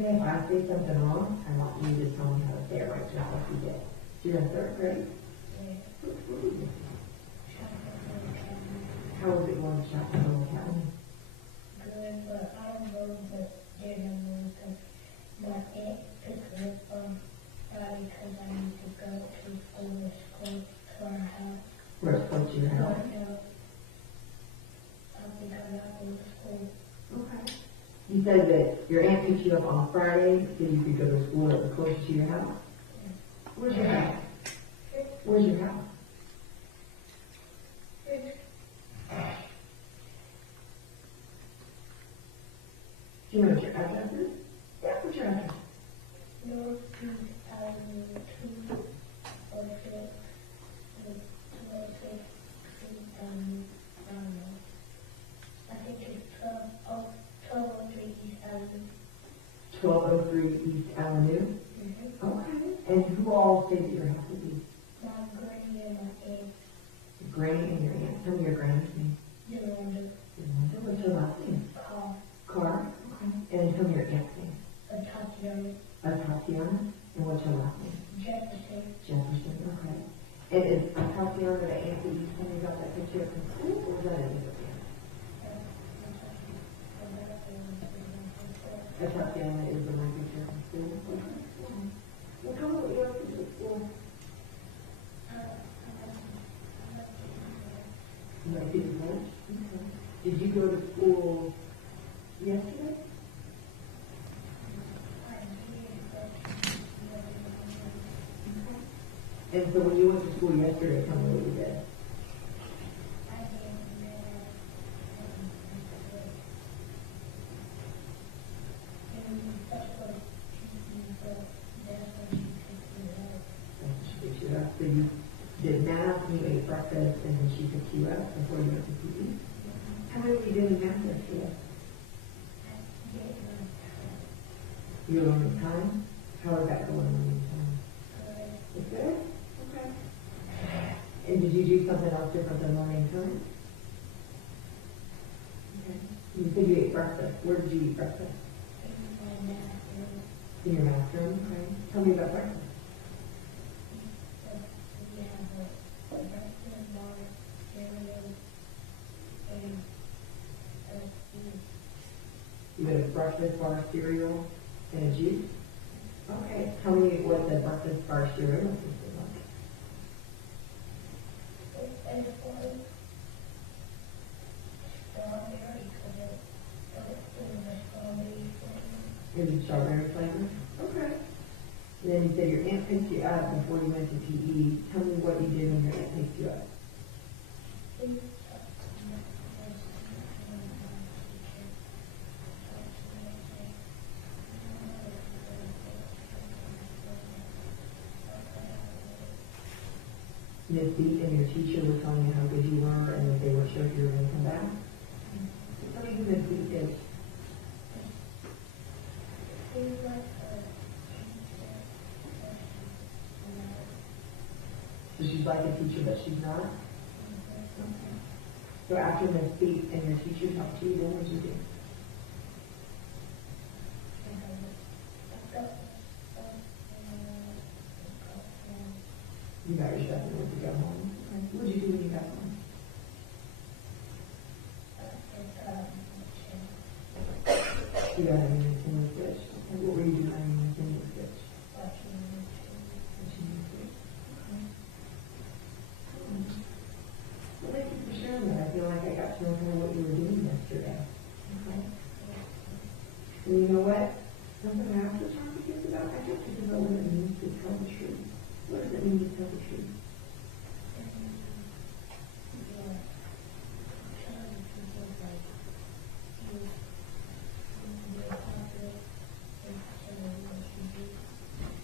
If I say something wrong, I want you to tell me how to say it right, not what you did. You're in third grade? What did you do? How was it going to Chapel Hill Academy? Good, but I don't know that they're going to because my aunt picked me up on Friday because I need to go to school with school to our house. Where's close to your house? I think I'm not going to school. Okay. You said that your aunt picked you up on Friday so you could go to school that was close to your house? Yeah. Where's your house? Where's your house? Do you know what your address is? Yeah, what's your address? North East Avenue 206, 206, I think it's 1203 East Avenue. 1203 East Avenue? Mm-hmm. Okay. And who all stayed at your house with you? My granny and my aunt. Your granny and your aunt. Tell me your granny's name. Yolanda. What's your last name? Carl. Carr? Okay. And tell me your aunt's name. Atatiana. Atatiana? And what's your last name? Jefferson. Jefferson, okay. And is Atatiana the aunt that you told me about that picture from school, or was that another aunt? Atatiana is the one picture from school? Okay. Well, tell me what you have to do at school. You might be at lunch? Okay. Did you go to school yesterday? And so when you went to school yesterday, tell me what you did. She picked you up. So you did math, and you ate breakfast, and then she picked you up before you went to PE. How many were you doing math yesterday? You were on the time? How is that going on your time? It's good? Okay. And did you do something else different than morning time? Okay. You said you ate breakfast. Where did you eat breakfast? In your math room? Okay. Tell me about breakfast. You had a breakfast bar cereal and a juice? Okay. Tell me what the breakfast bar cereal was like. Is it strawberry flavor? Okay. And then you said your aunt picked you up before you went to PE. Tell me what you did when your aunt picked you up. Miss B and your teacher were telling you how good you were and that they were sure you were going to come back? Tell me who Miss B is. So she's like a teacher, but she's not? Okay. So after Miss B and your teacher talked to you, then what did you do? You got your stuff and went to go home. Okay. What did you do when you got home? You got any sandwich fish? Okay. What were you doing on your sandwich fish? Watching the fish. Okay. Well, thank you for sharing that. I feel like I got to know kind of what you were doing yesterday. Okay. And you know what? Something I also talk to kids about, I have to know what it means to tell the truth. What does it mean to tell the truth?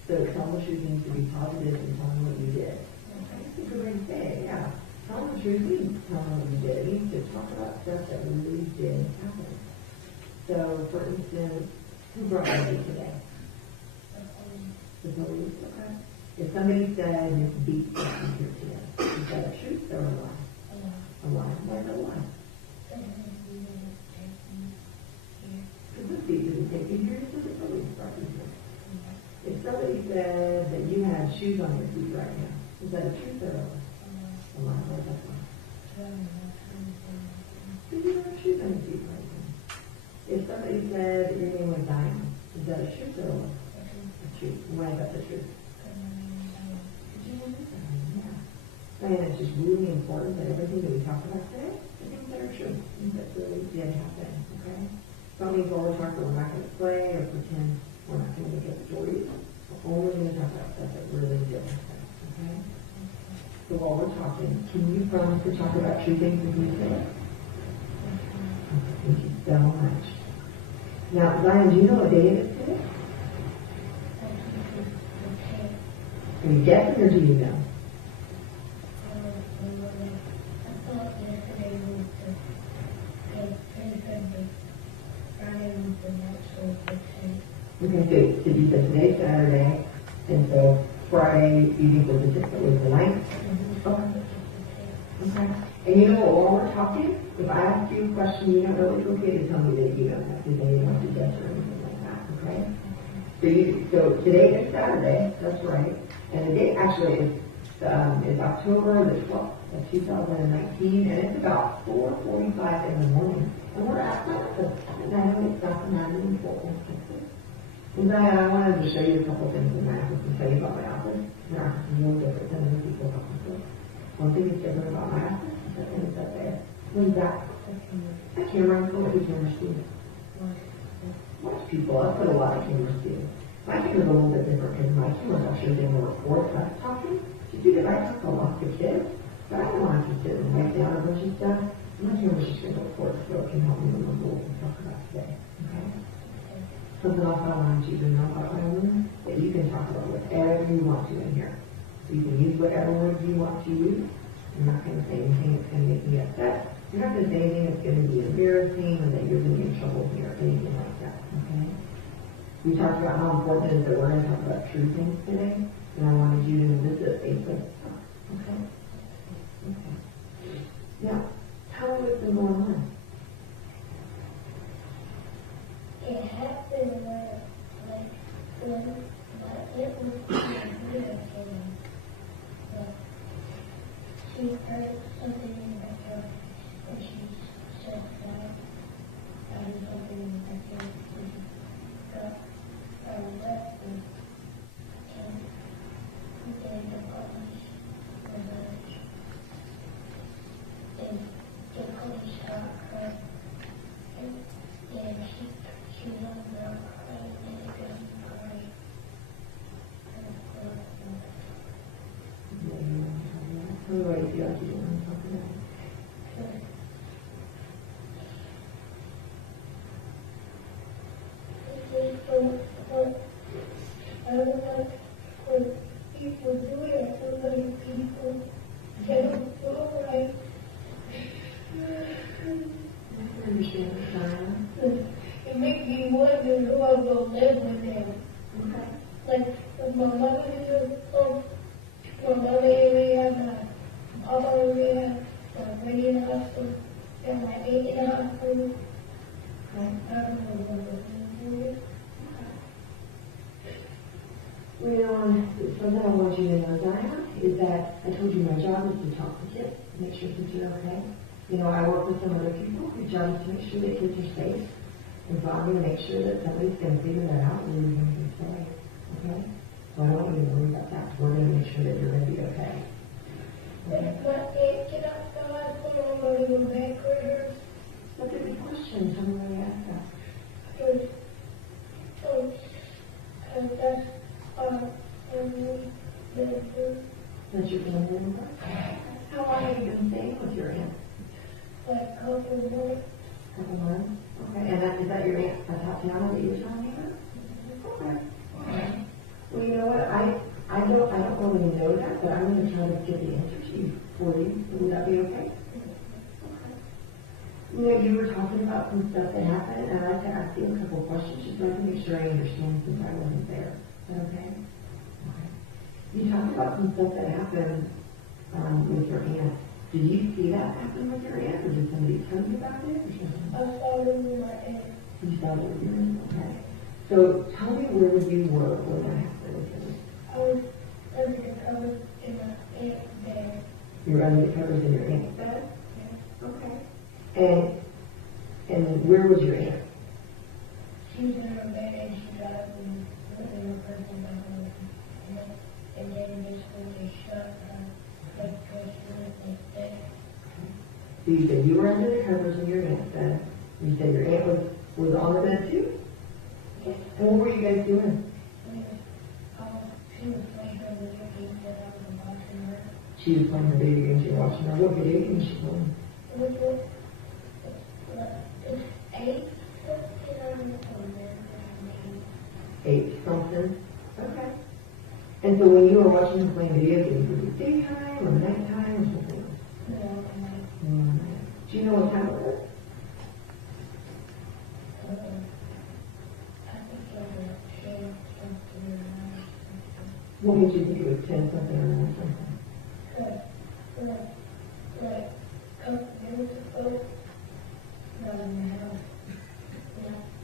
So tell the truth means to be positive and tell them what you did. Okay, that's a good way to say it, yeah. Tell the truth means tell them what you did. It means to talk about stuff that really did happen. So, for instance, who brought you today? The police, okay. If somebody said Miss B is here today, is that a truth or a lie? A lie. Why is that a lie? Because Miss B didn't take you here to the police, right? somebody said that you had shoes on your feet right now. Is that a truth or a lie? Why is that wrong? Because you have shoes on your feet right now. If somebody said that your name was Diamond, is that a truth or a lie? A truth. Why is that the truth? And it's just really important that everything that we talk about today, the things that are true, things that really did happen, okay? Don't mean while we're talking, we're not going to play or pretend we're not going to make up stories. We're only going to talk about stuff that really did happen, okay? So while we're talking, can you promise to talk about true things with me today? Thank you so much. Now, Zion, do you know what day it is today? Are you guessing or do you know? Okay, so you said today's Saturday, and so Friday evening was the 6th, that was the 9th? Okay. And you know what, while we're talking, if I ask you a question you don't know, it's okay to tell me that you don't have to, then you don't have to guess or anything like that, okay? So today is Saturday, that's right, and the date actually is October the 12th of 2019, and it's about 4:45 in the morning. And we're at breakfast, and I know it's not the matter in Portland, Texas. And Diane, I wanted to show you a couple things in my office and tell you about my office. My office is a little different than other people's offices. One thing that's different about my office is that it's up there. What is that? A camera. What do cameras do? Watch people. I put a lot of cameras do. My camera's a little bit different because my camera's actually doing a report us talking. You see that I talk a lot to kids, but I don't want to sit and write down a bunch of stuff. My camera's just going to report so it can help me remember what we talk about today. Okay? Something else I wanted you to know about my room, that you can talk about whatever you want to in here. So you can use whatever words you want to use. You're not going to say anything that's going to make me upset. You're not going to say anything that's going to be embarrassing or that you're going to get in trouble here, anything like that. Okay? We talked about how important it is that we're going to talk about true things today, and I wanted you to know this is a safe place to talk. Okay? Okay. Now, how has it been going on? It happened when it was weird. She heard something in the backyard, and she said that something in the backyard. She got arrested, and then the police got her, and she was on the ground crying, and it was crying. What do you feel like you want to talk about? I don't like when people do it, so many people don't feel right. I understand the time. It makes me wonder who I will live with them. Okay. Like, if my mother is my mother area, my other area, my grade in hospital, and my aunt in hospital. I don't know what I'm going to do. Well, you know, something I want you to know, Diana, is that I told you my job is to talk to kids, make sure kids are okay. You know, I work with some other people whose job is to make sure that kids are safe. And so I'm going to make sure that somebody's going to figure that out and you're going to be safe. Okay? So I don't want you to worry about that. We're going to make sure that you're going to be okay. Okay? My aunt cannot find someone going to go back with her. That's a good question. Tell me why you asked that. That's family member. That's your family member? How long have you been staying with your aunt? Like a couple of months. Couple months? Okay. And is that your aunt Atatiana that you were telling me about? Okay. Well, you know what? I don't really know that, but I'm going to try to get the answer to you for you. Would that be okay? Okay. You know, you were talking about some stuff that happened, and I'd like to ask you a couple of questions just so I can make sure I understand since I wasn't there. Is that okay? Okay. You talked about some stuff that happened with your aunt. Did you see that happen with your aunt, or did somebody tell you about it, or something? I saw them with my aunt. You saw it with your aunt? Okay. So tell me where you were when that happened. I was under the covers in my aunt's bed. You were under the covers in your aunt's bed? Yeah. Okay. And where was your aunt? She was in her bed and she got up and went in her person back home. And then basically they shot her like because she was dead. So you said you were under the covers in your aunt's bed. You said your aunt was on the bed too? Yes. And what were you guys doing? She was playing her video games and I was watching her. She was playing her video games, you were watching her. What video games was she playing? Which was, it's 8 something on the phone there. 8 something? Okay. And so when you were watching her playing video games, was it daytime or nighttime or something? No, Do you know what time it was? I think it was 10 something or 9 something. What made you think it was 10 something or 9 something? Like, couple years ago, not in the house.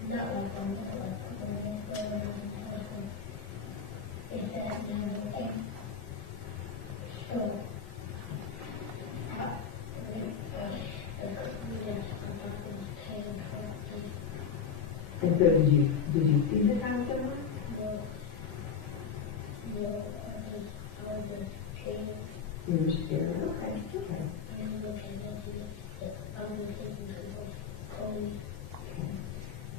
Not like on the like a couple minutes ago, when I was in the house. It said and everything. So, And so did you see the time somewhere? No, I was just scared. You were scared? Okay. And looking at it, I was thinking it was cold.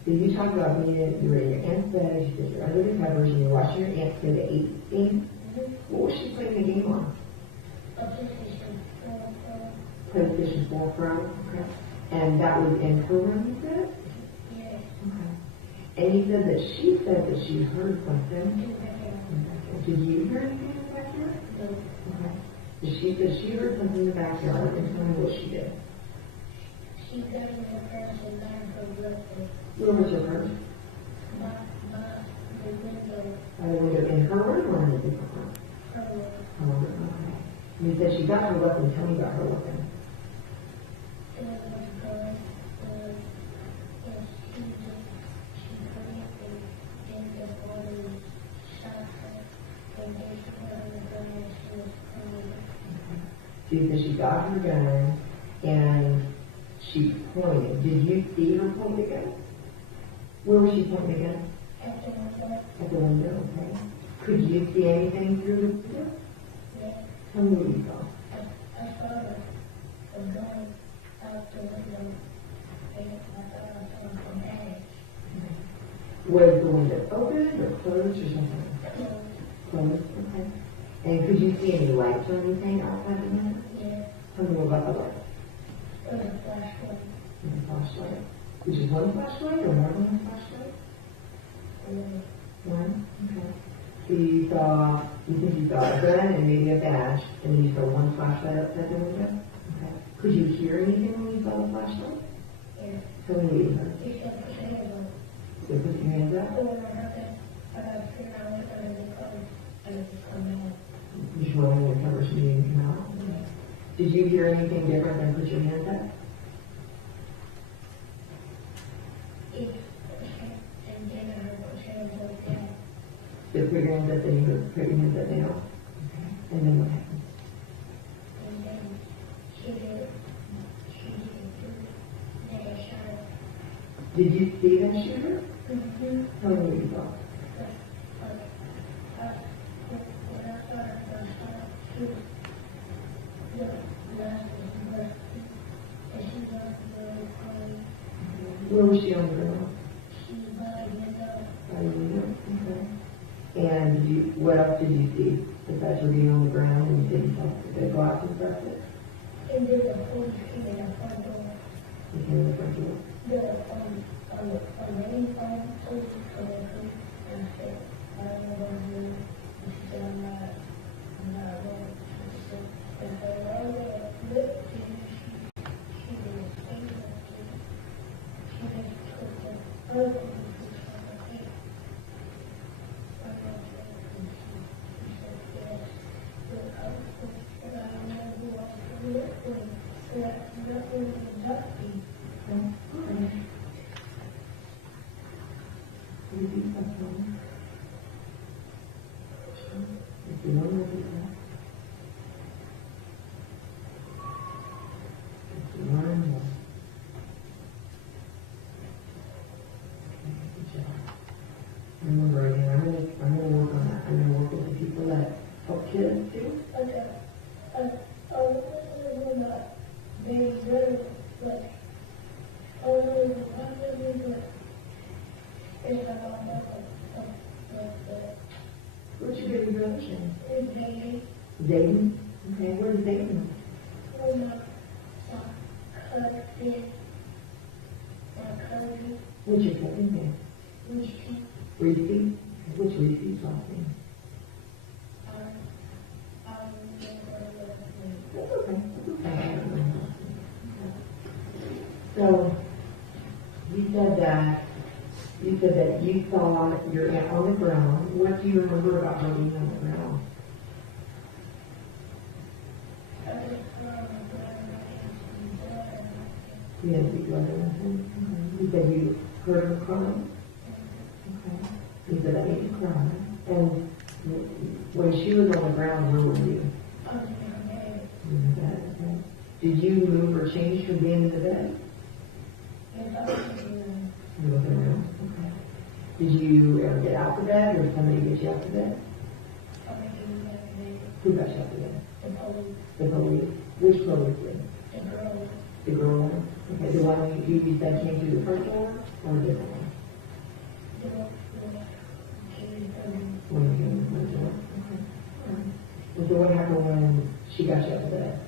So you talked about being you were in your aunt's bed, you said you're under the covers, and you're watching your aunt play the 8 game. What was she playing the game on? A PlayStation 4 Pro. PlayStation 4 Pro. Okay. And that was in her room, you said? Yes. Okay. And you said that she heard something. Did you hear anything in the backyard? No. Okay. She said she heard something in the backyard, and tell me what she did. She got in her purse and got her birthday. Where was your purse? By the window. By the window in her room or in a different room? Her room. Okay. You said she got her weapon. Tell me about her weapon. It was a gun. She hurried and the body shot her. And they put her on the gun and she was crying. She said she got her gun and she pointed. Did you see her point the gun? Where was she pointing the gun? At the window. At the window, okay. Could you see anything through the window? Yes. Tell me what you saw. I saw her going out the window. And I thought I saw some bags. Was the window open or closed or something? Closed, okay. And could you see any lights or anything outside the window? Yes. Tell me about the lights. It was a flashlight. And the flashlight. Was it one flashlight or more than one flashlight? One? Okay. So you think you saw a gun and maybe a badge, and then you saw one flashlight outside the window? Okay. Could you hear anything when you saw the flashlight? Yes. Tell me what you heard. She said, put your hands up. So put your hands up. So when I heard that, I got scared. I went under the covers and it just come out. Just rolling your covers so you didn't come out. Did you hear anything different than put your hands up? And then I heard put your hands up down. So put your hands up, then you put your hands up down. Okay. And then what happened? And then she did then I shot her. Did you see them shoot her? Mm-hmm. Tell me what you saw. When I saw her first time, she was the last was and she was very crying. Where was she on the ground? She was by the window. By the window? Okay. And what else did you see besides her being on the ground and you said you saw the glass and stuff? And then the police came in the front door. You came in the front door? On the inside, police came in and I said, I don't know what I'm doing. And she said, I'm not going. She said, and so I was looked and she was angry. She just took the other one from the head. I don't know what she said, yes. But I don't know who I was looking. That was a ducky. remembering, and I'm gonna work on that. I'm gonna work with the people that help kids too. Okay. I was wondering about they really, like, I was wondering, like, if I don't know, like, What's your baby brother's name? it's maybe, Dayton? Okay, where's Dayton? when my cousin, What's your cousin's name? we see, Reese? What's Reese's last name? That's okay. That's okay. So, you said that you saw your aunt on the ground. What do you remember about her being on the ground? You didn't see blood or nothing? Okay. You said you heard her crying? Okay. You said that made you cry. And when she was on the ground, where were you? In the bed, okay. Did you move or change from being in the bed? You were around, okay. Did you ever get out of bed, or did somebody get you out of bed? Who got you out of bed? The police. Which police did? The girl one? Okay, the one you said came through the front door, or a different one? When you came in the front door? Okay. And so what happened when she got you out of bed?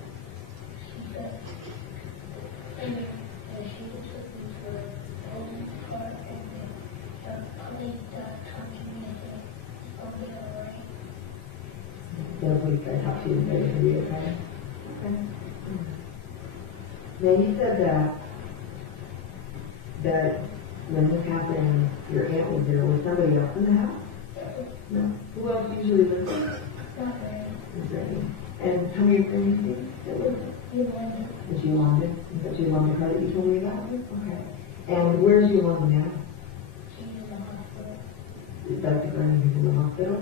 The police tried to talk to you and say, "Are you okay?" Okay. Now you said that when this happened, your aunt was there. Was somebody else in the house? No. Who else usually lives there? Is there any? And how many friends do you live there? Is Yolanda? Is that Yolanda Carter you told me about? Okay. And where's Yolanda now? Is that the girl who's in the hospital?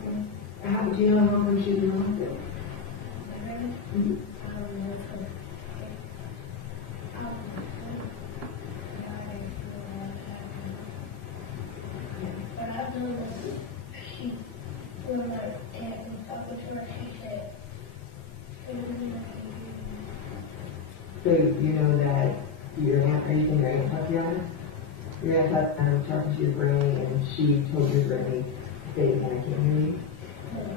Okay. How did you know how long she was in the hospital? Mm-hmm. So you know that your aunt, are you saying your aunt Atatiana? Your aunt Atatiana was talking to your granny, and she told your granny, say again, I can't hear you. Okay.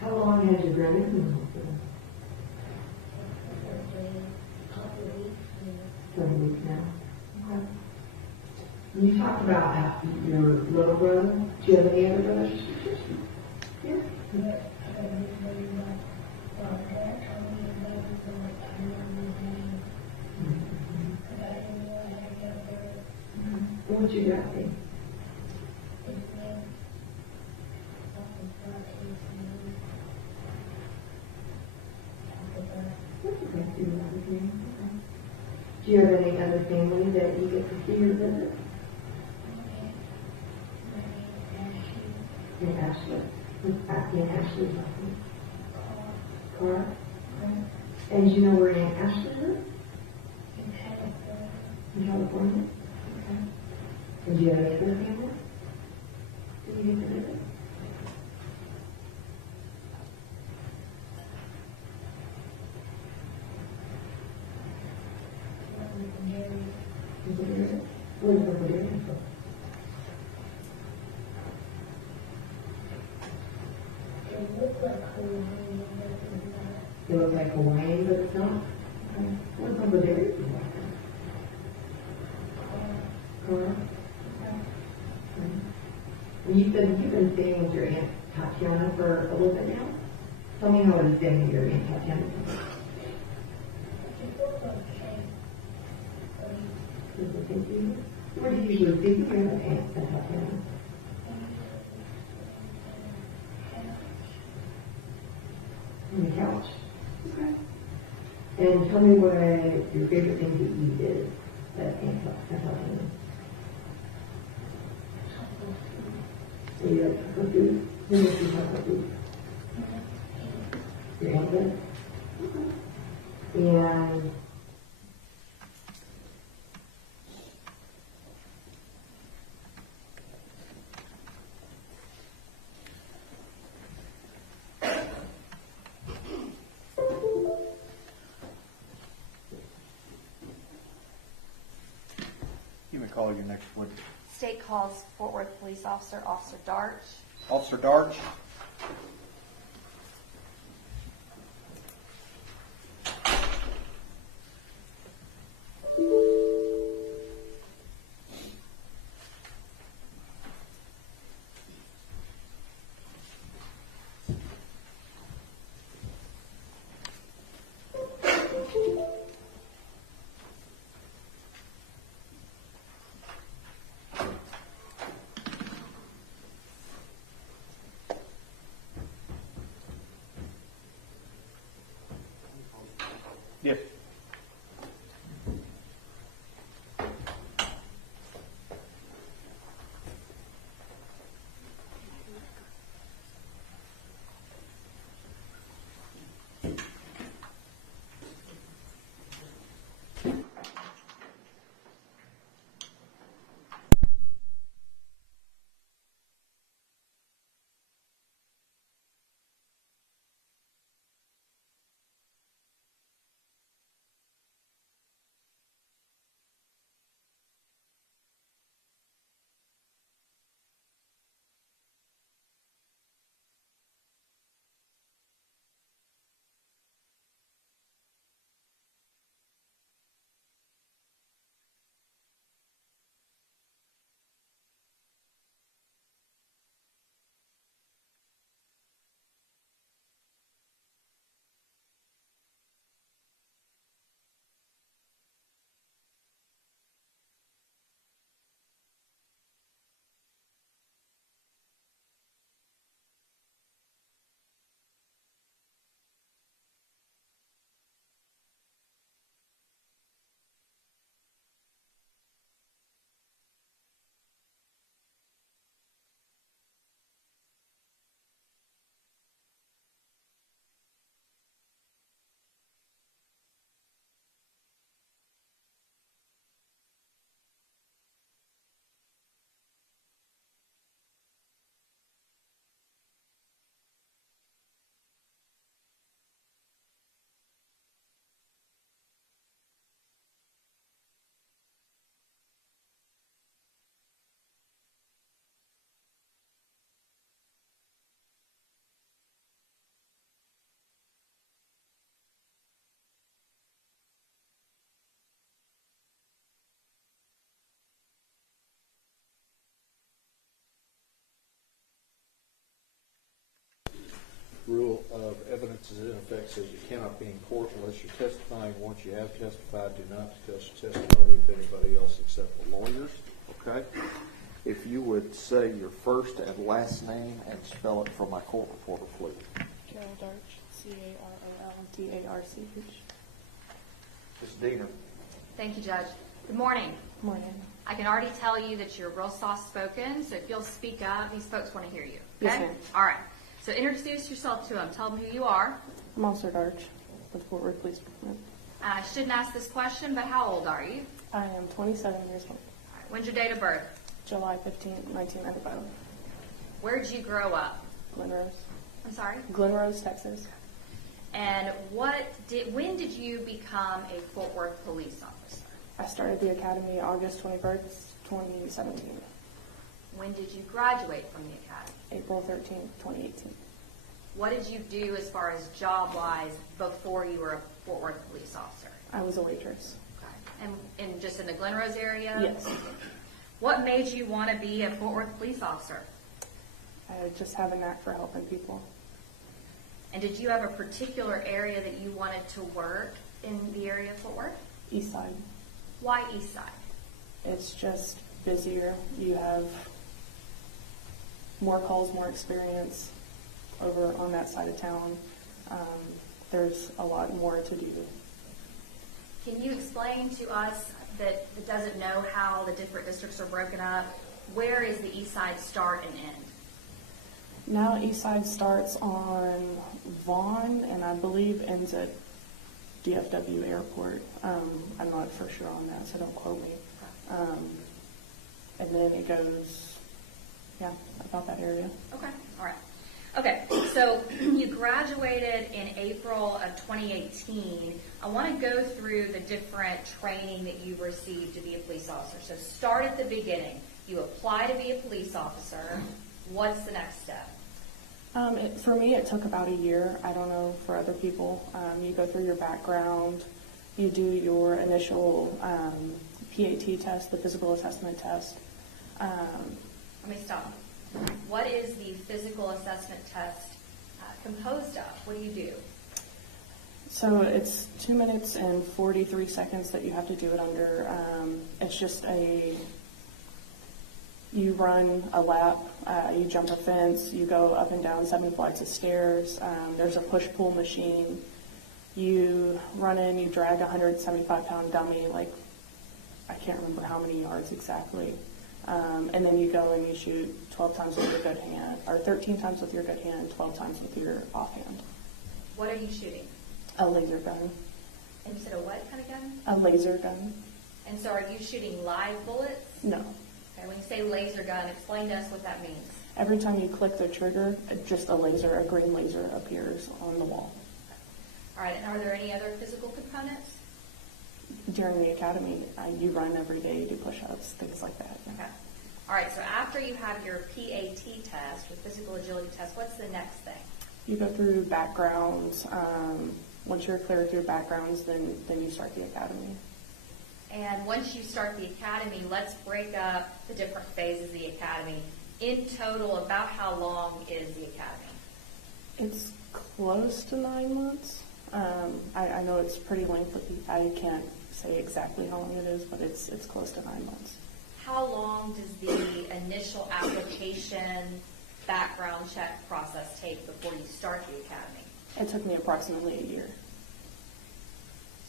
How long has your granny been in the hospital? 7 weeks now. Okay. You talked about your little brother. Do you have any other brothers? Yeah. What's your dad's name? That's okay. Do you have a name? Okay. Do you have any other family that you get to see or visit? In Ashley. In Ashley's house. Cora? Okay. And do you know where Aunt Ashley lives? In California? Okay. And do you have any other family? Do you get to visit? Where's the Bulgarian from? It looks like Hawaiian, but it's not. Okay. Where's the Bulgarian from? Cora? Okay. You said you've been staying with your Aunt Tatiana for a little bit now? Tell me how it is staying with your Aunt Tatiana. Where do you usually sleep with your Aunt Tatiana? On the couch. Okay. And tell me what your favorite thing to eat is at Aunt Tatiana. So you like taco food? Who makes you taco food? Your aunt does? Okay. And call your next witness. State calls Fort Worth Police Officer, Officer Darch. Officer Darch. Yes. Rule of evidence is in effect says you cannot be in court unless you're testifying. Once you have testified, do not discuss your testimony with anybody else except the lawyers. Okay? If you would say your first and last name and spell it for my court reporter, please. Carol Darch, C-A-R-O-L-D-A-R-C-H. Ms. Diener. Thank you, Judge. Good morning. Morning. I can already tell you that you're real soft-spoken, so if you'll speak up, these folks want to hear you. Yes, Okay? ma'am. All right. So introduce yourself to them. Tell them who you are. I'm Officer Darch with Fort Worth Police Department. I shouldn't ask this question, but how old are you? I am 27 years old. All right. When's your date of birth? July 15th, 1995. Where'd you grow up? Glenrose. I'm sorry? Glenrose, Texas. And when did you become a Fort Worth police officer? I started the academy August 21st, 2017. When did you graduate from the academy? April 13th, 2018. What did you do as far as job-wise before you were a Fort Worth police officer? I was a waitress. Okay. And just in the Glenrose area? Yes. What made you want to be a Fort Worth police officer? I just have a knack for helping people. And did you have a particular area that you wanted to work in the area of Fort Worth? East side. Why East Side? It's just busier. You have more calls, more experience over on that side of town. There's a lot more to do. Can you explain to us that doesn't know how the different districts are broken up, where is the East Side start and end? Now East Side starts on Vaughn and I believe ends at DFW Airport. I'm not for sure on that, so don't quote me. And then it goes, yeah, about that area. Okay, all right. Okay, so you graduated in April of 2018. I want to go through the different training that you received to be a police officer. So start at the beginning. You apply to be a police officer. What's the next step? For me, it took about a year. I don't know for other people. You go through your background. You do your initial PAT test, the physical assessment test. Let me stop. What is the physical assessment test composed of? What do you do? So it's 2 minutes and 43 seconds that you have to do it under. It's just you run a lap, you jump a fence, you go up and down 7 flights of stairs. There's a push-pull machine. You run in, you drag a 175-pound dummy, like I can't remember how many yards exactly. And then you go and you shoot 12 times with your good hand, or 13 times with your good hand, 12 times with your offhand. What are you shooting? A laser gun. And you said a what kind of gun? A laser gun. And so are you shooting live bullets? No. Okay, when you say laser gun, explain to us what that means. Every time you click the trigger, just a green laser appears on the wall. All right, and are there any other physical components? During the academy, you run every day, you do push-ups, things like that. Okay. All right, so after you have your PAT test, your physical agility test, what's the next thing? You go through backgrounds. Once you're clear through backgrounds, then you start the academy. And once you start the academy, let's break up the different phases of the academy. In total, about how long is the academy? It's close to 9 months. I know it's pretty lengthy. I can't say exactly how long it is, but it's close to 9 months. How long does the initial application background check process take before you start the academy? It took me approximately a year.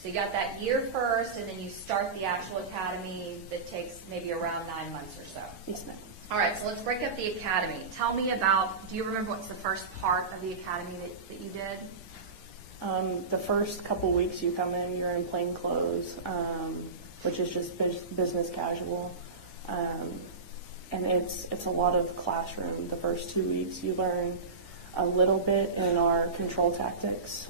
So you got that year first, and then you start the actual academy that takes maybe around 9 months or so. Yes, ma'am. All right, so let's break up the academy. Tell me about, do you remember what's the first part of the academy that you did? The first couple weeks you come in, you're in plain clothes, which is just business casual. And it's a lot of classroom. The first 2 weeks you learn a little bit in our control tactics,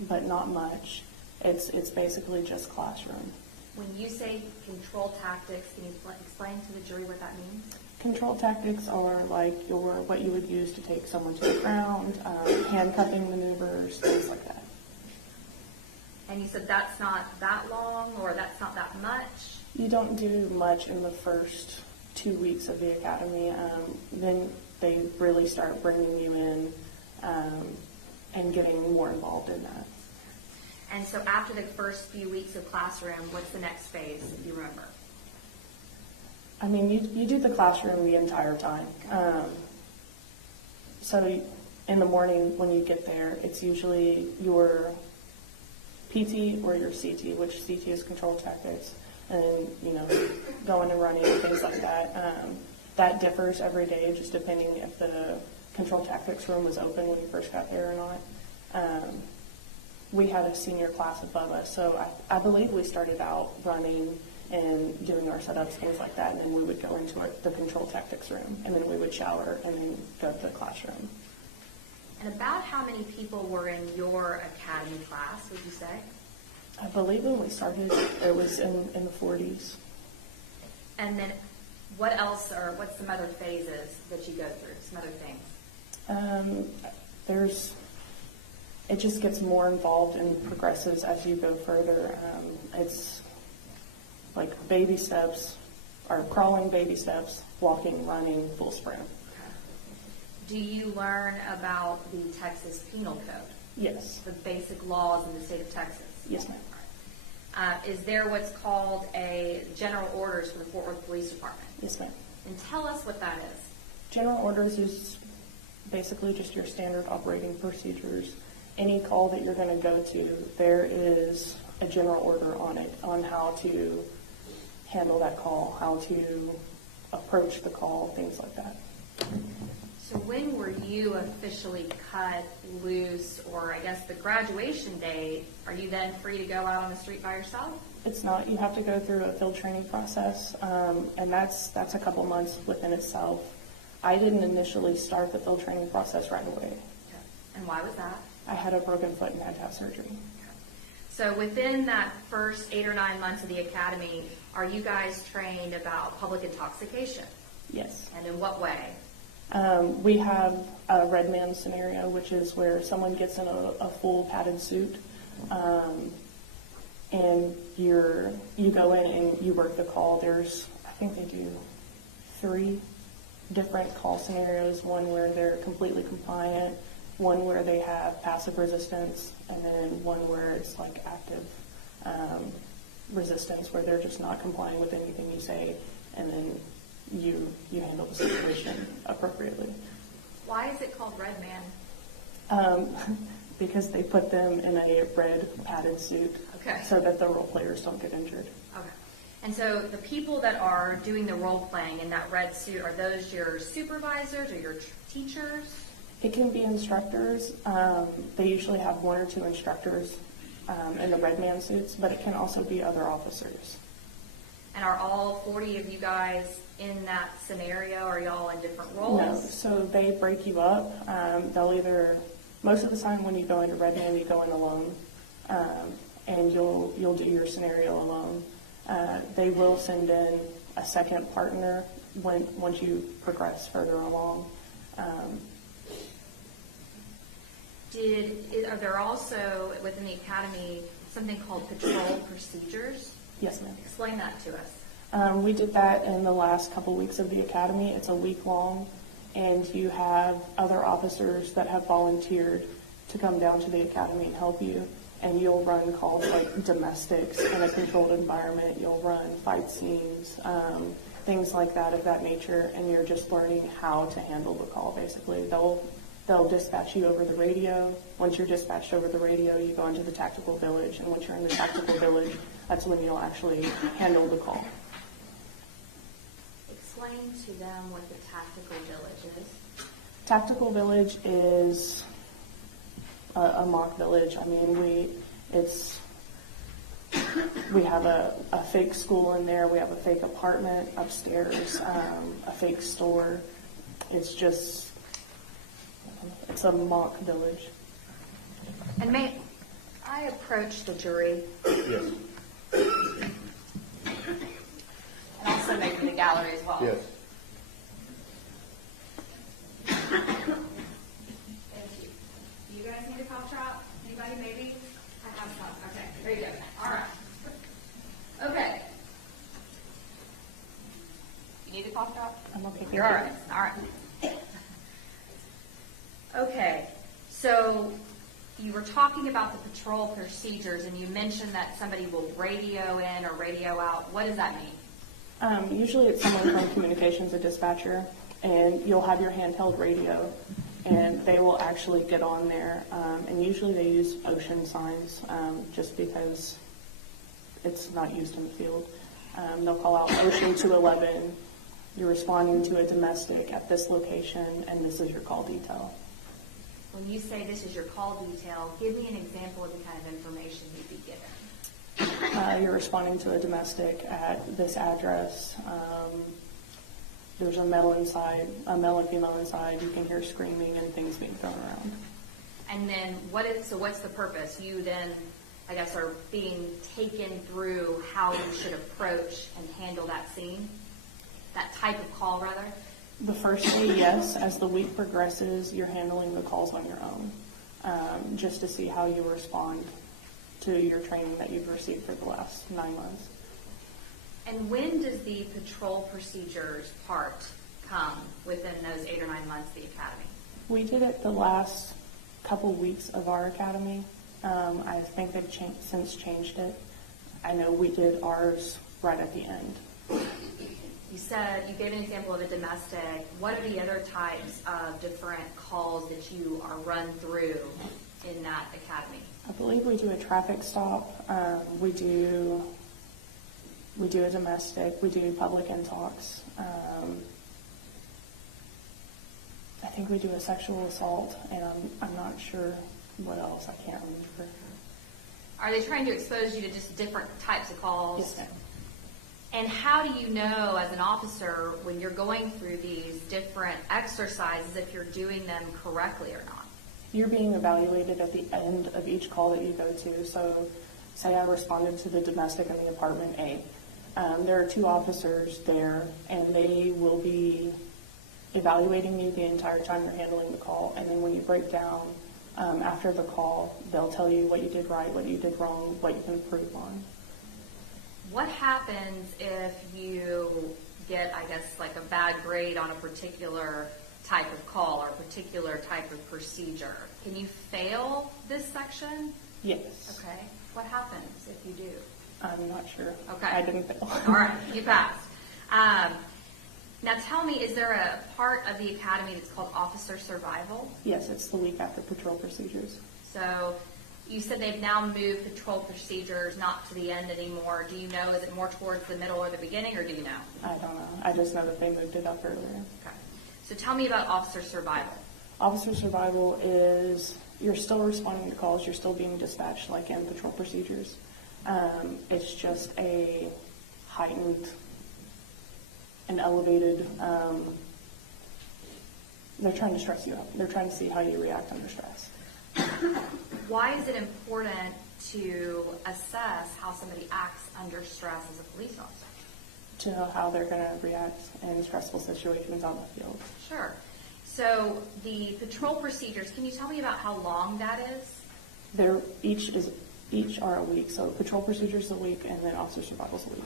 but not much. It's basically just classroom. When you say control tactics, can you explain to the jury what that means? Control tactics are like what you would use to take someone to the ground, handcuffing maneuvers, things like that. And you said that's not that long, or that's not that much? You don't do much in the first 2 weeks of the academy. Then they really start bringing you in and getting more involved in that. And so after the first few weeks of classroom, what's the next phase, if you remember? I mean, you do the classroom the entire time. So in the morning when you get there, it's usually your PT or your CT, which CT is control tactics, and going and running and things like that. That differs every day, just depending if the control tactics room was open when you first got there or not. We had a senior class above us, so I believe we started out running and doing our setups, things like that, and then we would go into the control tactics room, and then we would shower and then go to the classroom. And about how many people were in your academy class, would you say? I believe when we started, it was in the 40s. And then what else, or what's some other phases that you go through, some other things? It just gets more involved and progresses as you go further. It's like baby steps, or crawling baby steps, walking, running, full sprint. Do you learn about the Texas Penal Code? Yes. The basic laws in the state of Texas? Yes, ma'am. Is there what's called a general orders for the Fort Worth Police Department? Yes, ma'am. And tell us what that is. General orders is basically just your standard operating procedures. Any call that you're going to go to, there is a general order on it, on how to handle that call, how to approach the call, things like that. So when were you officially cut loose, or I guess the graduation date, are you then free to go out on the street by yourself? It's not. You have to go through a field training process, and that's a couple months within itself. I didn't initially start the field training process right away. And why was that? I had a broken foot and had to have surgery. So within that first 8 or 9 months of the academy, are you guys trained about public intoxication? Yes. And in what way? We have a red man scenario, which is where someone gets in a full padded suit, and you go in and you work the call. I think they do 3 different call scenarios, one where they're completely compliant, one where they have passive resistance, and then one where it's like active resistance, where they're just not complying with anything you say, and then you handle the situation appropriately. Why is it called Red Man? Because they put them in a red padded suit, Okay. so that the role players don't get injured. Okay. And so the people that are doing the role playing in that red suit, are those your supervisors or your teachers? It can be instructors. They usually have 1 or 2 instructors in the red man suits, but it can also be other officers. And are all 40 of you guys in that scenario? Are y'all in different roles? No, so they break you up. They'll either, most of the time when you go into red man, you go in alone, and you'll do your scenario alone. They will send in a second partner once you progress further along. Are there also within the academy something called patrol procedures? Yes, ma'am. Explain that to us. We did that in the last couple weeks of the academy. It's a week long, and you have other officers that have volunteered to come down to the academy and help you, and you'll run calls like domestics in a controlled environment. You'll run fight scenes, things like that of that nature, and you're just learning how to handle the call, basically. They'll dispatch you over the radio. Once you're dispatched over the radio, you go into the tactical village, and once you're in the tactical village, that's when you'll actually handle the call. Explain to them what the tactical village is. Tactical village is a mock village. I mean, we have a fake school in there. We have a fake apartment upstairs, a fake store. It's a mock village. And may I approach the jury? Yes. And also maybe the gallery as well. Yes. Thank you. Do you guys need a cough drop? Anybody maybe? I have some. Okay, there you go. All right. Okay. You need a cough drop? I'm okay. You're all right. All right. Okay, so you were talking about the patrol procedures, and you mentioned that somebody will radio in or radio out. What does that mean? Usually it's someone from communications, a dispatcher, and you'll have your handheld radio, and they will actually get on there, and usually they use ocean signs just because it's not used in the field. They'll call out Ocean 211, you're responding to a domestic at this location, and this is your call detail. When you say this is your call detail, give me an example of the kind of information you'd be given. You're responding to a domestic at this address. There's a male and female inside. You can hear screaming and things being thrown around. And then what's the purpose? You then, I guess, are being taken through how you should approach and handle that scene? That type of call, rather? The first day, yes. As the week progresses, you're handling the calls on your own, just to see how you respond to your training that you've received for the last 9 months. And when does the patrol procedures part come within those 8 or 9 months of the academy? We did it the last couple weeks of our academy. I think they've since changed it. I know we did ours right at the end. You gave an example of a domestic. What are the other types of different calls that you are run through in that academy? I believe we do a traffic stop. We do a domestic. We do public intox. I think we do a sexual assault, and I'm not sure what else. I can't remember. Are they trying to expose you to just different types of calls? Yes, ma'am. And how do you know, as an officer, when you're going through these different exercises, if you're doing them correctly or not? You're being evaluated at the end of each call that you go to. So say I responded to the domestic in the apartment A. There are 2 officers there, and they will be evaluating you the entire time you're handling the call. And then when you break down after the call, they'll tell you what you did right, what you did wrong, what you can improve on. What happens if you get, I guess, like a bad grade on a particular type of call or a particular type of procedure? Can you fail this section? Yes. Okay. What happens if you do? I'm not sure. Okay. I didn't fail. All right. You passed. Now tell me, is there a part of the academy that's called officer survival? Yes, it's the week after patrol procedures. So you said they've now moved patrol procedures not to the end anymore. Do you know, is it more towards the middle or the beginning, or do you know? I don't know. I just know that they moved it up earlier. Okay. So tell me about officer survival. Officer survival is you're still responding to calls. You're still being dispatched like in patrol procedures. It's just a heightened and elevated, they're trying to stress you out. They're trying to see how you react under stress. Why is it important to assess how somebody acts under stress as a police officer? To know how they're going to react in stressful situations on the field. Sure. So the patrol procedures, can you tell me about how long that is? Each are a week. So patrol procedures a week, and then officer survival's a week.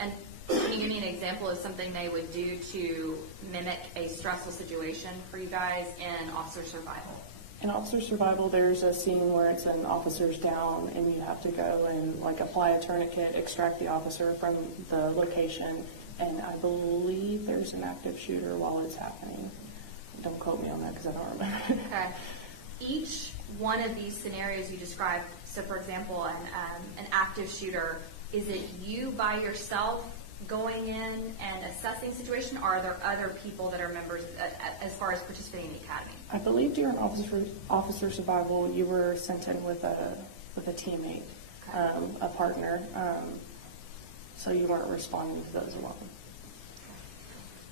And can you give me an example of something they would do to mimic a stressful situation for you guys in officer survival? In officer survival, there's a scene where it's an officer's down, and you have to go and like apply a tourniquet, extract the officer from the location, and I believe there's an active shooter while it's happening. Don't quote me on that because I don't remember. Okay. Each one of these scenarios you described, so for example, an active shooter, is it you by yourself going in and assessing the situation, or are there other people that are members as far as participating in the academy? I believe during officer survival, you were sent in with a teammate, Okay. a partner, so you weren't responding to those alone.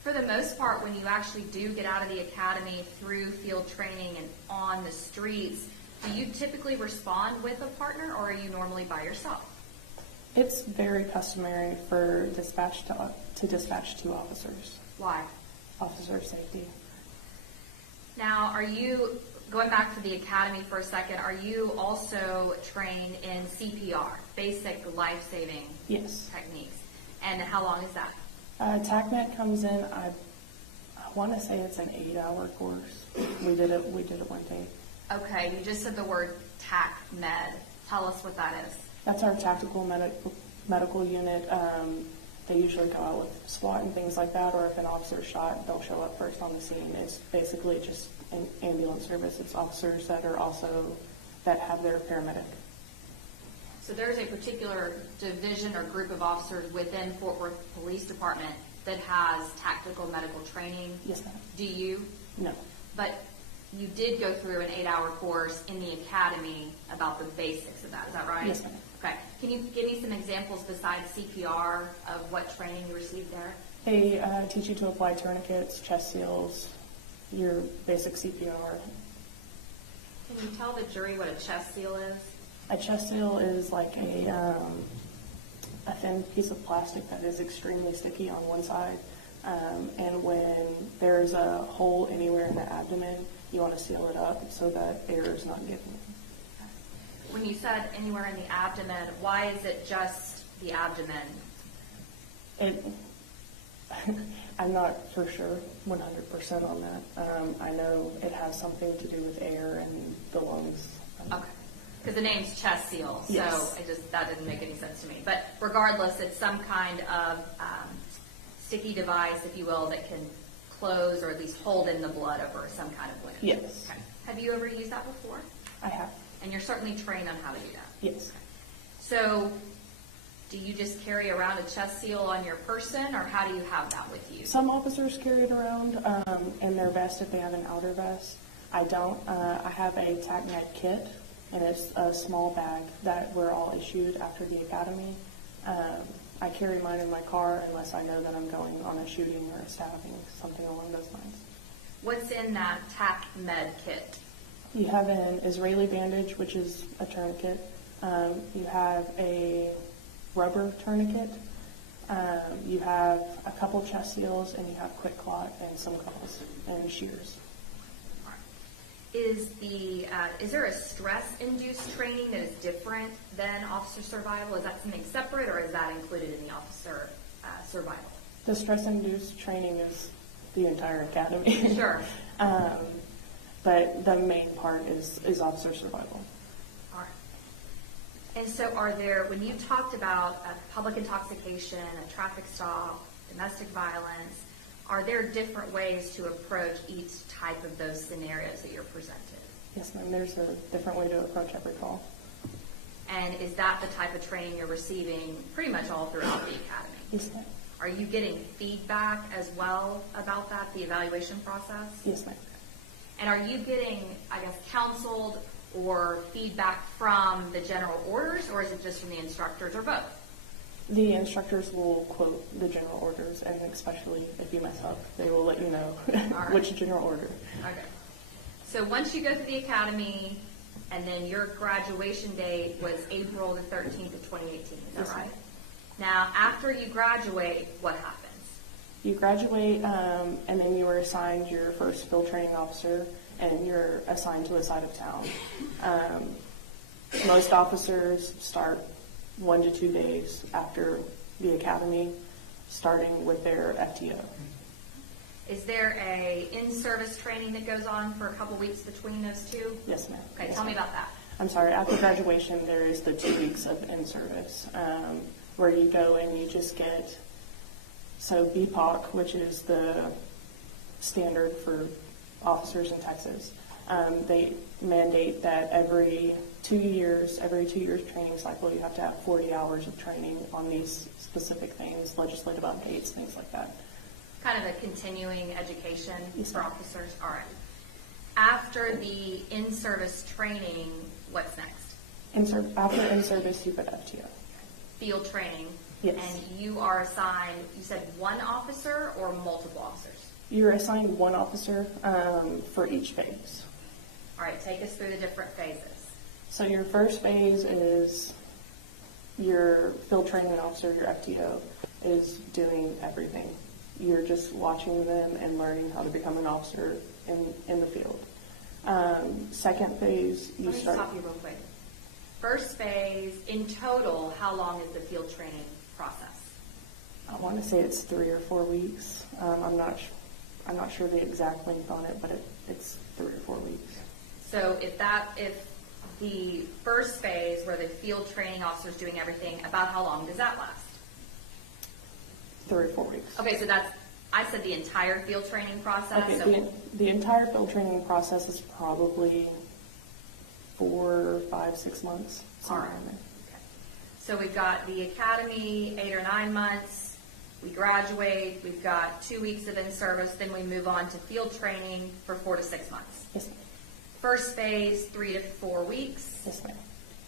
For the most part, when you actually do get out of the academy through field training and on the streets, do you typically respond with a partner, or are you normally by yourself? It's very customary for dispatch to dispatch 2 officers. Why? Officer safety. Now, are you, going back to the academy for a second, are you also trained in CPR, basic life-saving Yes. techniques? And how long is that? TACMED comes in, I want to say it's an 8-hour course. We did it one day. Okay, you just said the word TACMED. Tell us what that is. That's our tactical medical unit. They usually go out with SWAT and things like that, or if an officer's shot, they'll show up first on the scene. It's basically just an ambulance service. It's officers that have their paramedic. So there's a particular division or group of officers within Fort Worth Police Department that has tactical medical training. Yes, ma'am. Do you? No. But you did go through an 8-hour course in the academy about the basics of that. Is that right? Yes, ma'am. Okay. Can you give me some examples besides CPR of what training you received there? They teach you to apply tourniquets, chest seals, your basic CPR. Can you tell the jury what a chest seal is? A chest seal is like a thin piece of plastic that is extremely sticky on one side, and when there's a hole anywhere in the abdomen, you want to seal it up so that air is not getting in. When you said anywhere in the abdomen, why is it just the abdomen? I'm not for sure 100% on that. I know it has something to do with air and the lungs. Okay. Because the name's chest seal, so Yes. that didn't make any sense to me. But regardless, it's some kind of sticky device, if you will, that can close or at least hold in the blood over some kind of wound. Yes. Okay. Have you ever used that before? I have. And you're certainly trained on how to do that. Yes. So do you just carry around a chest seal on your person, or how do you have that with you? Some officers carry it around in their vest if they have an outer vest. I don't. I have a TACMED kit, and it's a small bag that we're all issued after the academy. I carry mine in my car unless I know that I'm going on a shooting or a stabbing, something along those lines. What's in that TAC med kit? You have an Israeli bandage, which is a tourniquet. You have a rubber tourniquet. You have a couple chest seals, and you have quick clot and some gauze and shears. Is there a stress-induced training that is different than officer survival? Is that something separate, or is that included in the officer survival? The stress-induced training is the entire academy. Sure. But the main part is officer survival. All right. And so when you talked about public intoxication, a traffic stop, domestic violence, are there different ways to approach each type of those scenarios that you're presented? Yes, ma'am. There's a different way to approach every call. And is that the type of training you're receiving pretty much all throughout the academy? Yes, ma'am. Are you getting feedback as well about that, the evaluation process? Yes, ma'am. And are you getting, I guess, counseled or feedback from the general orders, or is it just from the instructors, or both? The instructors will quote the general orders, and especially if you mess up, they will let you know right. which general order. Okay. So once you go through the academy, and then your graduation date was April the 13th of 2018, is that Yes, right? ma'am. Now, after you graduate, what happens? You graduate, and then you are assigned your first field training officer, and you're assigned to a side of town. Most officers start 1 to 2 days after the academy, starting with their FTO. Is there a in-service training that goes on for a couple weeks between those two? Yes, ma'am. Okay, Yes, tell me ma'am. about that. I'm sorry, after graduation, there is the 2 weeks of in-service, where you go and you just get, so BPOC, which is the standard for officers in Texas, they mandate that every 2 years training cycle, you have to have 40 hours of training on these specific things, legislative updates, things like that. Kind of a continuing education Yes, for ma'am. officers? All right. After the in-service training, what's next? After in-service, you put FTO. Field training. Yes. And you are assigned, you said one officer or multiple officers? You're assigned one officer for each phase. All right, take us through the different phases. So your first phase is your field training officer, your FTO, is doing everything. You're just watching them and learning how to become an officer in the field. Second phase, Let me stop you real quick. First phase, in total, how long is the field training process? I want to say it's 3 or 4 weeks. I'm not sure the exact length on it, but it's 3 or 4 weeks. So if the first phase, where the field training officer is doing everything, about how long does that last? 3 or 4 weeks. Okay, so I said the entire field training process. Okay, So the entire field training process is probably 4, 5, 6 months. somewhere in there. So we've got the academy, 8 or 9 months. We graduate. We've got 2 weeks of in-service. Then we move on to field training for 4 to 6 months. Yes, ma'am. First phase, 3 to 4 weeks. Yes, ma'am.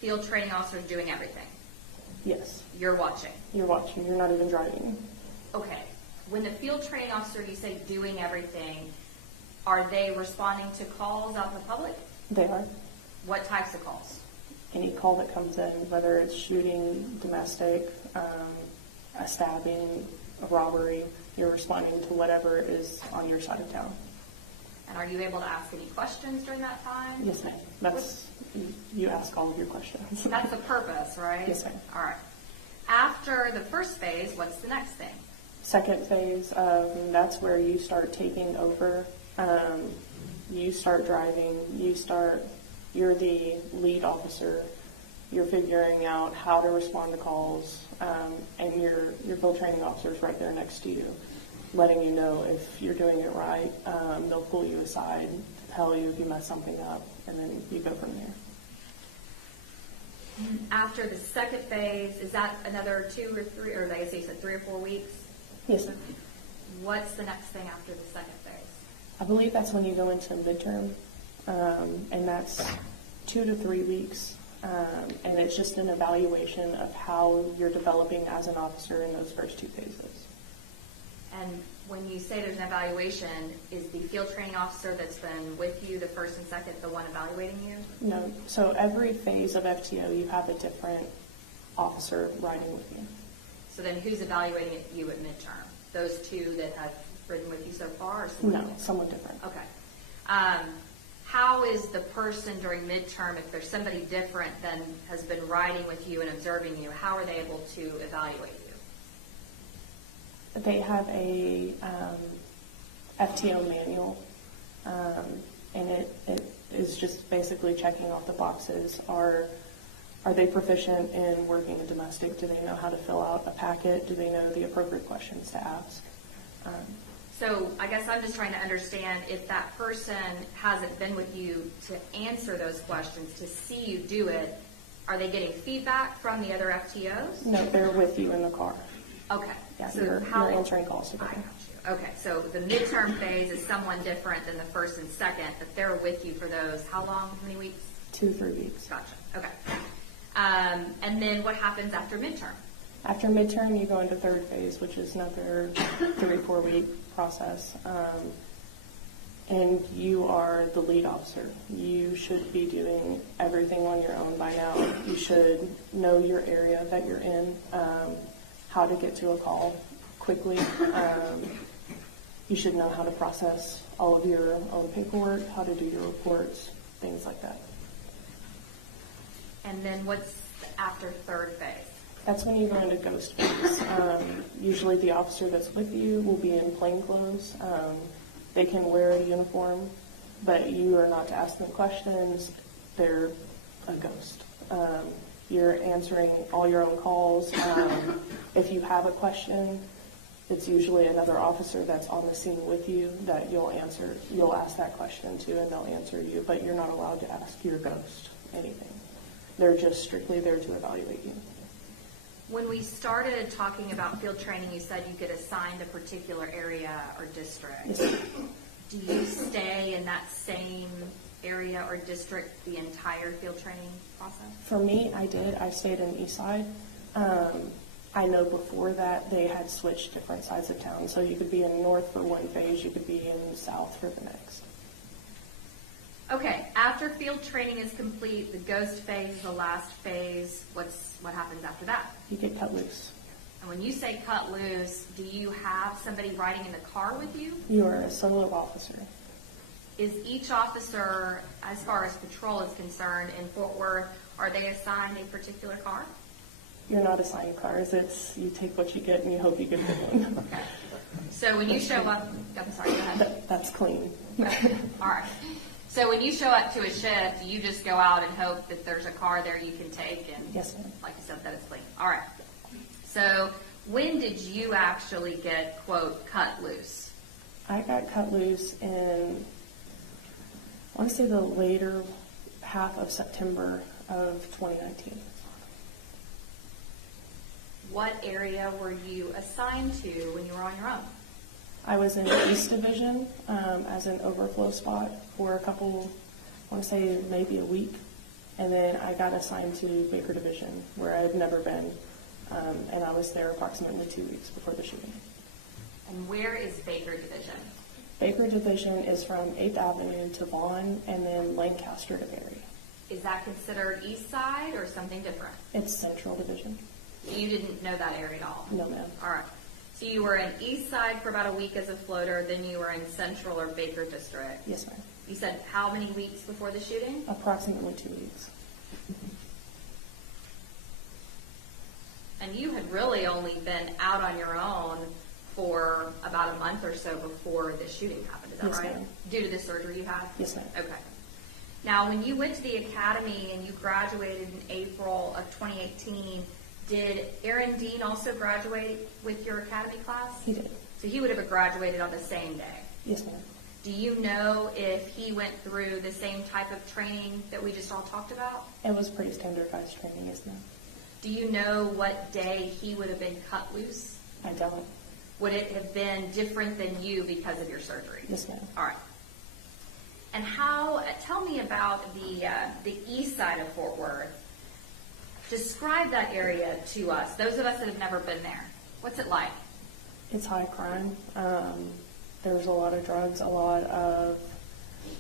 Field training officer is doing everything. Yes. You're watching. You're watching. You're not even driving. Okay. When the field training officer, you say doing everything, are they responding to calls out in the public? They are. What types of calls? Any call that comes in, whether it's shooting, domestic, a stabbing, a robbery, you're responding to whatever is on your side of town. And are you able to ask any questions during that time? Yes, ma'am. You ask all of your questions. That's the purpose, right? Yes, ma'am. All right. After the first phase, what's the next thing? Second phase, that's where you start taking over. You start driving. You're the lead officer. You're figuring out how to respond to calls, and your field training officer is right there next to you, letting you know if you're doing it right. They'll pull you aside, tell you if you mess something up, and then you go from there. After the second phase, is that another 2 or 3, or I guess you said 3 or 4 weeks? Yes, ma'am. What's the next thing after the second phase? I believe that's when you go into midterm, and that's 2 to 3 weeks. And it's just an evaluation of how you're developing as an officer in those first 2 phases. And when you say there's an evaluation, is the field training officer that's been with you, the first and second, the one evaluating you? No, so every phase of FTO, you have a different officer riding with you. So then who's evaluating you at midterm? Those 2 that have ridden with you so far, or someone No, different? someone different. Okay. How is the person during midterm, if there's somebody different than has been riding with you and observing you, how are they able to evaluate you? They have a FTO manual, and it is just basically checking off the boxes. Are they proficient in working in domestic? Do they know how to fill out a packet? Do they know the appropriate questions to ask? So I guess I'm just trying to understand if that person hasn't been with you to answer those questions, to see you do it, are they getting feedback from the other FTOs? No, they're with you in the car. Okay. Yeah, So you're answering calls I together. got you. Okay, so the midterm phase is someone different than the first and second, but they're with you for those, how long, how many weeks? 2-3 weeks. Gotcha, okay. And then what happens after midterm? After midterm, you go into 3rd phase, which is another 3-4 week process. And you are the lead officer. You should be doing everything on your own by now. You should know your area that you're in, how to get to a call quickly. You should know how to process all of your own paperwork, how to do your reports, things like that. And then what's after 3rd phase? That's when you go into ghost phase. Usually the officer that's with you will be in plain clothes. They can wear a uniform, but you are not to ask them questions. They're a ghost. You're answering all your own calls. If you have a question, it's usually another officer that's on the scene with you that you'll ask that question to, and they'll answer you, but you're not allowed to ask your ghost anything. They're just strictly there to evaluate you. When we started talking about field training, you said you get assigned a particular area or district. Yes, ma'am. Do you stay in that same area or district the entire field training process? For me, I did. I stayed in East Side. I know before that they had switched different sides of town. So you could be in North for one phase, you could be in South for the next. Okay, after field training is complete, the ghost phase is the last phase. What happens after that? You get cut loose. And when you say cut loose, do you have somebody riding in the car with you? You are a solo officer. Is each officer, as far as patrol is concerned, in Fort Worth, are they assigned a particular car? You're not assigned cars. It's you take what you get and you hope you get a good one. Okay. So when you show up, I'm sorry, go ahead. That's clean. All right. So when you show up to a shift, you just go out and hope that there's a car there you can take, and Yes, ma'am. like you said, that it's clean. All right. So when did you actually get, quote, cut loose? I got cut loose in, I want to say the later half of September of 2019. What area were you assigned to when you were on your own? I was in the East Division as an overflow spot for a couple, I want to say maybe a week. And then I got assigned to Baker Division, where I had never been. And I was there approximately 2 weeks before the shooting. And where is Baker Division? Baker Division is from 8th Avenue to Vaughn and then Lancaster to Berry. Is that considered East Side or something different? It's Central Division. You didn't know that area at all? No, ma'am. All right. So you were in East Side for about a week as a floater, then you were in Central or Baker District. Yes, ma'am. You said how many weeks before the shooting? Approximately 2 weeks. And you had really only been out on your own for about a month or so before the shooting happened. Is that Yes, right? ma'am. Due to the surgery you had? Yes, ma'am. Okay. Now, when you went to the academy and you graduated in April of 2018, did Aaron Dean also graduate with your academy class? He did. So he would have graduated on the same day. Yes, ma'am. Do you know if he went through the same type of training that we just all talked about? It was pretty standardized training, yes, ma'am. Do you know what day he would have been cut loose? I don't. Would it have been different than you because of your surgery? Yes, ma'am. All right. And tell me about the east side of Fort Worth. Describe that area to us, those of us that have never been there. What's it like? It's high crime. There's a lot of drugs, a lot of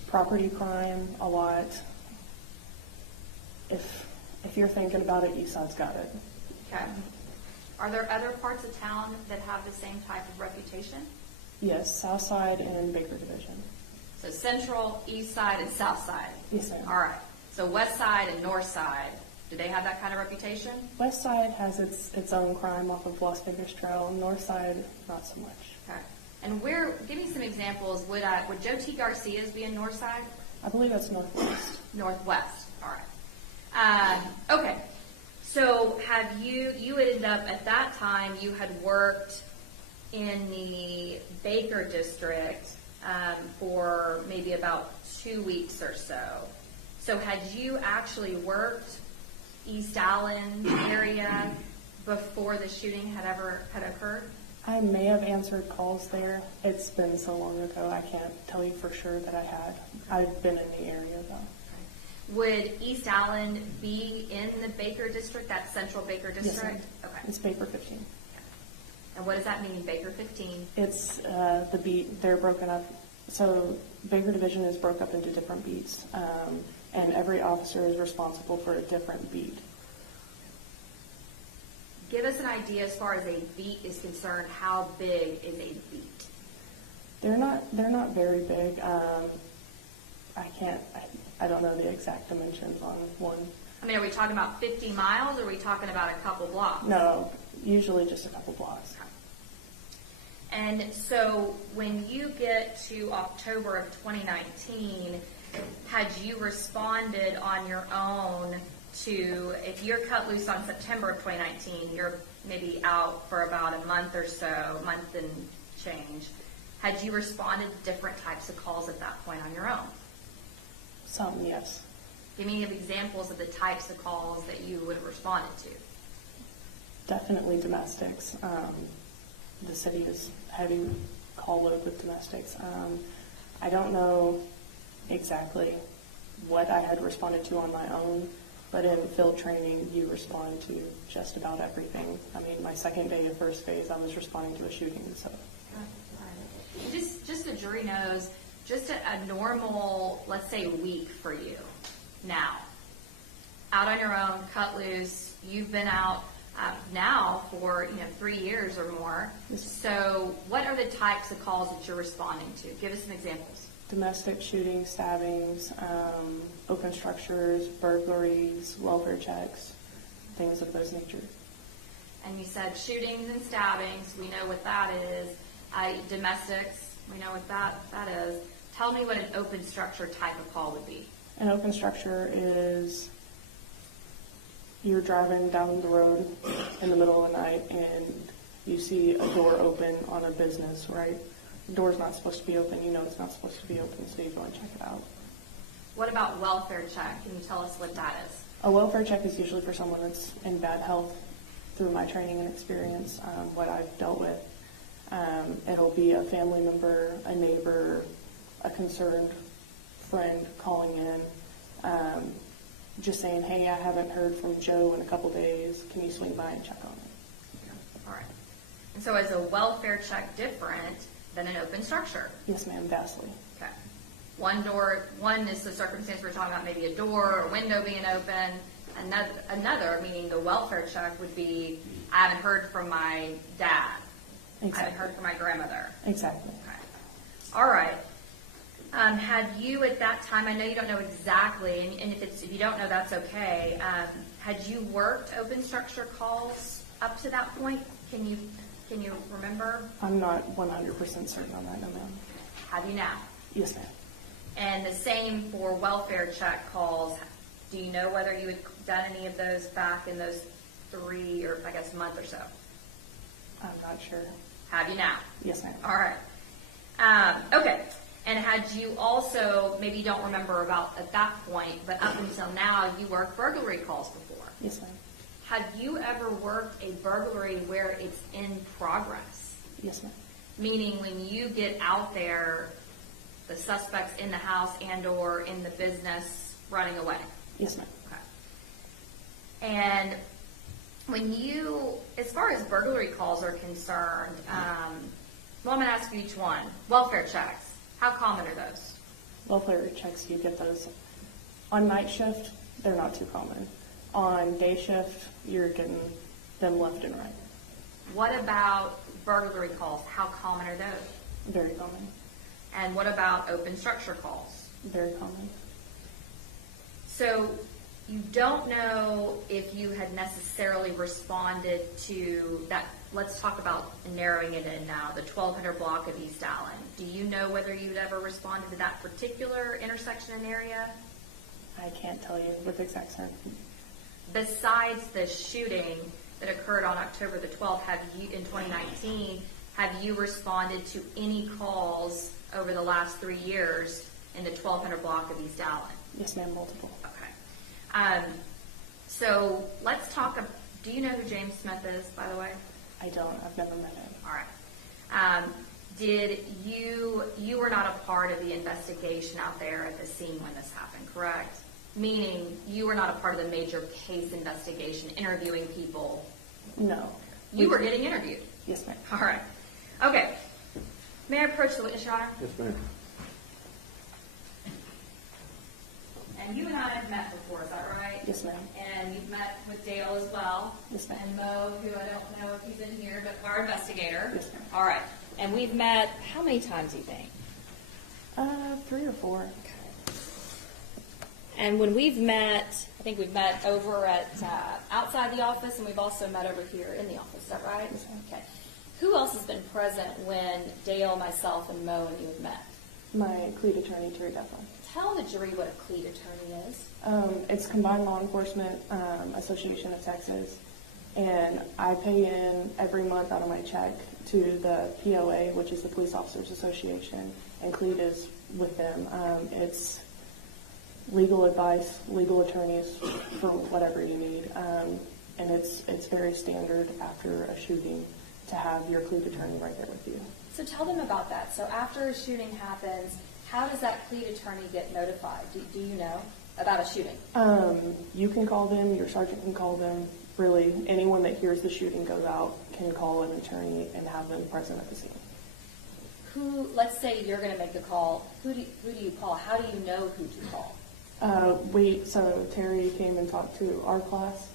property crime, a lot. If you're thinking about it, East Side's got it. Okay. Are there other parts of town that have the same type of reputation? Yes, South Side and Baker Division. So Central, East Side, and South Side. Yes, ma'am. All right. So West Side and North Side, do they have that kind of reputation? West Side has its own crime off of Las Vegas Trail. North Side, not so much. Okay. And give me some examples. Would Joe T. Garcia's be in North Side? I believe that's Northwest. Northwest. All right. Okay. So you ended up, at that time, you had worked in the Baker District for maybe about 2 weeks or so. So had you actually worked East Allen area before the shooting had occurred? I may have answered calls there. It's been so long ago, I can't tell you for sure that I had. I've been in the area, though. Would East Allen be in the Baker District, that central Baker Yes, District? ma'am. Okay. It's Baker 15. And what does that mean, Baker 15? It's the beat. They're broken up. So Baker Division is broke up into different beats, and every officer is responsible for a different beat. Give us an idea as far as a beat is concerned. How big is a beat? They're not very big. I don't know the exact dimensions on one. I mean, are we talking about 50 miles, or are we talking about a couple blocks? No, usually just a couple blocks. And so when you get to October of 2019, had you responded on your own to, if you're cut loose on September of 2019, you're maybe out for about a month or so, a month and change, had you responded to different types of calls at that point on your own? Some, yes. Give me examples of the types of calls that you would have responded to. Definitely domestics. The city is heavy call load with domestics. I don't know exactly what I had responded to on my own, but in field training, you respond to just about everything. I mean, my second day of first phase, I was responding to a shooting. So, just so the jury knows, just a normal, let's say, week for you now, out on your own, cut loose. You've been out now for 3 years or more. So, what are the types of calls that you're responding to? Give us some examples. domestic shootings, stabbings, open structures, burglaries, welfare checks, things of those nature. And you said shootings and stabbings. We know what that is. Domestics. We know what that is. Tell me what an open structure type of call would be. An open structure is you're driving down the road in the middle of the night and you see a door open on a business, right? The door's not supposed to be open. You know it's not supposed to be open, so you go and check it out. What about welfare check? Can you tell us what that is? A welfare check is usually for someone that's in bad health. Through my training and experience, what I've dealt with, it'll be a family member, a neighbor, a concerned friend calling in, just saying, hey, I haven't heard from Joe in a couple days. Can you swing by and check on it? All right. And so is a welfare check different than an open structure? Yes, ma'am, vastly. Okay. One is the circumstance we're talking about, maybe a door or window being open. Another, meaning the welfare check, would be, I haven't heard from my dad. Exactly. I haven't heard from my grandmother. Exactly. Okay. All right. Had you at that time, I know you don't know exactly, and if you don't know, that's okay. Had you worked open structure calls up to that point? Can you remember? I'm not 100% certain on that, no, ma'am. Have you now? Yes, ma'am. And the same for welfare check calls. Do you know whether you had done any of those back in those 3 or, I guess, month or so? I'm not sure. Have you now? Yes, ma'am. All right. Okay. And had you also, maybe you don't remember about at that point, but up until now, you worked burglary calls before. Yes, ma'am. Have you ever worked a burglary where it's in progress? Yes, ma'am. Meaning when you get out there, the suspect's in the house and or in the business running away? Yes, ma'am. Okay. And when you, as far as burglary calls are concerned, well, I'm going to ask you each one. Welfare checks, how common are those? Welfare checks, you get those on night shift. They're not too common. On day shift, you're getting them left and right. What about burglary calls? How common are those? Very common. And what about open structure calls? Very common. So you don't know if you had necessarily responded to that. Let's talk about narrowing it in now, the 1200 block of East Allen. Do you know whether you'd ever responded to that particular intersection and area? I can't tell you with exact certainty. Besides the shooting that occurred on October the 12th, have you, in 2019, have you responded to any calls over the last 3 years in the 1200 block of East Allen? Yes, ma'am, multiple. Okay. So let's talk. Do you know who James Smith is, by the way? I don't. I've never met him. All right. Did you were not a part of the investigation out there at the scene when this happened, correct? Meaning you were not a part of the major case investigation, interviewing people. No. You were getting interviewed. Yes, ma'am. All right. Okay. May I approach the witness, Your Honor? Yes, ma'am. And you and I have met before, is that right? Yes, ma'am. And you've met with Dale as well? Yes, ma'am. And Mo, who I don't know if he's in here, but our investigator? Yes, ma'am. All right. And we've met how many times, do you think? 3 or 4. And when we've met, I think we've met over at outside the office, and we've also met over here in the office. Is that right? Yes, ma'am. Okay. Who else has been present when Dale, myself, and Mo and you have met? My cleat attorney, Terry Devlin. Tell the jury what a cleat attorney is. It's Combined Law Enforcement Association of Texas, and I pay in every month out of my check to the POA, which is the Police Officers Association, and cleat is with them. It's legal advice, legal attorneys for whatever you need, and it's very standard after a shooting to have your cleat attorney right there with you. So tell them about that. So after a shooting happens, how does that cleat attorney get notified? Do you know about a shooting? You can call them, your sergeant can call them. Really, anyone that hears the shooting goes out can call an attorney and have them present at the scene. Who? Let's say you're going to make the call. Who do you call? How do you know who to call? So Terry came and talked to our class,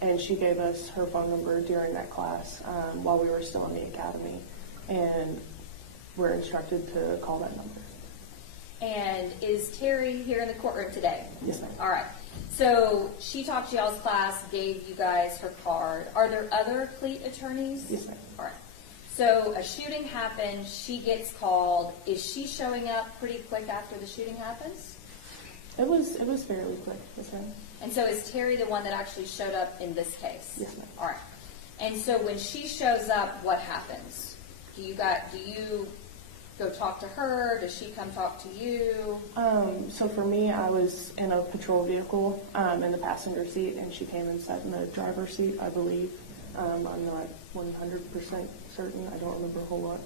and she gave us her phone number during that class while we were still in the academy, and we're instructed to call that number. And is Terry here in the courtroom today? Yes, ma'am. All right. So she talked to y'all's class, gave you guys her card. Are there other cleat attorneys? Yes, ma'am. All right. So a shooting happens. She gets called. Is she showing up pretty quick after the shooting happens? It was fairly quick. Yes, ma'am. And so is Terry the one that actually showed up in this case? Yes, ma'am. All right. And so when she shows up, what happens? Do you go talk to her? Does she come talk to you? So for me, I was in a patrol vehicle in the passenger seat, and she came and sat in the driver's seat, I believe. I'm not 100% certain. I don't remember a whole lot.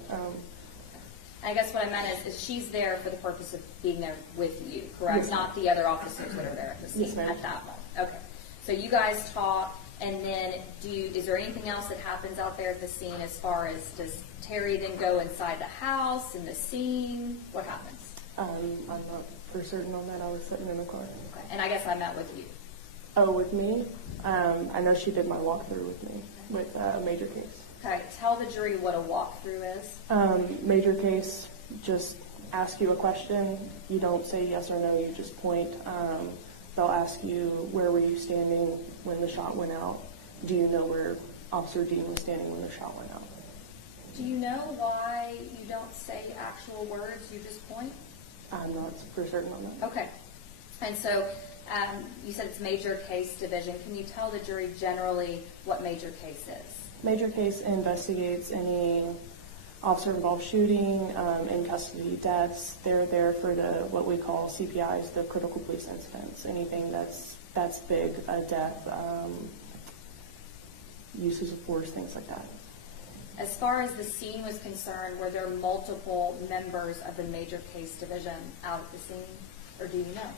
I guess what I meant is she's there for the purpose of being there with you, correct? Yes, Not the other officers that are there at the scene Yes, ma'am. at that moment. Okay. So you guys talk, and then is there anything else that happens out there at the scene as far as does Terry then go inside the house, in the scene? What happens? I'm not for certain on that. I was sitting in the car. Okay. And I guess I met with you. Oh, with me? I know she did my walkthrough with me with Major Case. Okay. Tell the jury what a walkthrough is. Major Case, just ask you a question. You don't say yes or no. You just point. They'll ask you, where were you standing when the shot went out? Do you know where Officer Dean was standing when the shot went out? Do you know why you don't say actual words? You just point? I'm not for certain on that. Okay. And so you said it's major case division. Can you tell the jury generally what major case is? Major Case investigates any officer-involved shooting, in custody deaths. They're there for what we call CPIs, the critical police incidents. Anything that's big, a death, uses of force, things like that. As far as the scene was concerned, were there multiple members of the major case division out at the scene, or do you know?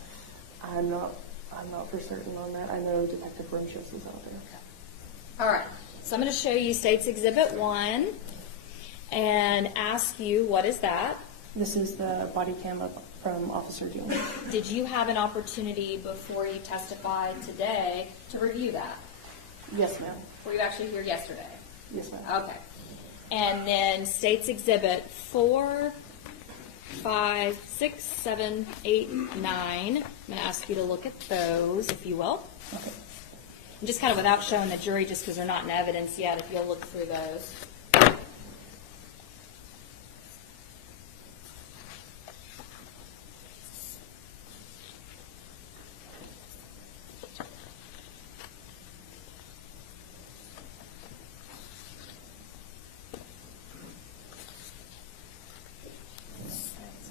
I'm not I'm not for certain on that. I know Detective Rimshus is out there. All right. So I'm going to show you State's Exhibit 1 and ask you, what is that? This is the body cam from Officer Dean. Did you have an opportunity before you testified today to review that? Yes, ma'am. Were you actually here yesterday? Yes, ma'am. Okay. And then State's Exhibit 4, 5, 6, 7, 8, 9. I'm going to ask you to look at those, if you will. Okay. And just kind of without showing the jury, just because they're not in evidence yet, if you'll look through those.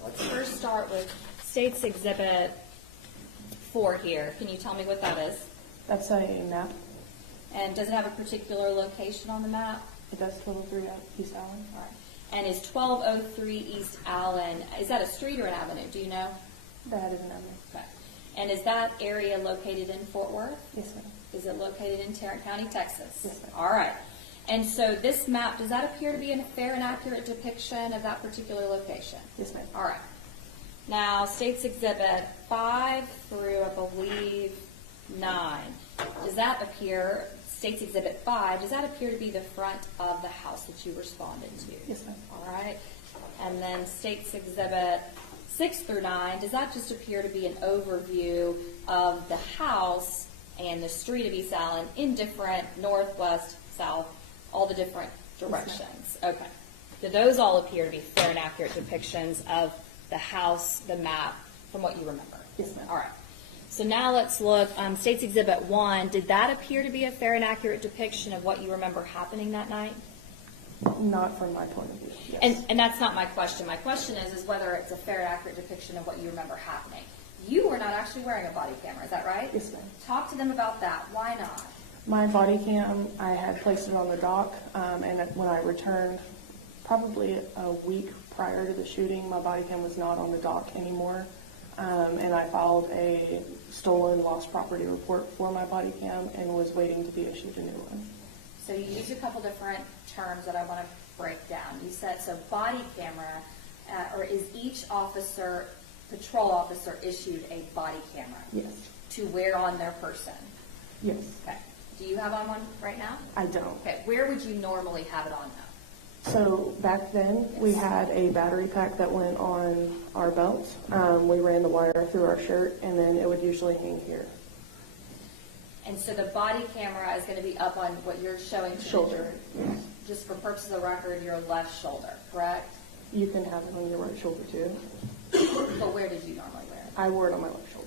Let's first start with State's Exhibit 4 here. Can you tell me what that is? That's a map. And does it have a particular location on the map? It does 1203 East Allen. All right. And is 1203 East Allen, is that a street or an avenue? Do you know? That is an avenue. Okay. And is that area located in Fort Worth? Yes, ma'am. Is it located in Tarrant County, Texas? Yes, ma'am. All right. And so this map, does that appear to be a fair and accurate depiction of that particular location? Yes, ma'am. All right. Now, State's Exhibit 5 through, I believe, 9. Does that appear, State's Exhibit 5, does that appear to be the front of the house that you responded to? Yes, ma'am. All right. And then State's Exhibit 6 through 9, does that just appear to be an overview of the house and the street of East Allen in different northwest, south, all the different directions? Okay. Do those all appear to be fair and accurate depictions of the house, the map, from what you remember? Yes, ma'am. All right. So now let's look, State's Exhibit 1, did that appear to be a fair and accurate depiction of what you remember happening that night? Not from my point of view. Yes. And that's not my question. My question is whether it's a fair and accurate depiction of what you remember happening. You were not actually wearing a body camera, is that right? Yes, ma'am. Talk to them about that. Why not? My body cam, I had placed it on the dock, and when I returned, probably a week prior to the shooting, my body cam was not on the dock anymore, and I filed a stolen lost property report for my body cam and was waiting to be issued a new one. So you used a couple different terms that I want to break down. You said, so body camera, or is each officer, patrol officer, issued a body camera? Yes. To wear on their person? Yes. Okay. Do you have on one right now? I don't. Okay. Where would you normally have it on now? So back then, we had a battery pack that went on our belt. We ran the wire through our shirt, and then it would usually hang here. And so the body camera is going to be up on what you're showing to the Shoulder. jury. Just for purposes of the record, your left shoulder, correct? You can have it on your right shoulder, too. But where did you normally wear it? I wore it on my left shoulder.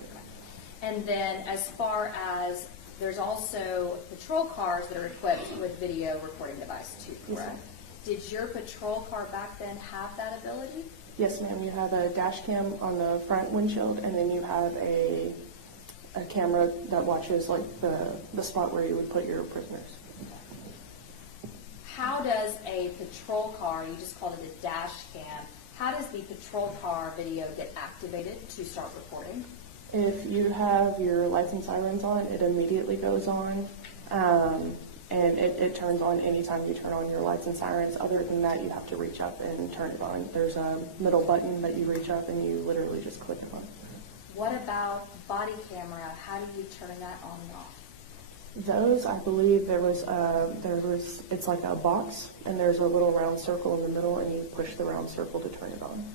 And then as far as, there's also patrol cars that are equipped with video recording device too, Yes, correct? ma'am. Did your patrol car back then have that ability? Yes, ma'am. You have a dash cam on the front windshield, and then you have a camera that watches like the spot where you would put your prisoners. How does a patrol car, you just called it a dash cam, how does the patrol car video get activated to start recording? If you have your lights and sirens on, it immediately goes on, and it turns on anytime you turn on your lights and sirens. Other than that, you have to reach up and turn it on. There's a middle button that you reach up and you literally just click it on. What about body camera? How do you turn that on and off? Those, I believe it's like a box, and there's a little round circle in the middle, and you push the round circle to turn it on.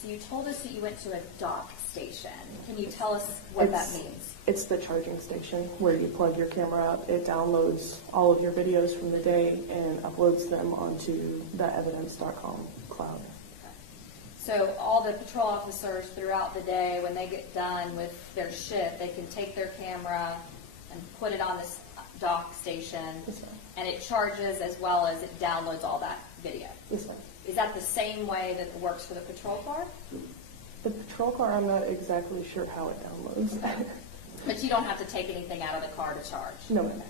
So you told us that you went to a dock station. Can you tell us what that means? It's the charging station where you plug your camera up. It downloads all of your videos from the day and uploads them onto the evidence.com cloud. So all the patrol officers throughout the day, when they get done with their shift, they can take their camera and put it on this dock station, Yes, ma'am. and it charges as well as it downloads all that video. Yes, ma'am. Is that the same way that it works for the patrol car? The patrol car, I'm not exactly sure how it downloads. But you don't have to take anything out of the car to charge? No, ma'am.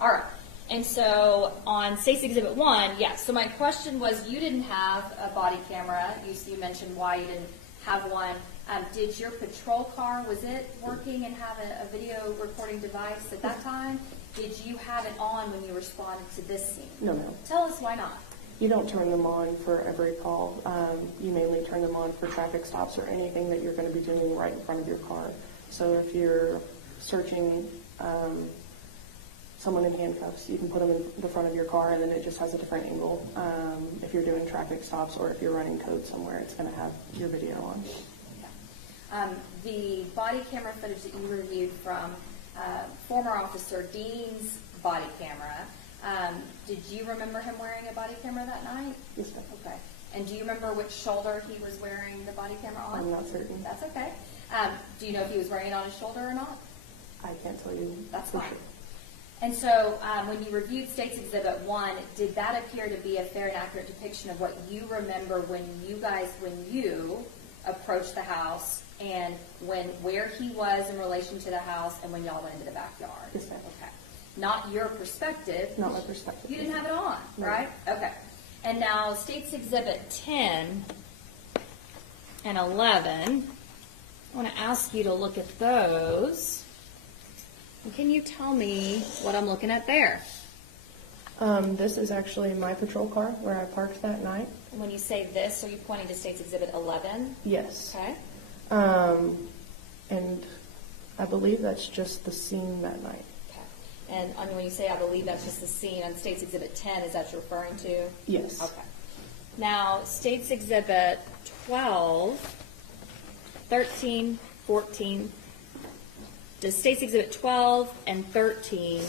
All right. And so on State's Exhibit 1, yes. So my question was, you didn't have a body camera. You mentioned why you didn't have one Did your patrol car, was it working and have a video recording device at that time? Did you have it on when you responded to this scene? No, no. Tell us why not. You don't turn them on for every call. You mainly turn them on for traffic stops or anything that you're going to be doing right in front of your car. So if you're searching someone in handcuffs, you can put them in the front of your car and then it just has a different angle. If you're doing traffic stops or if you're running code somewhere, it's going to have your video on. The body camera footage that you reviewed from former Officer Dean's body camera, did you remember him wearing a body camera that night? Yes, ma'am. Okay. And do you remember which shoulder he was wearing the body camera on? I'm not certain. That's okay. Do you know if he was wearing it on his shoulder or not? I can't tell you. That's for fine. sure. And so when you reviewed State's Exhibit 1, did that appear to be a fair and accurate depiction of what you remember when you approached the house and where he was in relation to the house and when y'all went into the backyard? Yes, ma'am. Okay. Not your perspective. Not my perspective. You didn't have it on, No. right? Okay. And now State's Exhibit 10 and 11, I want to ask you to look at those. And can you tell me what I'm looking at there? This is actually my patrol car where I parked that night. And when you say this, are you pointing to State's Exhibit 11? Yes. Okay. And I believe that's just the scene that night. Okay. And when you say I believe that's just the scene on State's Exhibit 10, is that you're referring to? Yes. Okay. Now, State's Exhibit 12, 13, 14, does State's Exhibit 12 and 13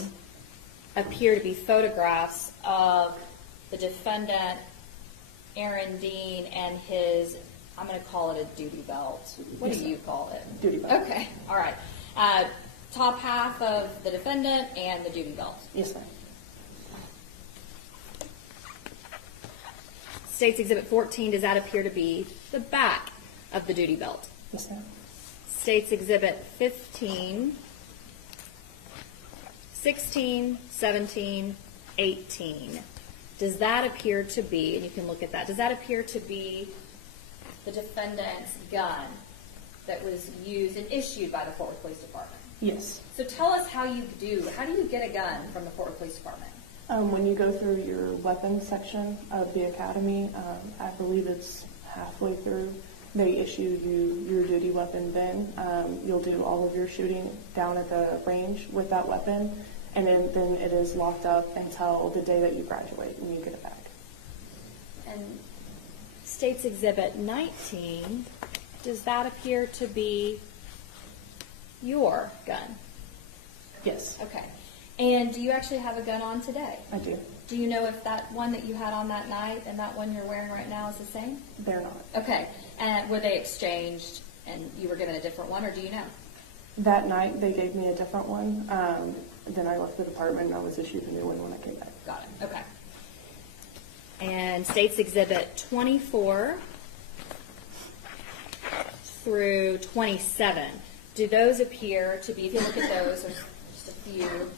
appear to be photographs of the defendant, Aaron Dean, and his, I'm going to call it a duty belt. What do you call it? Duty belt. Okay, all right. Top half of the defendant and the duty belt. Yes, ma'am. State's Exhibit 14, does that appear to be the back of the duty belt? Yes, ma'am. State's Exhibit 15, 16, 17, 18. Does that appear to be, and you can look at that, does that appear to be the defendant's gun that was used and issued by the Fort Worth Police Department? Yes. So tell us how do you get a gun from the Fort Worth Police Department? When you go through your weapons section of the academy, I believe it's halfway through, they issue you your duty weapon then. You'll do all of your shooting down at the range with that weapon, and then it is locked up until the day that you graduate and you get it back. And State's Exhibit 19, does that appear to be your gun? Yes, Okay. And do you actually have a gun on today? I do. Do you know if that one that you had on that night and that one you're wearing right now is the same? They're not. Okay. And were they exchanged and you were given a different one, or do you know? That night they gave me a different one. Then I left the department and I was issued a new one when I came back. Got it. Okay. And State's Exhibit 24 through 27. Do those appear to be, if you look at those, there's just a few.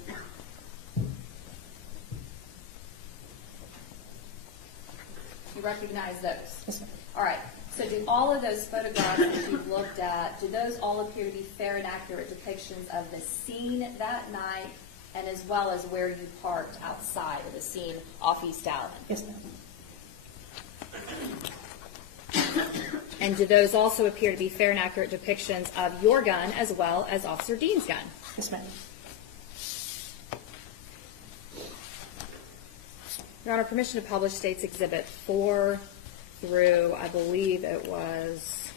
You recognize those? Yes, ma'am. All right. So do all of those photographs that you've looked at, do those all appear to be fair and accurate depictions of the scene that night and as well as where you parked outside of the scene off East Allen? Yes, ma'am. And do those also appear to be fair and accurate depictions of your gun as well as Officer Dean's gun? Yes, ma'am. Your Honor, permission to publish State's Exhibit 4 through, I believe it was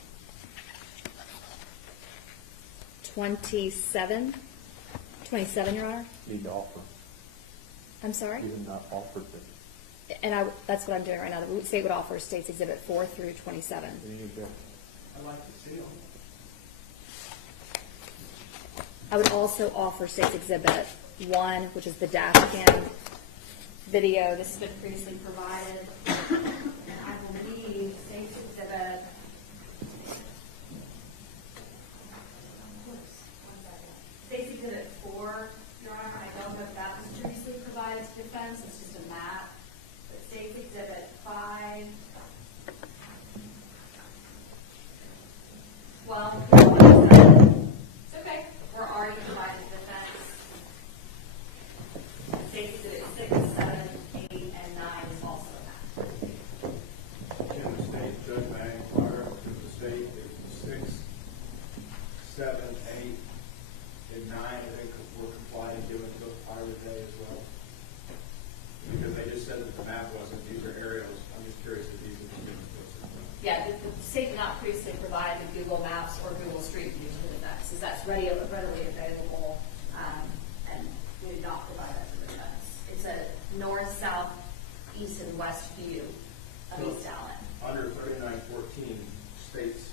27. 27, Your Honor. Need to offer. I'm sorry? You have not offered them. And that's what I'm doing right now. The state would offer State's Exhibit 4 through 27. You need to. I'd like to see them. I would also offer State's Exhibit 1, which is the dash cam video. This has been previously provided. And I believe State's Exhibit... State's Exhibit 4, Your Honor, I don't know if that was previously provided to defense. It's just a map. But State's Exhibit 5, 12, that the map was, if these are aerials, I'm just curious if these are the new ones. Yeah, the state did not previously provide the Google Maps or Google Street View to the defense, because that's readily available, and we did not provide that to the defense. It's a north, south, east, and west view of East Allen. Under 3914 states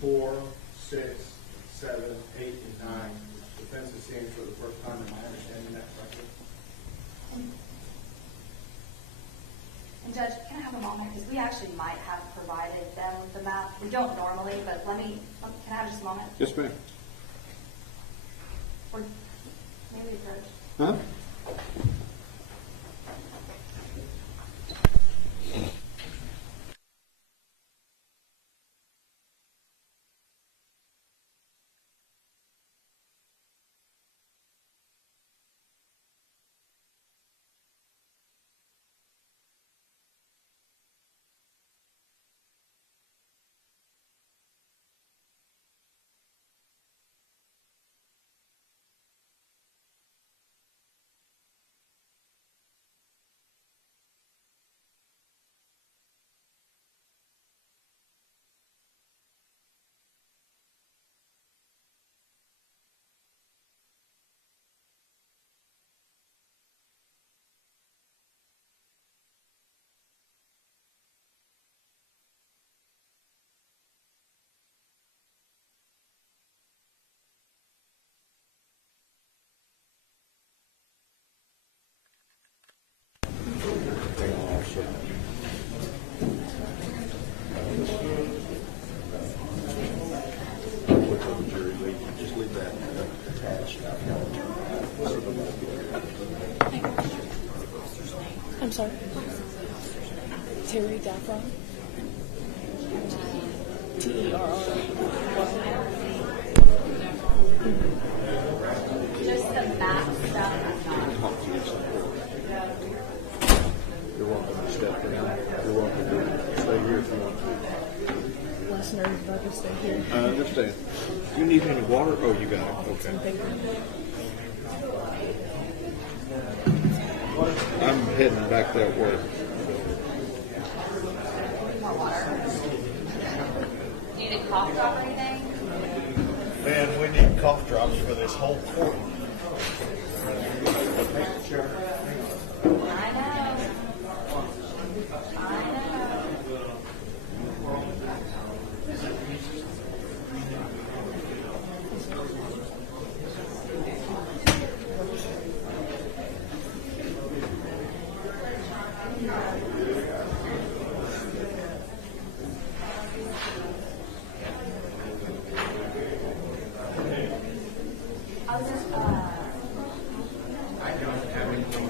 4, 6, 7, 8, and 9. Defense is seeing for the first time. Am I understanding that correctly? And Judge, can I have a moment? Because we actually might have provided them with the map. We don't normally, but can I have just a moment? Yes, ma'am. Or maybe Judge. Huh? Just leave that attached. I'm sorry. Terry Daffron. TERR. Just the map stuff. You're welcome to step down. You're welcome to stay here if you want to. Less nervous about to stay here. I understand. You need any water? Oh, you got it. Okay. I'm heading back that way. More water. Do you need a cough drop or anything? Man, we need cough drops for this whole court. I know. I don't have anything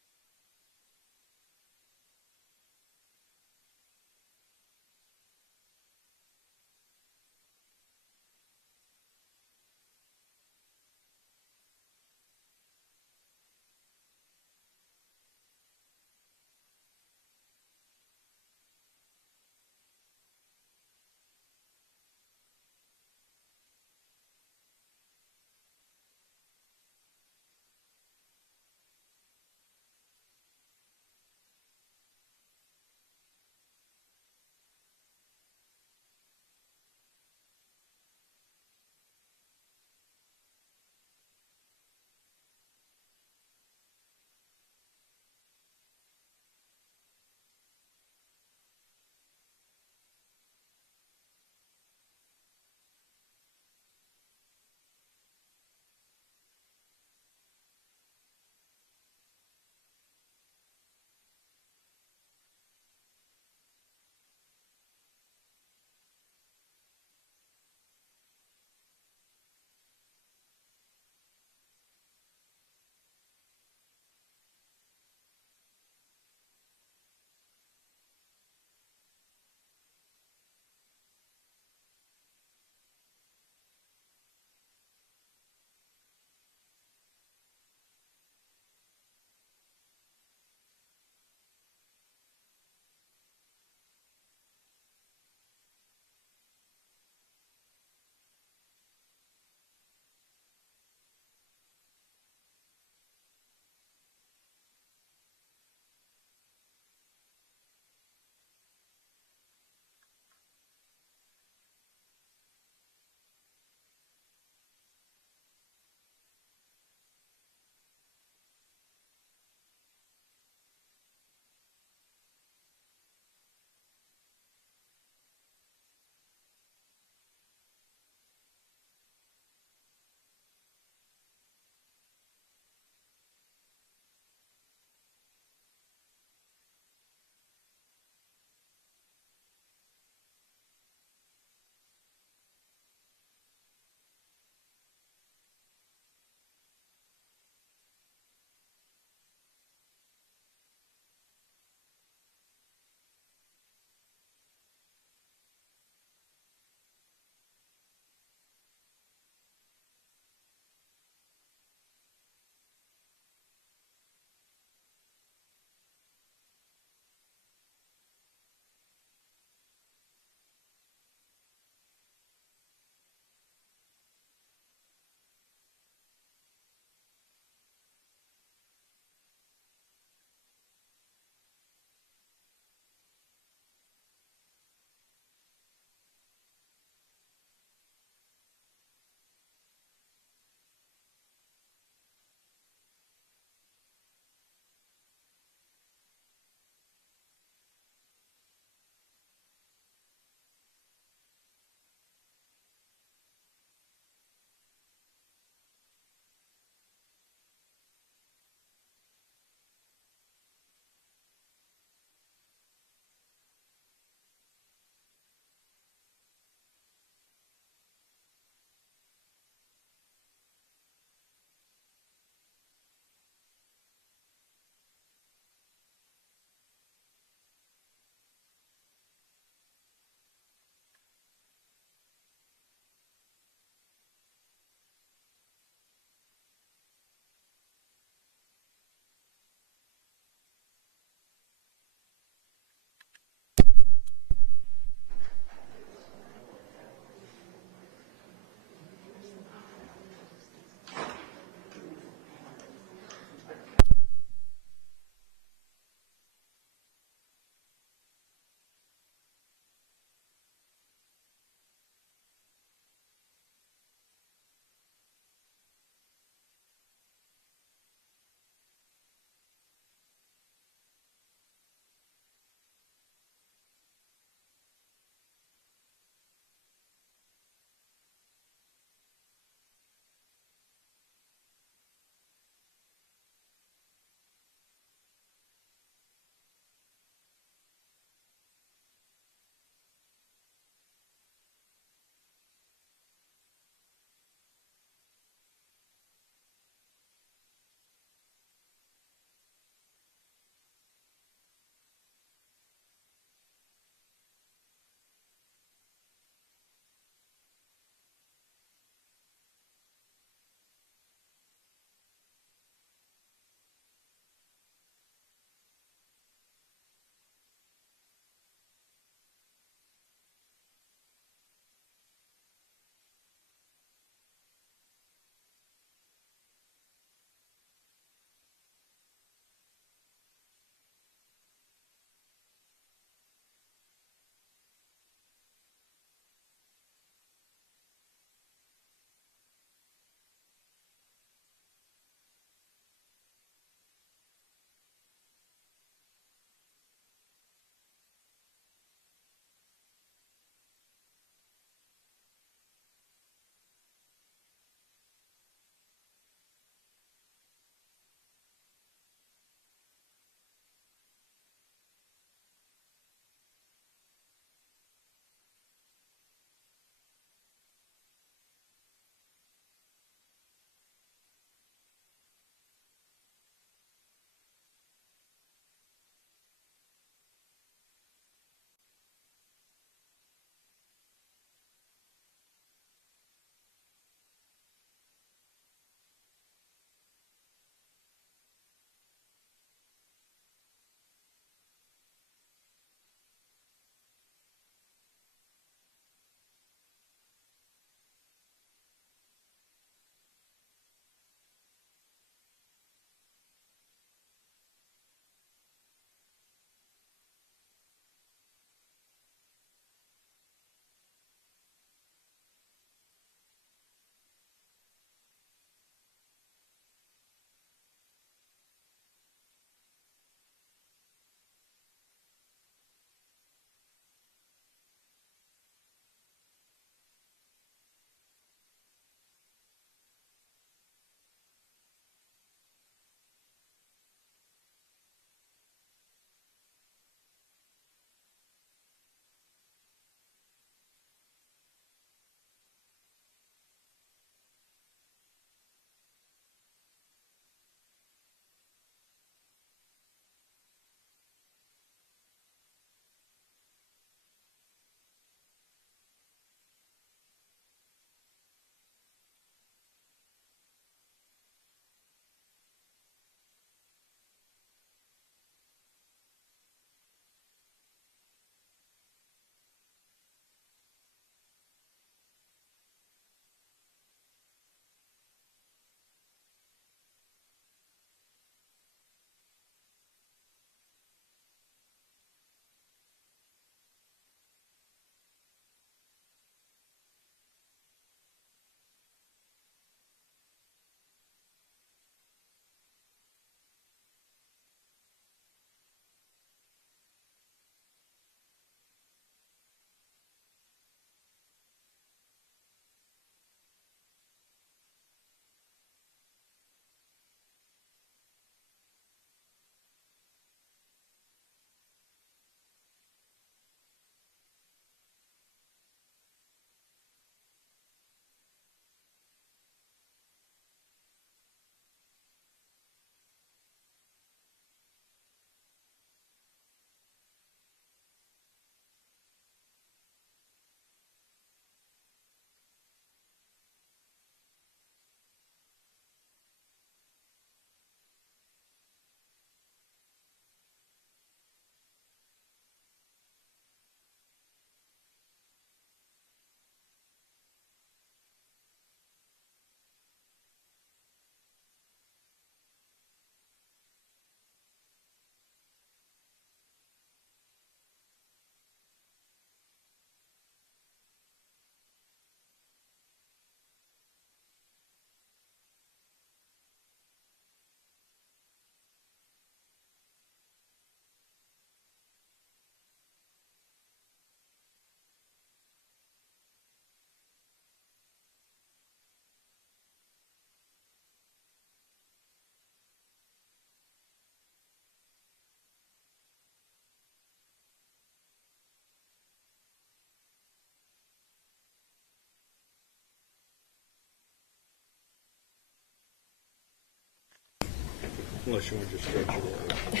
Unless you want to just stretch your legs.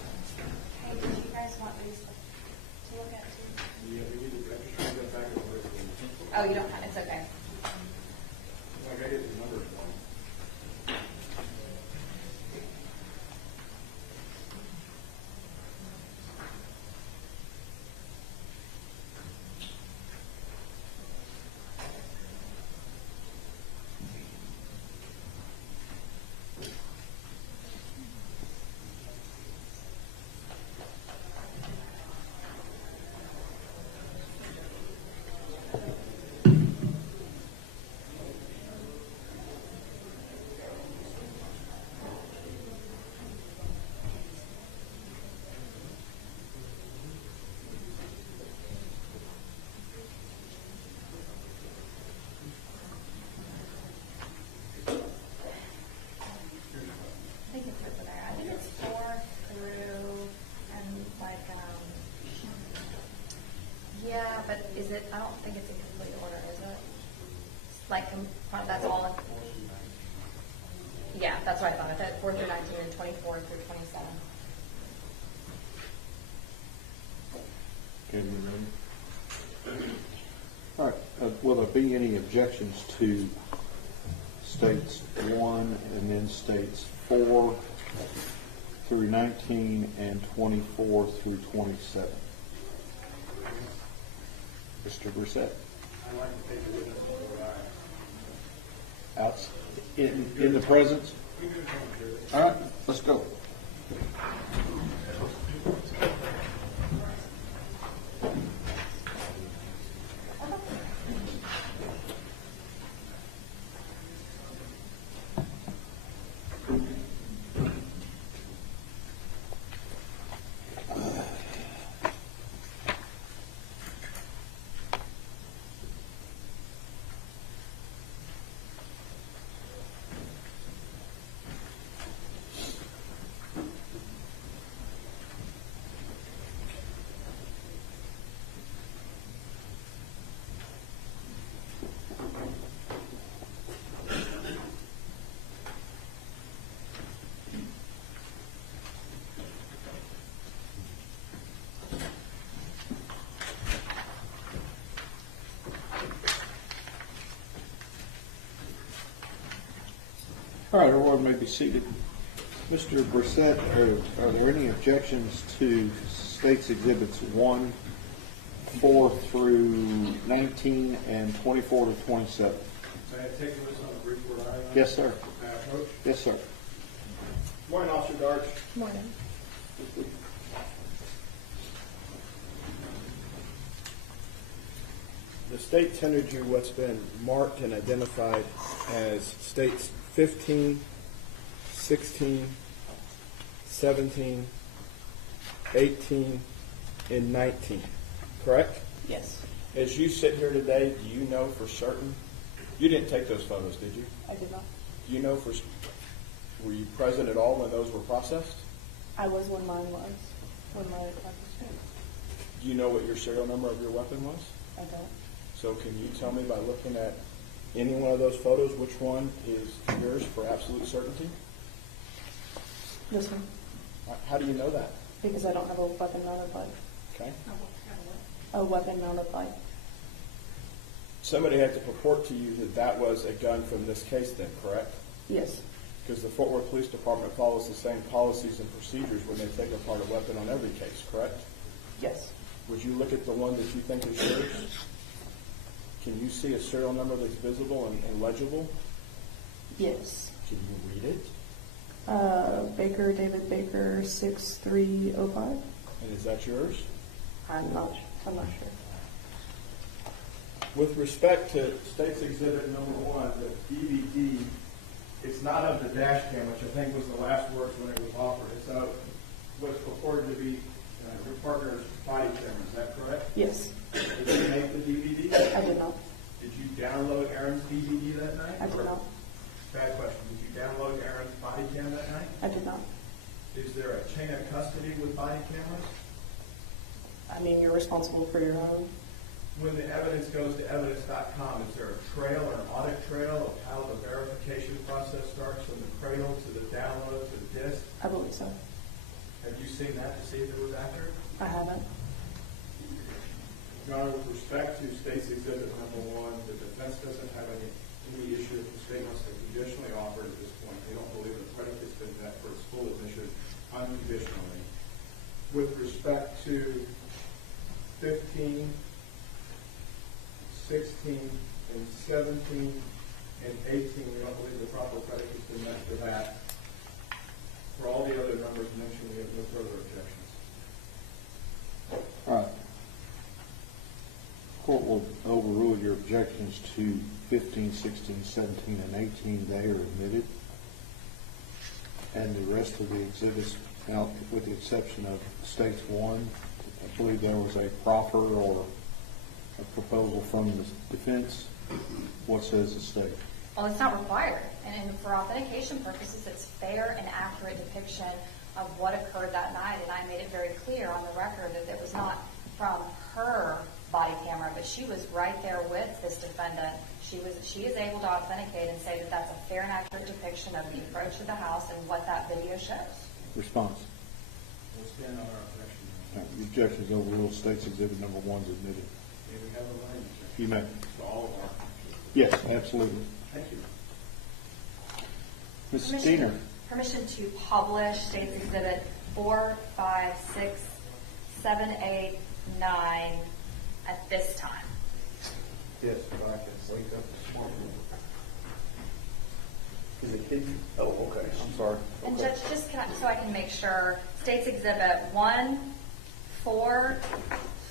Hey, did you guys want these to look at too? Yeah, we need to register and get back to work. Oh, you don't have, it's okay. Like I get the numbers wrong. I think it's over there. I think it's 4 through and like, yeah, but is it, I don't think it's in complete order, is it? Like, that's all. Yeah, that's what I thought. I thought 4 through 19 and 24 through 27. Okay, we ready? All right, will there be any objections to states 1 and then states 4 through 19 and 24 through 27? Mr. Brissett? I'd like to take a witness before I. Out in the presence? All right, let's go. All right, everyone may be seated. Mr. Brissett, are there any objections to States Exhibits 1, 4 through 19, and 24 to 27? May I take this on a brief word? Yes, sir. May I approach? Yes, sir. Morning, Officer Darch. Morning. The state tendered you what's been marked and identified as states 15, 16, 17, 18, and 19, correct? Yes, As you sit here today, do you know for certain? You didn't take those photos, did you? I did not. Do you know were you present at all when those were processed? I was when mine was, when my request was made. Do you know what your serial number of your weapon was? I don't. So can you tell me by looking at any one of those photos which one is yours for absolute certainty? This one, How do you know that? because I don't have a weapon mounted light. Okay. A weapon mounted light. Somebody had to purport to you that that was a gun from this case then, correct? Yes, Because the Fort Worth Police Department follows the same policies and procedures when they take apart a weapon on every case, correct? yes, Would you look at the one that you think is yours? Can you see a serial number that's visible and legible? yes. Can you read it? Baker, David Baker, 6305. And is that yours? I'm not sure. With respect to State's Exhibit number 1, the DVD, it's not of the dash cam, which I think was the last words when it was offered. It's of what's purported to be your partner's body camera. Is that correct? Yes, Did you make the DVD? I did not. Did you download Aaron's DVD that night? I did not. Bad question. Did you download Aaron's body cam that night? I did not. Is there a chain of custody with body cameras? I mean, you're responsible for your own. when the evidence goes to evidence.com, is there a trail or an audit trail of how the verification process starts from the cradle to the download to the disk? I believe so. Have you seen that to see if it was accurate? I haven't. Your Honor, with respect to State's Exhibit number 1, the defense doesn't have any issue if the state wants to conditionally offer it at this point. They don't believe the predicate's been met for its full admission unconditionally. With respect to 15, 16, and 17, and 18, we don't believe the proper predicate's been met for that. For all the other numbers mentioned, we have no further objections. All right. Court will overrule your objections to 15, 16, 17, and 18. They are admitted. And the rest of the exhibits, now with the exception of States 1, I believe there was a proffer or a proposal from the defense. What says the state? Well, it's not required. And for authentication purposes, it's fair and accurate depiction of what occurred that night. And I made it very clear on the record that it was not from her body camera, but she was right there with this defendant. She is able to authenticate and say that that's a fair and accurate depiction of the approach to the house and what that video shows. Response. We'll stand on our objection. All right, the objection is overruled. State's Exhibit number 1 is admitted. May we have a line objection? You may. To all of our. Yes, absolutely. Thank you. Ms. Steiner. Permission to publish State's Exhibit 4, 5, 6, 7, 8, 9 at this time. Yes, but I can wake up this morning. Is it kid? Oh, okay, I'm sorry. And Okay. Judge, so I can make sure, State's Exhibit 1, 4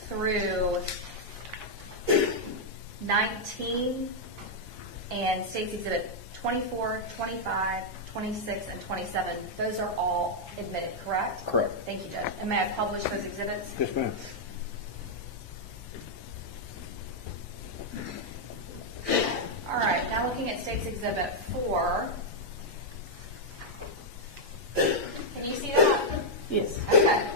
through 19, and State's Exhibit 24, 25, 26, and 27, those are all admitted, correct? Correct. Thank you, Judge. And may I publish those exhibits? Yes, ma'am. All right, now looking at State's Exhibit 4. Can you see that? Yes. Okay.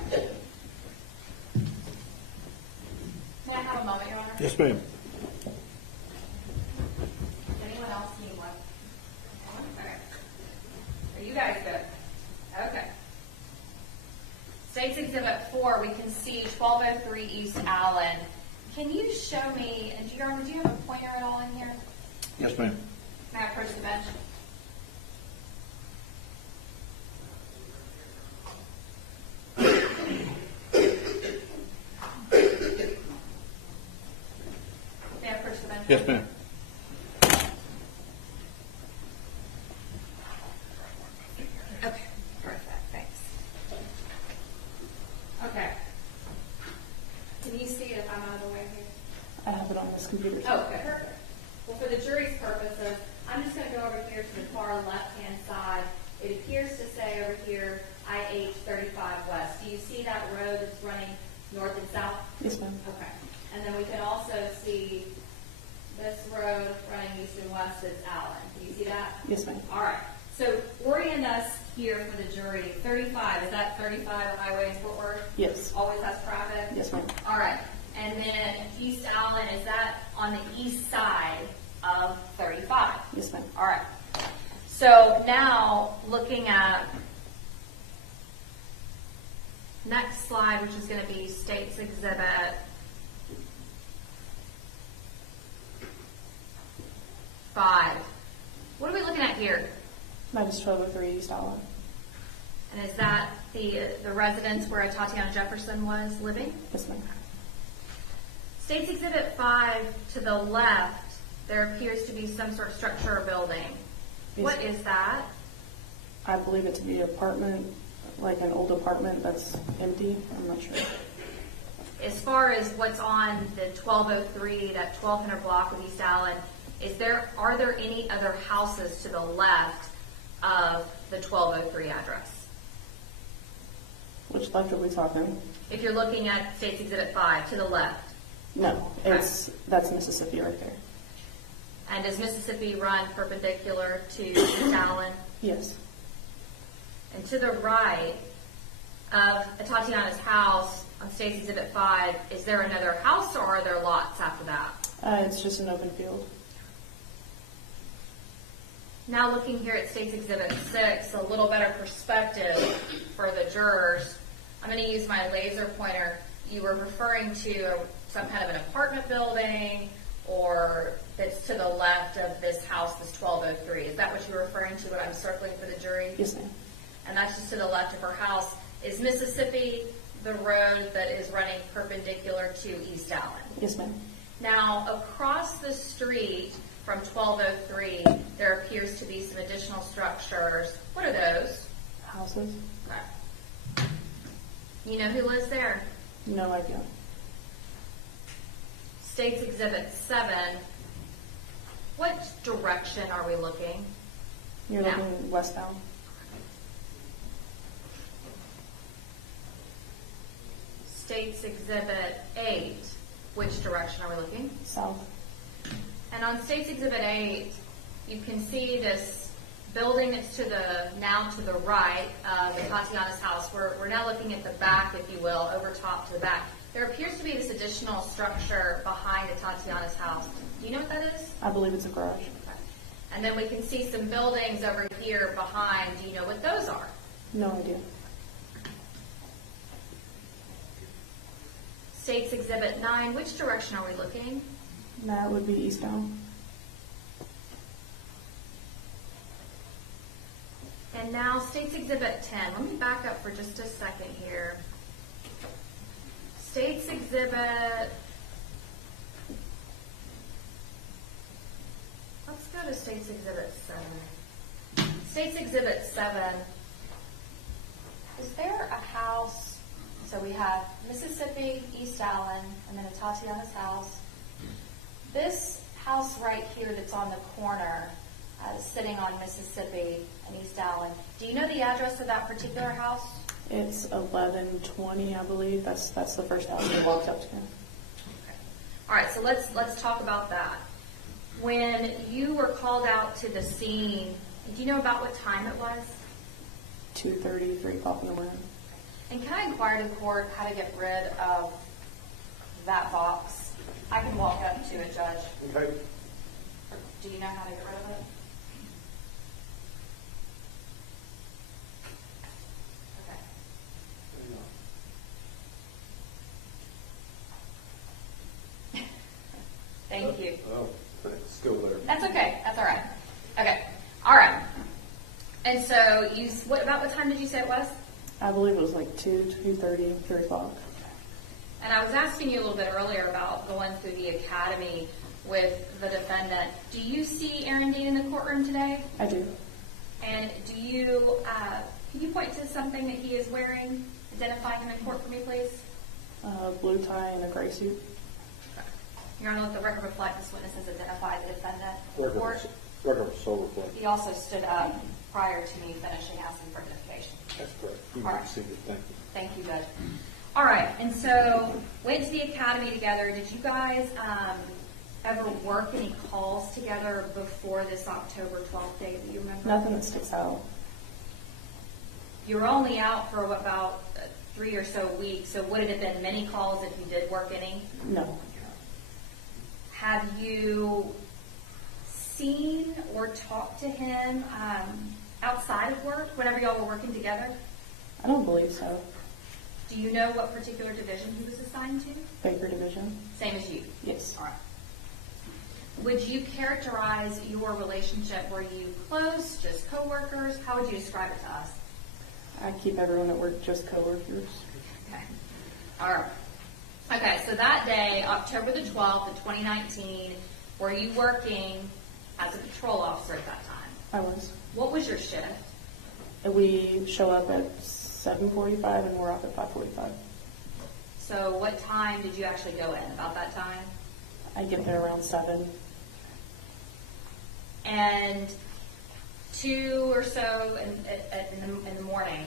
May I have a moment, Your Honor? Yes, ma'am. Does anyone else need one? Okay. Are you guys good? Okay. State's Exhibit 4, we can see 1203 East Allen. Can you show me, and do you have a pointer at all in here? Yes, ma'am. May I approach the bench? May I approach the bench? Yes, ma'am. Okay, perfect, thanks. Okay. Can you see it if I'm out of the way here? I have it on this computer. Oh, okay, perfect. Well, for the jury's purposes, I'm just going to go over here to the far left-hand side. It appears to say over here, IH 35 West. Do you see that road that's running north and south? Yes, ma'am. Okay. And then we can also see this road running east and west is Allen. Do you see that? Yes, ma'am. All right. So orient us here for the jury. 35, is that 35 highway in Fort Worth? Yes. Always has traffic? Yes, ma'am. All right. And then East Allen, is that on the east side of 35? Yes, ma'am. All right. So now looking at next slide, which is going to be State's Exhibit 5. What are we looking at here? That is 1203 East Allen. And is that the residence where Atatiana Jefferson was living? Yes, ma'am. State's Exhibit 5 to the left, there appears to be some sort of structure or building. Yes. What is that? I believe it to be an apartment, like an old apartment that's empty. I'm not sure. As far as what's on the 1203, that 1200 block of East Allen, are there any other houses to the left of the 1203 address? Which left are we talking? If you're looking at State's Exhibit 5 to the left. No, that's Mississippi right there. And does Mississippi run perpendicular to East Allen? Yes. And to the right, of Atatiana's house on State's Exhibit 5, is there another house or are there lots after that? It's just an open field. Now looking here at State's Exhibit 6, a little better perspective for the jurors. I'm going to use my laser pointer. You were referring to some kind of an apartment building or that's to the left of this house, this 1203. Is that what you're referring to, what I'm circling for the jury? Yes, ma'am. And that's just to the left of her house. Is Mississippi the road that is running perpendicular to East Allen? Yes, ma'am. Now, across the street from 1203, there appears to be some additional structures. What are those? Houses? Okay. You know who lives there? No idea. State's Exhibit 7. What direction are we looking? You're Now. looking westbound. State's Exhibit 8. Which direction are we looking? South. And on State's Exhibit 8, you can see this building that's now to the right of Atatiana's house. We're now looking at the back, if you will, over top to the back. There appears to be this additional structure behind Atatiana's house. Do you know what that is? I believe it's a garage. Okay. And then we can see some buildings over here behind. Do you know what those are? No idea. State's Exhibit 9, which direction are we looking? That would be eastbound. And now State's Exhibit 10. Let me back up for just a second here. State's Exhibit, let's go to State's Exhibit 7. State's Exhibit 7, is there a house, so we have Mississippi, East Allen, and then Atatiana's house. This house right here that's on the corner, sitting on Mississippi and East Allen, do you know the address of that particular house? It's 1120, I believe. That's the first house we walked up to. Okay. All right, so let's talk about that. When you were called out to the scene, do you know about what time it was? 2:30, 3 o'clock in the morning. And can I inquire to the court how to get rid of that box? I can walk up to it, Judge. Okay. Do you know how to get rid of it? Okay. Thank you. Oh, let's go there. That's okay. That's all right. Okay. All right. And so about what time did you say it was? I believe it was like 2:30, 3 o'clock. And I was asking you a little bit earlier about going through the academy with the defendant. Do you see Aaron Dean in the courtroom today? I do. And do you, can you point to something that he is wearing? Identify him in court for me, please. Blue tie and a gray suit. Your Honor, let the record reflect this witness has identified the defendant in court. Record so reflect. He also stood up prior to me finishing asking for identification. That's correct. You All may right. see it. Thank you. Thank you, Judge. All right, and so went to the academy together. Did you guys ever work any calls together before this October 12th date that you remember? Nothing that sticks out. You were only out for about 3 or so weeks, so would it have been many calls if you did work any? No. Have you seen or talked to him outside of work whenever y'all were working together? I don't believe so. Do you know what particular division he was assigned to? Baker Division? Same as you? Yes. All right. Would you characterize your relationship? Were you close, just coworkers? How would you describe it to us? I keep everyone at work just coworkers. Okay. All right. Okay, so that day, October the 12th of 2019, were you working as a patrol officer at that time? I was. What was your shift? And we show up at 7:45 and we're off at 5:45. So what time did you actually go in? About that time? I get there around 7. And 2 or so in the morning.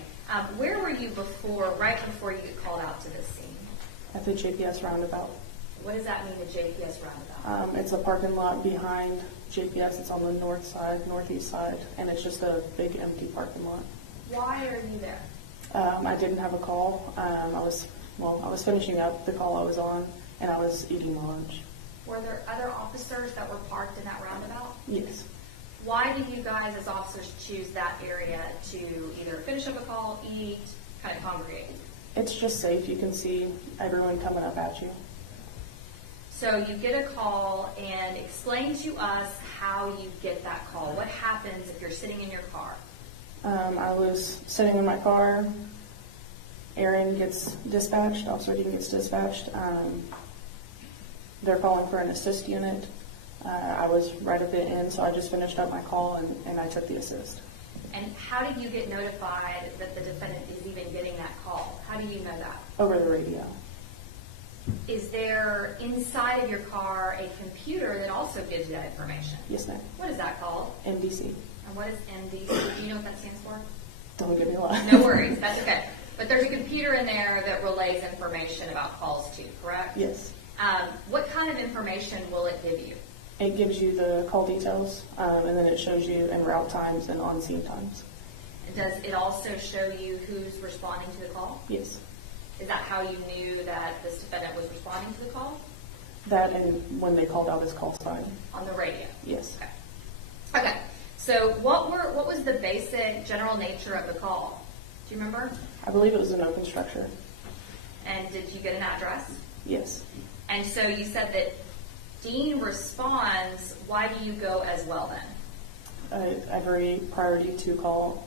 Where were you right before you get called out to this scene? At the JPS roundabout. What does that mean, the JPS roundabout? It's a parking lot behind JPS. It's on the northeast side, and it's just a big empty parking lot. Why are you there? I didn't have a call. I was finishing up the call I was on, and I was eating my lunch. Were there other officers that were parked in that roundabout? Yes. Why did you guys as officers choose that area to either finish up a call, eat, kind of congregate? It's just safe. You can see everyone coming up at you. So you get a call, and explain to us how you get that call. What happens if you're sitting in your car? I was sitting in my car. Aaron gets dispatched. Officer Dean gets dispatched. They're calling for an assist unit. I was right at the end, so I just finished up my call, and I took the assist. And how did you get notified that the defendant is even getting that call? How do you know that? Over the radio. Is there inside of your car a computer that also gives you that information? Yes, ma'am. What is that called? NBC. And what is MDC? Do you know what that stands for? Don't get me lying. No worries, that's okay. But there's a computer in there that relays information about calls too, correct? Yes. What kind of information will it give you? It gives you the call details, and then it shows you en route times and on-scene times. Does it also show you who's responding to the call? Yes. Is that how you knew that this defendant was responding to the call? That and when they called out his call sign. On the radio? Yes. Okay. Okay. So what was the basic general nature of the call? Do you remember? I believe it was an open structure. And did you get an address? Yes. And so you said that Dean responds. Why do you go as well then? Every priority 2 call,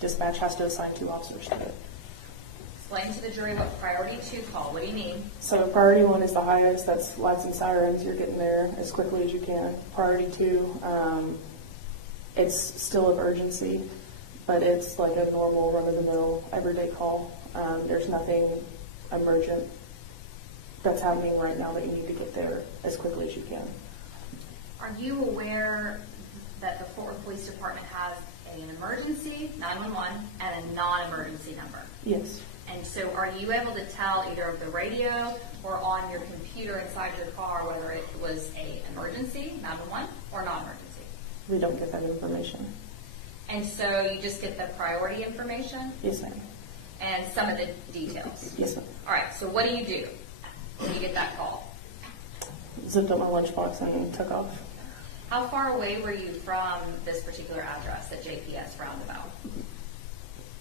dispatch has to assign 2 officers to it. Explain to the jury what priority 2 call. What do you mean? So priority 1 is the highest. That's lights and sirens. You're getting there as quickly as you can. Priority 2, it's still of urgency, but it's like a normal run-of-the-mill everyday call. There's nothing emergent that's happening right now that you need to get there as quickly as you can. Are you aware that the Fort Worth Police Department has an emergency 911 and a non-emergency number? Yes. And so are you able to tell either over the radio or on your computer inside your car whether it was an emergency 911 or non-emergency? We don't get that information. And so you just get the priority information Yes, ma'am. and some of the details. Yes, ma'am. All right, so what do you do when you get that call? Zipped up my lunchbox and took off. How far away were you from this particular address at JPS roundabout?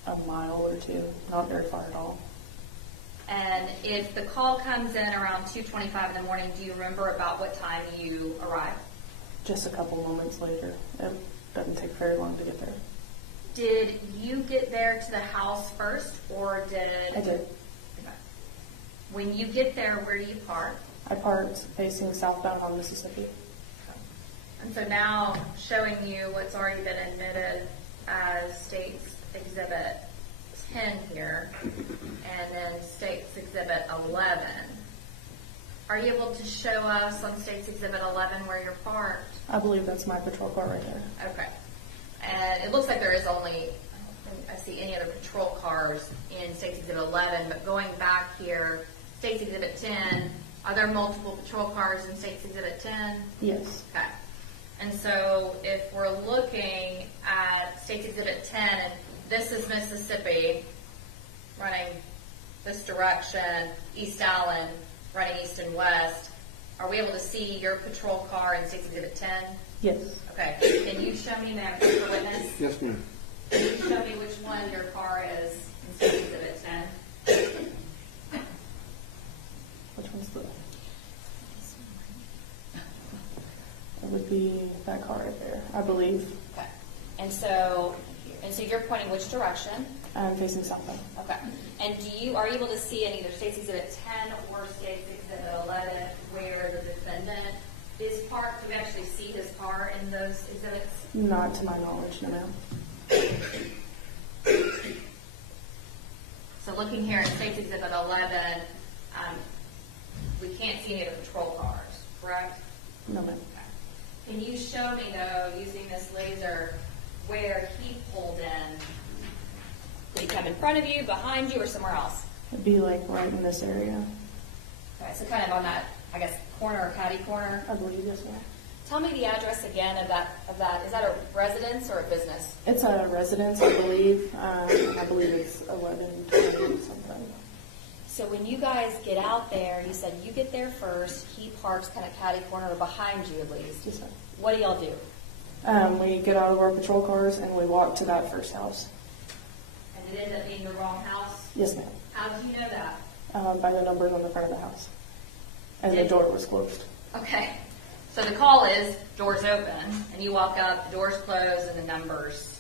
A mile or 2, not very far at all. And if the call comes in around 2:25 in the morning, do you remember about what time you arrived? Just a couple moments later. It doesn't take very long to get there. Did you get there to the house first, or did... I did. Okay. When you get there, where do you park? I parked facing southbound on Mississippi. And so now showing you what's already been admitted as State's Exhibit 10 here, and then State's Exhibit 11. Are you able to show us on State's Exhibit 11 where you're parked? I believe that's my patrol car right there. Okay. And it looks like there is only, I don't think I see any other patrol cars in State's Exhibit 11, but going back here, State's Exhibit 10, are there multiple patrol cars in State's Exhibit 10? Yes. Okay. And so if we're looking at State's Exhibit 10, and this is Mississippi running this direction, East Allen running east and west, are we able to see your patrol car in State's Exhibit 10? Yes. Okay. Can you show me, ma'am, for witness? Yes, ma'am. Can you show me which one your car is in State's Exhibit 10? Which one's the... It would be that car right there, I believe. Okay. And so you're pointing which direction? I'm facing southbound. Okay. And are you able to see in either State's Exhibit 10 or State's Exhibit 11 where the defendant is parked? Do we actually see his car in those exhibits? Not to my knowledge, no, ma'am. So looking here at State's Exhibit 11, we can't see any of the patrol cars, correct? No, ma'am. Okay. Can you show me, though, using this laser, where he pulled in? Did he come in front of you, behind you, or somewhere else? It'd be like right in this area. Okay, so kind of on that, I guess, corner or catty corner. I believe, yes, ma'am. Tell me the address again of that. Is that a residence or a business? It's a residence, I believe. I believe it's 1120 something. So when you guys get out there, you said you get there first. He parks kind of catty corner or behind you at least. Yes, ma'am. What do y'all do? We get out of our patrol cars and we walk to that first house. And it ended up being the wrong house? Yes, ma'am. How did you know that? By the numbers on the front of the house. And the Did- door was closed. Okay. So the call is, door's open, and you walk up, the door's closed, and the numbers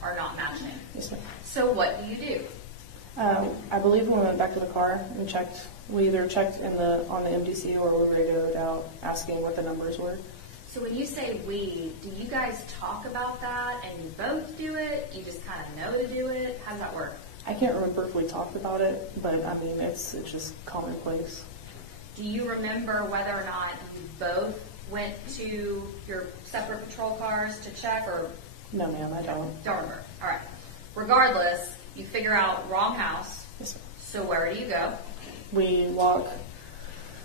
are not matching. Yes, ma'am. So what do you do? I believe when we went back to the car and checked, we either checked on the MDC or we radioed out asking what the numbers were. So when you say we, do you guys talk about that and you both do it? You just kind of know to do it? How does that work? I can't remember if we talked about it, but I mean, it's just commonplace. Do you remember whether or not you both went to your separate patrol cars to check, or No, ma'am, I don't. don't remember? All right. Regardless, you figure out wrong house. Yes, ma'am. So where do you go? We walk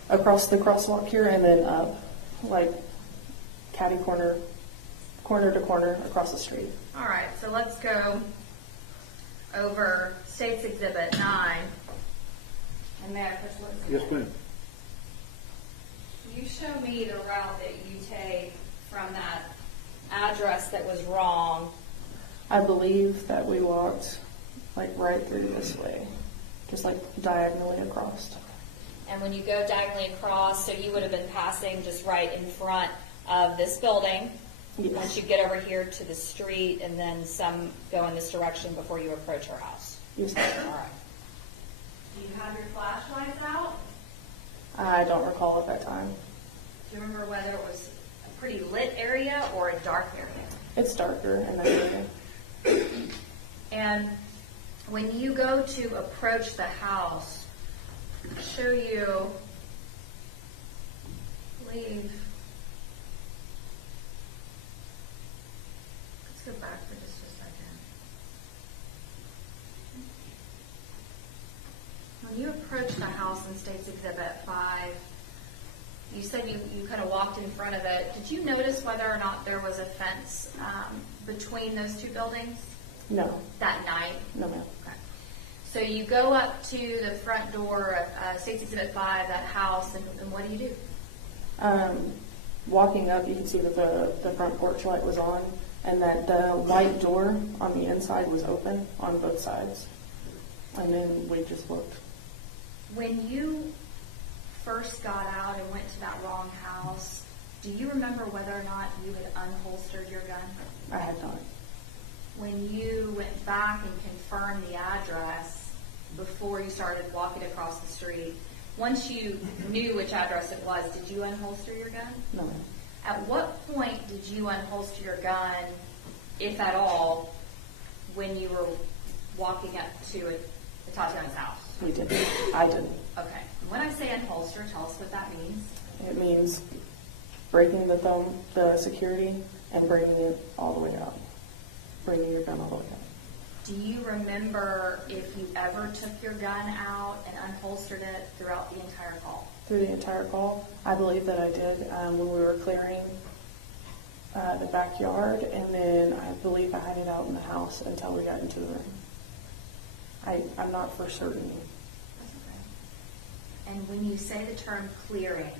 across the crosswalk here and then up, like catty corner to corner across the street. All right. So let's go over State's Exhibit 9. And may I push what is it? Yes, ma'am. You show me the route that you take from that address that was wrong. I believe that we walked like right through this way, just like diagonally across. And when you go diagonally across, so you would have been passing just right in front of this building. Yes. Once you get over here to the street, and then some go in this direction before you approach our house. Yes, ma'am. All right. Do you have your flashlights out? I don't recall at that time. Do you remember whether it was a pretty lit area or a dark area? It's darker in that area. And when you go to approach the house, I'll show you, leave. Let's go back for just a second. When you approach the house in State's Exhibit 5, you said you kind of walked in front of it. Did you notice whether or not there was a fence between those two buildings No, that night? no, ma'am. Okay. So you go up to the front door of State's Exhibit 5, that house, and what do you do? Walking up, you can see that the front porch light was on, and that the white door on the inside was open on both sides. And then we just looked. When you first got out and went to that wrong house, do you remember whether or not you had unholstered your gun? I had not. When you went back and confirmed the address before you started walking across the street, once you knew which address it was, did you unholster your gun? No, ma'am. At what point did you unholster your gun, if at all, when you were walking up to Atatiana's house? We didn't. I didn't. Okay. When I say unholster, tell us what that means. It means breaking the security and bringing it all the way out. Bringing your gun all the way out. Do you remember if you ever took your gun out and unholstered it throughout the entire call? Through the entire call, I believe that I did when we were clearing the backyard, and then I believe I had it out in the house until we got into the room. I'm not for certain. That's okay. And when you say the term clearing,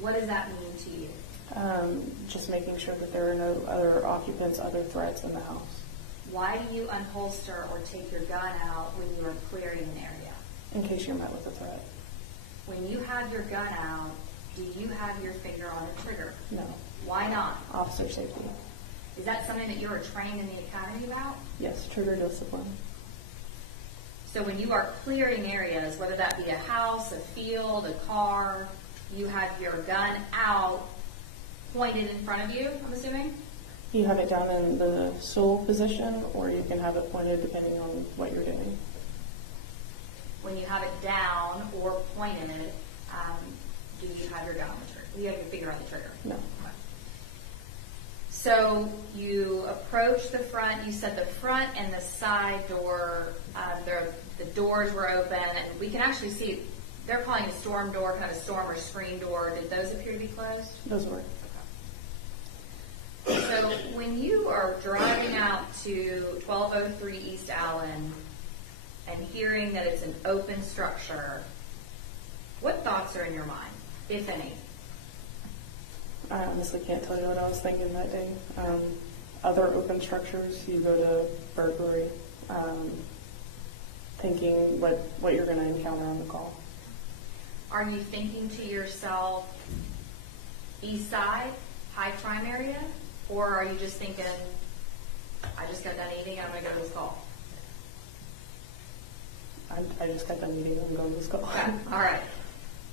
what does that mean to you? Just making sure that there are no other occupants, other threats in the house. Why do you unholster or take your gun out when you are clearing an area? In case you're met with a threat. When you have your gun out, do you have your finger on the trigger? No. Why not? Officer safety. Is that something that you were trained in the academy about? Yes, trigger discipline. So when you are clearing areas, whether that be a house, a field, a car, you have your gun out, pointed in front of you, I'm assuming? You have it down in the stool position, or you can have it pointed depending on what you're doing. When you have it down or pointed, do you have your gun on the trigger? Do you have your finger on the trigger? No. Okay. So you approach the front. You said the front and the side door, the doors were open, and we can actually see they're calling a storm door, kind of a storm or screen door. Did those appear to be closed? Those were. So when you are driving out to 1203 East Allen and hearing that it's an open structure, what thoughts are in your mind, if any? I honestly can't tell you what I was thinking that day. Other open structures, you go to burglary, thinking what you're going to encounter on the call. Are you thinking to yourself, east side, high crime area? Or are you just thinking, I just got done eating, I'm going to go to this call? I just got done eating, I'm going to this call. Okay, all right.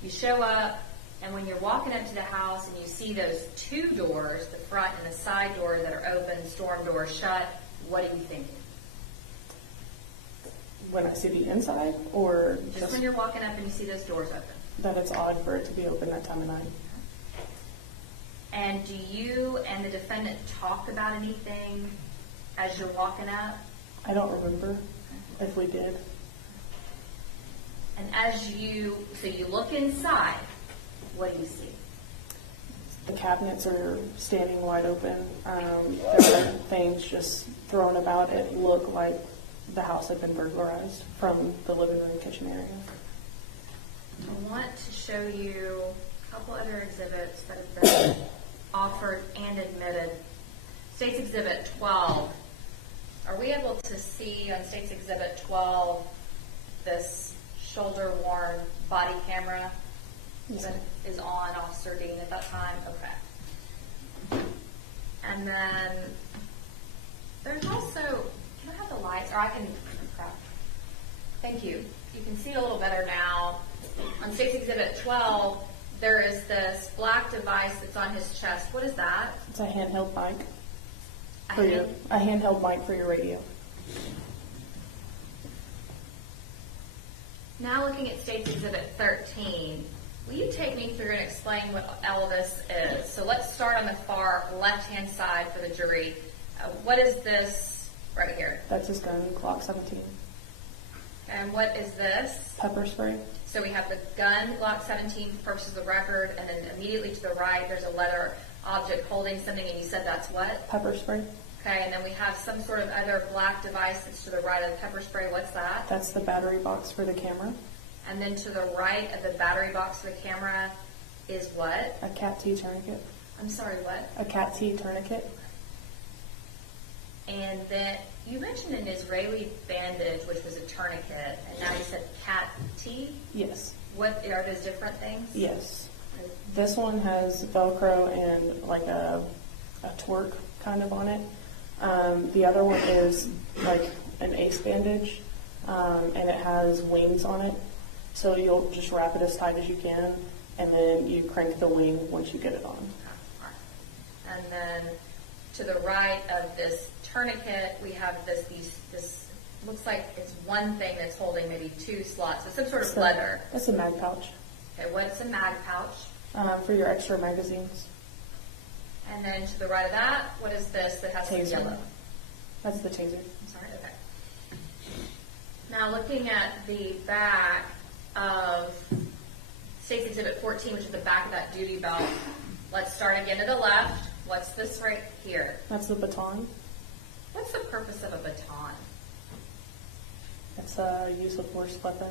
You show up, and when you're walking up to the house and you see those two doors, the front and the side door that are open, storm door shut, what are you thinking? When I see the inside, or Just when you're walking up and you see those doors open. that it's odd for it to be open that time of night. And do you and the defendant talk about anything as you're walking up? I don't remember if we did. And so you look inside, what do you see? The cabinets are standing wide open. There are things just thrown about. It looked like the house had been burglarized from the living room, kitchen area. I want to show you a couple other exhibits that have been offered and admitted. State's Exhibit 12. Are we able to see on State's Exhibit 12 this shoulder-worn body camera that is on Officer Dean at that time? Okay. And then there's also, can I have the lights? Or I can, crap. Thank you. You can see a little better now. On State's Exhibit 12, there is this black device that's on his chest. What is that? It's a handheld mic. A A handheld mic for your radio. Now looking at State's Exhibit 13, will you take me through and explain what all of this is? So let's start on the far left-hand side for the jury. What is this right here? That's his gun, Glock 17. And what is this? Pepper spray. So we have the gun, Glock 17, for purposes of the record, and then immediately to the right, there's a leather object holding something, and you said that's what? Pepper spray. Okay, and then we have some sort of other black device that's to the right of the pepper spray. What's that? That's the battery box for the camera. And then to the right of the battery box for the camera is what? A cat T tourniquet. I'm sorry, what? A cat T tourniquet. And then you mentioned an Israeli bandage, which was a tourniquet, and now you said cat T. Yes. What are those different things? Yes. This one has Velcro and like a twerk kind of on it. The other one is like an ace bandage, and it has wings on it. So you'll just wrap it as tight as you can, and then you crank the wing once you get it on. And then to the right of this tourniquet, we have this looks like it's one thing that's holding maybe two slots, so some sort of leather. That's a mag pouch. Okay, what's a mag pouch? For your extra magazines. And then to the right of that, what is this that has some Taser. yellow? That's the taser. I'm sorry, okay. Now looking at the back of State's Exhibit 14, which is the back of that duty belt, let's start again to the left. What's this right here? That's the baton. What's the purpose of a baton? It's a use of force weapon.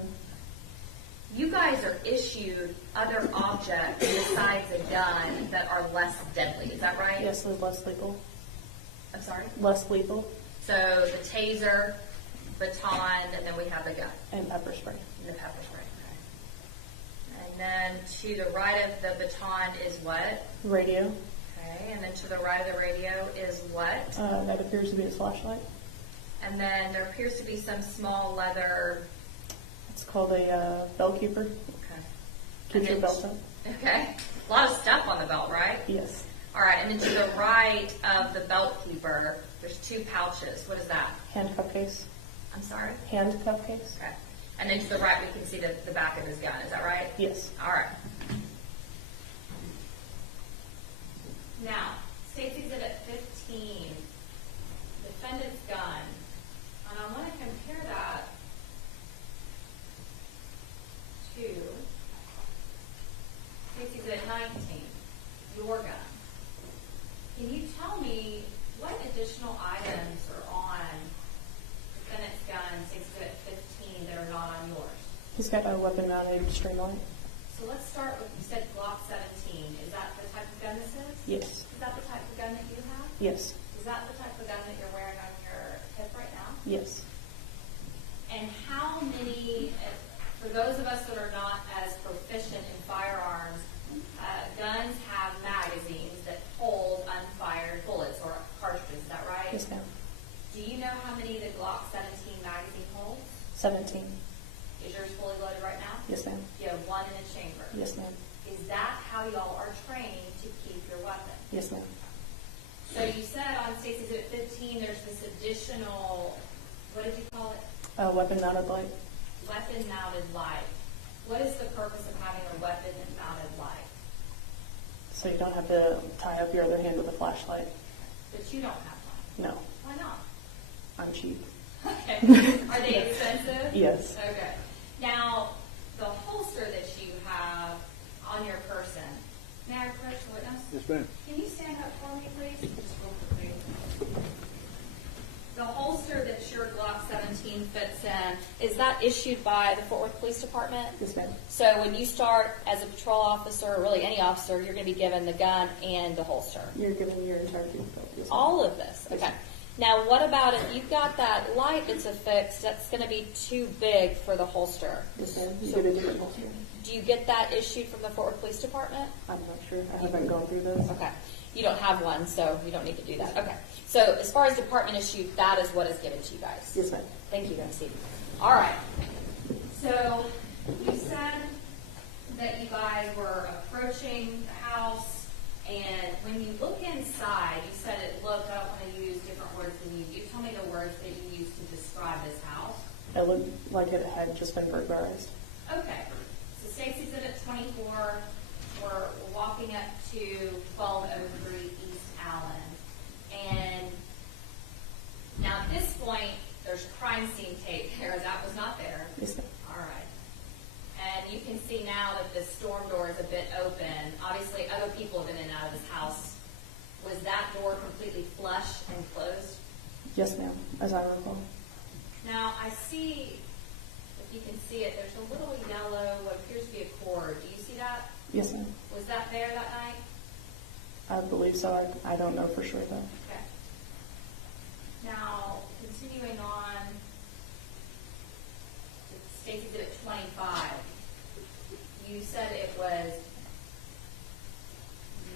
You guys are issued other objects besides a gun that are less deadly, is that right? Yes, it's less lethal. I'm sorry? Less lethal. So the taser, baton, and then we have the gun. And pepper spray. And the pepper spray, okay. And then to the right of the baton is what? Radio. Okay, and then to the right of the radio is what? That appears to be a flashlight. And then there appears to be some small leather. It's called a belt keeper. Okay. Keep And your then belt up. Okay. A lot of stuff on the belt, right? Yes. All right, and then to the right of the belt keeper, there's two pouches. What is that? Handcuff case. I'm sorry? Handcuff case. Okay. And then to the right, we can see the back of his gun. Is that right? Yes. All right. Now, State's Exhibit 15, defendant's gun. And I want to compare that to State's Exhibit 19, your gun. Can you tell me He's got a weapon-mounted string light. So let's start with, you said Glock 17. Is that the type of gun this is? Yes. Is that the type of gun that you have? Yes. Is that the type of gun that you're wearing on your hip right now? Yes. And how many, for those of us that are not as proficient in firearms, guns have magazines that hold unfired bullets or cartridges, is that right? Yes, ma'am. Do you know how many the Glock 17 magazine holds? 17. Is yours fully loaded right now? Yes, ma'am. You have one in a chamber. Yes, ma'am. Is that how y'all are trained to keep your weapon? Yes, ma'am. So you said on State's Exhibit 15, there's this additional, what did you call it? Weapon-mounted light. Weapon-mounted light. What is the purpose of having a weapon-mounted light? So you don't have to tie up your other hand with a flashlight. But you don't have one. No. Why not? I'm cheap. Okay. Are they expensive? Yes. Okay. Now, the holster that you have on your person, may I approach the witness? Yes, ma'am. Can you stand up for me, please? Just real quickly. The holster that your Glock 17 fits in, is that issued by the Fort Worth Police Department? Yes, ma'am. So when you start as a patrol officer, or really any officer, you're going to be given the gun and the holster. You're given your entire vehicle. Yes, ma'am. All of this, okay. Now, what about if you've got that light that's affixed, that's going to be too big for the holster? Yes, ma'am. You So get a different holster. do you get that issued from the Fort Worth Police Department? I'm not sure. I haven't gone through this. Okay. You don't have one, so you don't need to do that. Okay. So as far as department issued, that is what is given to you guys. Yes, ma'am. Thank you, MC. All right. So you said that you guys were approaching the house, and when you look inside, you said it looked, I don't want to use different words than you. You tell me the words that you used to describe this house. It looked like it had just been burglarized. Okay. So State's Exhibit 24, we're walking up to 1203 East Allen. And now at this point, there's crime scene tape there. That was not there. Yes, ma'am. All right. And you can see now that the storm door is a bit open. Obviously, other people have been in and out of this house. Was that door completely flush and closed? Yes, ma'am. As I recall. Now, I see, if you can see it, there's a little yellow, what appears to be a cord. Do you see that? Yes, ma'am. Was that there that night? I believe so. I don't know for sure though. Okay. Now, continuing on, State's Exhibit 25, you said it was,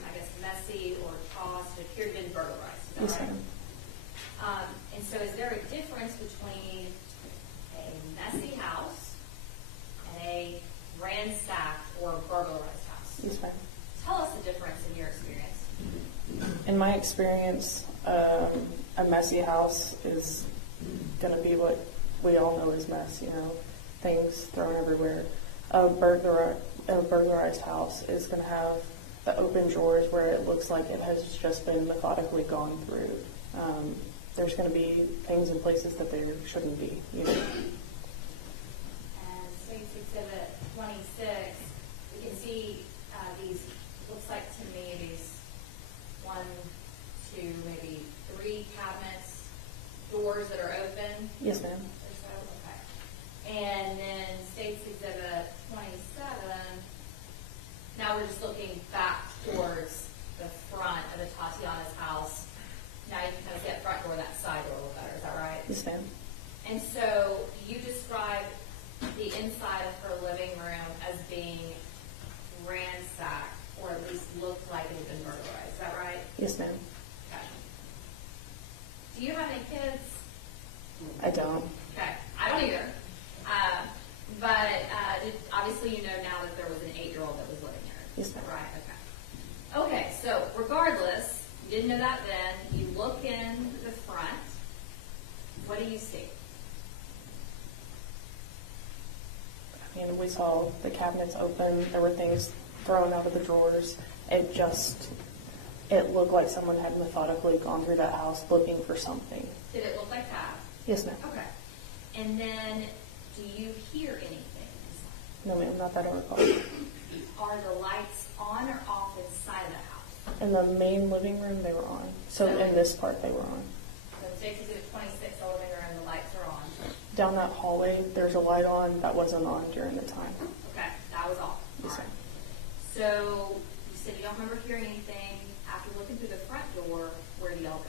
I guess, messy or tossed. It appeared to have been burglarized. Is that Yes, right? ma'am. And so is there a difference between a messy house and a ransacked or burglarized house? Yes, ma'am. Tell us the difference in your experience. In my experience, a messy house is going to be what we all know is mess, things thrown everywhere. A burglarized house is going to have the open drawers where it looks like it has just been methodically gone through. There's going to be things in places that there shouldn't be. And State's Exhibit 26, we can see these, looks like to me, these 1, 2, maybe 3 cabinets, doors that are open. Yes, ma'am. Or so, okay. And then State's Exhibit 27, now we're just looking back towards the front of Atatiana's house. Now you can kind of see that front door, that side door a little better, is that right? Yes, ma'am. And so you described the inside of her living room as being ransacked, or at least looked like it had been burglarized, is that right? Yes, ma'am. Okay. Do you have any kids? I don't. Okay, I don't either. But obviously you know now that there was an 8-year-old that was living there. Yes, ma'am. Right, okay. Okay, so regardless, you didn't know that then. You look in the front. What do you see? I mean, we saw the cabinets open. There were things thrown out of the drawers. It looked like someone had methodically gone through that house looking for something. Did it look like that? Yes, ma'am. Okay. And then, do you hear anything inside? No, ma'am, not that I recall. Are the lights on or off inside of the house? In the main living room, they were on. So in this part, they were on. So State's Exhibit 26, the living room, the lights are on. Down that hallway, there's a light on that wasn't on during the time. Okay, that was all. Yes, All ma'am. right. So you said you don't remember hearing anything. After looking through the front door, where did y'all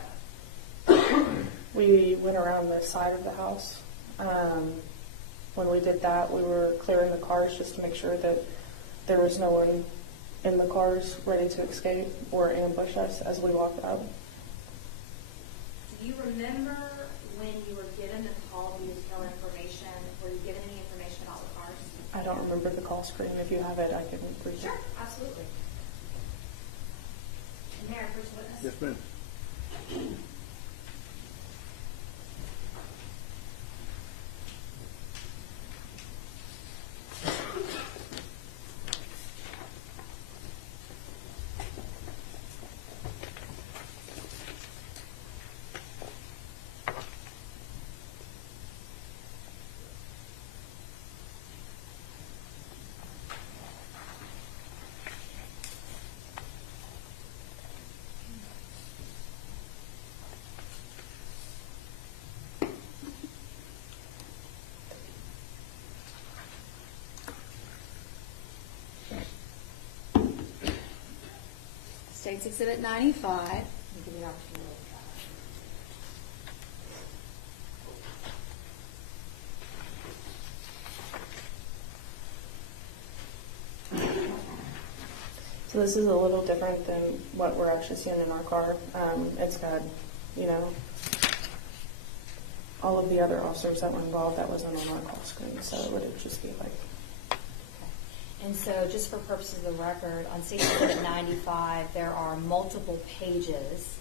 go? We went around the side of the house. When we did that, we were clearing the cars just to make sure that there was no one in the cars ready to escape or ambush us as we walked out. Do you remember when you were given the call to use tell information? Were you given any information about the cars? I don't remember the call screen. If you have it, I can read it. Sure, absolutely. And Mayor, first witness? Yes, ma'am. State's Exhibit 95. I'll give you an opportunity So this is a little different than what we're actually seeing in our car. It's got, all of the other officers that were involved that wasn't on our call screen. So it would just be like, And so just for purposes of the record, on State's Exhibit 95, there are multiple pages,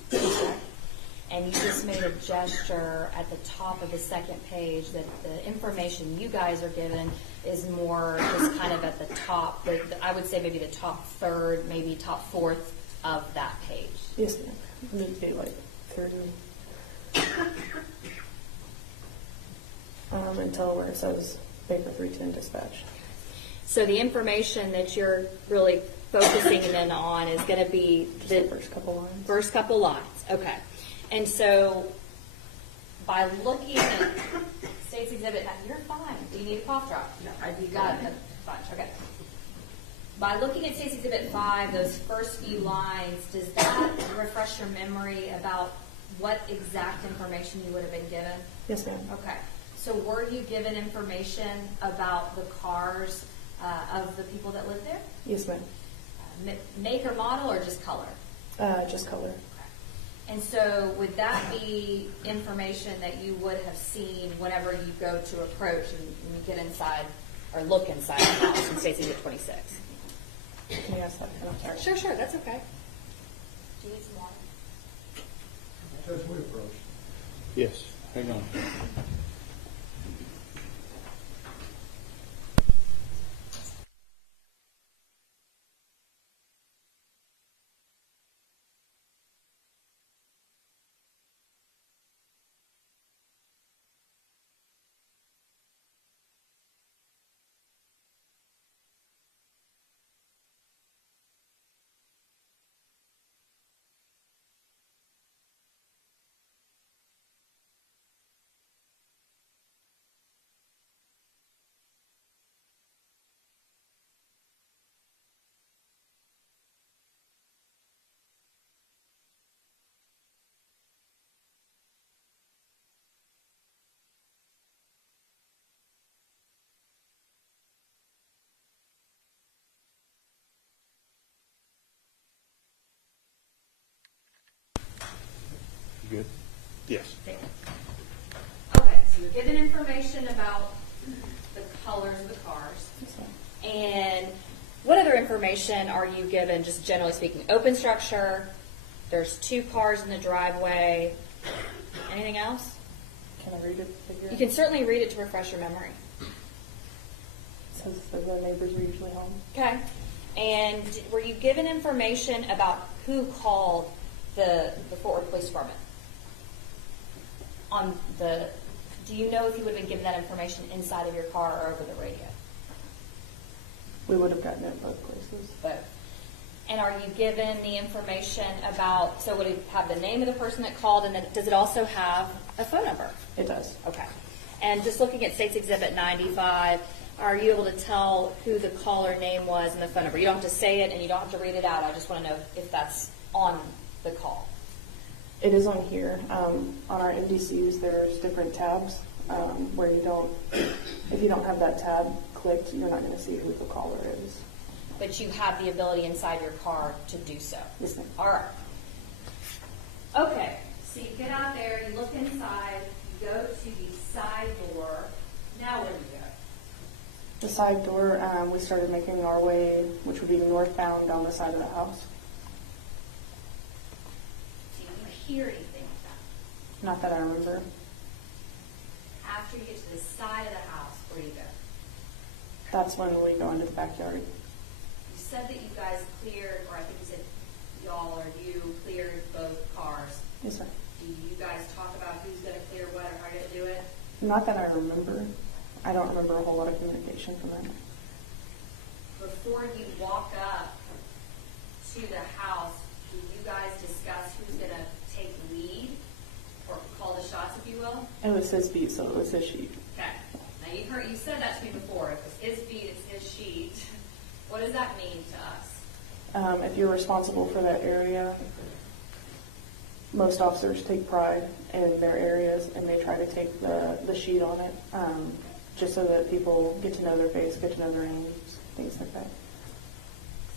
and you just made a gesture at the top of the second page that the information you guys are given is more just kind of at the top, I would say maybe the top third, maybe top fourth of that page. yes, ma'am. It would be like 30. Until where it says Baker 310 dispatch. So the information that you're really focusing in on is going to be The first couple lines. First couple lines, okay. And so by looking at State's Exhibit, you're fine. Do you need a cough drop? No, I do. Got it. Fine, okay. By looking at State's Exhibit 5, those first few lines, does that refresh your memory about what exact information you would have been given? Yes, ma'am. Okay. So were you given information about the cars of the people that lived there? Yes, ma'am. Make or model or just color? Just color. And so would that be information that you would have seen whenever you go to approach and you get inside or look inside the house in State's Exhibit 26? Can you ask that? I'm sorry. Sure, that's okay. Do you need some water? Judge, we approach. Yes, hang on. You good? Yes. Okay, so you're given information about the colors of the cars. And what other information are you given, just generally speaking? Open structure, there's 2 cars in the driveway. Anything else? Can I read it? You can certainly read it to refresh your memory. It says that the neighbors are usually home. Okay. And were you given information about who called the Fort Worth Police Department? Do you know if you would have been given that information inside of your car or over the radio? We would have gotten it both places. Both. And are you given the information about, so would it have the name of the person that called, and then does it also have a phone number? It does. Okay. And just looking at State's Exhibit 95, are you able to tell who the caller name was and the phone number? You don't have to say it and you don't have to read it out. I just want to know if that's on the call. It is on here. On our MDCs, there's different tabs where you don't, if you don't have that tab clicked, you're not going to see who the caller is. But you have the ability inside your car to do so. Yes, ma'am. All right. Okay, so you get out there, you look inside, you go to the side door. Now where do you go? The side door, we started making our way, which would be northbound down the side of the house. Do you hear anything like that? Not that I remember. After you get to the side of the house, where do you go? That's when we go into the backyard. You said that you guys cleared, or I think you said y'all or you cleared both cars. Yes, sir. Do you guys talk about who's going to clear what or how you're going to do it? Not that I remember. I don't remember a whole lot of communication from that. Before you walk up to the house, do you guys discuss who's going to take lead or call the shots, if you will? It was his beat, so it was his sheet. Okay. Now you said that to me before. If it's his beat, it's his sheet. What does that mean to us? If you're responsible for that area, most officers take pride in their areas and they try to take the sheet on it, just so that people get to know their face, get to know their names, things like that.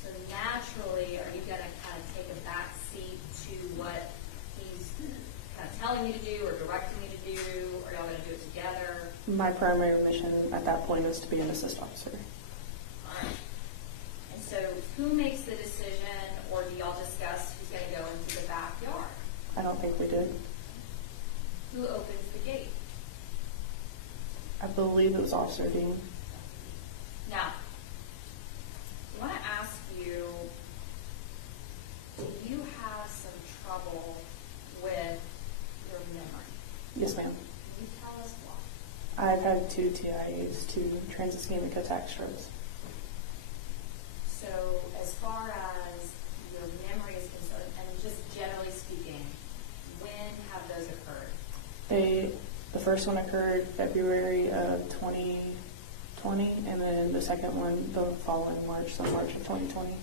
So naturally, are you going to kind of take a back seat to what he's kind of telling you to do or directing you to do, or y'all going to do it together? My primary mission at that point is to be an assist officer. All right. And so who makes the decision, or do y'all discuss who's going to go into the backyard? I don't think we did. Who opens the gate? I believe it was Officer Dean. Now, I want to ask you, do you have some trouble with your memory? Yes, ma'am. Can you tell us why? I've had 2 TIAs, 2 transischemic attack strokes. So as far as your memory is concerned, and just generally speaking, when have those occurred? The first one occurred February of 2020, and then the second one the following March, so March of 2020.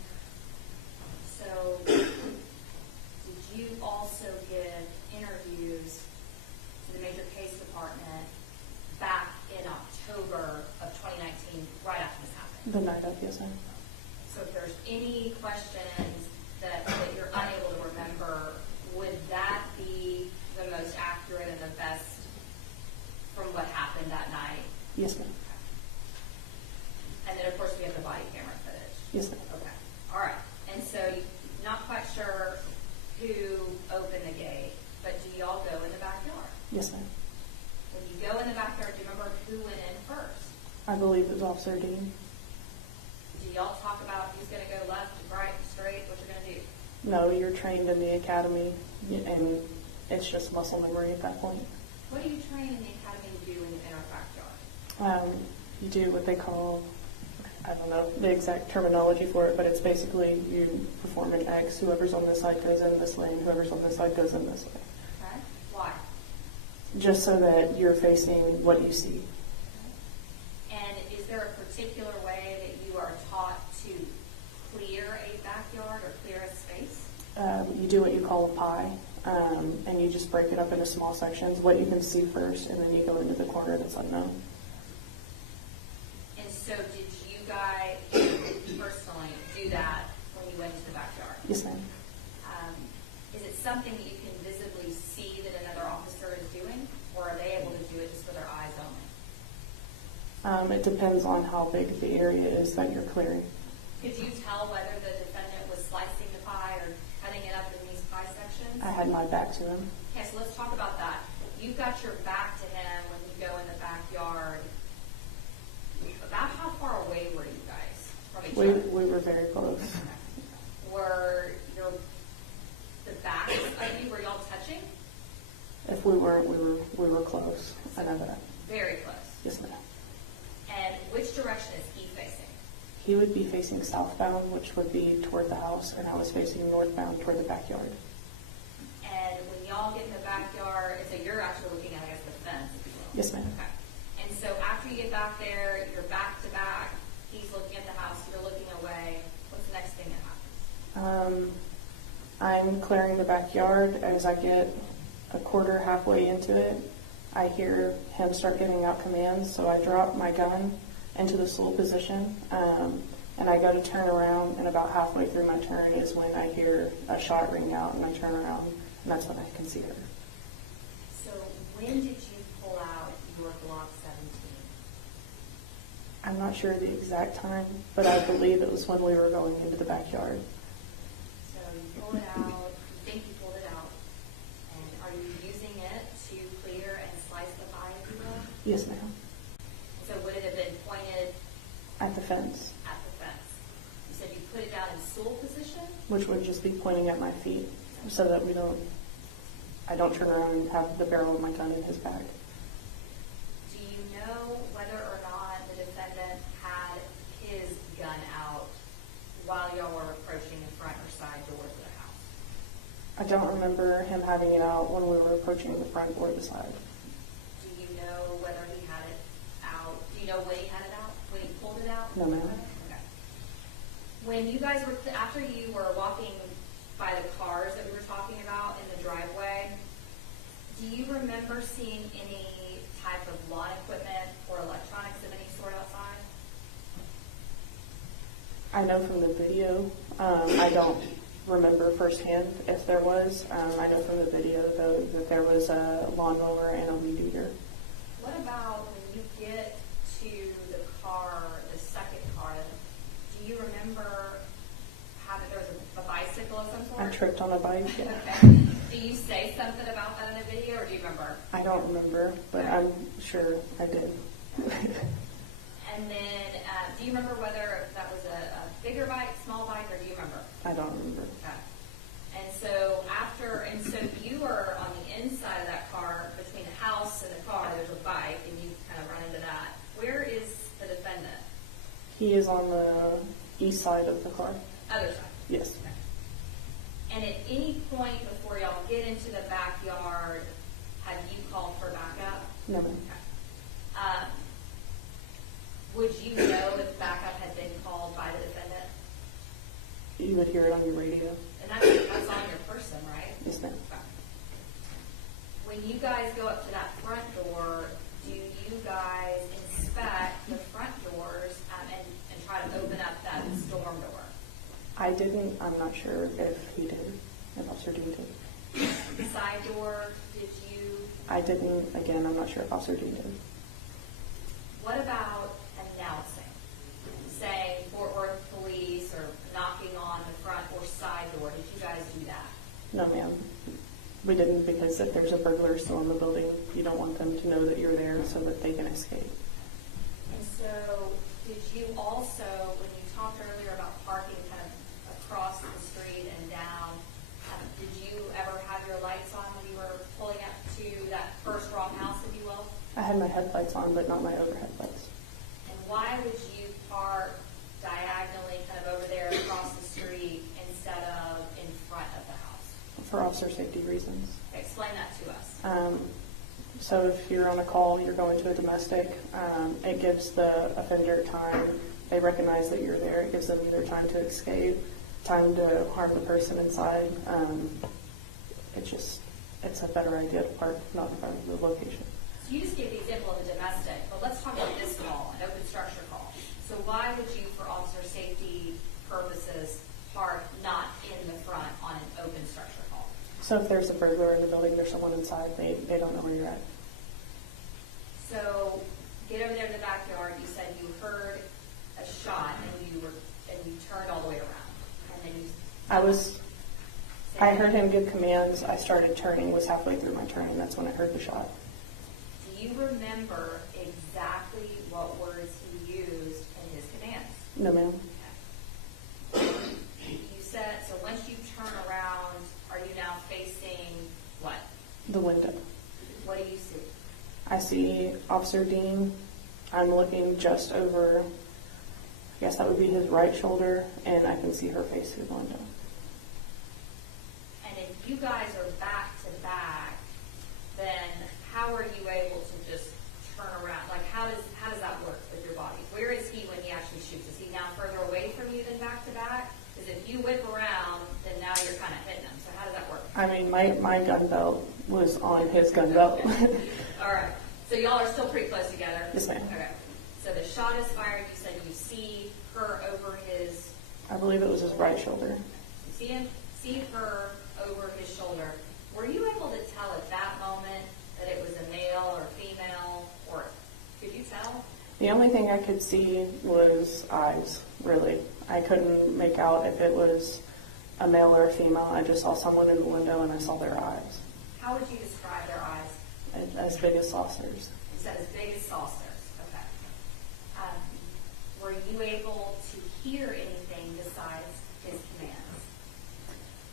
So did you also give interviews to the Major Case Department back in October of 2019, right after this happened? The night of, yes, ma'am. So if there's any questions that you're unable to remember, would that be the most accurate and the best from what happened that night? Yes, ma'am. And then, of course, we have the body camera footage. Yes, ma'am. Okay. All right. And so you're not quite sure who opened the gate, but do y'all go in the backyard? Yes, ma'am. When you go in the backyard, do you remember who went in first? I believe it was Officer Dean. Do y'all talk about who's going to go left, right, straight, what you're going to do? No, you're trained in the academy, and it's just muscle memory at that point. What do you train in the academy to do in our backyard? You do what they call, I don't know the exact terminology for it, but it's basically you perform an X. Whoever's on this side goes in this way, and whoever's on this side goes in this way. Okay. Why? Just so that you're facing what you see. And is there a particular way that you are taught to clear a backyard or clear a space? You do what you call a pie, and you just break it up into small sections, what you can see first, and then you go into the corner that's unknown. And so did you guys personally do that when you went to the backyard? Yes, ma'am. Is it something that you can visibly see that another officer is doing, or are they able to do it just with their eyes only? It depends on how big the area is that you're clearing. Could you tell whether the defendant was slicing the pie or cutting it up in these pie sections? I had my back to him. Okay, so let's talk about that. You've got your back to him when you go in the backyard. About how far away were you guys from each other? We were very close. Were the backs of you, were y'all touching? If we weren't, we were close. I know that. Very close. Yes, ma'am. And which direction is he facing? He would be facing southbound, which would be toward the house, and I was facing northbound toward the backyard. And when y'all get in the backyard, so you're actually looking at, I guess, the fence, if you will. Yes, ma'am. Okay. after you get back there, you're back to back, he's looking at the house, you're looking away, what's the next thing that happens? I'm clearing the backyard. As I get a quarter halfway into it, I hear him start giving out commands, so I drop my gun into the stool position, and I go to turn around, and about halfway through my turn is when I hear a shot ring out, and I turn around, and that's when I can see her. So when did you pull out your Glock 17? I'm not sure the exact time, but I believe it was when we were going into the backyard. So you pull it out, you think you pulled it out, and are you using it to clear and slice the pie, if you will? Yes, ma'am. So would it have been pointed At the fence, at the fence? You said you put it down in stool position? which would just be pointing at my feet, so that I don't turn around and have the barrel of my gun in his back. Do you know whether or not the defendant had his gun out while y'all were approaching the front or side doors of the house? I don't remember him having it out when we were approaching the front or the side. Do you know whether he had it out? Do you know when he had it out? When he pulled it out? No, ma'am. Okay. When you guys were, after you were walking by the cars that we were talking about in the driveway, do you remember seeing any type of lawn equipment or electronics of any sort outside? I know from the video, I don't remember firsthand if there was. I know from the video, though, that there was a lawnmower and a weed eater. What about when you get to the car, the second car, do you remember having, there was a bicycle of some sort? I tripped on a bike. Yeah. Okay. Do you say something about that in the video, or do you remember? I don't remember, but I'm sure I did. And then, do you remember whether that was a bigger bike, small bike, or do you remember? I don't remember. Okay. And so you were on the inside of that car, between the house and the car, there's a bike, and you kind of run into that. Where is the defendant? He is on the east side of the car. Other side. Yes. Okay. And at any point before y'all get into the backyard, have you called for backup? No, ma'am. Okay. Would you know if backup had been called by the defendant? You would hear it on your radio. And that's on your person, right? Yes, ma'am. Okay. When you guys go up to that front door, do you guys inspect the front doors and try to open up that storm door? I didn't. I'm not sure if he did. If Officer Dean did. The side door, did you? I didn't. Again, I'm not sure if Officer Dean did. What about announcing? Say Fort Worth Police or knocking on the front or side door. Did you guys do that? No, ma'am. We didn't, because if there's a burglar still in the building, you don't want them to know that you're there so that they can escape. And so, did you also, when you talked earlier about parking kind of across the street and down, did you ever have your lights on when you were pulling up to that first wrong house, if you will? I had my headlights on, but not my overhead lights. And why would you park diagonally kind of over there across the street instead of in front of the house? For officer safety reasons. Explain that to us. So if you're on a call, you're going to a domestic, it gives the offender time. They recognize that you're there. It gives them either time to escape, time to harm the person inside. It's a better idea to park not in front of the location. So you just gave the example of a domestic, but let's talk about this call, an open structure call. So why would you, for officer safety purposes, park not in the front on an open structure call? So if there's a burglar in the building, there's someone inside, they don't know where you're at. So get over there in the backyard. You said you heard a shot and you turned all the way around, and then you. I heard him give commands. I started turning, was halfway through my turning. That's when I heard the shot. Do you remember exactly what words he used in his commands? No, ma'am. You said, so once you turn around, are you now facing what? The window. What do you see? I see Officer Dean. I'm looking just over, I guess that would be his right shoulder, and I can see her face through the window. And if you guys are back to back, then how are you able to just turn around? Like, how does that I mean, my gun belt was on his gun belt. All right. So y'all are still pretty close together? Yes, ma'am. Okay. So the shot is fired. You said you see her over his... I believe it was his right shoulder. You see her over his shoulder. Were you able to tell at that moment that it was a male or female, or could you tell? The only thing I could see was eyes, really. I couldn't make out if it was a male or a female. I just saw someone in the window and I saw their eyes. How would you describe their eyes? As big as saucers. You said as big as saucers. Okay. Were you able to hear anything besides his commands?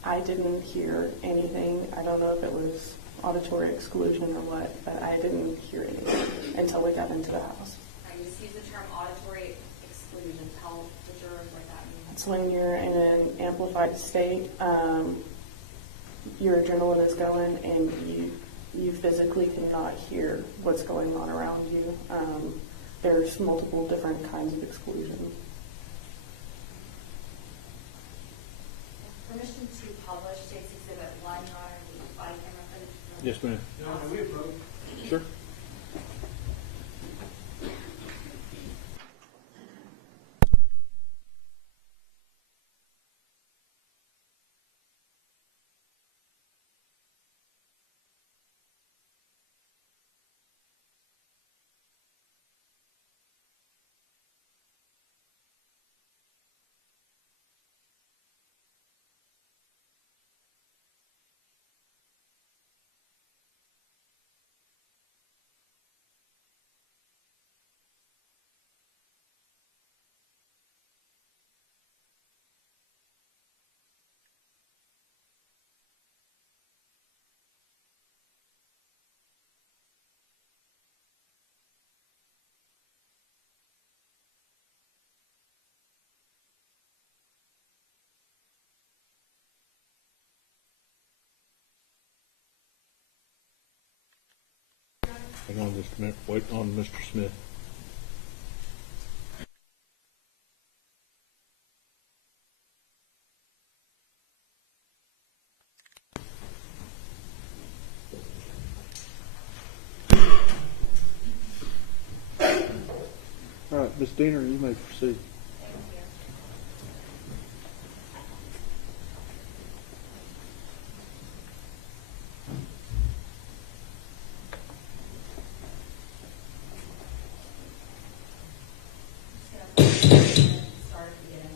I didn't hear anything. I don't know if it was auditory exclusion or what, but I didn't hear anything until we got into the house. You just use the term auditory exclusion. Tell the jurors what that means. It's when you're in an amplified state, your adrenaline is going and you physically cannot hear what's going on around you. There's multiple different kinds of exclusion. Permission to publish State's Exhibit 1, Your Honor, the body camera footage? Yes, ma'am. No, we approve. Sure. Hang on just a minute. Wait on Mr. Smith. All right, Ms. Diener, you may proceed. Start at the beginning.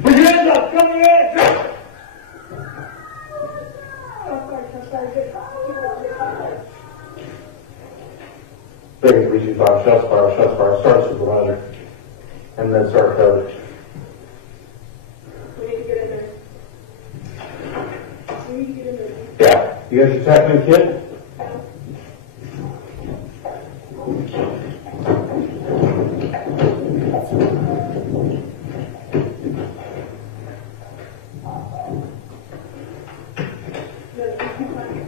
Put your hands up! Come your hands up! Big 325, shots fired, start supervisor, and then start coverage. We need to get in there. We need to get in there. Yeah, you guys your tackling kit?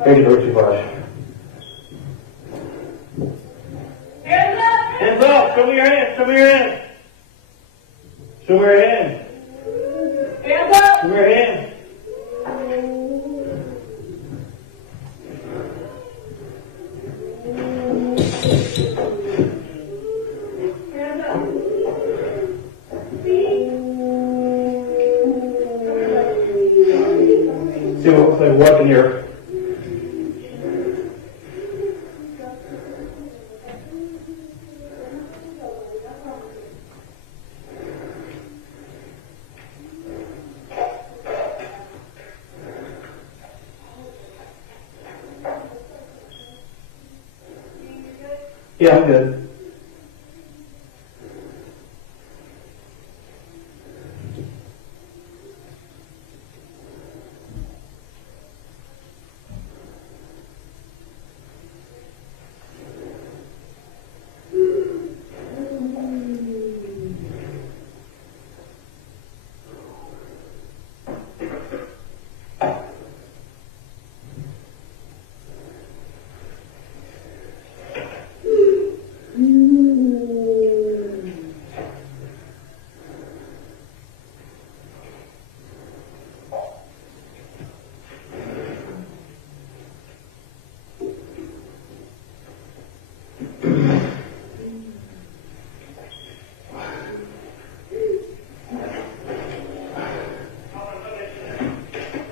Thank you, 325. Hands up! Show me your hands! Show me your hands! Show me your hands! Hands up! Show me your hands! See what's like what in your. Yeah, I'm good.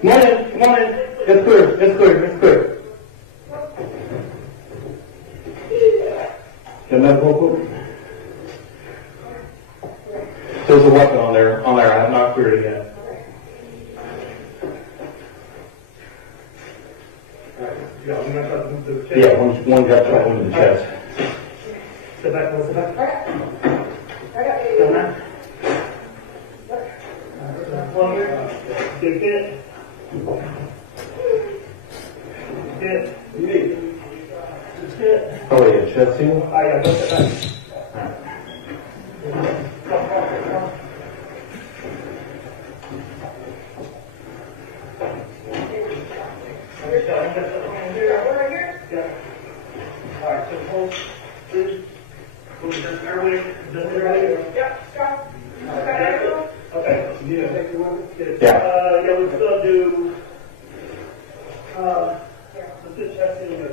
Come on in, come on in. It's clear, it's clear, it's clear. Get that vocal? There's a weapon on there. I have not cleared it yet. Yeah, one got shot in the chest. Sit back, sit back. Come on. One here. Good hit. Hit. Hit. Oh, yeah, chest seal? Oh, yeah, go sit back. Alright, so hold this. Move this airway. Yep, stop. Okay. Yeah. Take your weapon? Yeah. Yeah, we still do. Let's do chest in the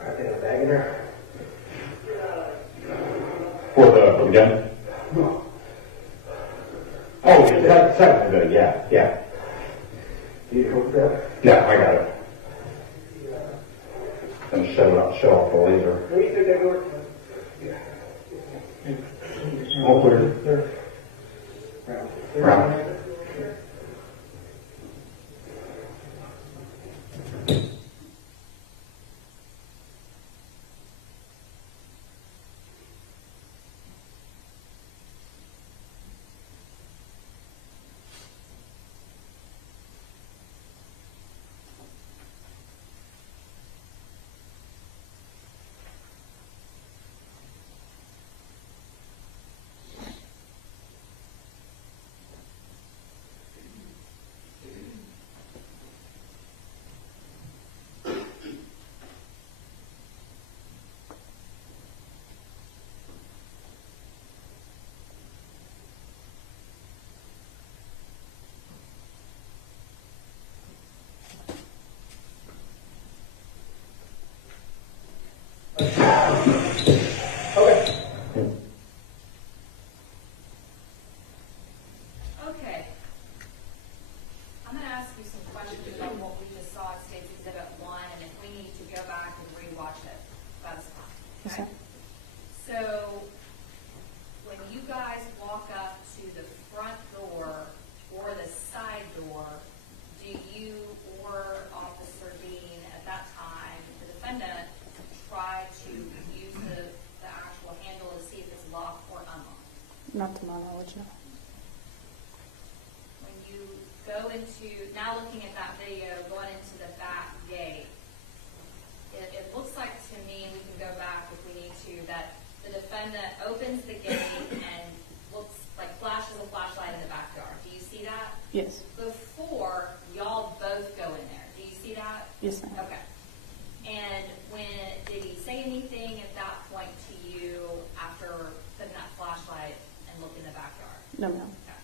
Alright, take a bag in there. For the gun? No. Oh, second, yeah. You hook that? Yeah, I got it. I'm gonna show off the laser. Let me take that door. Yeah. All clear. Round. Okay. I'm going to ask you some questions about what we just saw at States Exhibit 1, and if we need to go back and rewatch it, that's fine. Yes, Okay? sir. So, when you guys walk up to the front door or the side door, do you or Officer Dean at that time, the defendant, try to use the actual handle to see if it's locked or unlocked? Not to my knowledge, no. When you go into, now looking at that video, going into the back gate, it looks like to me, we can go back if we need to, that the defendant opens the gate and looks like flashes a flashlight in the backyard. Do you see that? Yes. Before y'all both go in there. Do you see that? Yes, ma'am. Okay. And did he say anything at that point to you after putting that flashlight and looking in the backyard? No, ma'am. Okay.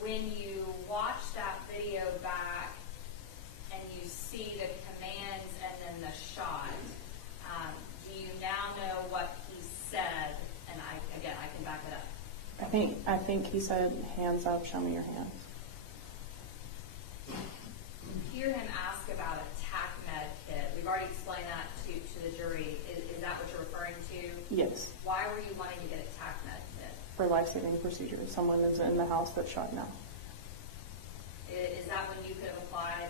When you watch that video back and you see the commands and then the shot, do you now think he said, hands up, show me your hands. Hear him ask about a TACMED kit. We've already explained that to the jury. Is that what you're referring to? Yes, Why were you wanting to get a TACMED kit? for life-saving procedures. Someone is in the house that's shot now. Is that when you could have applied,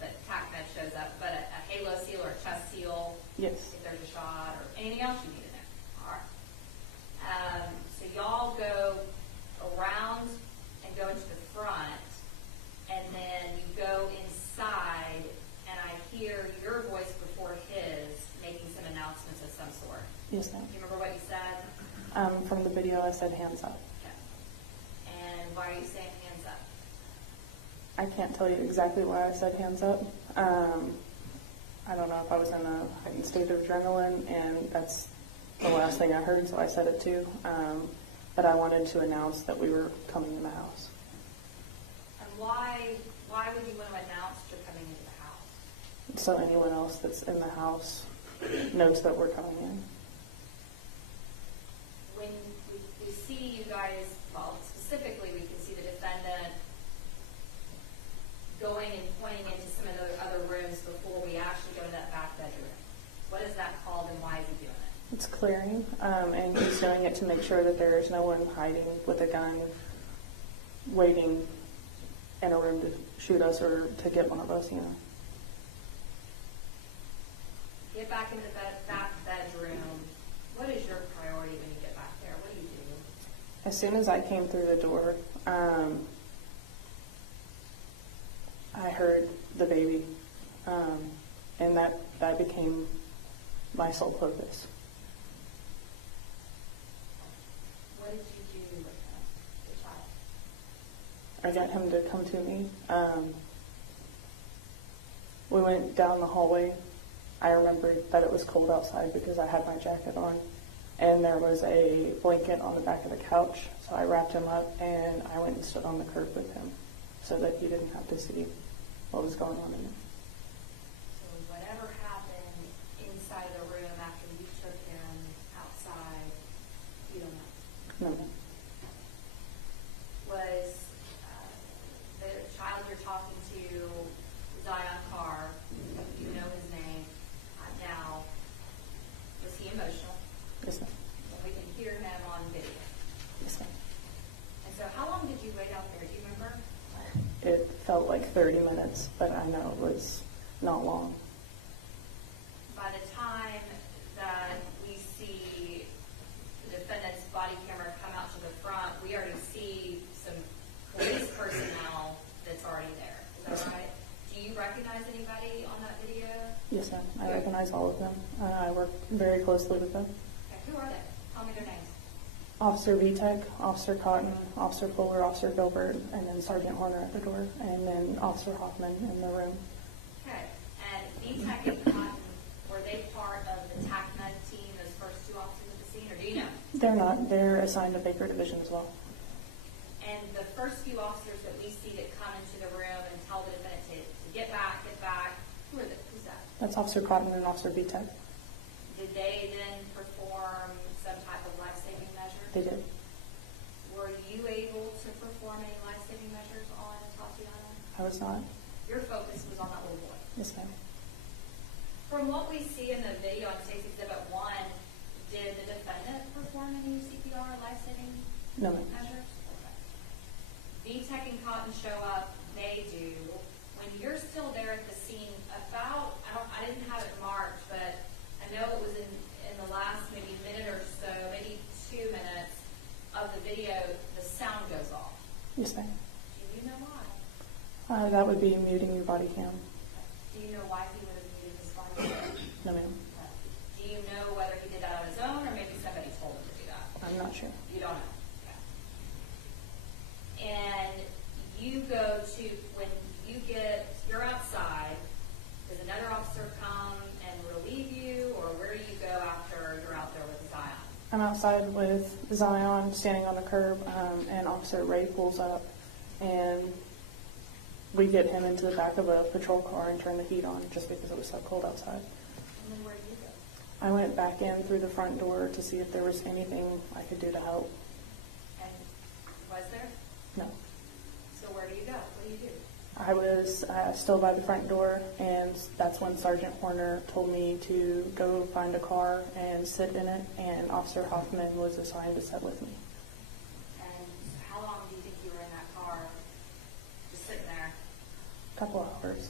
that TACMED shows up, but a halo seal or a chest seal, Yes, if there's a shot, or anything else you need in there? All right. So y'all go around and go into the front, and then you go inside, and I hear your voice before his making some announcements of some sort. yes, ma'am. Do you remember what you said? From the video, I said hands up. Okay. And why are you saying hands up? I can't tell you exactly why I said hands up. I don't know if I was in a heightened state of adrenaline, and that's the last thing I heard, so I said it too. But I wanted to announce that we were coming in the house. And why would you want to announce you're coming into the house? So anyone else that's in the house knows that we're coming in. When we see you guys, well, specifically, we can see the defendant going and pointing into some of the other rooms before we actually go to that back bedroom. What is that called, and why is he doing it? It's clearing, and he's doing it to make sure that there is no one hiding with a gun, waiting in a room to shoot us or to get one of us, you know. Get back into the back bedroom. What is your priority when you get back there? What do you do? As soon as I came through the door, I heard the baby, and that became my sole focus. What did you do with the child? I got him to come to me. We went down the hallway. I remembered that it was cold outside because I had my jacket on, and there was a blanket on the back of the couch, so I wrapped him up and I went and stood on the curb with him so that he didn't have to see what was going on in there. So whatever happened inside the room after you took him outside, you don't know. No, Was the child you're talking to, Zion Carr, you know his name now, was he emotional? yes, ma'am. And we can hear him on video. Yes, ma'am. And so how long did you wait out there? Do you remember? It felt like 30 minutes, but I know it was not long. By the time that we see the defendant's body camera come out to the front, we already see some police personnel that's already there. Is that right? Do you recognize anybody on that video? Yes, ma'am. I recognize all of them. I work very closely with them. Okay, who are they? Tell me their names. Officer Vitek, Officer Cotton, Officer Fuller, Officer Gilbert, and then Sergeant Horner at the door, and then Officer Hoffman in the room. Okay, and VTech and Cotton, were they part of the TACMED team, those first two officers at the scene, or do you know? They're not. They're assigned to Baker Division as well. And the first few officers that we see that come into the room and tell the defendant to get back, who are they? Who's that? That's Officer Cotton and Officer Vitek. Did they then perform some type of life-saving measure? They did. Were you able to perform any life-saving measures on Atatiana? I was not. Your focus was on that little boy. Yes, ma'am. From what we see in the video on State's Exhibit 1, did the defendant perform any CPR or life-saving No, ma'am. measures? Okay. VTech and Cotton show up, they do. When you're still there at the scene, I didn't have it marked, but I know it was in the last maybe minute or so, maybe 2 minutes of the video, the sound goes off. Yes, ma'am. Do you know why? That would be muting your body cam. Do you know why he would have muted his body? No, ma'am. Do you know whether he did that on his own or maybe somebody told him to do that? I'm not sure. You don't know. Okay. And you go to, when you're outside, does another officer come and relieve you, or where do you go after you're out there with Zion? I'm outside with Zion standing on the curb, and Officer Ray pulls up, and we get him into the back of a patrol car and turn the heat on just because it was so cold outside. And then where do you go? I went back in through the front door to see if there was anything I could do to help. Was there? No. So where do you go? What do you do? I was still by the front door, and that's when Sergeant Horner told me to go find a car and sit in it, and Officer Hoffman was assigned to sit with me. And how long do you think you were in that car, just sitting there? A couple hours.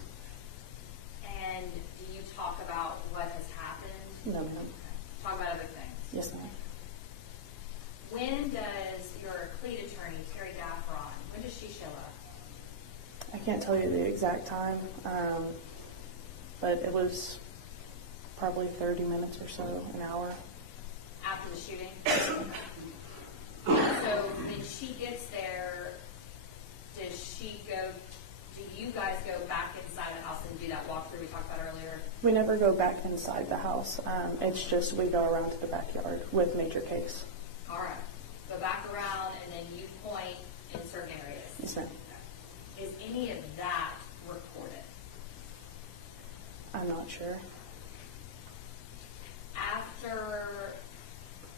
And do you talk about what has happened? No, ma'am. Talk about other things. Yes, ma'am. When does your plead attorney, Terry Daffron, when does she show up? I can't tell you the exact time, but it was probably 30 minutes or so, an hour. After the shooting? So when she gets there, do you guys go back inside the house and do that walkthrough we talked about earlier? We never go back inside the house. It's just we go around to the backyard with Major Case. All right. Go back around and then you point in certain areas. Yes, ma'am. Is any of that recorded? I'm not sure.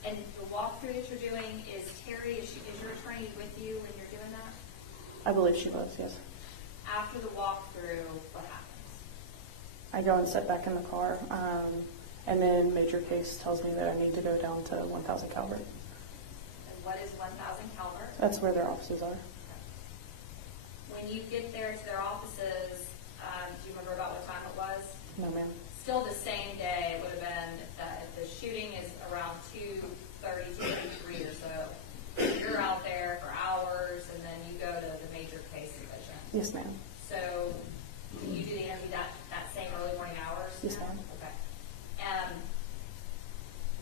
And the walkthrough that you're doing, is your attorney with you when you're doing that? I believe she was, yes. After the walkthrough, what happens? I go and sit back in the car, and then Major Case tells me that I need to go down to 1000 Calvert. And what is 1000 Calvert? That's where their offices are. When you get there to their offices, do you remember about what time it was? No, ma'am. Still the same day. It would have been, the shooting is around 2:30, 2:33 or so. You're out there for hours, and then you go to the Major Case division. Yes, ma'am. So, do you do the interview that same early morning hours? Yes, now? ma'am. Okay.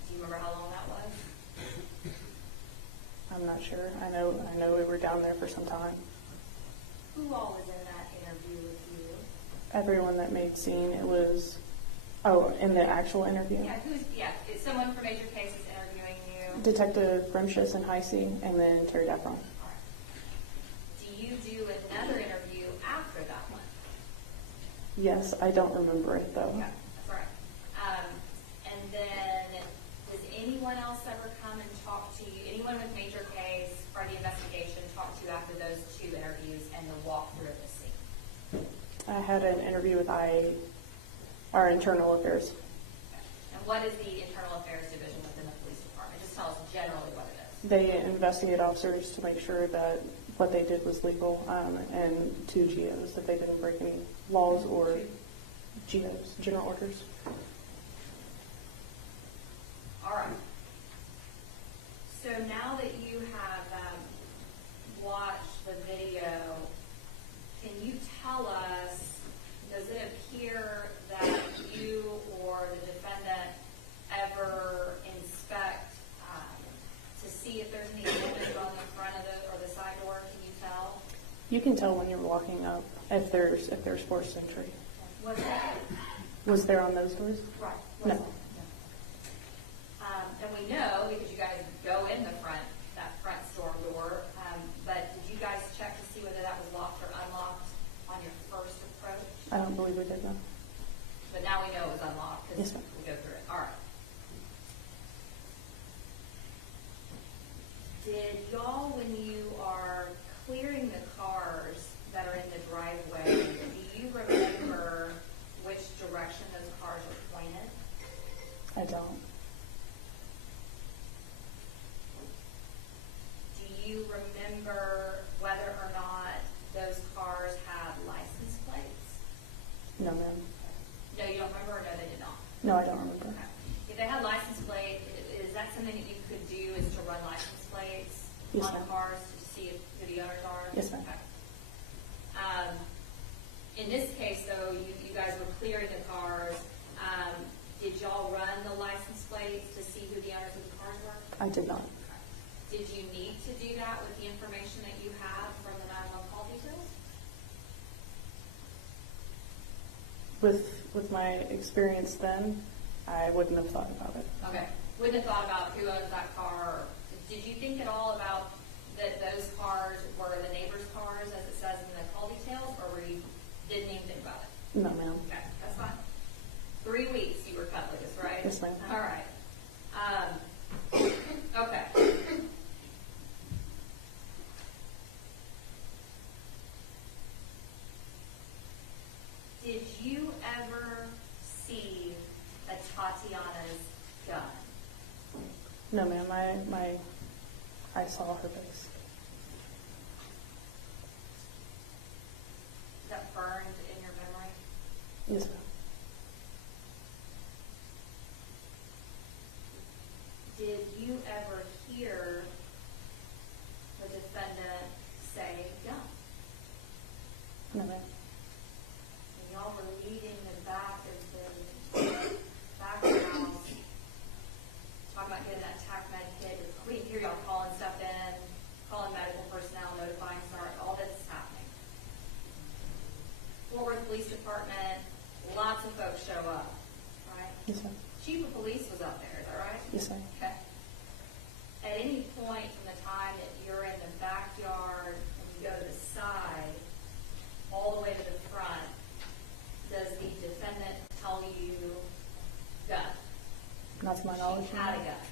Do you remember how long that was? I'm not sure. I know we were down there for some time. Who all was in that interview with you? Everyone that made scene, it was, in the actual interview? Is someone from Major Case is interviewing you? Detective Grimshaw and Heisey, and then Terry Daffron. All right. Do you do another interview after that one? Yes, I don't remember it though. Yeah, that's all right. And then, does anyone else ever come and talk to you? Anyone with Major Case or the investigation talk to you after those two interviews and the walkthrough of the scene? I had an interview with our internal affairs. Okay. And what is the internal affairs division within the police department? Just tell us generally what it is. They investigate officers to make sure that what they did was legal, and 2 GOs, that they didn't break any laws or GOs, general orders. All right. So now that you have watched the video, can you tell us, does it appear that you or the defendant ever inspect to see if there's any damage on the front of the side door? Can you tell? You can tell when you're walking up if there's forced entry. Was that Was there on those doors? right? No. And we know because you guys go in that front storm door. But did you guys check to see whether that was locked or unlocked on your first approach? I don't believe we did that. But now we know it was unlocked because Yes, ma'am. we go through it. All right. Did y'all, when you are clearing the cars that are in the driveway, do you remember which direction those cars are pointed? I don't. Do you remember whether or not those cars had license plates? No, ma'am. No, you don't remember, or no, they did not? No, I don't remember. Okay. If they had license plate, is that something that you could do, is to run license plates Yes, on the ma'am. cars to see who the owners are? Yes, ma'am. Okay. In this case, though, you guys were clearing the cars. Did y'all run the license plates to see who the owners of the cars were? I did not. Did you need to do that with the information that you have from the 911 call details? With my experience then, I wouldn't have thought about it. Okay. Wouldn't have thought about who owns that car. Did you think at all about that those cars were the neighbor's cars, as it says in the call details, or didn't even think about it? No, ma'am. Okay, that's fine. 3 weeks you were cuddling, right? Yes, ma'am. All right. Okay. No, ma'am. I saw her face. Is that burned in your memory? Yes, ma'am. Did you ever hear the defendant say gun? No, ma'am. And y'all were leaving the back of the house, talking about getting that TAC med kit. We hear y'all calling stuff in, calling medical personnel, notifying SART, all this is happening. Fort Worth Police Department, lots of folks show up, right? Yes, ma'am. Chief of Police was up there, is that right? Yes, ma'am. Okay. At any point from the time that you're in the backyard and you go to the side, all the way to the front, does the defendant tell you gun? Not to my knowledge. She had a gun.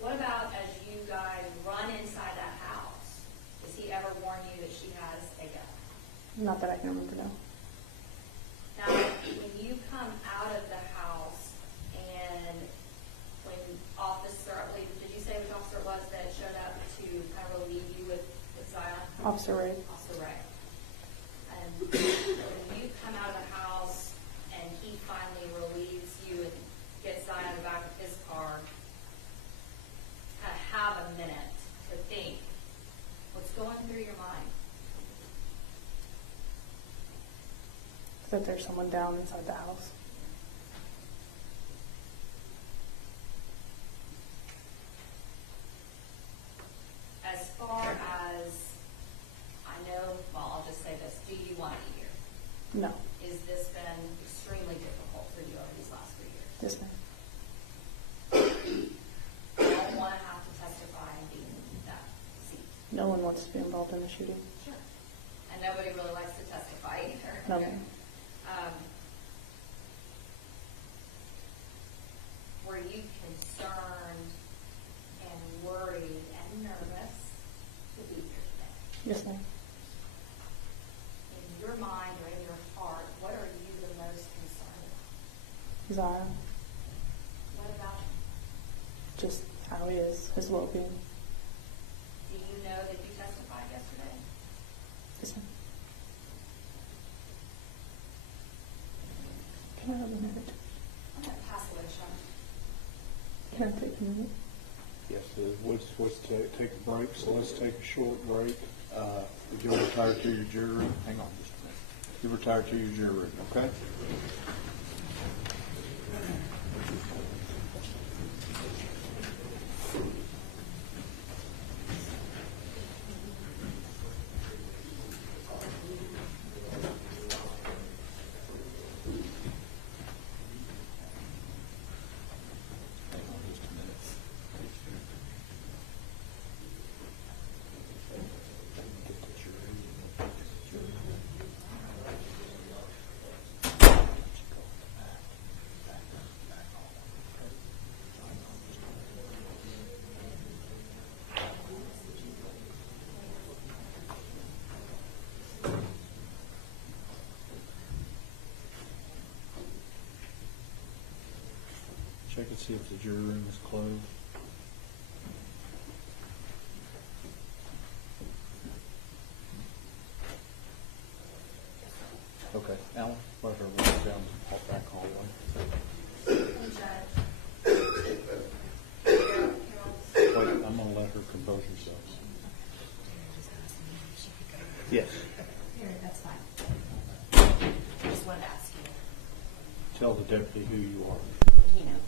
What about as you guys run inside that house? Does he ever warn you that she has a gun? Not that I can remember, no. Now, when you come out of the house and when officer, I believe, did you say which officer it was that showed up to kind of relieve you with Zion? Officer Ray. Officer Ray. And when you come out of the house and he finally relieves you and gets Zion in the back of his car, kind of have a minute to think what's going through your mind. That there's someone down inside the house. As far as I know, well, I'll just say this: do you want to be here? No. Has this been extremely difficult for you over these last 3 years? Yes, ma'am. You don't want to have to testify and be in that seat. No one wants to be involved in the shooting. Sure. And nobody really likes to testify either. No, Okay. ma'am. Were you concerned and worried and nervous to be here today? Yes, ma'am. In your mind or in your heart, what are you the most concerned about? Zion. What about him? Just how he is, his well-being. Do you know that you testified yesterday? Yes, ma'am. Can I have a minute? I'm going to pass away, Sean. Can I take a minute? Yes, let's take a break, so let's take a short break. If you'll retire to your jury room, hang on just a minute. You retire to your jury room, okay? Check and see if the jury room is closed. Okay, Alan, let her walk down the back hallway. Wait, I'm gonna let her compose herself. Yes. Here, that's fine. Just wanted to ask you. Tell the deputy who you are. He knows.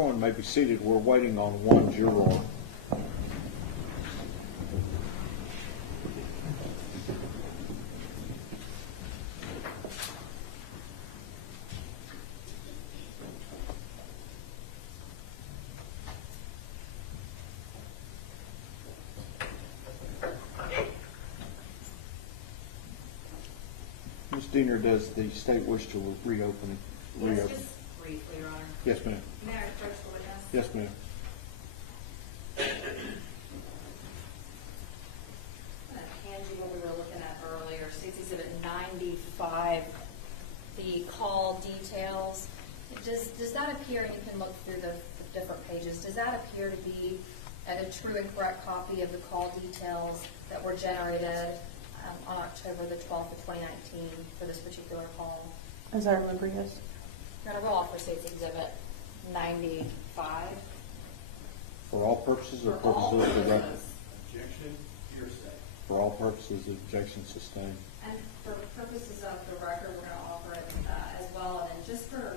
Everyone may be seated. We're waiting on one juror. Ms. Diener, does the state wish to reopen? Yes, just briefly, Your Honor. Yes, ma'am. May I approach the witness? Yes, ma'am. I'm going to hand you what we were looking at earlier, State's Exhibit 95, the call details. Does that appear, and you can look through the different pages, does that appear to be a true and correct copy of the call details that were generated on October the 12th of 2019 for this particular call? As I remember, yes. I'm going to roll off for State's Exhibit 95. For all purposes or For all purposes of the record? purposes. Objection, hearsay. For all purposes, objection sustained. And for purposes of the record, we're going to offer it as well. And then just for,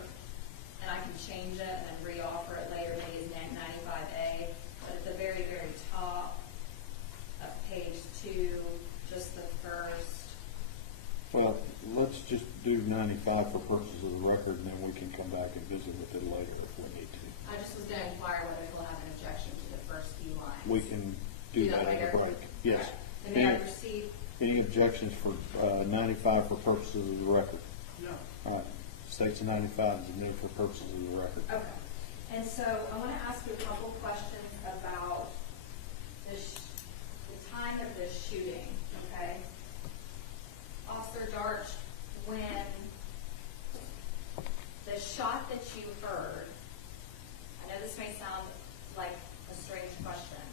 and I can change it and then re-offer it later, maybe as 95A. But at the very, very top of page 2, just the first. Well, let's just do 95 for purposes of the record, and then we can come back and visit with it later if we need to. I just was going to inquire whether he'll have an objection to the first few lines. We can do that at later? the break. Yes. And may I proceed? Any objections for 95 for purposes of the record? No. All right. States of 95 is admitted for purposes of the record. Okay. And so I want to ask you a couple questions about the time of the shooting, okay? Officer Darch, when the shot that you heard, I know this may sound like a strange question,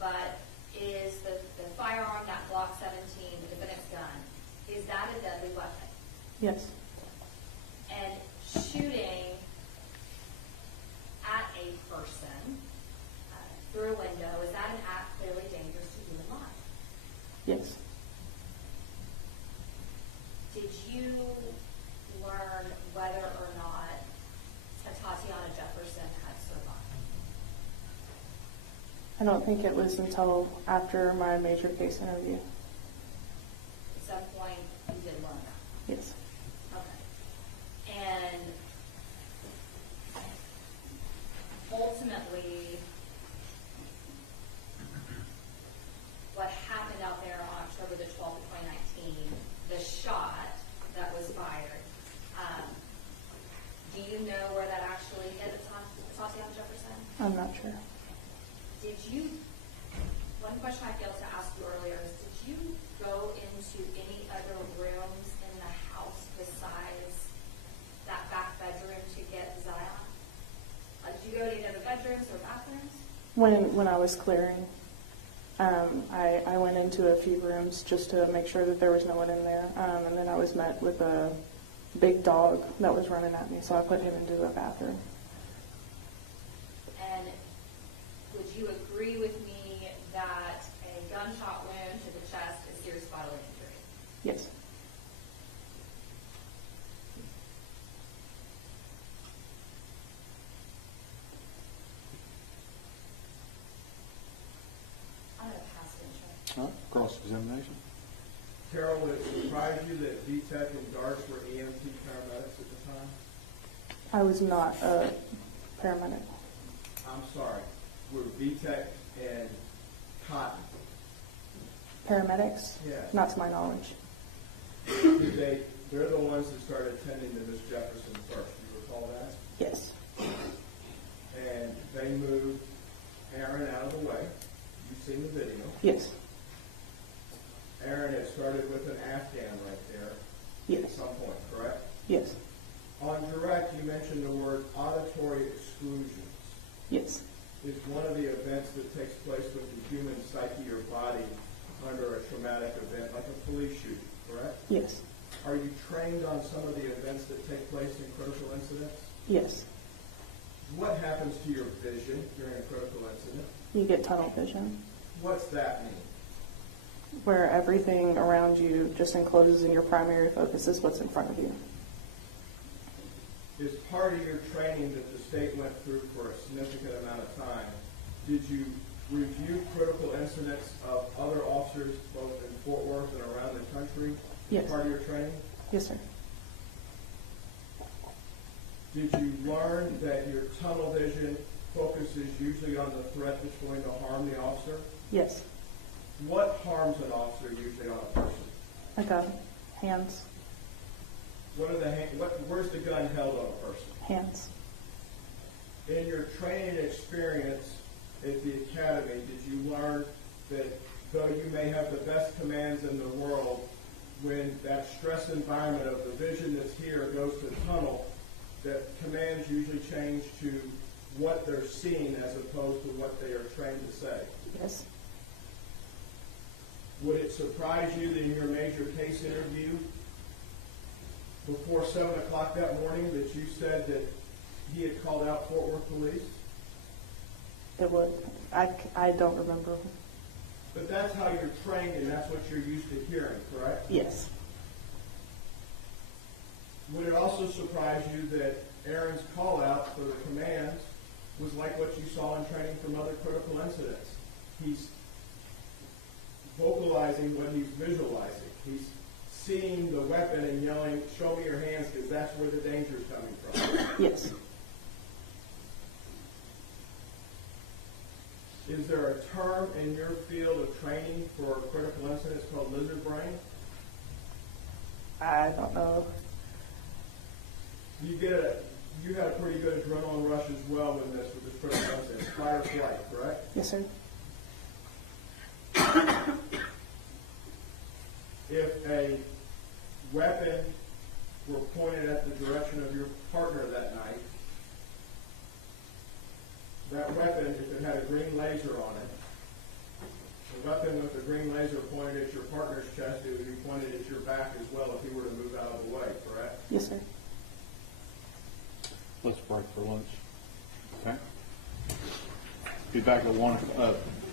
but is the firearm, that Glock 17, the defendant's gun, is that a deadly weapon? Yes. And shooting at a person through a window, is that an act clearly dangerous to human life? Yes. Did you learn whether or not Atatiana Jefferson had survived? I don't think it was until after my major case interview. At some point, you did learn that? Yes. Okay. And ultimately, what happened out there on October the 12th of 2019, the shot that was fired, do you know where that actually hit Atatiana Jefferson? I'm not sure. Did you, one question I failed to ask you earlier is, did you go into any other rooms in the house besides that back bedroom to get Zion? Did you go to any other bedrooms or bathrooms? When I was clearing, I went into a few rooms just to make sure that there was no one in there, and then I was met with a big dog that was running at me, so I put him into a bathroom. And would you agree with me that a gunshot wound to the chest is serious bodily injury? Yes. I'm going to pass it. All right. Cross-examination. Carol, would it surprise you that VTech and DARTs were EMT paramedics at the time? I was not a paramedic. I'm sorry, were VTech and Cotton? Paramedics? Yes. Not to my knowledge. They're the ones that started attending to Miss Jefferson first. You recall that? Yes. And they moved Aaron out of the way. You've seen the video. Yes. Aaron had started with an Afghan right there at Yes. some point, correct? Yes. On direct, you mentioned the word auditory exclusions. Yes. Is one of the events that takes place with the human psyche or body under a traumatic event, like a police shooting, correct? Yes. Are you trained on some of the events that take place in critical incidents? Yes. What happens to your vision during a critical incident? You get tunnel vision, What's that mean? where everything around you just encloses and your primary focus is what's in front of you. Is part of your training that the state went through for a significant amount of time, did you review critical incidents of other officers both in Fort Worth and around the country as Yes. part of your training? Yes, sir. Did you learn that your tunnel vision focuses usually on the threat that's going to harm the officer? Yes. What harms an officer usually on a person? Like hands. Where's the gun held on a person? Hands. In your training experience at the academy, did you learn that though you may have the best commands in the world, when that stress environment of the vision that's here goes to the tunnel, that commands usually change to what they're seeing as opposed to what they are trained to say? Yes. Would it surprise you that in your major case interview before 7 o'clock that morning that you said that he had called out Fort Worth police? It would. I don't remember. But that's how you're trained and that's what you're used to hearing, correct? Yes. Would it also surprise you that Aaron's call out for the commands was like what you saw in training from other critical incidents? He's vocalizing what he's visualizing. He's seeing the weapon and yelling, "Show me your hands," because that's where the danger is coming from. Yes. Is there a term in your field of training for critical incidents called lizard brain? I don't know. You had a pretty good adrenaline rush as well with this critical incident. Fight or flight, correct? Yes, sir. If a weapon were pointed at the direction of your partner that night, that weapon, if it had a green laser on it, the weapon with the green laser pointed at your partner's chest, it would be pointed at your back as well if he were to move out of the way, correct? Yes, sir. Let's break for lunch. Okay? Be back at 1.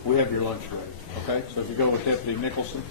We have your lunch ready. Okay? So if you go with Deputy Nicholson.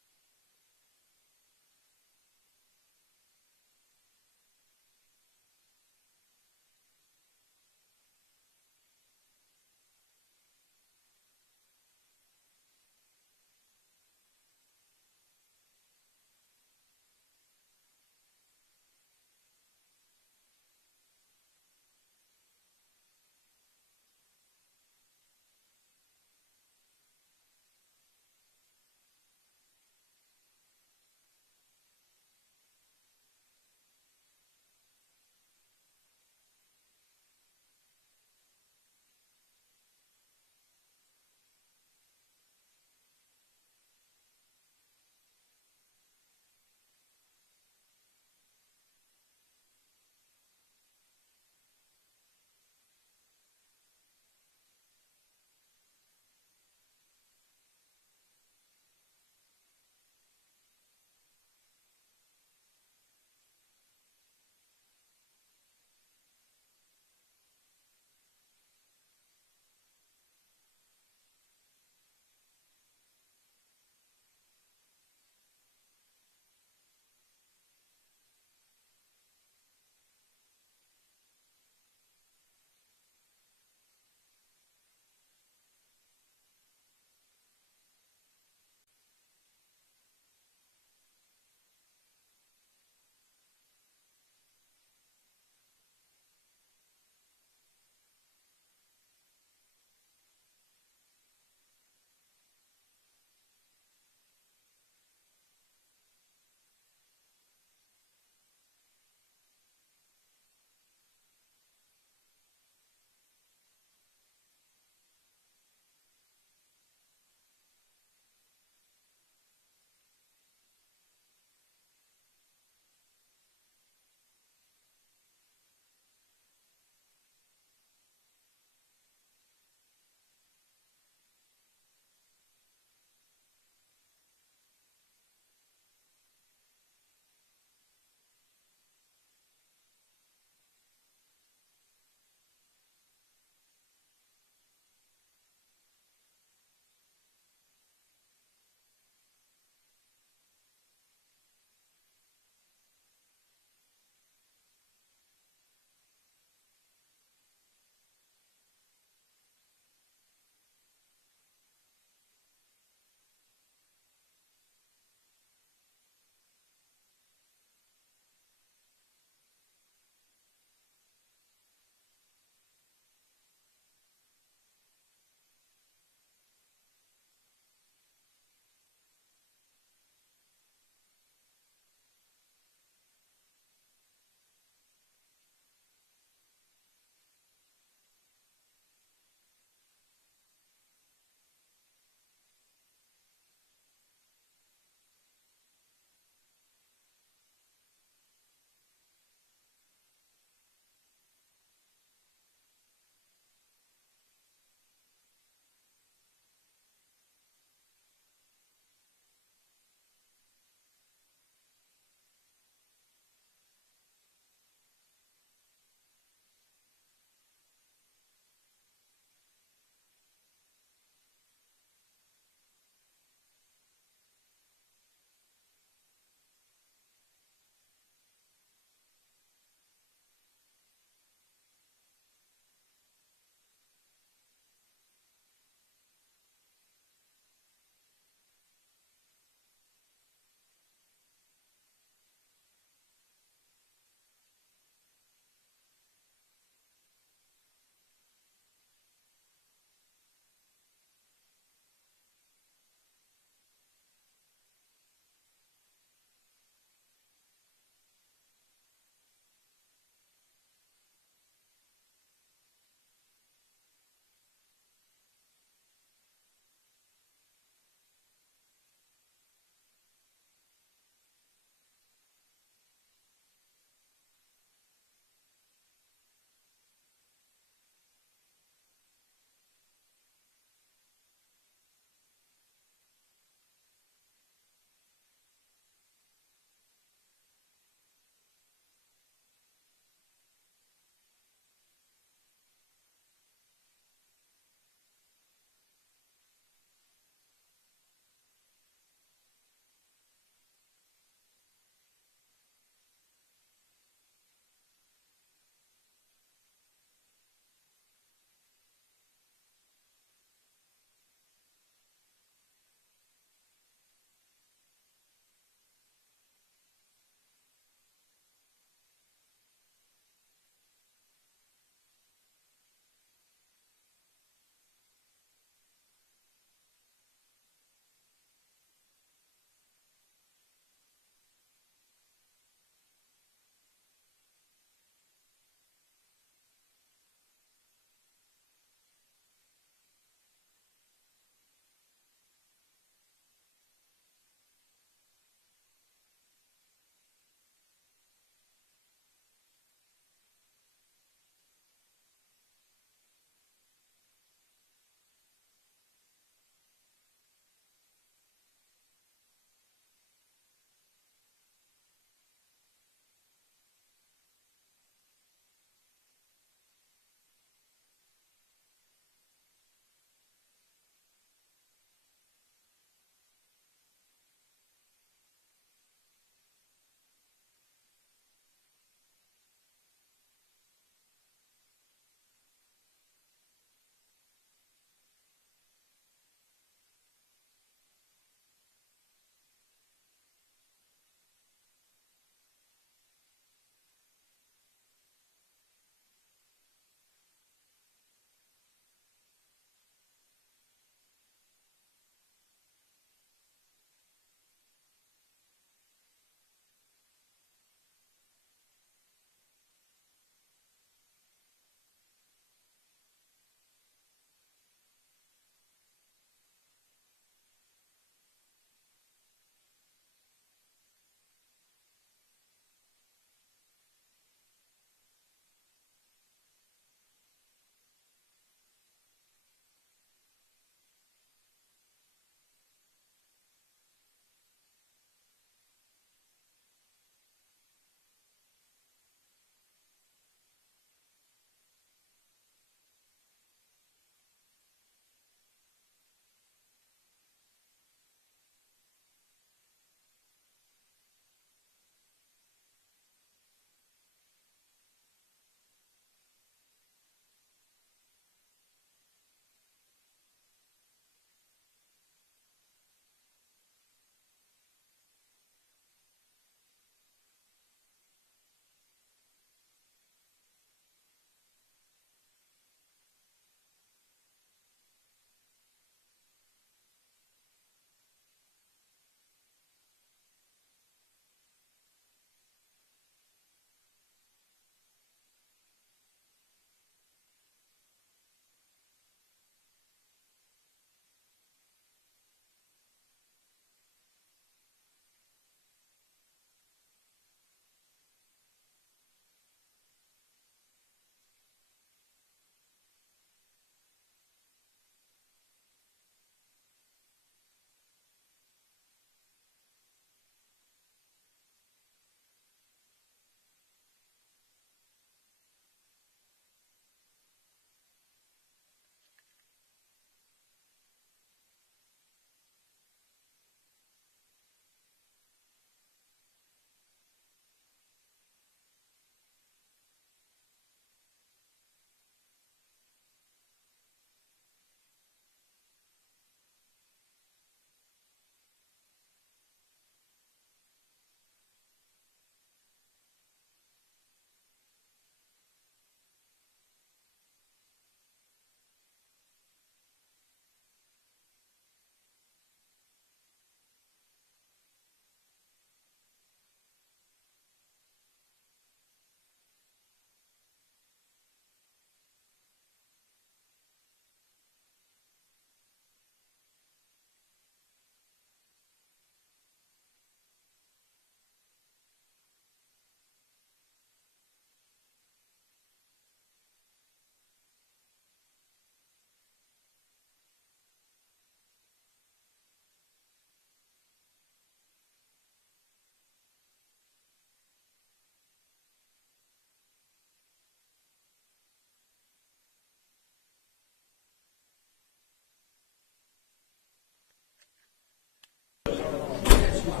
I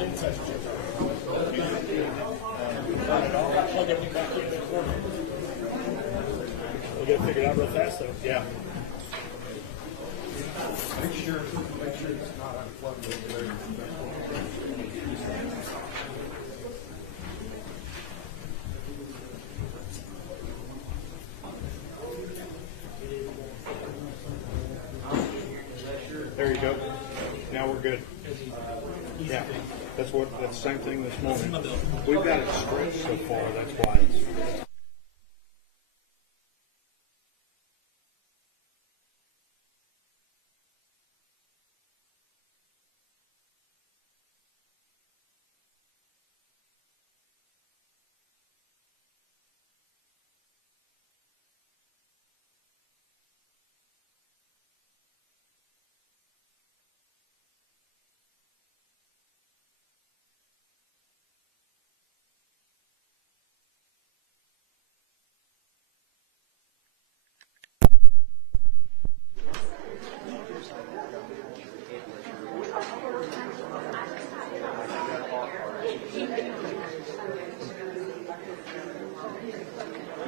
didn't touch it. Plug everything back in. It's working. We got to figure it out real fast, though. Yeah. Make sure it's not unplugged over there. There you go. Now we're good. Yeah, that's the same thing this morning. We've got it stretched so far, that's why it's.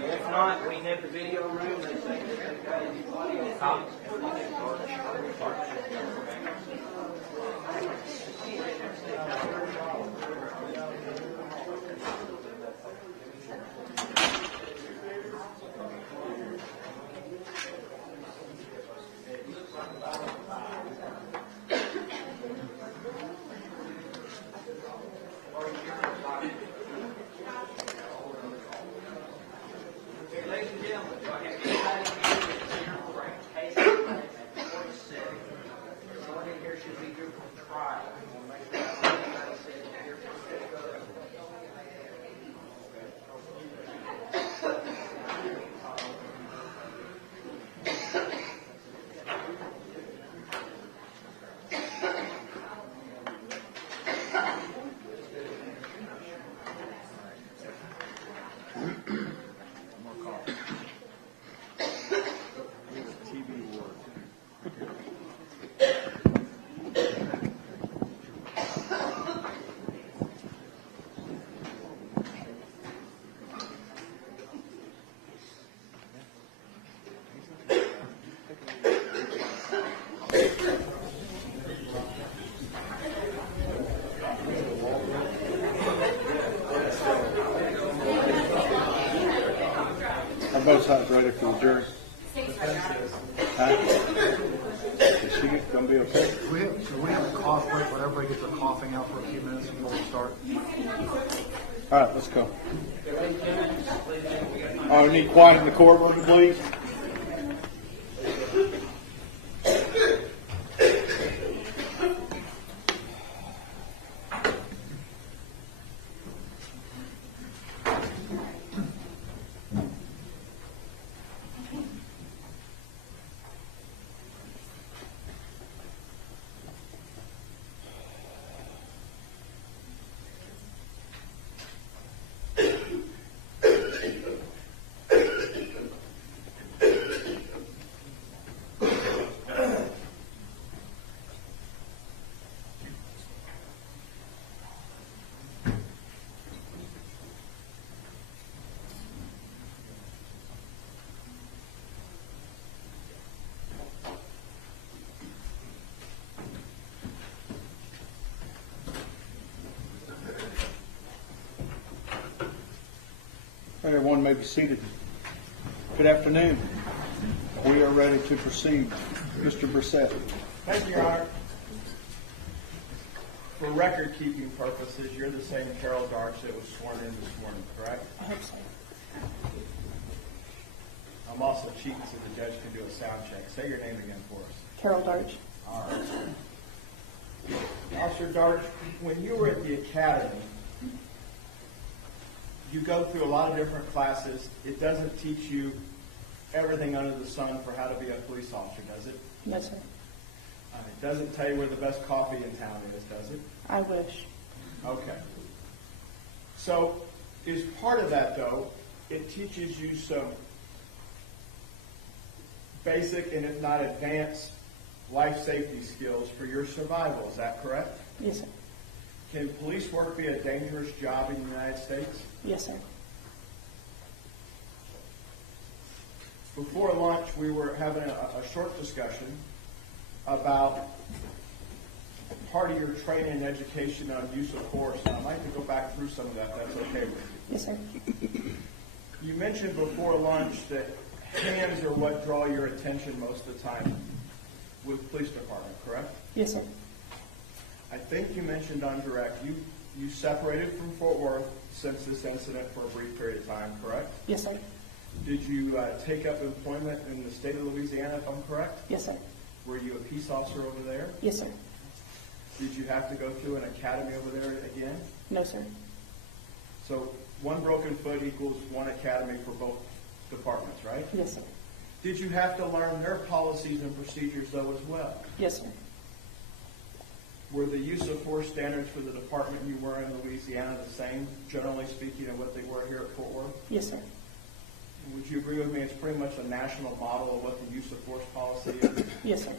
If not, we have the video room. They say Both sides ready for the jury. Huh? Is she going to be okay? So we have a cough break, let everybody get their coughing out for a few minutes before we start. All right, let's go. Oh, we need quiet in the courtroom, please. Everyone may be seated. Good afternoon. We are ready to proceed. Mr. Brissett. Thank you, Your Honor. For record-keeping purposes, you're the same Carol Darch that was sworn in this morning, correct? I hope so. I'm also cheating so the judge can do a sound check. Say your name again for us. Carol Darch. All right. Officer Darch, when you were at the academy, you go through a lot of different classes. It doesn't teach you everything under the sun for how to be a police officer, does it? No, sir. It doesn't tell you where the best coffee in town is, does it? I wish. Okay. So, as part of that, though, it teaches you some basic and if not advanced life safety skills for your survival. Is that correct? Yes, sir. Can police work be a dangerous job in the United States? Yes, sir. Before lunch, we were having a short discussion about part of your training and education on use of force. And I'd like to go back through some of that, if that's okay with you. Yes, sir. You mentioned before lunch that hands are what draw your attention most of the time with the police department, correct? Yes, sir. I think you mentioned on direct, you separated from Fort Worth since this incident for a brief period of time, correct? Yes, sir. Did you take up employment in the state of Louisiana, if I'm correct? Yes, sir. Were you a peace officer over there? Yes, sir. Did you have to go through an academy over there again? No, sir. So one broken foot equals one academy for both departments, right? Yes, sir. Did you have to learn their policies and procedures, though, as well? Yes, sir. Were the use of force standards for the department you were in Louisiana the same, generally speaking, of what they were here at Fort Worth? Yes, sir. Would you agree with me it's pretty much a national model of what the use of force policy is? Yes, sir.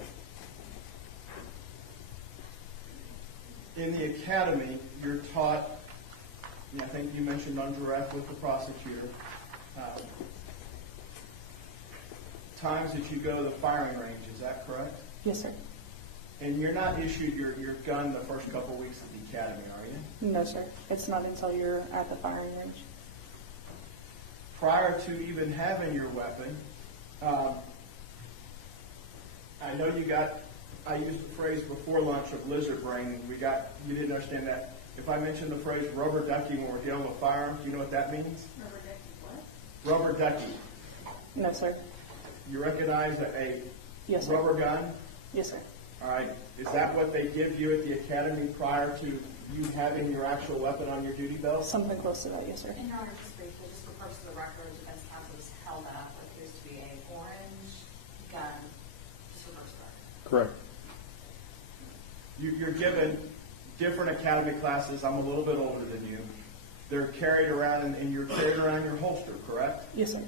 In the academy, you're taught, I think you mentioned on direct with the prosecutor, times that you go to the firing range, is that correct? Yes, sir. And you're not issued your gun the first couple of weeks at the academy, are you? No, sir. It's not until you're at the firing range. Prior to even having your weapon, I know I used the phrase before lunch of lizard brain. You didn't understand that. If I mentioned the phrase rubber ducky when we're dealing with firearms, do you know what that means? Rubber ducky what? Rubber ducky. No, sir. You recognize a Yes, sir. rubber gun? Yes, sir. All right. Is that what they give you at the academy prior to you having your actual weapon on your duty belt? Something close to that, yes, sir. And Your Honor, just briefly, just for purpose of the record, defense counsel was held up what appears to be an orange gun, just for purpose of the record. Correct. You're given different academy classes. I'm a little bit older than you. They're carried around, and you're carried around your holster, correct? Yes, sir.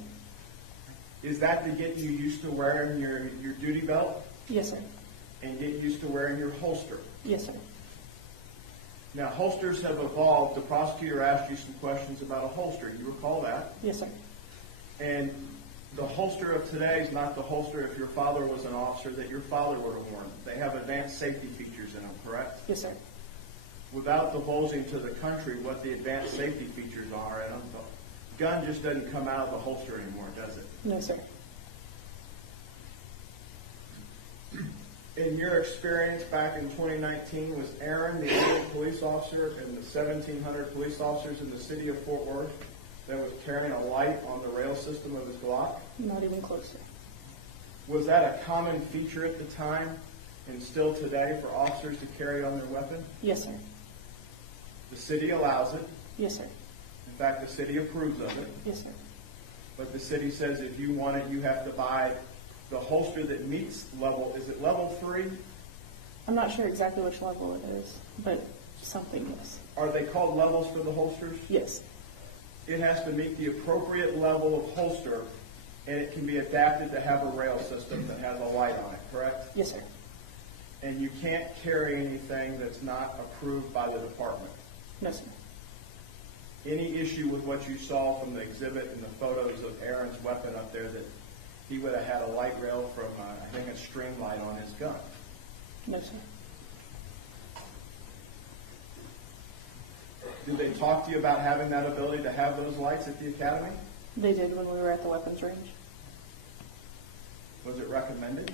Is that to get you used to wearing your duty belt Yes, sir. and get used to wearing your holster? Yes, sir. Now, holsters have evolved. The prosecutor asked you some questions about a holster. You recall that? Yes, sir. And the holster of today is not the holster if your father was an officer that your father would have worn. They have advanced safety features in them, correct? Yes, sir. Without divulging to the country what the advanced safety features are, and the gun just doesn't come out of the holster anymore, does it? No, sir. In your experience back in 2019, was Aaron the only police officer in the 1,700 police officers in the city of Fort Worth that was carrying a light on the rail system of his Glock? Not even close, sir. Was that a common feature at the time and still today for officers to carry on their weapon? Yes, sir. The city allows it. Yes, sir. In fact, the city approves of it. Yes, sir. But the city says if you want it, you have to buy the holster that meets level, is it level 3? I'm not sure exactly which level it is, but something, yes. Are they called levels for the holsters? Yes. It has to meet the appropriate level of holster, and it can be adapted to have a rail system that has a light on it, correct? Yes, sir. And you can't carry anything that's not approved by the department. No, sir. Any issue with what you saw from the exhibit and the photos of Aaron's weapon up there that he would have had a light rail from, I think, a string light on his gun? No, sir. Did they talk to you about having that ability to have those lights at the academy? They did when we were at the weapons range. Was it recommended?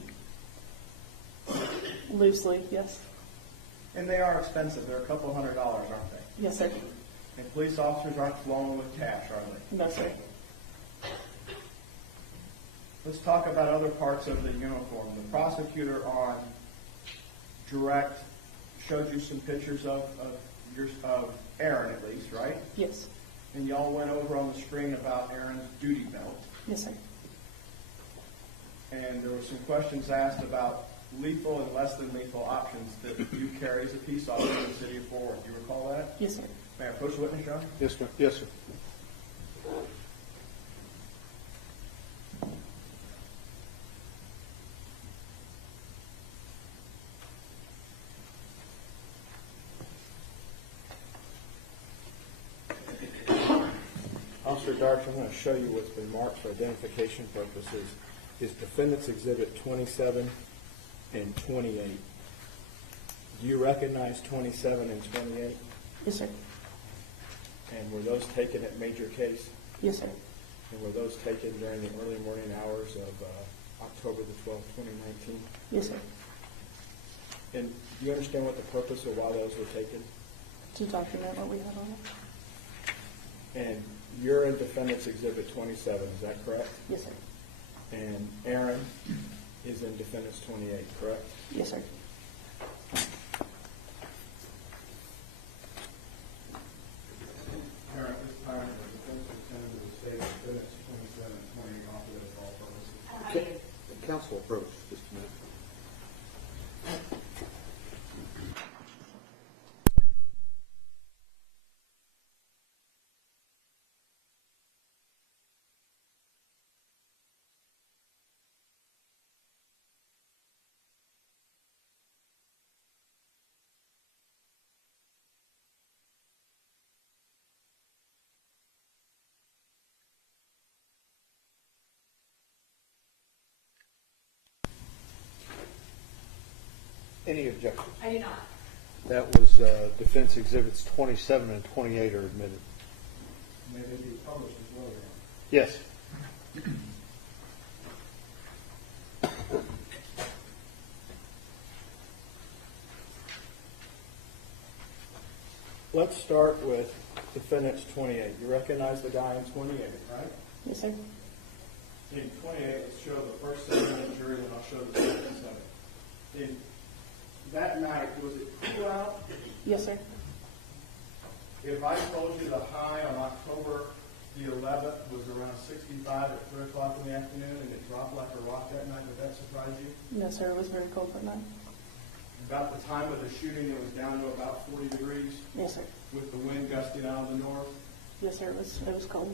Loosely, yes. And they are expensive. They're a couple $100, aren't they? Yes, sir. And police officers aren't flowing with cash, are they? No, sir. Let's talk about other parts of the uniform. The prosecutor on direct showed you some pictures of Aaron, at least, right? Yes. And y'all went over on the screen about Aaron's duty belt. Yes, sir. And there were some questions asked about lethal and less than lethal options that you carry as a peace officer in the city of Fort Worth. Do you recall that? Yes, sir. May I approach the witness, John? Yes, sir. Yes, sir. Mr. Darch, I'm going to show you what's been marked for identification purposes is Defendants Exhibit 27 and 28. Do you recognize 27 and 28? Yes, sir. And were those taken at major case? Yes, sir. And were those taken during the early morning hours of October the 12th, 2019? Yes, sir. And do you understand what the purpose of why those were taken? To document what we had on it. And you're in Defendants Exhibit 27, is that correct? Yes, sir. And Aaron is in Defendants 28, correct? Yes, sir. Aaron, at this time, the defense intended to state Defendants 27 and 28 offered as all purposes. Okay. Council approach, just a minute. Any objection? I do not. That was Defense Exhibits 27 and 28 are admitted. May they be published as well, Your Honor. Yes. Let's start with Defendants 28. You recognize the guy in 28, right? Yes, sir. In 28, let's show the first 7-minute jury, then I'll show the second 7. In that night, was it cool out? Yes, sir. If I told you the high on October the 11th was around 65 at 3 o'clock in the afternoon and it dropped like a rock that night, would that surprise you? No, sir. It was very cold that night. About the time of the shooting, it was down to about 40 degrees Yes, sir. with the wind gusting out of the north. Yes, sir. It was cold.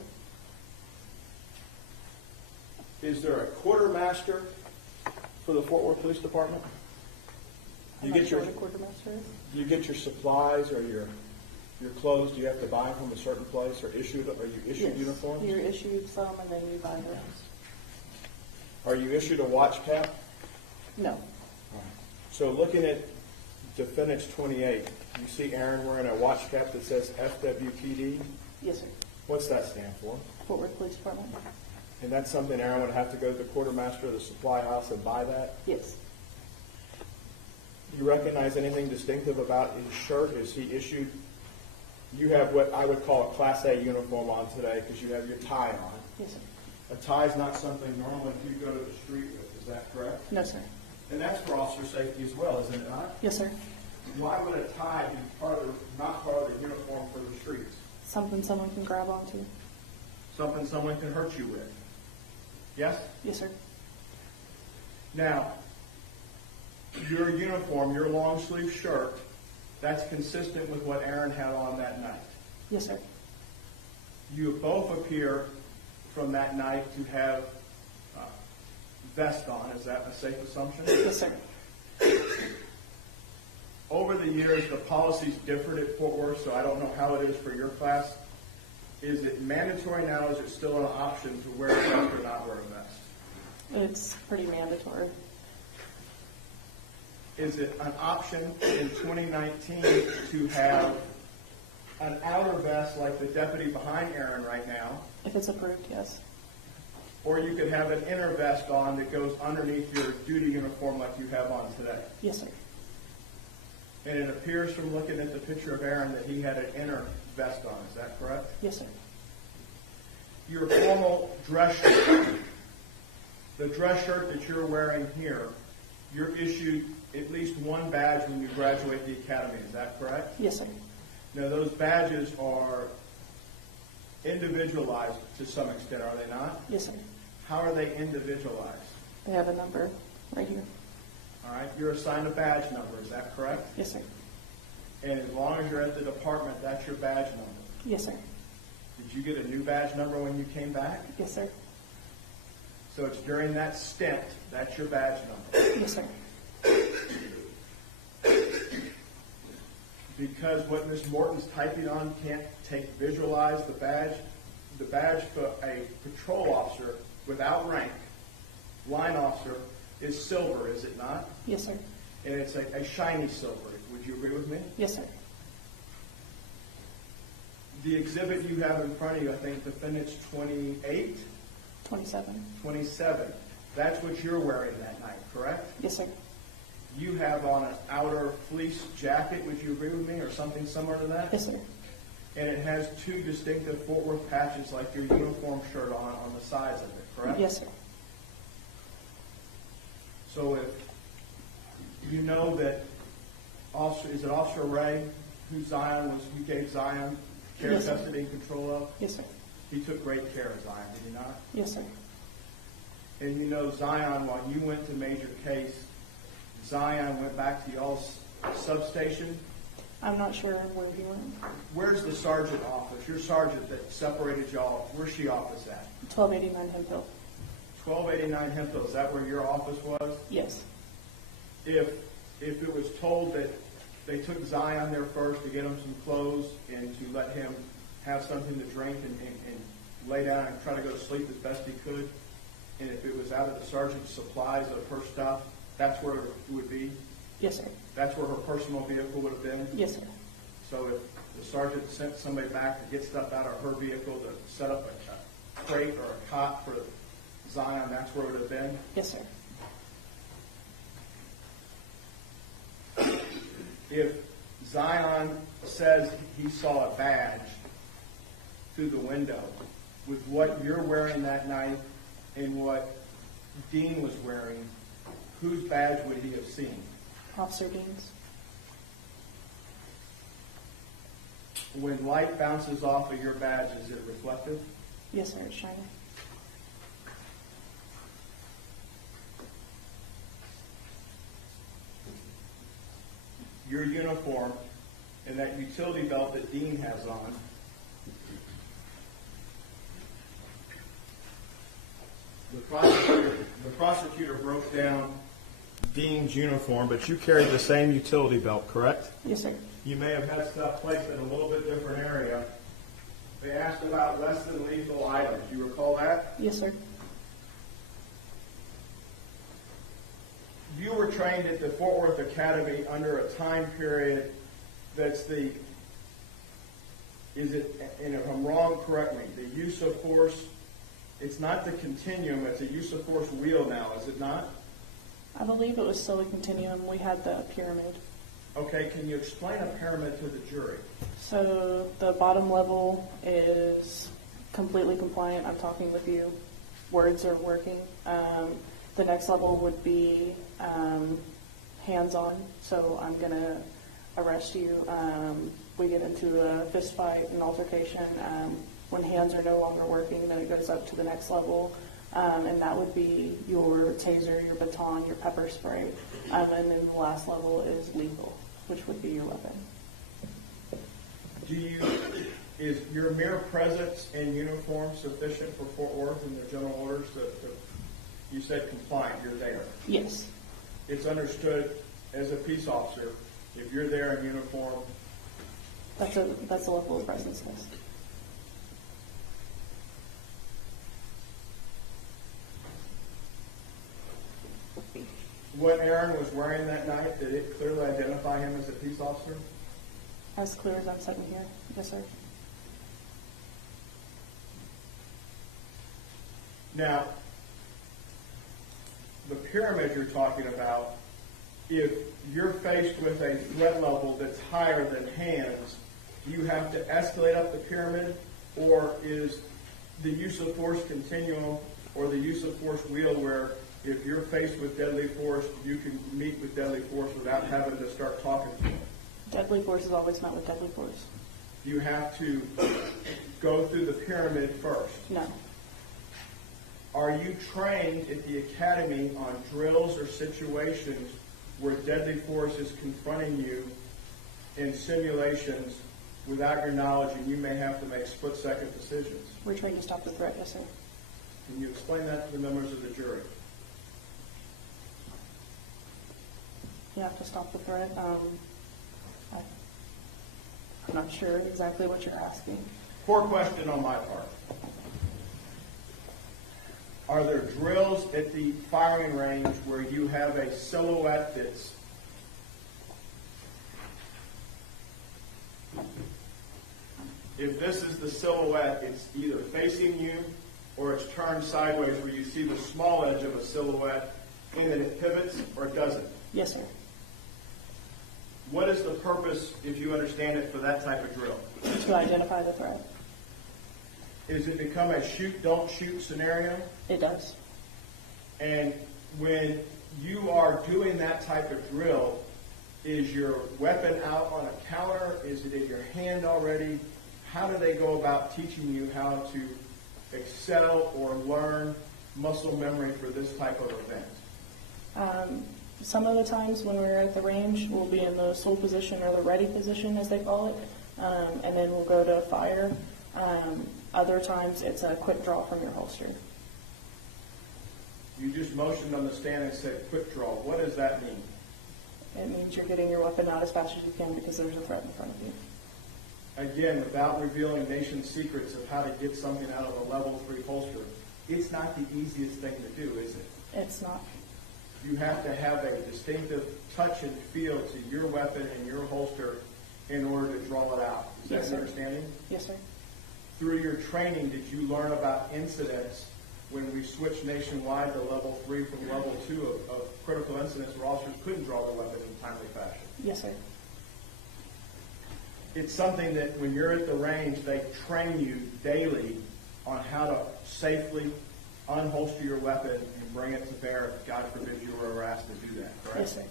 Is there a quartermaster for the Fort Worth Police Department? I'm not sure what a quartermaster is. Do you get your supplies or your clothes? Do you have to buy them from a certain place, or are you issued Yes. uniforms? You're issued some, and then you buy them. Are you issued a watch cap? No. So looking at Defendants 28, you see Aaron wearing a watch cap that says FWPD. Yes, sir. What's that stand for? Fort Worth Police Department. And that's something Aaron would have to go to the quartermaster of the supply house and buy that? Yes. You recognize anything distinctive about his shirt? Is he issued? You have what I would call a Class A uniform on today because you have your tie on. Yes, sir. A tie is not something normally you go to the street with. Is that correct? No, sir. And that's for officer safety as well, isn't it not? Yes, sir. Why would a tie be not part of the uniform for the streets? Something someone can grab onto. Something someone can hurt you with. Yes? Yes, sir. Now, your uniform, your long sleeve shirt, that's consistent with what Aaron had on that night. Yes, sir. You both appear from that night to have vest on. Is that a safe assumption? Yes, sir. Over the years, the policy's differed at Fort Worth, so I don't know how it is for your class. Is it mandatory now? Is it still an option to wear a vest or not wear a vest? It's pretty mandatory. Is it an option in 2019 to have an outer vest like the deputy behind Aaron right now, If it's approved, yes. or you could have an inner vest on that goes underneath your duty uniform like you have on today? Yes, sir. And it appears from looking at the picture of Aaron that he had an inner vest on. Is that correct? Yes, sir. Your formal dress shirt, the dress shirt that you're wearing here, you're issued at least one badge when you graduate the academy. Is that correct? Yes, sir. Now, those badges are individualized to some extent, are they not? Yes, sir. How are they individualized? They have a number right here. All right, you're assigned a badge number. Is that correct? Yes, sir. And as long as you're at the department, that's your badge number. Yes, sir. Did you get a new badge number when you came back? Yes, sir. So it's during that stint, that's your badge number. Yes, sir. Because what Ms. Morton's typing on can't visualize the badge, the badge for a patrol officer without rank, line officer, is silver, is it not? Yes, sir. And it's a shiny silver. Would you agree with me? Yes, sir. The exhibit you have in front of you, I think defendant's 28, 27. 27. That's what you're wearing that night, correct? Yes, sir. You have on an outer fleece jacket, would you agree with me, or something similar to that? Yes, sir. And it has two distinctive Fort Worth patches like your uniform shirt on the sides of it, correct? Yes, sir. So if you know that is it Officer Ray who gave Zion care, Yes, sir. custody, and control of? Yes, sir. He took great care of Zion, did he not? Yes, sir. And you know Zion, while you went to major case, Zion went back to y'all's substation. I'm not sure where he went. Where's the sergeant office? Your sergeant that separated y'all, where's she office at? 1289 Hemphill. 1289 Hemphill, is that where your office was? Yes. If it was told that they took Zion there first to get him some clothes and to let him have something to drink and lay down and try to go to sleep as best he could, and if it was out of the sergeant's supplies of her stuff, that's where it would be? Yes, sir. That's where her personal vehicle would have been? Yes, sir. So if the sergeant sent somebody back to get stuff out of her vehicle to set up a crate or a cot for Zion, that's where it would have been? Yes, sir. If Zion says he saw a badge through the window with what you're wearing that night and what Dean was wearing, whose badge would he have seen? Officer Dean's. When light bounces off of your badge, is it reflective? Yes, sir. It's shining. Your uniform and that utility belt that Dean has on, the prosecutor broke down Dean's uniform, but you carried the same utility belt, correct? Yes, sir. You may have had stuff placed in a little bit different area. They asked about less than lethal items. Do you recall that? Yes, sir. You were trained at the Fort Worth Academy under a time period that's and if I'm wrong, correct me, the use of force, it's not the continuum, it's a use of force wheel now, is it not? I believe it was still a continuum. We had the pyramid. Okay, can you explain a pyramid to the jury? So the bottom level is completely compliant. I'm talking with you. Words are working. The next level would be hands-on. So I'm going to arrest you. We get into a fist fight, an altercation. When hands are no longer working, then it goes up to the next level. And that would be your taser, your baton, your pepper spray. And then the last level is lethal, which would be your weapon. Is your mere presence in uniform sufficient for Fort Worth and their general orders? You said compliant, you're there. Yes. It's understood as a peace officer, if you're there in uniform. That's a level of presence, yes. What Aaron was wearing that night, did it clearly identify him as a peace officer? As clear as I'm sitting here. Yes, sir. Now, the pyramid you're talking about, if you're faced with a threat level that's higher than hands, do you have to escalate up the pyramid, or is the use of force continuum or the use of force wheel where if you're faced with deadly force, you can meet with deadly force without having to start talking to them? Deadly force is always met with deadly force. You have to go through the pyramid first. No. Are you trained at the academy on drills or situations where deadly force is confronting you in simulations without your knowledge and you may have to make split-second decisions? We're trained to stop the threat, yes, sir. Can you explain that to the members of the jury? You have to stop the threat. I'm not sure exactly what you're asking. Core question on my part. Are there drills at the firing range where you have a silhouette that's if this is the silhouette, it's either facing you or it's turned sideways where you see the small edge of a silhouette and then it pivots or it doesn't? Yes, sir. What is the purpose, if you understand it, for that type of drill? To identify the threat. Is it become a shoot, don't shoot scenario? It does. And when you are doing that type of drill, is your weapon out on a counter? Is it in your hand already? How do they go about teaching you how to excel or learn muscle memory for this type of event? Some of the times when we're at the range, we'll be in the sole position or the ready position, as they call it, and then we'll go to fire. Other times, it's a quick draw from your holster. You just motioned on the stand and said quick draw. What does that mean? It means you're getting your weapon out as fast as you can because there's a threat in front of you. Again, without revealing nation secrets of how to get something out of a level 3 holster, it's not the easiest thing to do, is it? It's not. You have to have a distinctive touch and feel to your weapon and your holster in order to draw it out. Is Yes, that sir. your understanding? Yes, sir. Through your training, did you learn about incidents when we switched nationwide to level 3 from level 2 of critical incidents where officers couldn't draw their weapons in a timely fashion? Yes, sir. It's something that when you're at the range, they train you daily on how to safely unholster your weapon and bring it to bear if, God forbid, you were asked to do that, correct? Yes, sir.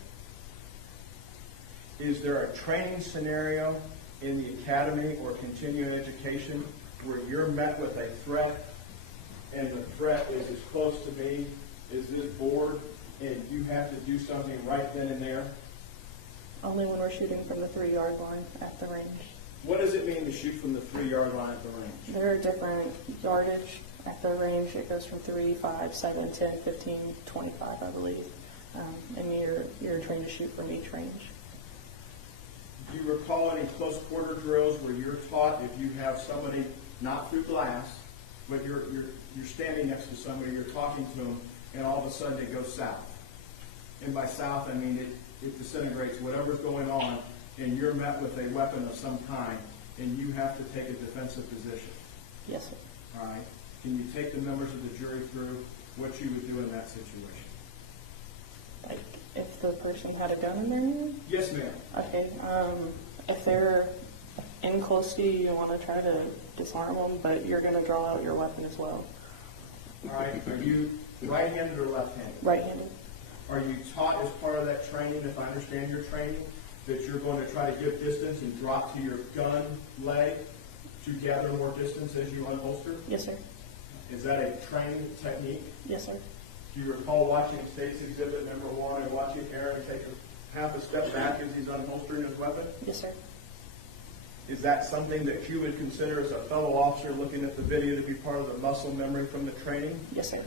Is there a training scenario in the academy or continuing education where you're met with a threat and the threat is as close to me as this board and you have to do something right then and there? Only when we're shooting from the 3-yard line at the range. What does it mean to shoot from the 3-yard line at the range? There are different yardage at the range. It goes from 3, 5, 7, 10, 15, 25, I believe. And you're trained to shoot from each range. Do you recall any close quarter drills where you're taught if you have somebody not through glass, but you're standing next to somebody, you're talking to them, and all of a sudden it goes south? And by south, I mean it disintegrates whatever's going on, and you're met with a weapon of some kind, and you have to take a defensive position. Yes, sir. All right? Can you take the members of the jury through what you would do in that situation? Like, if the person had a gun in their hand? Yes, ma'am. Okay. If they're in close to you, you want to try to disarm them, but you're going to draw out your weapon as well. All right. Are you right-handed or left-handed? Right-handed. Are you taught as part of that training, if I understand your training, that you're going to try to give distance and drop to your gun leg to gather more distance as you unholster? Yes, sir. Is that a training technique? Yes, sir. Do you recall watching States Exhibit number 1 and watching Aaron take half a step back as he's unholstering his weapon? Yes, sir. Is that something that you would consider as a fellow officer looking at the video to be part of the muscle memory from the training? Yes, sir.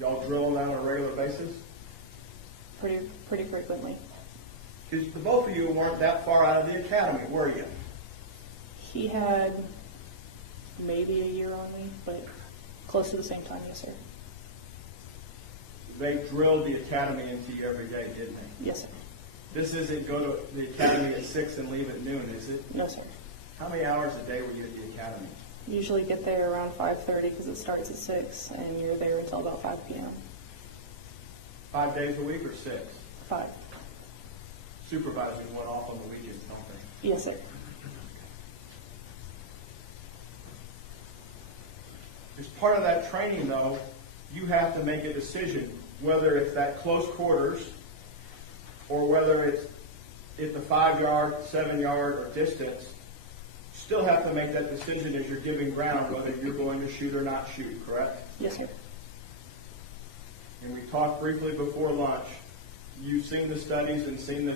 Y'all drill that on a regular basis? Pretty frequently. Because the both of you weren't that far out of the academy, were you? He had maybe a year on me, but close to the same time, yes, sir. They drilled the academy into you every day, didn't they? Yes, sir. This isn't go to the academy at 6 and leave at noon, is it? No, sir. How many hours a day were you at the academy? Usually get there around 5:30 because it starts at 6, and you're there until about 5 p.m. 5 days a week or 6? 5. Supervisors went off on the weekends, don't they? Yes, sir. As part of that training, though, you have to make a decision whether it's that close quarters or whether it's at the 5-yard, 7-yard, or distance. Still have to make that decision as you're giving ground whether you're going to shoot or not shoot, correct? Yes, sir. And we talked briefly before lunch. You've seen the studies and seen the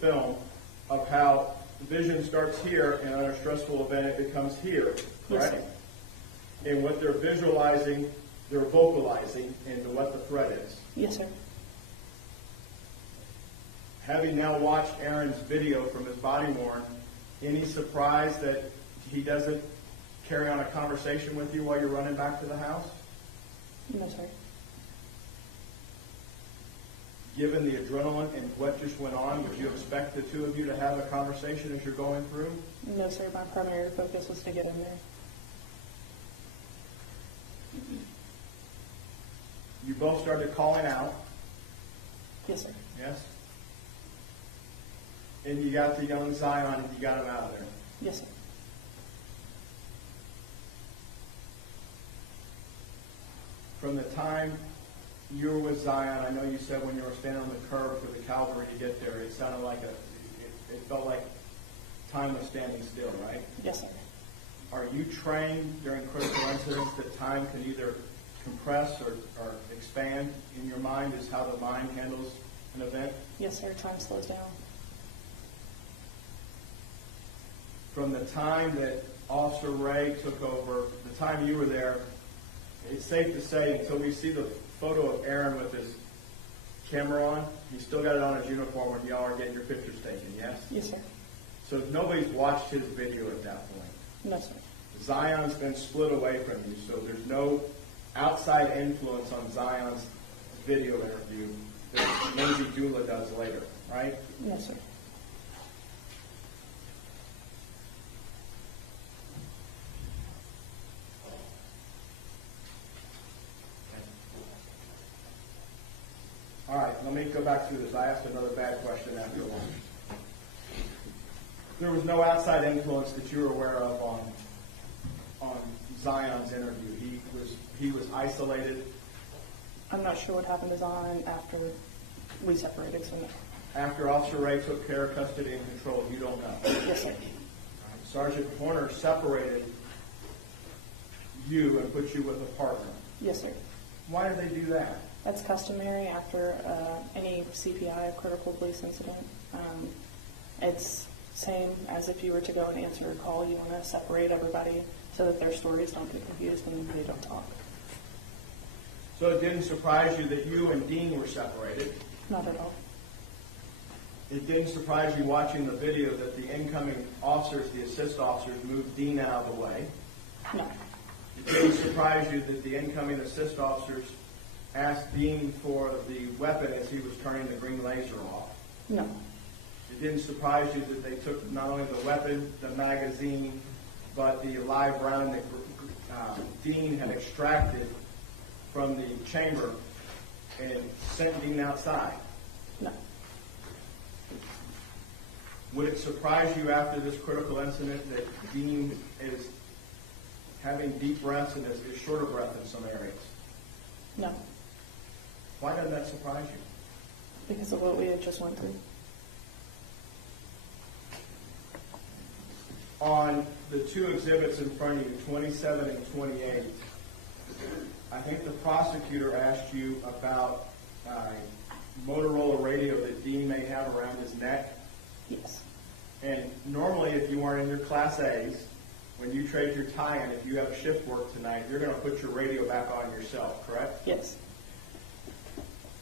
film of how vision starts here, and under a stressful event it becomes here, correct? Yes, sir. And what they're visualizing, they're vocalizing into what the threat is. Yes, sir. Having now watched Aaron's video from his body worn, any surprise that he doesn't carry on a conversation with you while you're running back to the house? No, sir. Given the adrenaline and what just went on, would you expect the two of you to have a conversation as you're going through? No, sir. My primary focus was to get in there. You both started calling out, Yes, sir. yes? And you got the young Zion and you got him out of there. Yes, sir. From the time you were with Zion, I know you said when you were standing on the curb for the cavalry to get there, it sounded like it felt like time was standing still, right? Yes, sir. Are you trained during critical incidents that time can either compress or expand in your mind as how the mind handles an event? Yes, sir. Time slows down. From the time that Officer Ray took over, the time you were there, it's safe to say until we see the photo of Aaron with his camera on, he's still got it on his uniform when y'all are getting your pictures taken, yes? Yes, sir. So nobody's watched his video at that point. No, sir. Zion's been split away from you, so there's no outside influence on Zion's video interview that Lindsay Dula does later, right? Yes, sir. All right, let me go back through this. I asked another bad question after lunch. There was no outside influence that you were aware of on Zion's interview. He was isolated. I'm not sure what happened to Zion after we separated, so no. After Officer Ray took care of custody and control, you don't know. Yes, sir. Sergeant Horner separated you and put you with a partner. Yes, sir. Why did they do that? That's customary after any CPI, critical police incident. It's same as if you were to go and answer a call. You want to separate everybody so that their stories don't get confused and they don't talk. So it didn't surprise you that you and Dean were separated. Not at all. It didn't surprise you watching the video that the incoming officers, the assist officers, moved Dean out of the way. No. It didn't surprise you that the incoming assist officers asked Dean for the weapon as he was turning the green laser off. No. It didn't surprise you that they took not only the weapon, the magazine, but the live round that Dean had extracted from the chamber and sent Dean outside. No. Would it surprise you after this critical incident that Dean is having deep breaths and is short of breath in some areas? No. Why doesn't that surprise you? Because of what we had just went through. On the two exhibits in front of you, 27 and 28, I think the prosecutor asked you about Motorola radio that Dean may have around his neck. Yes. And normally, if you aren't in your Class A's, when you trade your tie in, if you have shift work tonight, you're going to put your radio back on yourself, correct? Yes.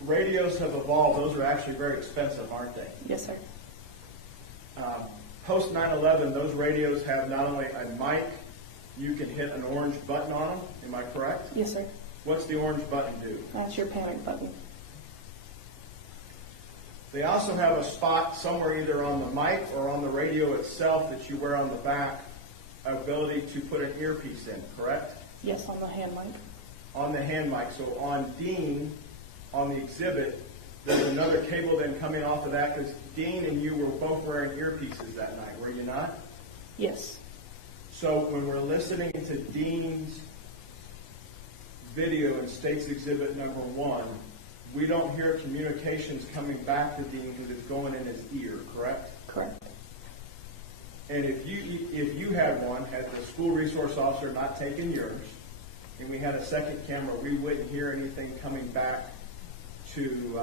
Radios have evolved. Those are actually very expensive, aren't they? Yes, sir. Post 9/11, those radios have not only a mic, you can hit an orange button on them. Am I correct? Yes, sir. What's the orange button do? That's your panic button. They also have a spot somewhere either on the mic or on the radio itself that you wear on the back, ability to put an earpiece in, correct? Yes, on the hand mic. On the hand mic. So on Dean, on the exhibit, there's another cable then coming off of that because Dean and you were both wearing earpieces that night, were you not? Yes. So when we're listening to Dean's video in State's Exhibit number 1, we don't hear communications coming back to Dean because it's going in his ear, correct? Correct. And if you had one, had the school resource officer not taken yours, and we had a second camera, we wouldn't hear anything coming back to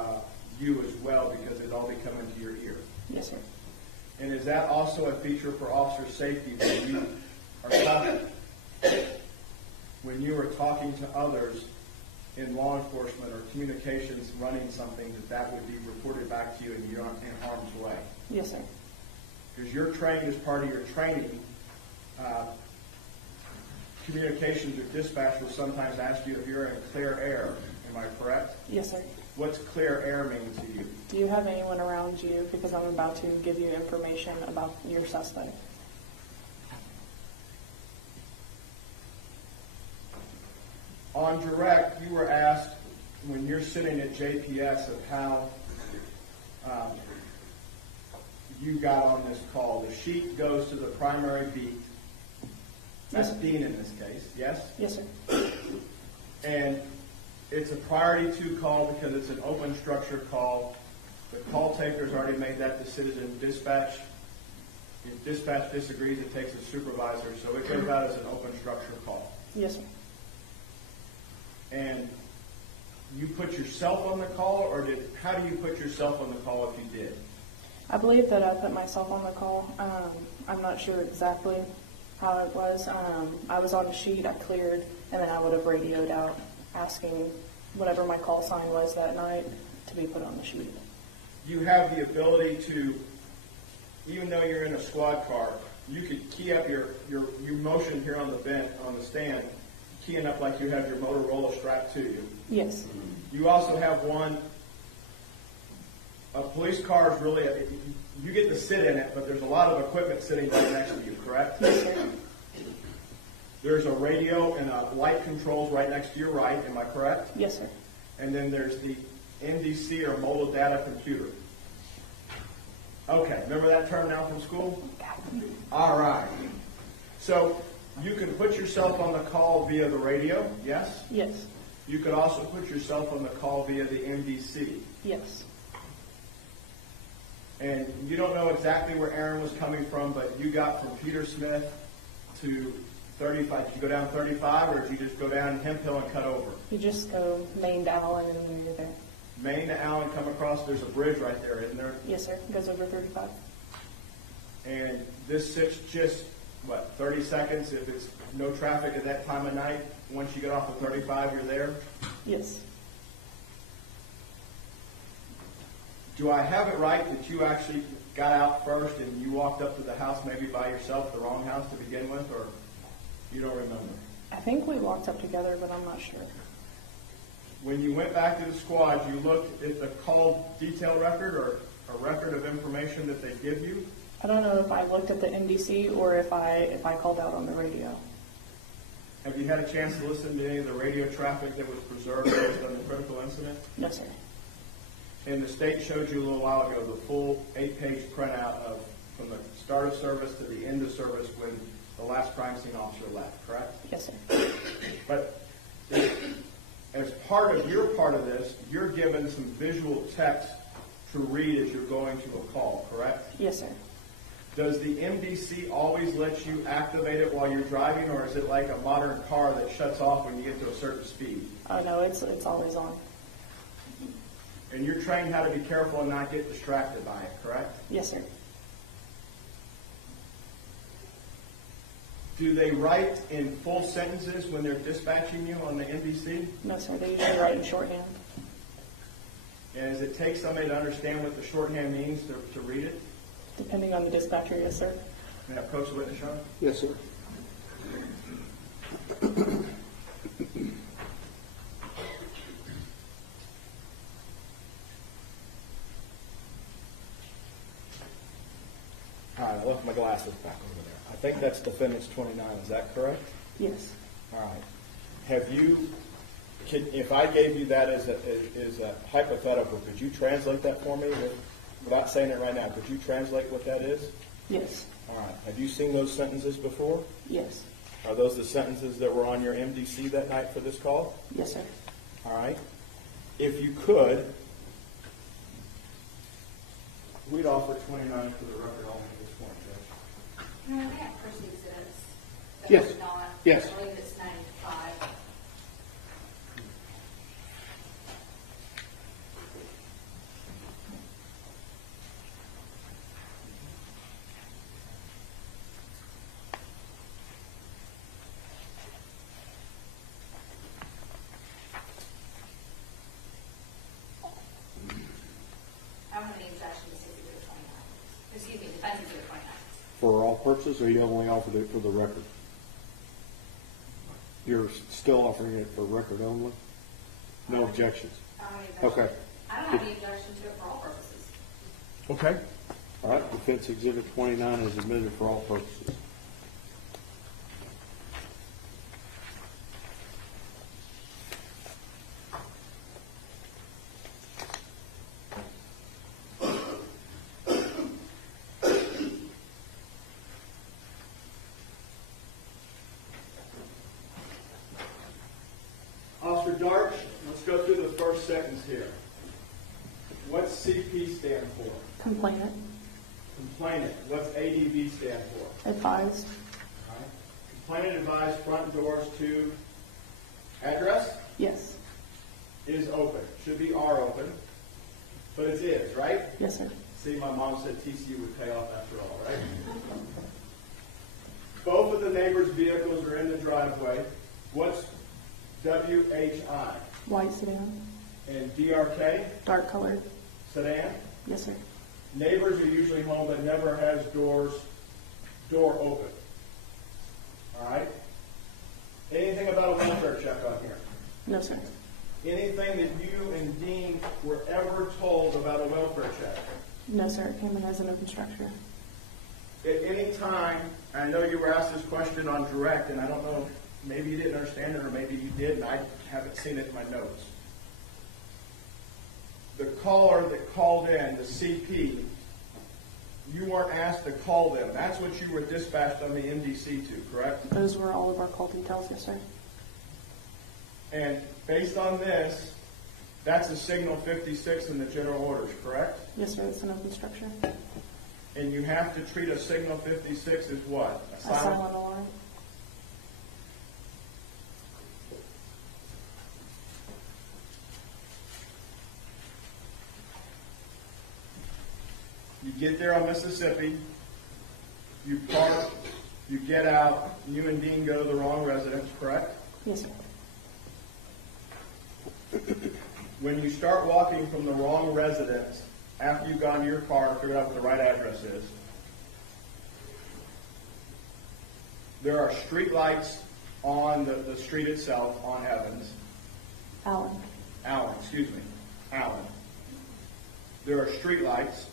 you as well because it'd all be coming to your ear. Yes, sir. And is that also a feature for officer safety when you are talking, when you are talking to others in law enforcement or communications running something that would be reported back to you and you're not in harm's way? Yes, sir. Because you're trained as part of your training communications with dispatch will sometimes ask you if you're in clear air. Am I correct? Yes, sir. What's clear air mean to you? Do you have anyone around you? Because I'm about to give you information about your suspect. On direct, you were asked when you're sitting at JPS of how you got on this call. The sheet goes to the primary beat. That's Dean in this case, yes? Yes, sir. And it's a priority 2 call because it's an open structure call. The call taker's already made that decision. Dispatch, if dispatch disagrees, it takes a supervisor. So it goes out as an open structure call. Yes, sir. And you put yourself on the call, or how do you put yourself on the call if you did? I believe that I put myself on the call. I'm not sure exactly how it was. I was on the sheet, I cleared, and then I would have radioed out asking whatever my call sign was that night to be put on the sheet. You have the ability to, even though you're in a squad car, you could key up your motion here on the stand, keying up like you have your Motorola strapped to you. Yes. You also have one. A police car is really, you get to sit in it, but there's a lot of equipment sitting right next to you, correct? Yes, sir. There's a radio and a light controls right next to your right, am I correct? Yes, sir. And then there's the MDC or mobile data computer. Okay, remember that term now from school? All right. So you can put yourself on the call via the radio, yes? Yes. You could also put yourself on the call via the MDC. Yes. And you don't know exactly where Aaron was coming from, but you got from Peter Smith to 35. Did you go down 35, or did you just go down Hemp Hill and cut over? You just go Main to Allen and then you're there. Main to Allen, come across, there's a bridge right there, isn't there? Yes, sir. It goes over 35. And this sits just, 30 seconds? If it's no traffic at that time of night, once you get off of 35, you're there? Yes. Do I have it right that you actually got out first and you walked up to the house maybe by yourself, the wrong house to begin with, or you don't remember? I think we walked up together, but I'm not sure. When you went back to the squad, you looked at the call detail record or a record of information that they give you? I don't know if I looked at the MDC or if I called out on the radio. Have you had a chance to listen to any of the radio traffic that was preserved based on the critical incident? No, sir. And the state showed you a little while ago the full 8-page printout of from the start of service to the end of service when the last crime scene officer left, correct? Yes, sir. But as part of your part of this, you're given some visual text to read as you're going to a call, correct? Yes, sir. Does the MDC always let you activate it while you're driving, or is it like a modern car that shuts off when you get to a certain speed? Oh, no, it's always on. And you're trained how to be careful and not get distracted by it, correct? Yes, sir. Do they write in full sentences when they're dispatching you on the MDC? No, sir. They usually write in shorthand. And does it take somebody to understand what the shorthand means to read it? Depending on the dispatcher, yes, sir. May I approach the witness, Sean? Yes, sir. All right, I left my glasses back over there. I think that's defendant's 29. Is that correct? Yes. All right. Have you, if I gave you that as a hypothetical, could you translate that for me without saying it right now? Could you translate what that is? Yes. All right. Have you seen those sentences before? Yes. Are those the sentences that were on your MDC that night for this call? Yes, sir. All right. If you could, we'd offer 29 for the record only at this point, Judge. Can I have first exhibits? Yes. Not, Yes. I believe it's 95. How many exceptions is it 29? Excuse me, defense is 29. For all purposes purposes, or you only offered it for the record? You're still offering it for record only? No objections? Okay. I don't have any objection to it for all purposes. Okay. All right, Defense Exhibit 29 is admitted for all purposes. Officer Darch, let's go through the first sentence here. What's CP stand for? Complainant. Complainant. What's ADV stand for? Advised. All right. Complainant advised front doors to address Yes. is open. Should be are open, but it is, right? Yes, sir. See, my mom said TCU would pay off after all, right? Both of the neighbors' vehicles are in the driveway. What's WHI? White sedan. And DRK? Dark colored. Sedan? Yes, sir. Neighbors are usually home that never has door open. All right? Anything about a welfare check on here? No, sir. Anything that you and Dean were ever told about a welfare check? No, sir. It came in as an open structure. At any time, I know you were asked this question on direct, and I don't know, maybe you didn't understand it or maybe you did, and I haven't seen it in my notes. The caller that called in, the CP, you weren't asked to call them. That's what you were dispatched on the MDC to, correct? Those were all of our call details. Yes, sir. And based on this, that's a signal 56 in the general orders, correct? Yes, sir. It's an open structure. And you have to treat a signal 56 as what? A silent alarm. You get there on Mississippi, you park, you get out, you and Dean go to the wrong residence, correct? Yes, sir. When you start walking from the wrong residence, after you've gone to your car and figured out what the right address is, there are street lights on the street itself, on Evans. Allen, excuse me. Allen. There are street lights.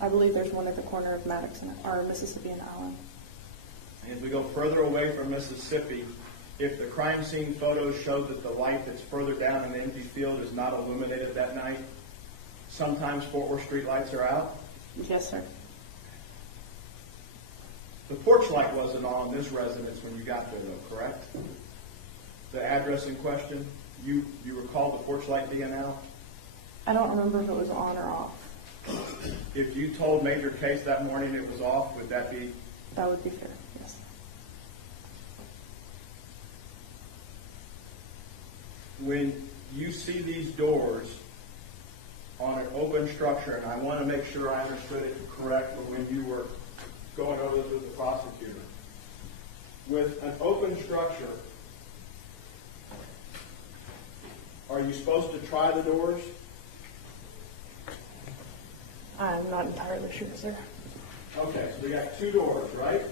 I believe there's one at the corner of Maddox or Mississippi and Allen. As we go further away from Mississippi, if the crime scene photos show that the light that's further down in the empty field is not illuminated that night, sometimes Fort Worth street lights are out. Yes, sir. The porch light wasn't on this residence when you got there, though, correct? The address in question, you recall the porch light being out? I don't remember if it was on or off. If you told Major Case that morning it was off, would that be? That would be fair. Yes. When you see these doors on an open structure, and I want to make sure I understood it correctly when you were going over this with the prosecutor. With an open structure, are you supposed to try the doors? I'm not entirely sure, sir. Okay, so we got two doors, right?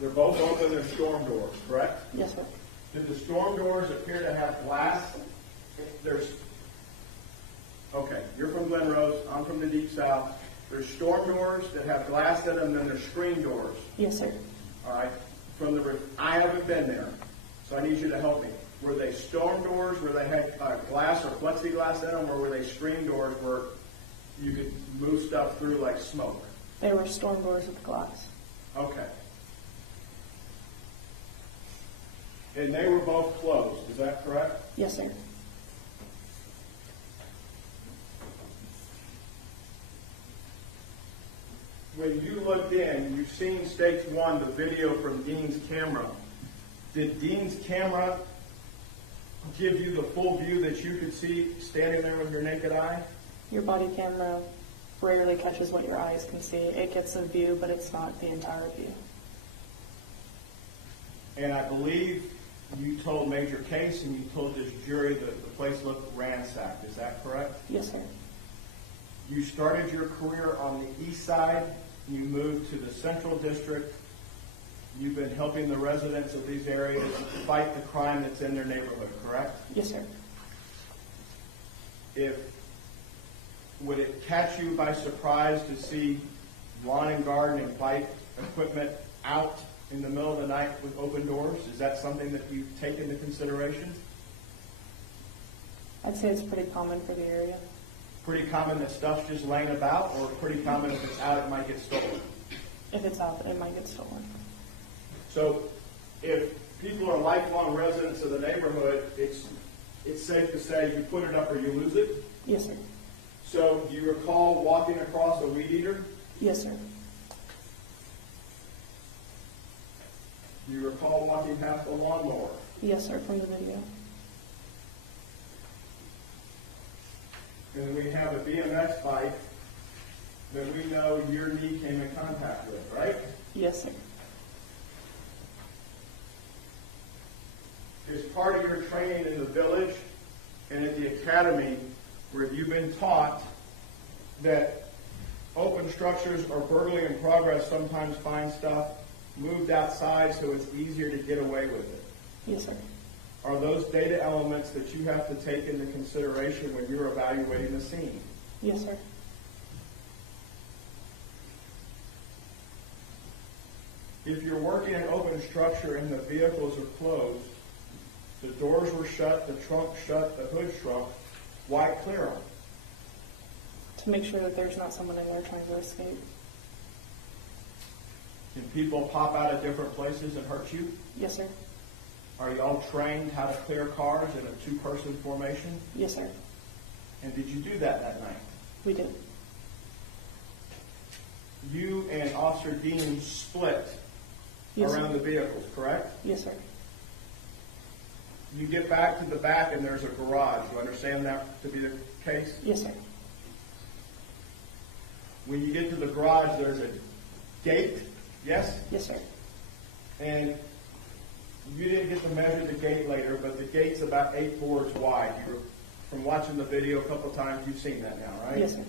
They're both open, they're storm doors, correct? Yes, sir. Did the storm doors appear to have glass? Okay, you're from Glen Rose, I'm from the Deep South. There's storm doors that have glass in them, then there's screen doors. Yes, sir. All right, I haven't been there, so I need you to help me. Were they storm doors where they had glass or plexiglass in them, or were they screen doors where you could move stuff through like smoke? They were storm doors with glass. Okay. And they were both closed, is that correct? Yes, sir. When you looked in, you've seen Stage 1, the video from Dean's camera. Did Dean's camera give you the full view that you could see standing there with your naked eye? Your body camera rarely catches what your eyes can see. It gets a view, but it's not the entire view. And I believe you told Major Case and you told this jury that the place looked ransacked. Is that correct? Yes, sir. You started your career on the east side, you moved to the central district. You've been helping the residents of these areas fight the crime that's in their neighborhood, correct? Yes, sir. Would it catch you by surprise to see lawn and garden and bike equipment out in the middle of the night with open doors? Is that something that you take into consideration? I'd say it's pretty common for the area. Pretty common that stuff's just laying about, or pretty common if it's out, it might get stolen? If it's out, it might get stolen. So if people are lifelong residents of the neighborhood, it's safe to say you put it up or you lose it? Yes, sir. So do you recall walking across a weed eater? Yes, sir. Do you recall walking past a lawnmower? Yes, sir, from the video. And we have a BMX bike that we know your knee came in contact with, right? Yes, sir. Is part of your training in the village and at the academy where you've been taught that open structures or burglary in progress sometimes find stuff moved outside so it's easier to get away with it? Yes, sir. Are those data elements that you have to take into consideration when you're evaluating the scene? Yes, sir. If you're working in open structure and the vehicles are closed, the doors were shut, the trunk shut, the hood shrunk, why clear them? To make sure that there's not someone in there trying to escape. Can people pop out of different places and hurt you? Yes, sir. Are y'all trained how to clear cars in a two-person formation? Yes, sir. And did you do that night? We did. You and Officer Dean split Yes, around sir. the vehicles, correct? Yes, sir. You get back to the back and there's a garage. You understand that to be the case? Yes, sir. When you get to the garage, there's a gate, yes? Yes, sir. And you didn't get to measure the gate later, but the gate's about 8 boards wide. From watching the video a couple times, you've seen that now, right? Yes, sir.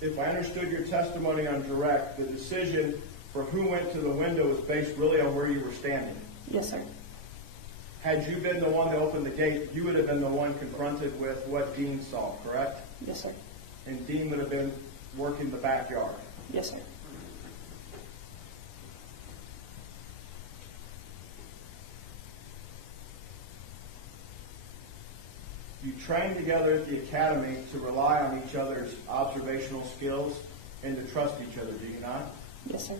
If I understood your testimony on direct, the decision for who went to the window was based really on where you were standing. Yes, sir. Had you been the one to open the gate, you would have been the one confronted with what Dean saw, correct? Yes, sir. And Dean would have been working the backyard. Yes, sir. You train together at the academy to rely on each other's observational skills and to trust each other, do you not? Yes, sir.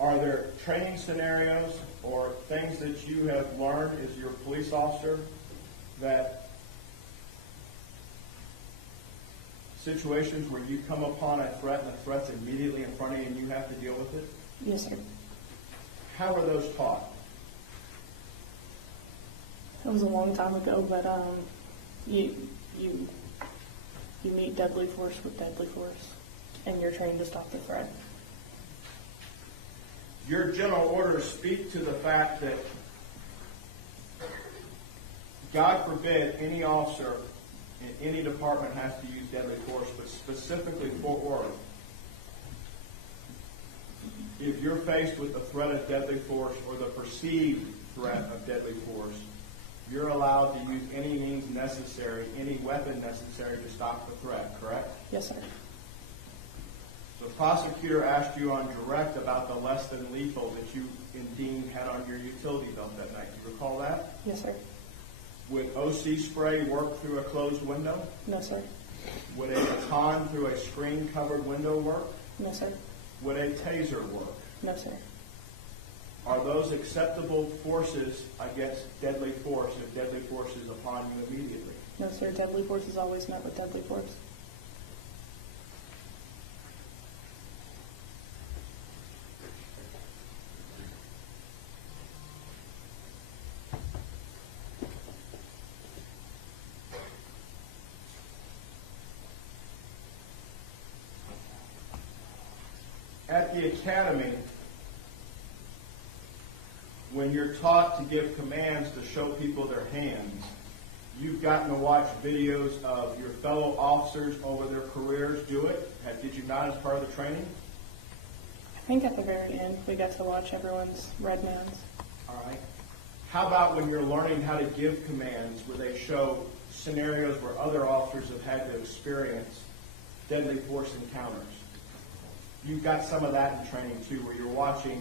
Are there training scenarios or things that you have learned as your police officer that situations where you come upon a threat and the threat's immediately in front of you and you have to deal with it? Yes, sir. How are those taught? It was a long time ago, but you meet deadly force with deadly force, and you're trained to stop the threat. Your general orders speak to the fact that, God forbid, any officer in any department has to use deadly force, but specifically Fort Worth. If you're faced with the threat of deadly force or the perceived threat of deadly force, you're allowed to use any means necessary, any weapon necessary to stop the threat, correct? Yes, sir. The prosecutor asked you on direct about the less than lethal that you and Dean had on your utility belt that night. Do you recall that? Yes, sir. Would OC spray work through a closed window? No, sir. Would a baton through a screen-covered window work? No, sir. Would a taser work? No, sir. Are those acceptable forces against deadly force if deadly force is upon you immediately? No, sir. Deadly force is always met with deadly force. at the academy, when you're taught to give commands to show people their hands, you've gotten to watch videos of your fellow officers over their careers do it. Did you not as part of the training? I think at the very end we got to watch everyone's red nose. All right. How about when you're learning how to give commands where they show scenarios where other officers have had to experience deadly force encounters? You've got some of that in training too, where you're watching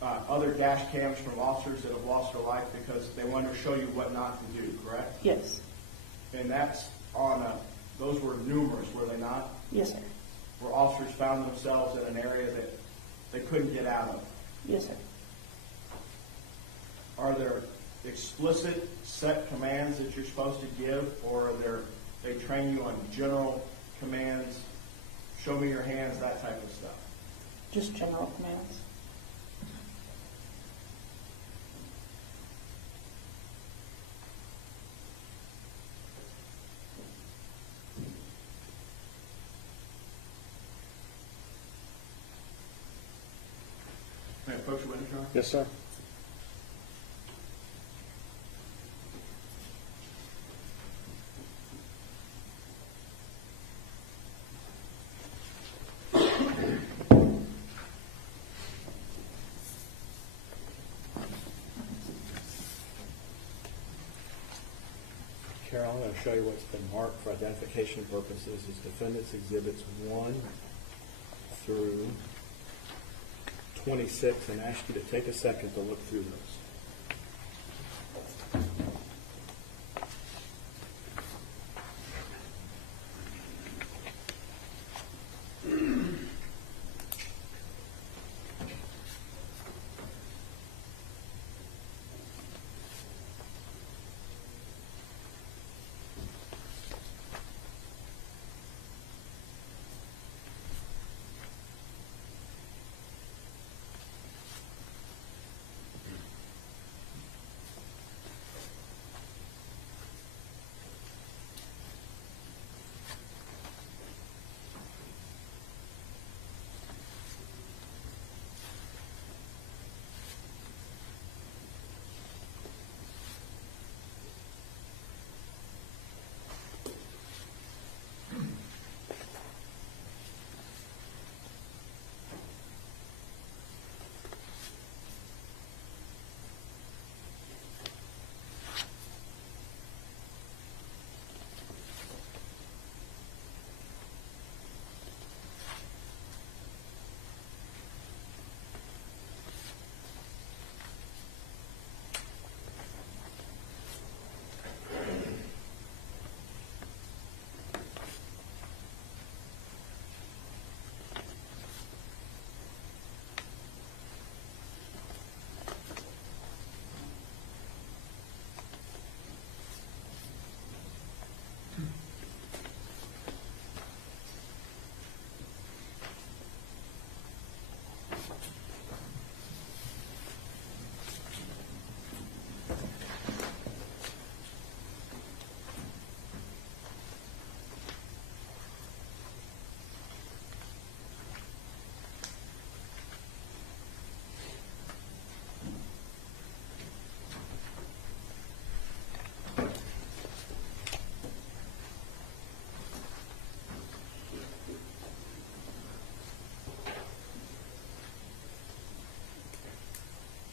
other dash cams from officers that have lost their life because they wanted to show you what not to do, correct? Yes. And that's on those were numerous, were they not? Yes, sir. Where officers found themselves in an area that they couldn't get out of. Yes, sir. Are there explicit set commands that you're supposed to give, or they train you on general commands, show me your hands, that type of stuff? Just general commands. May I approach you, John? Yes, sir. Carol, I'm going to show you what's been marked for identification purposes as Defendants Exhibits 1 through 26, and ask you to take a second to look through those.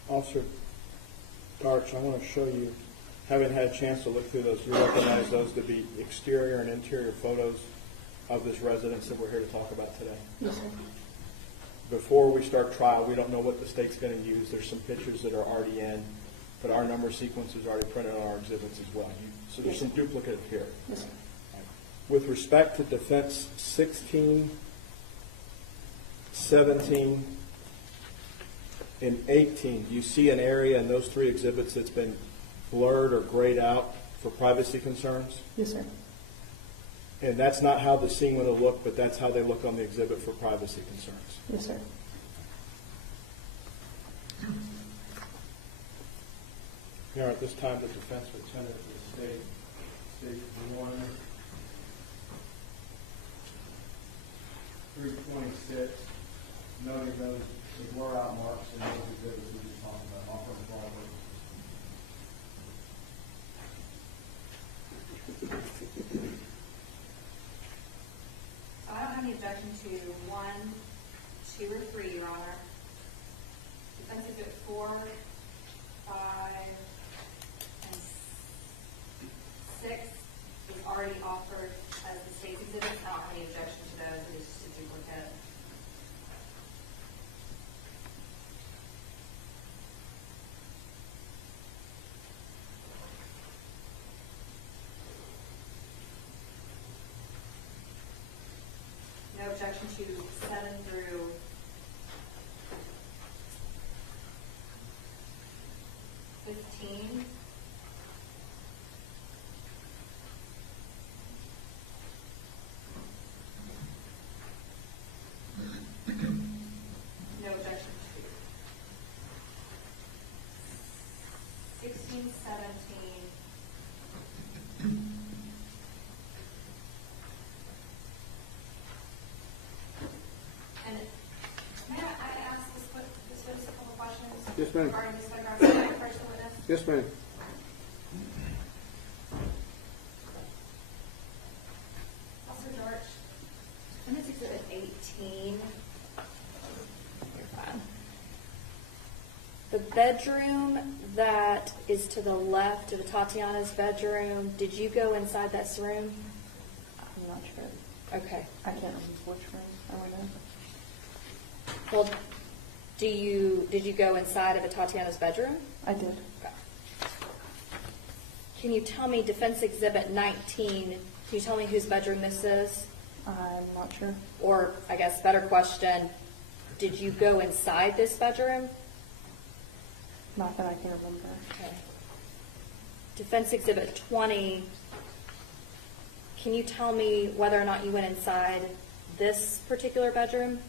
Officer Darch, I want to show you, having had a chance to look through those, you recognize those to be exterior and interior photos of this residence that we're here to talk about today. Yes, sir. Before we start trial, we don't know what the state's going to use. There's some pictures that are already in, but our number sequence is already printed on our exhibits as well. So there's some duplicative here. Yes, sir. With respect to defense 16, 17, and 18, do you see an area in those three exhibits that's been blurred or grayed out for privacy concerns? Yes, sir. And that's not how the scene would have looked, but that's how they look on the exhibit for privacy concerns. Yes, sir. Here at this time, the defense would send it to the state. State 1, 326, noting those blur out marks and those exhibits we just talked about, offering revolver. So I don't have any objection to 1, 2, or 3, Your Honor. Defense Exhibit 4, 5, and 6 is already offered as the state's exhibits. I don't have any objection to those. It is just a duplicate. No objection to 7 through 15. No objection to 16, 17. And may I ask this witness a couple questions? Yes, ma'am. Regarding these photographs, can I approach the witness? Yes, ma'am. Officer George, Defendant's Exhibit 18. You're fine. The bedroom that is to the left of Atatiana's bedroom, did you go inside that room? I'm not sure. Okay. I can't remember which room I went in. Well, did you go inside of Atatiana's bedroom? I did. Okay. Can you tell me, Defense Exhibit 19, can you tell me whose bedroom this is? I'm not sure. Or, I guess, better question, did you go inside this bedroom? Not that I can remember. Okay. Defense Exhibit 20, can you tell me whether or not you went inside this particular bedroom?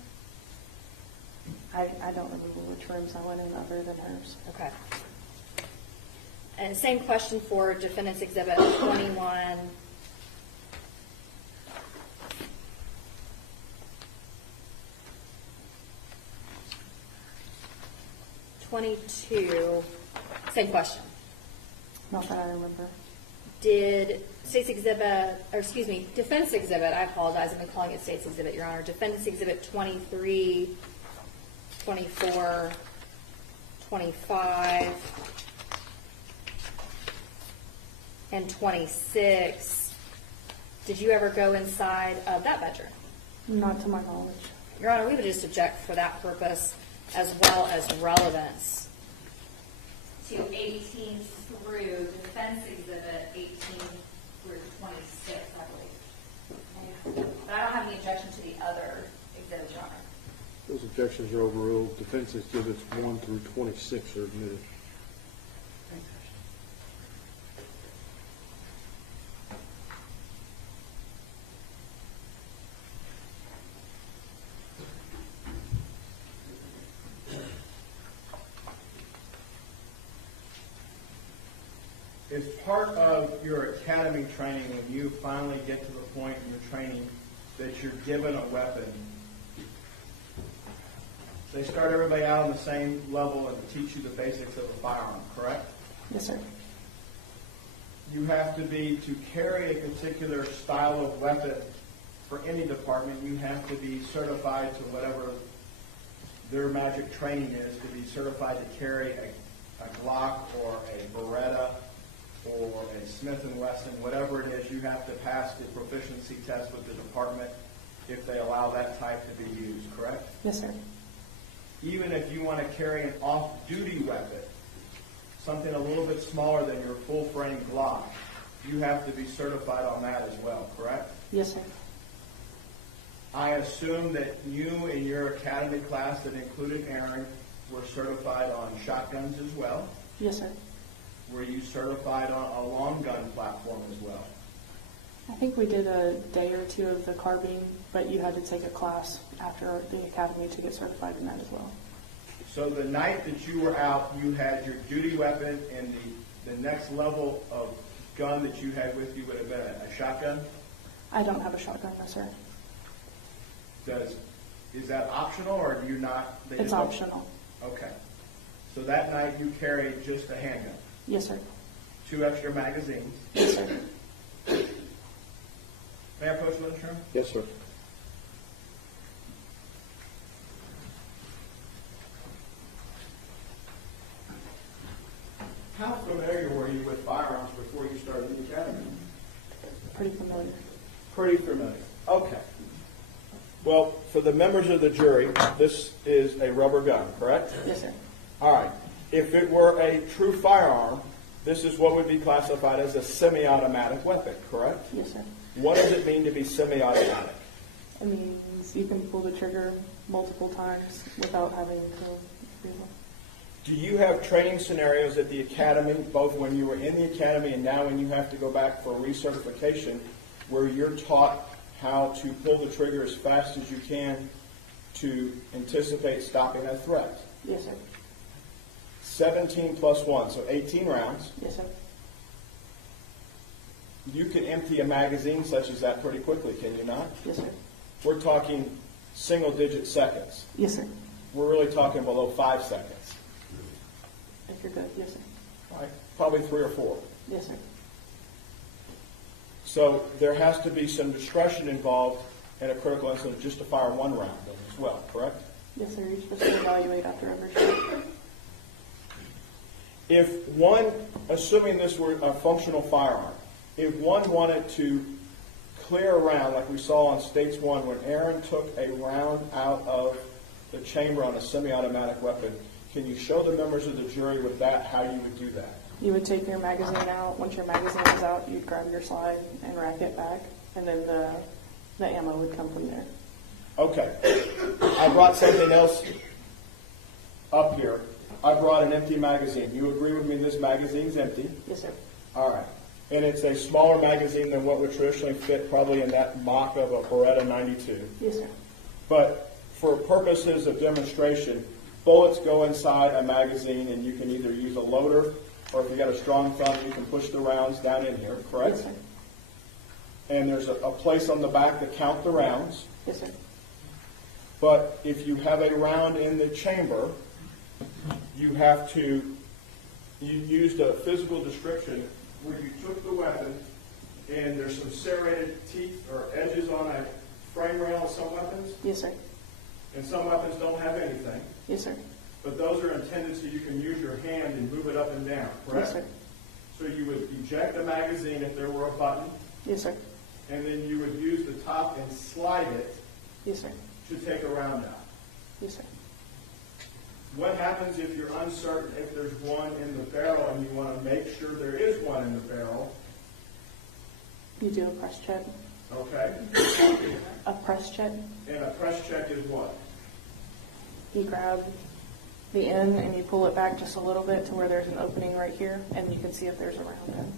I don't remember which rooms I went in other than hers. Okay. And same question for Defendant's Exhibit 21. Same question. Not that I remember. Did State's Exhibit, or excuse me, Defense Exhibit, I apologize, I've been calling it State's Exhibit, Your Honor. Defendant's Exhibit 23, 24, 25, and 26. Did you ever go inside of that bedroom? Not to my knowledge. Your Honor, we would just object for that purpose as well as relevance to 18 through Defense Exhibit 18 through 26, I believe. But I don't have any objection to the other exhibits, Your Honor. Those objections are overruled. Defense exhibits 1 through 26 are admitted. As part of your academy training, when you finally get to the point in your training that you're given a weapon, they start everybody out on the same level and teach you the basics of a firearm, correct? Yes, sir. You have to carry a particular style of weapon for any department, you have to be certified to whatever their magic training is, to be certified to carry a Glock or a Beretta or a Smith & Wesson, whatever it is, you have to pass the proficiency test with the department if they allow that type to be used, correct? Yes, sir. Even if you want to carry an off-duty weapon, something a little bit smaller than your full-frame Glock, you have to be certified on that as well, correct? Yes, sir. I assume that you in your academy class that included Aaron were certified on shotguns as well. Yes, sir. Were you certified on a long gun platform as well? I think we did a day or two of the carbine, but you had to take a class after the academy to get certified in that as well. So the night that you were out, you had your duty weapon, and the next level of gun that you had with you would have been a shotgun? I don't have a shotgun, no, sir. is that optional, or do you not? It's optional. Okay. So that night you carried just a handgun, Yes, sir. 2 extra magazines. Yes, sir. May I approach Mr. Chairman? Yes, sir. How familiar were you with firearms before you started the academy? Pretty familiar. Pretty familiar. Okay. Well, for the members of the jury, this is a rubber gun, correct? Yes, sir. All right. If it were a true firearm, this is what would be classified as a semi-automatic weapon, correct? Yes, sir. What does it mean to be semi-automatic? It means you can pull the trigger multiple times without having to reload. Do you have training scenarios at the academy, both when you were in the academy and now when you have to go back for recertification, where you're taught how to pull the trigger as fast as you can to anticipate stopping a threat? Yes, sir. 17 plus 1, so 18 rounds. Yes, sir. You can empty a magazine such as that pretty quickly, can you not? Yes, sir. We're talking single-digit seconds. Yes, sir. We're really talking below 5 seconds. If you're good. Yes, sir. Right? Probably 3 or 4. Yes, sir. So there has to be some discretion involved in a critical incident just to fire 1 round as well, correct? Yes, sir. You're supposed to evaluate after every shot. If one, assuming this were a functional firearm, if one wanted to clear a round, like we saw on States 1, when Aaron took a round out of the chamber on a semi-automatic weapon, can you show the members of the jury with that how you would do that? You would take your magazine out. Once your magazine is out, you'd grab your slide and rack it back, and then the ammo would come from there. Okay. I brought something else up here. I brought an empty magazine. You agree with me this magazine's empty? Yes, sir. All right. And it's a smaller magazine than what would traditionally fit probably in that mock of a Beretta 92. Yes, sir. But for purposes of demonstration, bullets go inside a magazine, and you can either use a loader, or if you got a strong thumb, you can push the rounds down in here, correct? Yes, sir. And there's a place on the back to count the rounds. Yes, sir. But if you have a round in the chamber, you used a physical description where you took the weapon, and there's some serrated teeth or edges on a frame rail of some weapons, Yes, sir. and some weapons don't have anything. Yes, sir. But those are intended so you can use your hand and move it up and down, correct? Yes, sir. So you would eject the magazine if there were a button, Yes, sir. and then you would use the top and slide it Yes, sir. to take a round out. Yes, sir. What happens if you're uncertain if there's one in the barrel and you want to make sure there is one in the barrel? You do a press check. Okay? A press check. And a press check is what? You grab the end and you pull it back just a little bit to where there's an opening right here, and you can see if there's a round in.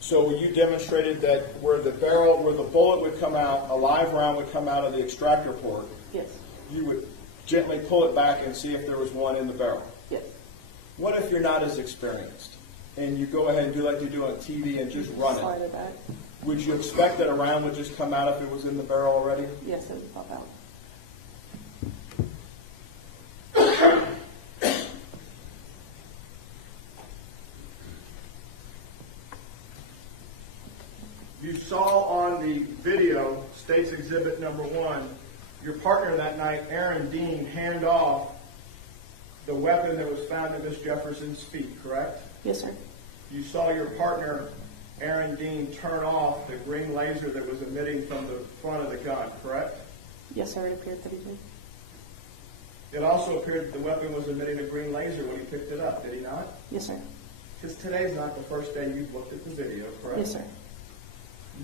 So you demonstrated that where the bullet would come out, a live round would come out of the extractor port, Yes. you would gently pull it back and see if there was one in the barrel. Yes. What if you're not as experienced and you go ahead and do like you do on TV and just run Slide it? it back. Would you expect that a round would just come out if it was in the barrel already? Yes, it would pop out. You saw on the video, State's Exhibit number 1, your partner that night, Aaron Dean, hand off the weapon that was found at Miss Jefferson's feet, correct? Yes, sir. You saw your partner, Aaron Dean, turn off the green laser that was emitting from the front of the gun, correct? Yes, sir. It appeared that he did. It also appeared that the weapon was emitting a green laser when he picked it up, did he not? Yes, sir. Because today's not the first day you've looked at the video, correct? Yes, sir.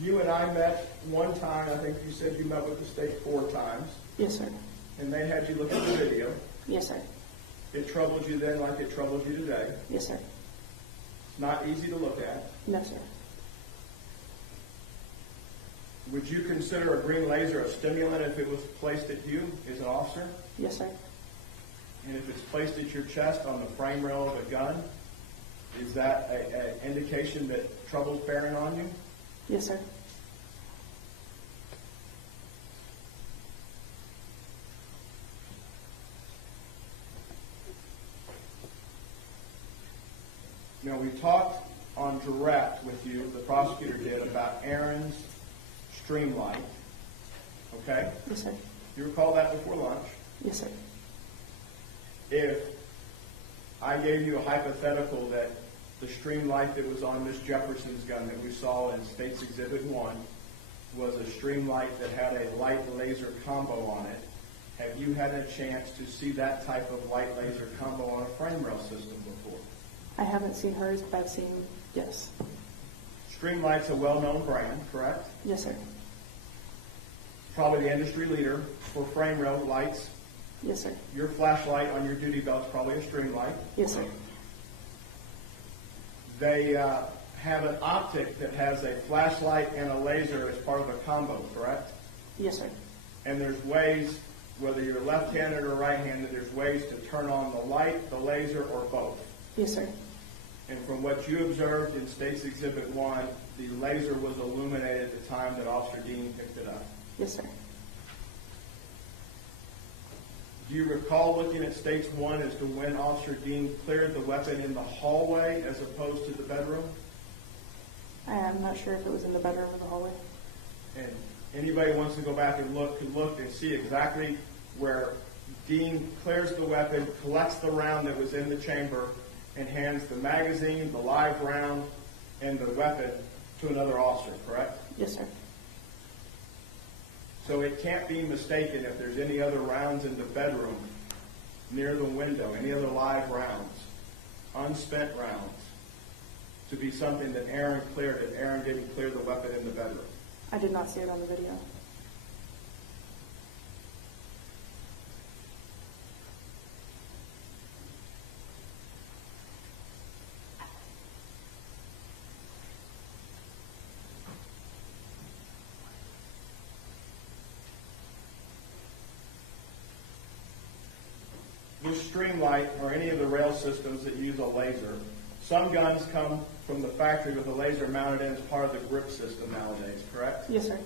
You and I met one time. I think you said you met with the state 4 times, Yes, sir. and they had you look at the video. Yes, sir. It troubled you then like it troubles you today. Yes, sir. It's not easy to look at. No, sir. Would you consider a green laser a stimulant if it was placed at you as an officer? Yes, sir. And if it's placed at your chest on the frame rail of a gun, is that an indication that trouble's bearing on you? Yes, sir. Now, we talked on direct with you, the prosecutor did, about Aaron's stream light. Okay? Yes, sir. You recall that before lunch? Yes, sir. If I gave you a hypothetical that the stream light that was on Miss Jefferson's gun that we saw in State's Exhibit 1 was a stream light that had a light laser combo on it, have you had a chance to see that type of light laser combo on a frame rail system before? I haven't seen hers, but I've seen, yes. Streamlight's a well-known brand, correct? Yes, sir. Probably the industry leader for frame rail lights. Yes, sir. Your flashlight on your duty belt's probably a Streamlight. Yes, sir. They have an optic that has a flashlight and a laser as part of a combo, correct? Yes, sir. And there's ways, whether you're left-handed or right-handed, there's ways to turn on the light, the laser, or both. Yes, sir. And from what you observed in State's Exhibit 1, the laser was illuminated at the time that Officer Dean picked it up. Yes, sir. Do you recall looking at State's 1 as to when Officer Dean cleared the weapon in the hallway as opposed to the bedroom? I'm not sure if it was in the bedroom or the hallway. And anybody wants to go back and look can look and see exactly where Dean clears the weapon, collects the round that was in the chamber, and hands the magazine, the live round, and the weapon to another officer, correct? Yes, sir. So it can't be mistaken if there's any other rounds in the bedroom, near the window, any other live rounds, unspent rounds, to be something that Aaron cleared, and Aaron didn't clear the weapon in the bedroom. I did not see it on the video. With Streamlight or any of the rail systems that use a laser, some guns come from the factory with a laser mounted in as part of the grip system nowadays, correct? Yes, sir.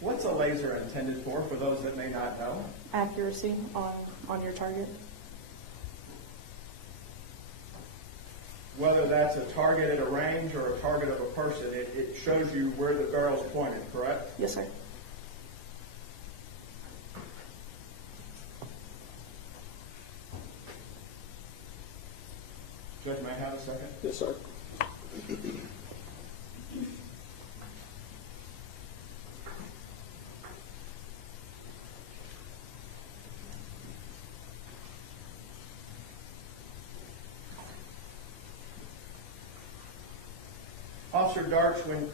What's a laser intended for those that may not know? Accuracy on your target. Whether that's a target at a range or a target of a person, it shows you where the barrel's pointed, correct? Yes, sir. Judge, may I have a second? Yes, sir. Officer Darks, when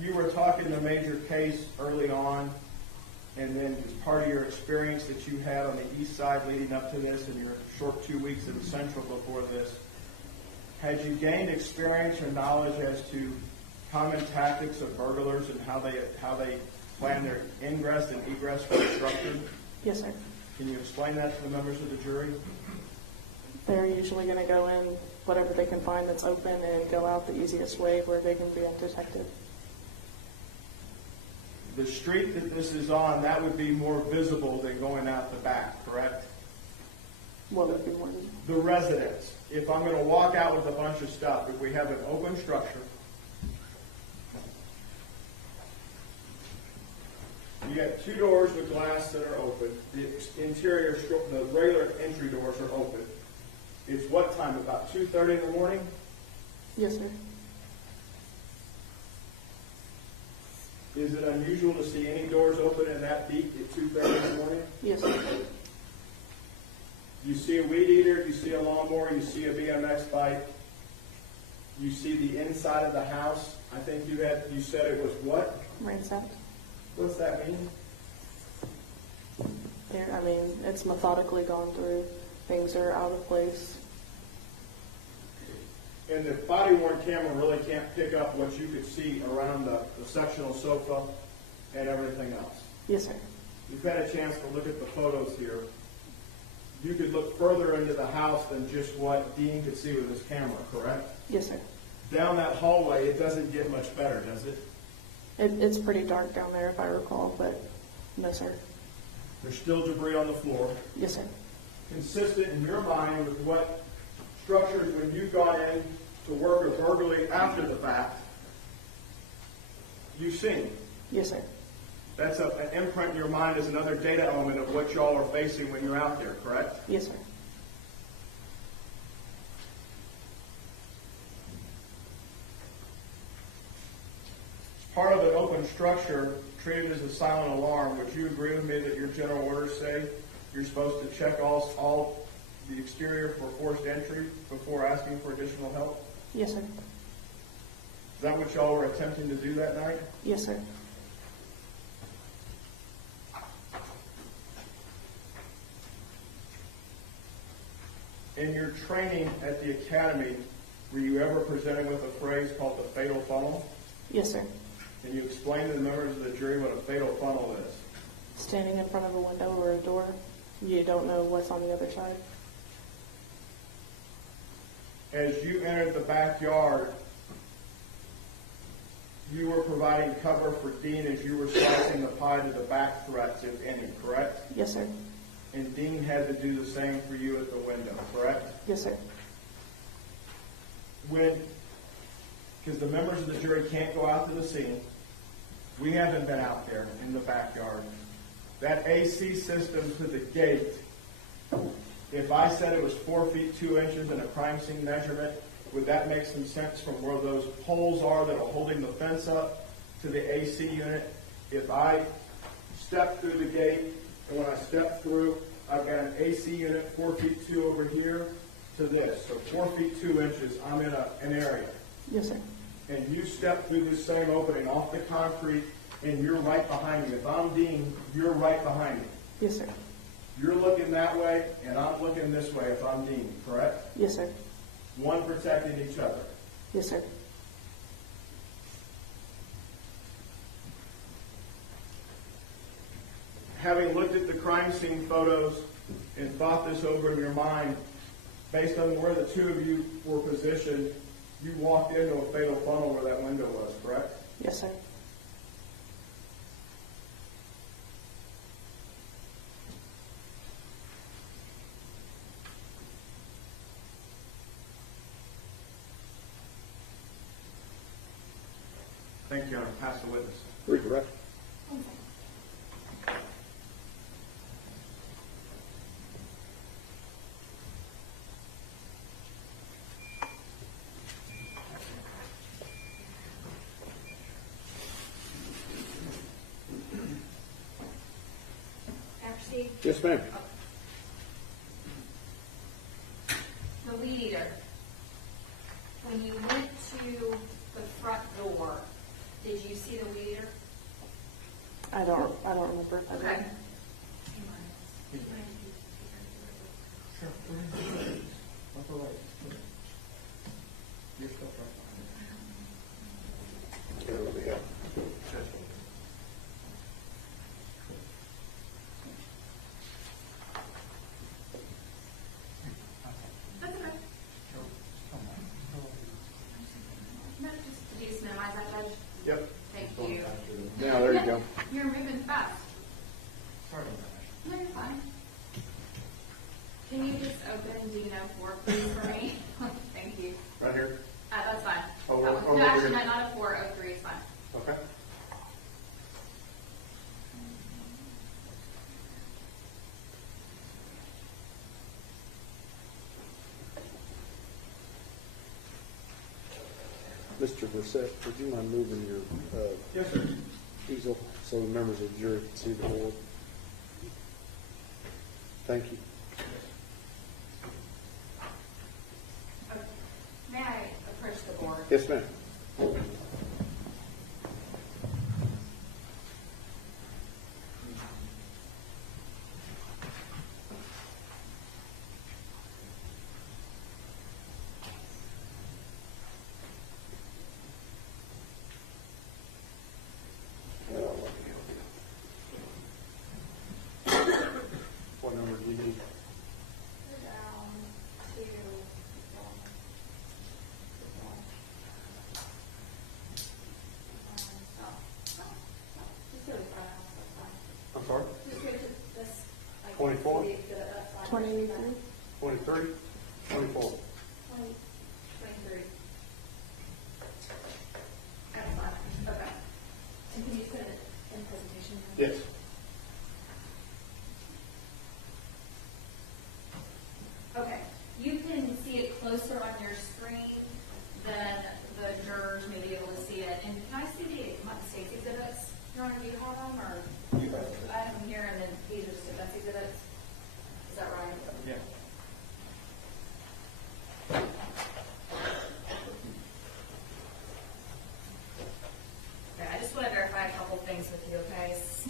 you were talking the major case early on, and then as part of your experience that you had on the east side leading up to this and your short 2 weeks in Central before this, had you gained experience or knowledge as to common tactics of burglars and how they plan their ingress and egress from the structure? Yes, sir. Can you explain that to the members of the jury? They're usually going to go in whatever they can find that's open and go out the easiest way where they can be undetected. The street that this is on, that would be more visible than going out the back, correct? What would be more? The residence. If I'm going to walk out with a bunch of stuff, if we have an open structure, you got two doors with glass that are open. The interior, the regular entry doors are open. It's what time? About 2:30 in the morning? Yes, sir. Is it unusual to see any doors open in that deep at 2:30 in the morning? Yes, sir. You see a weed eater, you see a lawnmower, you see a BMX bike, you see the inside of the house. I think you said it was what? Ransacked. What's that mean? It's methodically gone through. Things are out of place. And the body-worn camera really can't pick up what you could see around the sectional sofa and everything else. Yes, sir. You've had a chance to look at the photos here. You could look further into the house than just what Dean could see with his camera, correct? Yes, sir. Down that hallway, it doesn't get much better, does it? It's pretty dark down there, if I recall, but no, sir. There's still debris on the floor. Yes, sir. Consistent in your mind with what structures when you've gone in to work a burglary after the fact, you've seen. Yes, sir. That's an imprint in your mind as another data element of what y'all are facing when you're out there, correct? Yes, sir. Part of an open structure treated as a silent alarm. Would you agree with me that your general orders say you're supposed to check all the exterior for forced entry before asking for additional help? Yes, sir. Is that what y'all were attempting to do that night? Yes, sir. In your training at the academy, were you ever presented with a phrase called the fatal funnel? Yes, sir. Can you explain to the members of the jury what a fatal funnel is? Standing in front of a window or a door, you don't know what's on the other side. As you entered the backyard, you were providing cover for Dean as you were slicing the pie to the back threats, if any, correct? Yes, sir. And Dean had to do the same for you at the window, correct? Yes, sir. Because the members of the jury can't go out to the scene, we haven't been out there in the backyard. That AC system to the gate, if I said it was 4 feet 2 inches in a crime scene measurement, would that make some sense from where those poles are that are holding the fence up to the AC unit? If I step through the gate, and when I step through, I've got an AC unit 4 feet 2 over here to this. So 4 feet 2 inches, I'm in an area. Yes, sir. And you step through this same opening off the concrete, and you're right behind me. If I'm Dean, you're right behind me. Yes, sir. You're looking that way, and I'm looking this way if I'm Dean, correct? Yes, sir. One protecting each other. Yes, sir. Having looked at the crime scene photos and thought this over in your mind, based on where the two of you were positioned, you walked into a fatal funnel where that window was, correct? Yes, sir. Thank you, Your Honor. Pass the witness. Redirect. Actually, Yes, ma'am. the weed eater, when you went to the front door, did you see the weed eater? I don't remember if I did. Okay. You're still right That's okay. No, just to just minimize that, Judge. Yep. Thank you. Now, there you go. You're moving fast. Sorry about that. No, you're fine. Can you just open D-No-4, please, for me? Thank you. Right here? That's fine. Oh, That one. oh, No, actually, we're- not a 403 is fine. Okay. Mr. Brissett, would you mind moving your Yes, sir. easel so the members of the jury can see the board? Thank you. Okay. May I approach the board? Yes, ma'am. What number do you need? Down to just go to the front house, that's fine. I'm sorry? Just go to this. Like, 24? see the exhibit, that's fine. 23? 23? 24? 23.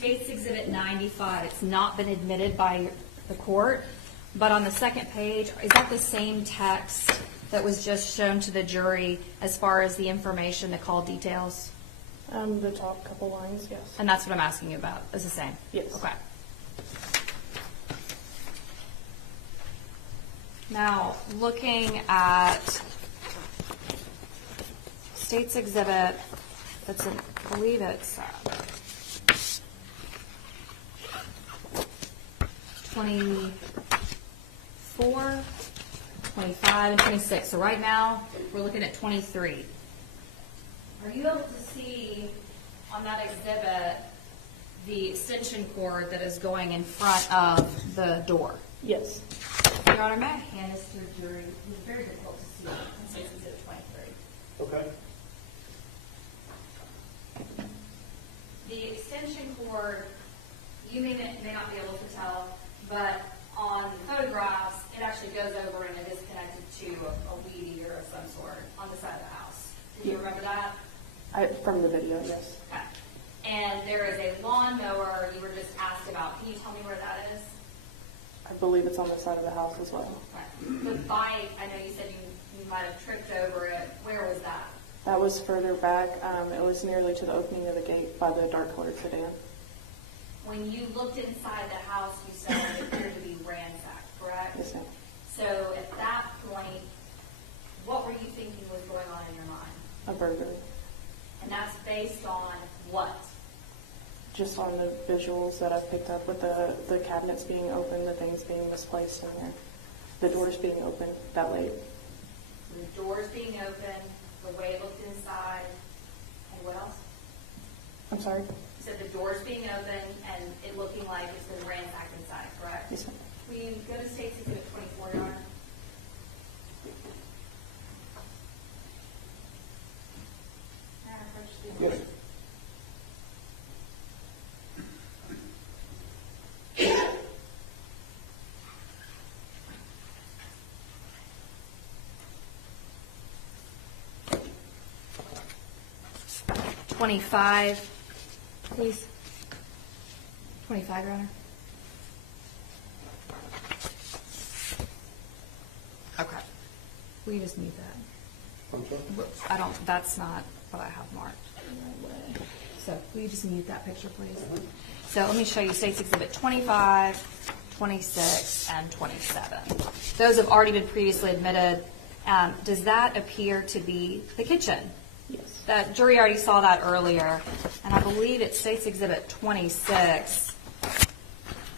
State's Exhibit 95, it's not been admitted by the court, but on the second page, is that the same text that was just shown to the jury as far as the information, the call details? The top couple lines, yes. And that's what I'm asking you about, is the same? Yes. Okay. Now, looking at State's Exhibit, that's in, I believe it's 24, 25, and 26. So right now, we're looking at 23. Are you able to see on that exhibit the extension cord that is going in front of the door? Yes. Your Honor, may I hand this to the jury? It's very difficult to see on State's Exhibit 23. Okay. The extension cord, you may not be able to tell, but on photographs, it actually goes over and it is connected to a weed eater of some sort on the side of the house. Do you remember that? From the video, yes. Okay. And there is a lawnmower you were just asked about. Can you tell me where that is? I believe it's on the side of the house as well. Right. The bike, I know you said you might have tripped over it. Where was that? That was further back. It was nearly to the opening of the gate by the dark-colored sedan. When you looked inside the house, you said it appeared to be ransacked, correct? Yes, ma'am. So at that point, what were you thinking was going on in your mind? A burglary. And that's based on what? Just on the visuals that I picked up with the cabinets being open, the things being misplaced in there, the doors being open that late. The doors being open, the way it looked inside, and what else? I'm sorry? You said the doors being open and it looking like it's been ransacked inside, correct? Yes, ma'am. Will you go to State's Exhibit 24, Your Honor? Yes. $25, please. 25, Your Honor. Okay. Will you just mute that? I'm sorry? I don't, that's not what I have marked. So will you just mute that picture, please? So let me show you State's Exhibit 25, 26, and 27. Those have already been previously admitted. Does that appear to be the kitchen? Yes. That jury already saw that earlier, and I believe it's State's Exhibit 26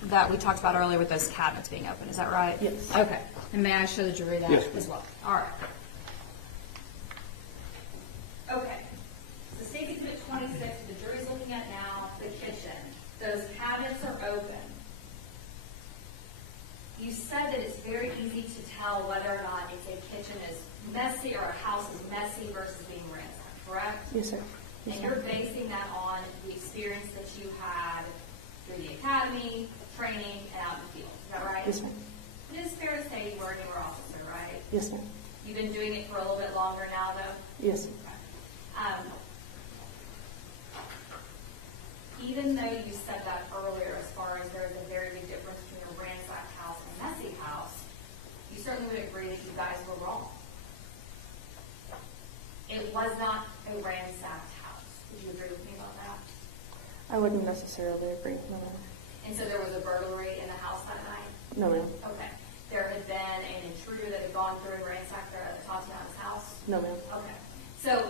that we talked about earlier with those cabinets being open. Is that right? Yes. Okay. And may I show the jury that Yes. as well? All right. Okay. So State's Exhibit 26, the jury's looking at now, the kitchen. Those cabinets are open. You said that it's very easy to tell whether or not if a kitchen is messy or a house is messy versus being ransacked, correct? Yes, sir. Yes, And ma'am. you're basing that on the experience that you had through the academy, training, and out in the field. Is that right? Yes, ma'am. It is fair to say you were a newer officer, right? Yes, ma'am. You've been doing it for a little bit longer now, though? Yes. Even though you said that earlier, as far as there's a very big difference between a ransacked house and a messy house, you certainly would agree that you guys were wrong. It was not a ransacked house. Would you agree with me about that? I wouldn't necessarily agree. No, ma'am. And so there was a burglary in the house that night? No, ma'am. Okay. There had been an intruder that had gone through and ransacked the Atatiana's house? No, ma'am. Okay. So,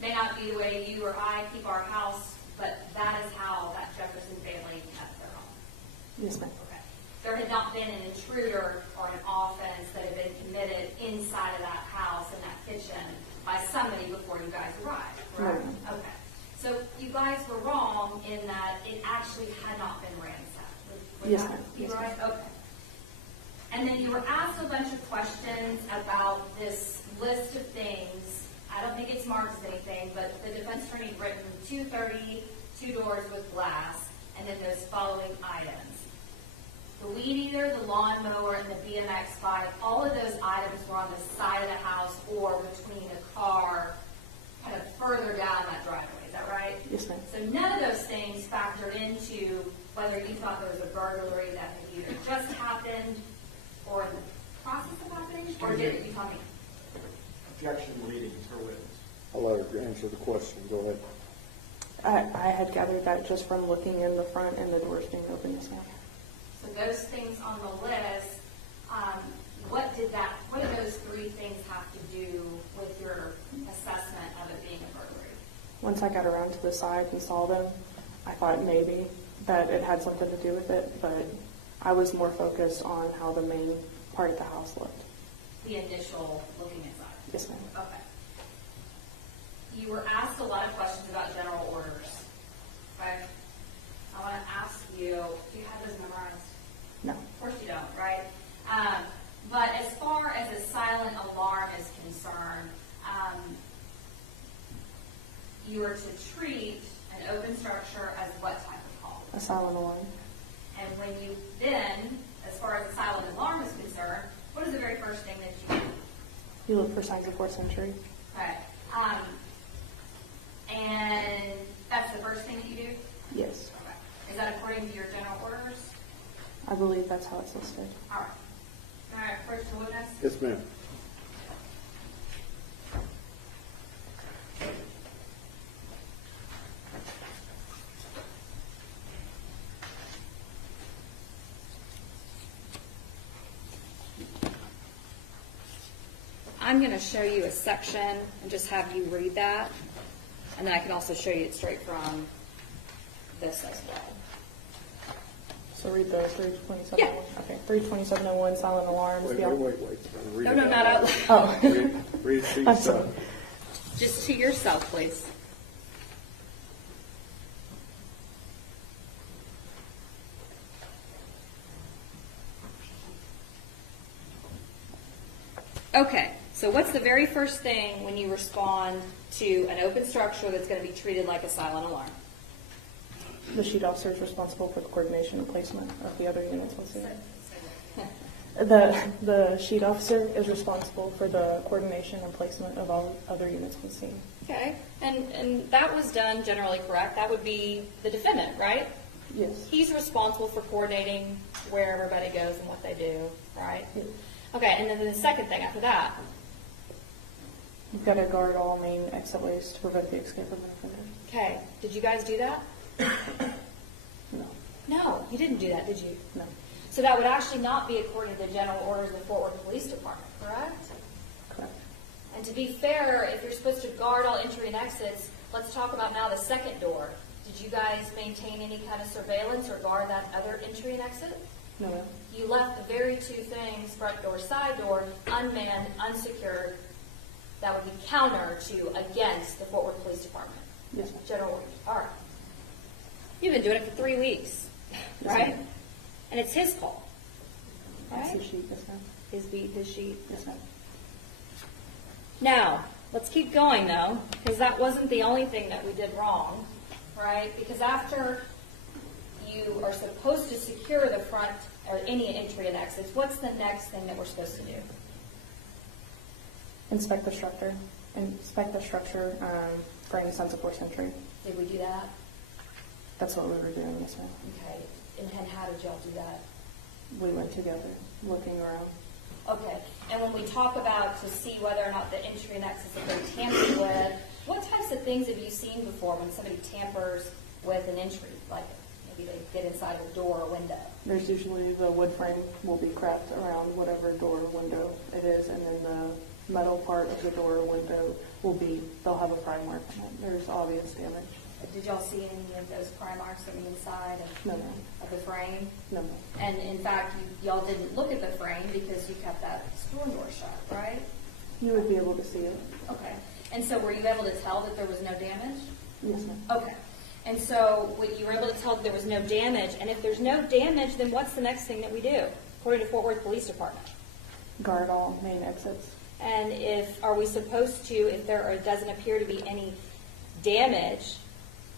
may not be the way you or I keep our house, but that is how that Jefferson family kept their home. Yes, ma'am. Okay. There had not been an intruder or an offense that had been committed inside of that house, in that kitchen, by somebody before you guys arrived, correct? No. Okay. So, you guys were wrong in that it actually had not been ransacked. Would Yes, that ma'am. be Yes, right? Okay. And then you were asked a bunch of questions about this list of things. I don't think it's marked as anything, but the defense attorney had written 230, 2 doors with glass, and then those following items. The weed eater, the lawnmower, and the BMX bike, all of those items were on the side of the house or between the car, kind of further down that driveway. Is that right? Yes, ma'am. So none of those things factored into thought there was a burglary that had either just happened or in the process of happening, or did you tell me? Objection leading her witness. I'll let her answer the question. Go ahead. I had gathered that just from looking in the front and the doors being open this morning. So those things on the list, what did those three things have to do with your assessment of it being a burglary? Once I got around to the side and saw them, I thought maybe that it had something to do with it, but I was more focused on how the main part of the house looked. The initial looking inside? Yes, ma'am. Okay. You were asked a lot of questions about general orders, right? I want to ask you, do you have those memorized? No. Of course you don't, right? But as far as a silent alarm is concerned, you are to treat an open structure as what type of call? A silent alarm. And when you then, as far as a silent alarm is concerned, what is the very first thing that you do? You look for signs of forced entry. Okay. And that's the first thing that you do? Yes. Okay. Is that according to your general orders? I believe that's how it's listed. All right. All right, first to witness. Yes, ma'am. I'm going to show you a section and just have you read that, and then I can also show you it straight from this as well. So read the 32701. Yeah. Okay, 32701, silent alarms. Wait. Read No, it no, not out loud. Oh. Read it to I'm yourself. sorry. Just to yourself, please. Okay, so what's the very first thing when you respond to an open structure that's going to be treated like a silent alarm? The sheet officer is responsible for the coordination and placement of the other units on scene. The sheet officer is responsible for the coordination and placement of all other units on scene. Okay, and that was done generally correct. That would be the defendant, right? Yes. He's responsible for coordinating where everybody goes and what they do, right? Yes. Okay, and then the second thing after that. You've got to guard all main exit ways to prevent the escape of an offender. Okay, did you guys do that? No. No, you didn't do that, did you? No. So that would actually not be according to the general orders of the Fort Worth Police Department, correct? Correct. And to be fair, if you're supposed to guard all entry and exits, let's talk about now the second door. Did you guys maintain any kind of surveillance or guard that other entry and exit? No, ma'am. You left the very two things, front door, side door, unmanned, unsecured, that would be counter to against the Fort Worth Police Department. Yes, ma'am. General orders. All right. You've been doing it for 3 weeks, Yes, right? ma'am. And it's his call, That's right? the sheet, yes, ma'am. His sheet. Yes, ma'am. Now, let's keep going though, because that wasn't the only thing that we did wrong, right? Because after you are supposed to secure the front or any entry and exits, what's the next thing that we're supposed to do? Inspect the structure. Inspect the structure for any signs of forced entry. Did we do that? That's what we were doing, yes, ma'am. Okay. And how did y'all do that? We went together, looking around. Okay. And when we talk about to see whether or not the entry and exits have been tampered with, what types of things have you seen before when somebody tampers with an entry? Like maybe they get inside a door or window. There's usually the wood frame will be cracked around whatever door or window it is, and then the metal part of the door or window they'll have a pry mark on it. There's obvious damage. Did y'all see any of those pry marks on the inside No, ma'am. of the frame? No, ma'am. And in fact, y'all didn't look at the frame because you kept that store door shut, right? You would be able to see it. Okay. And so were you able to tell that there was no damage? Yes, ma'am. Okay. And so when you were able to tell that there was no damage, and if there's no damage, then what's the next thing that we do, according to Fort Worth Police Department? Guard all main exits. And are we supposed to, if there doesn't appear to be any damage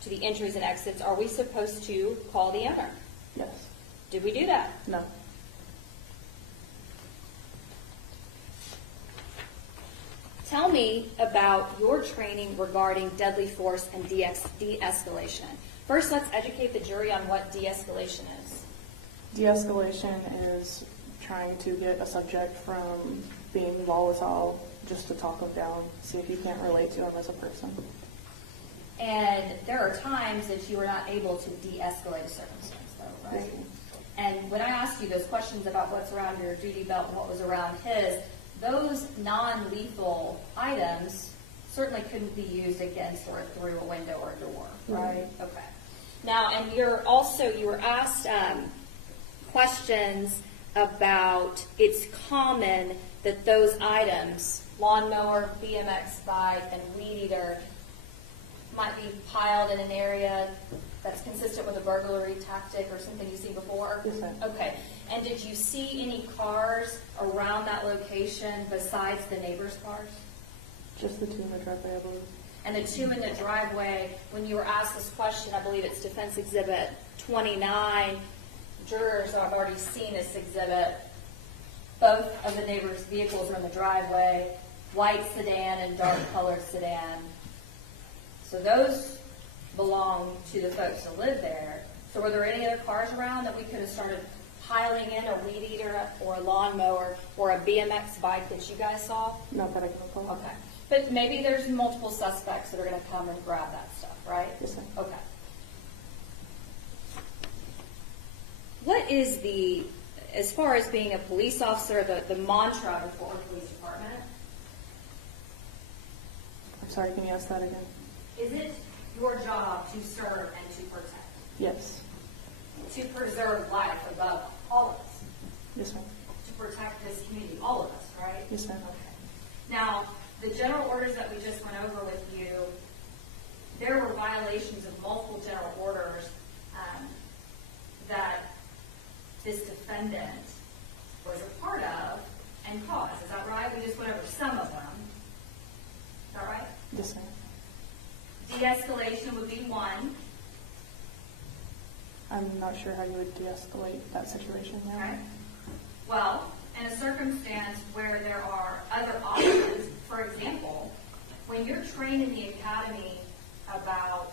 to the entries and exits, are we supposed to call the owner? Yes. Did we do that? No. Tell me about your training regarding deadly force and de-escalation. First, let's educate the jury on what de-escalation is. De-escalation is trying to get a subject from being volatile just to talk them down, see if you can't relate to them as a person. And there are times that you are not able to de-escalate a circumstance, though, right? And when I asked you those questions about what's around your duty belt and what was around his, those non-lethal items certainly couldn't be used against or through a window or a door, right? Mm-hmm. Okay. Now, and you were asked questions about it's common that those items, lawnmower, BMX bike, and weed eater, might be piled in an area that's consistent with a burglary tactic or something you've seen before? Yes, ma'am. Okay. And did you see any cars around that location besides the neighbors' cars? Just the two in the driveway, I believe. And the two in the driveway, when you were asked this question, I believe it's Defense Exhibit 29, jurors have already seen this exhibit. Both of the neighbors' vehicles are in the driveway, white sedan and dark colored sedan. So those belong to the folks that live there. So were there any other cars around that we could have started piling in, a weed eater or a lawnmower or a BMX bike that you guys saw? Not that I can recall. Okay. But maybe there's multiple suspects that are going to come and grab that stuff, right? Yes, ma'am. Okay. What is as far as being a police officer, the mantra of the Fort Worth Police Department? I'm sorry, can you ask that again? Is it your job to serve and to protect? Yes. To preserve life above all of us? Yes, ma'am. To protect this community, all of us, right? Yes, ma'am. Okay. Now, the general orders that we just went over with you, there were violations of multiple general orders that this defendant was a part of and caused. Is that right? We just went over some of them. Is that right? Yes, ma'am. De-escalation would be one. I'm not sure how you would de-escalate that situation now. Right? Well, in a circumstance where there are other options, for example, when you're trained in the academy about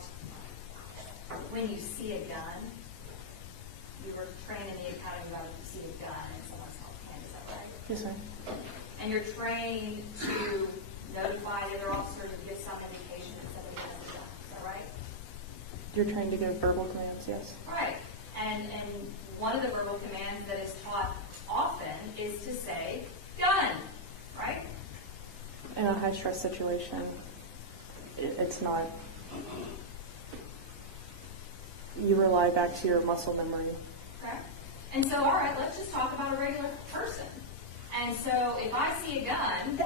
when you see a gun, you were trained in the academy about if you see a gun in someone's hand, is that right? Yes, ma'am. And you're trained to notify the other officers and give some indication that somebody has a gun, is that right? You're trained to give verbal commands, yes. Right. And one of the verbal commands that is taught often is to say, gun, right? In a high-stress situation, it's not. You rely back to your muscle memory. Okay. And so, all right, let's just talk about a regular person. And so if I see a gun,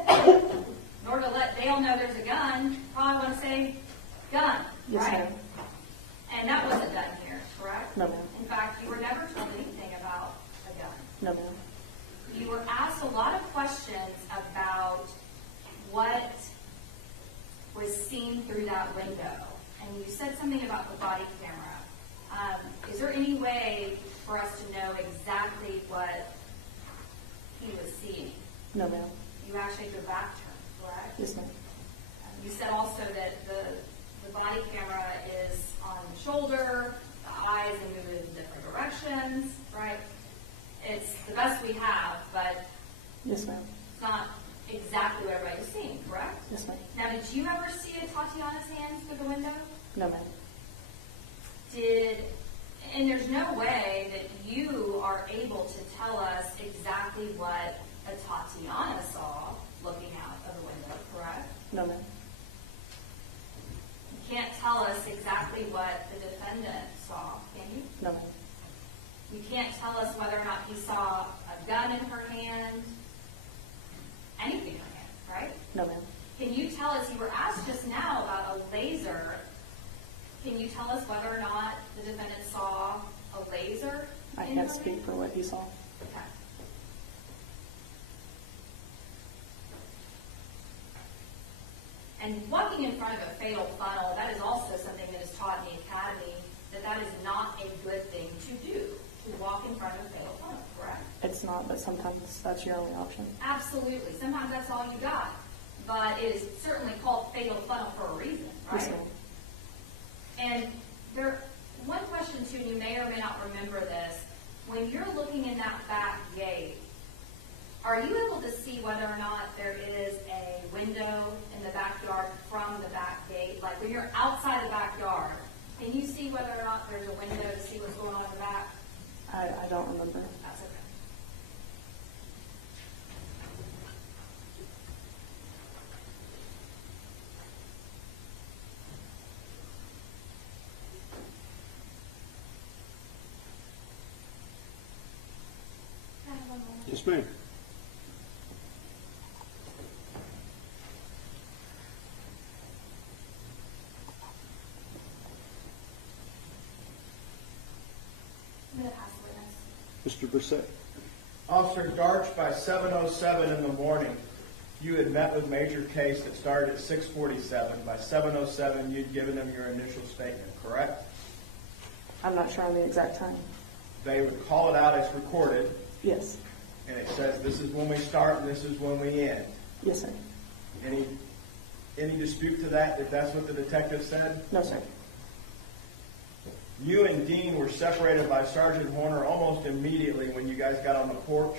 in order to let Dale know there's a gun, probably want to say gun, Yes, right? ma'am. And that wasn't done here, correct? No, ma'am. In fact, you were never told anything about a gun. No, ma'am. You were asked a lot of questions about what was seen through that window. And you said something about the body camera. Is there any way for us to know exactly what he was seeing? No, ma'am. You actually had your back turned, correct? Yes, ma'am. You said also that the body camera is on the shoulder, the eyes are moving in different directions, right? It's the best we have, but Yes, ma'am. it's not exactly what everybody's seeing, correct? Yes, ma'am. Now, did you ever see Atatiana's hands through the window? No, ma'am. And there's no way that you are able to tell us exactly what Atatiana saw looking out of the window, correct? No, ma'am. You can't tell us exactly what the defendant saw, can you? No, ma'am. You can't tell us whether or not he saw a gun in her hand, anything in her hand, right? No, ma'am. Can you tell us, you were asked just now about a laser. Can you tell us whether or not the defendant saw a laser? I in can't her speak hand? for what he saw. Okay. And walking in front of a fatal funnel, that is also something that is taught in the academy, that is not a good thing to do, to walk in front of a fatal funnel, correct? It's not, but sometimes that's your only option. Absolutely. Sometimes that's all you got. But it is certainly called fatal funnel for a reason, right? Yes, ma'am. And one question too, and you may or may not remember this, when you're like when you're outside the backyard, can you see whether or not there's a window to see what's going on in the back? I don't remember. That's okay. Yes, ma'am. I'm going to pass the witness. Mr. Brissett. Officer Darch, by 7:07 in the morning, you had met with Major Case that started at 6:47. By 7:07, you'd given them your initial statement, correct? I'm not sure on the exact time. They would call it out as recorded, Yes. and it says this is when we start and this is when we end. Yes, sir. Any dispute to that, if that's what the detective said? No, sir. You and Dean were separated by Sergeant Horner almost immediately when you guys got on the porch.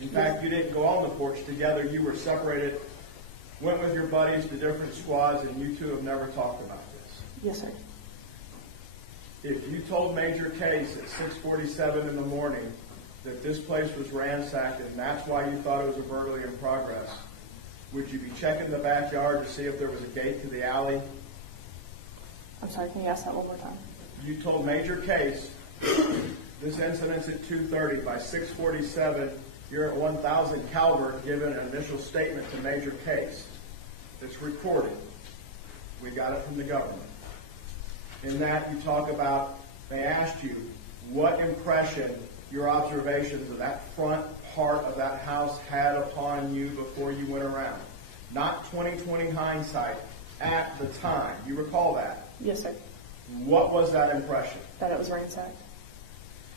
In fact, you didn't go on the porch together. You were separated, went with your buddies to different squads, and you two have never talked about this. Yes, sir. If you told Major Case at 6:47 in the morning that this place was ransacked and that's why you thought it was a burglary in progress, would you be checking the backyard to see if there was a gate to the alley? I'm sorry, can you ask that one more time? You told Major Case this incident's at 2:30. By 6:47, you're at 1000 Calvert giving an initial statement to Major Case. It's recorded. We got it from the government. In that, you talk about, they asked you what impression your observations of that front part of that house had upon you before you went around. Not 20/20 hindsight, at the time. You recall that? Yes, sir. What was that impression? That it was ransacked.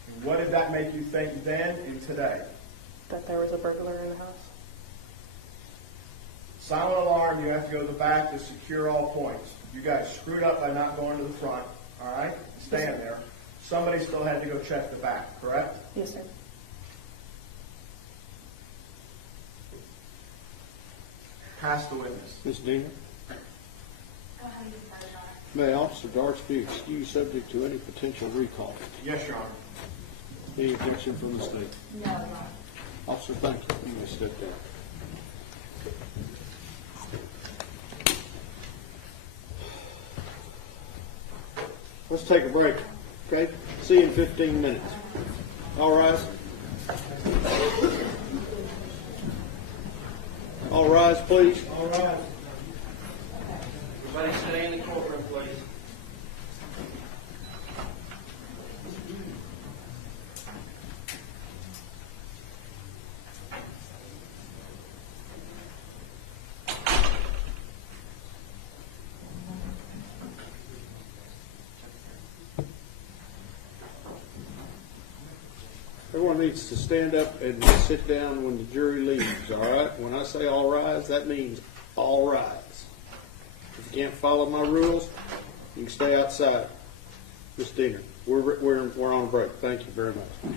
And what did that make you think then and today? That there was a burglar in the house. Silent alarm, you have to go to the back to secure all points. You guys screwed up by not going to the front, all right? Stand there. Somebody still had to go check the back, correct? Yes, sir. Pass the witness. Ms. Diener. Go ahead, you can start, Your Honor. May Officer Darch be excused subject to any potential recall? Yes, Your Honor. Any objection from the state? No, Your Honor. Officer, thank you. You may step down. Let's take a break, okay? See you in 15 minutes. All rise. All rise, please. All right. Everybody stay in the courtroom, please. Everyone needs to stand up and sit down when the jury leaves, all right? When I say all rise, that means all rise. If you can't follow my rules, you can stay outside. Ms. Diener, we're on a break. Thank you very much.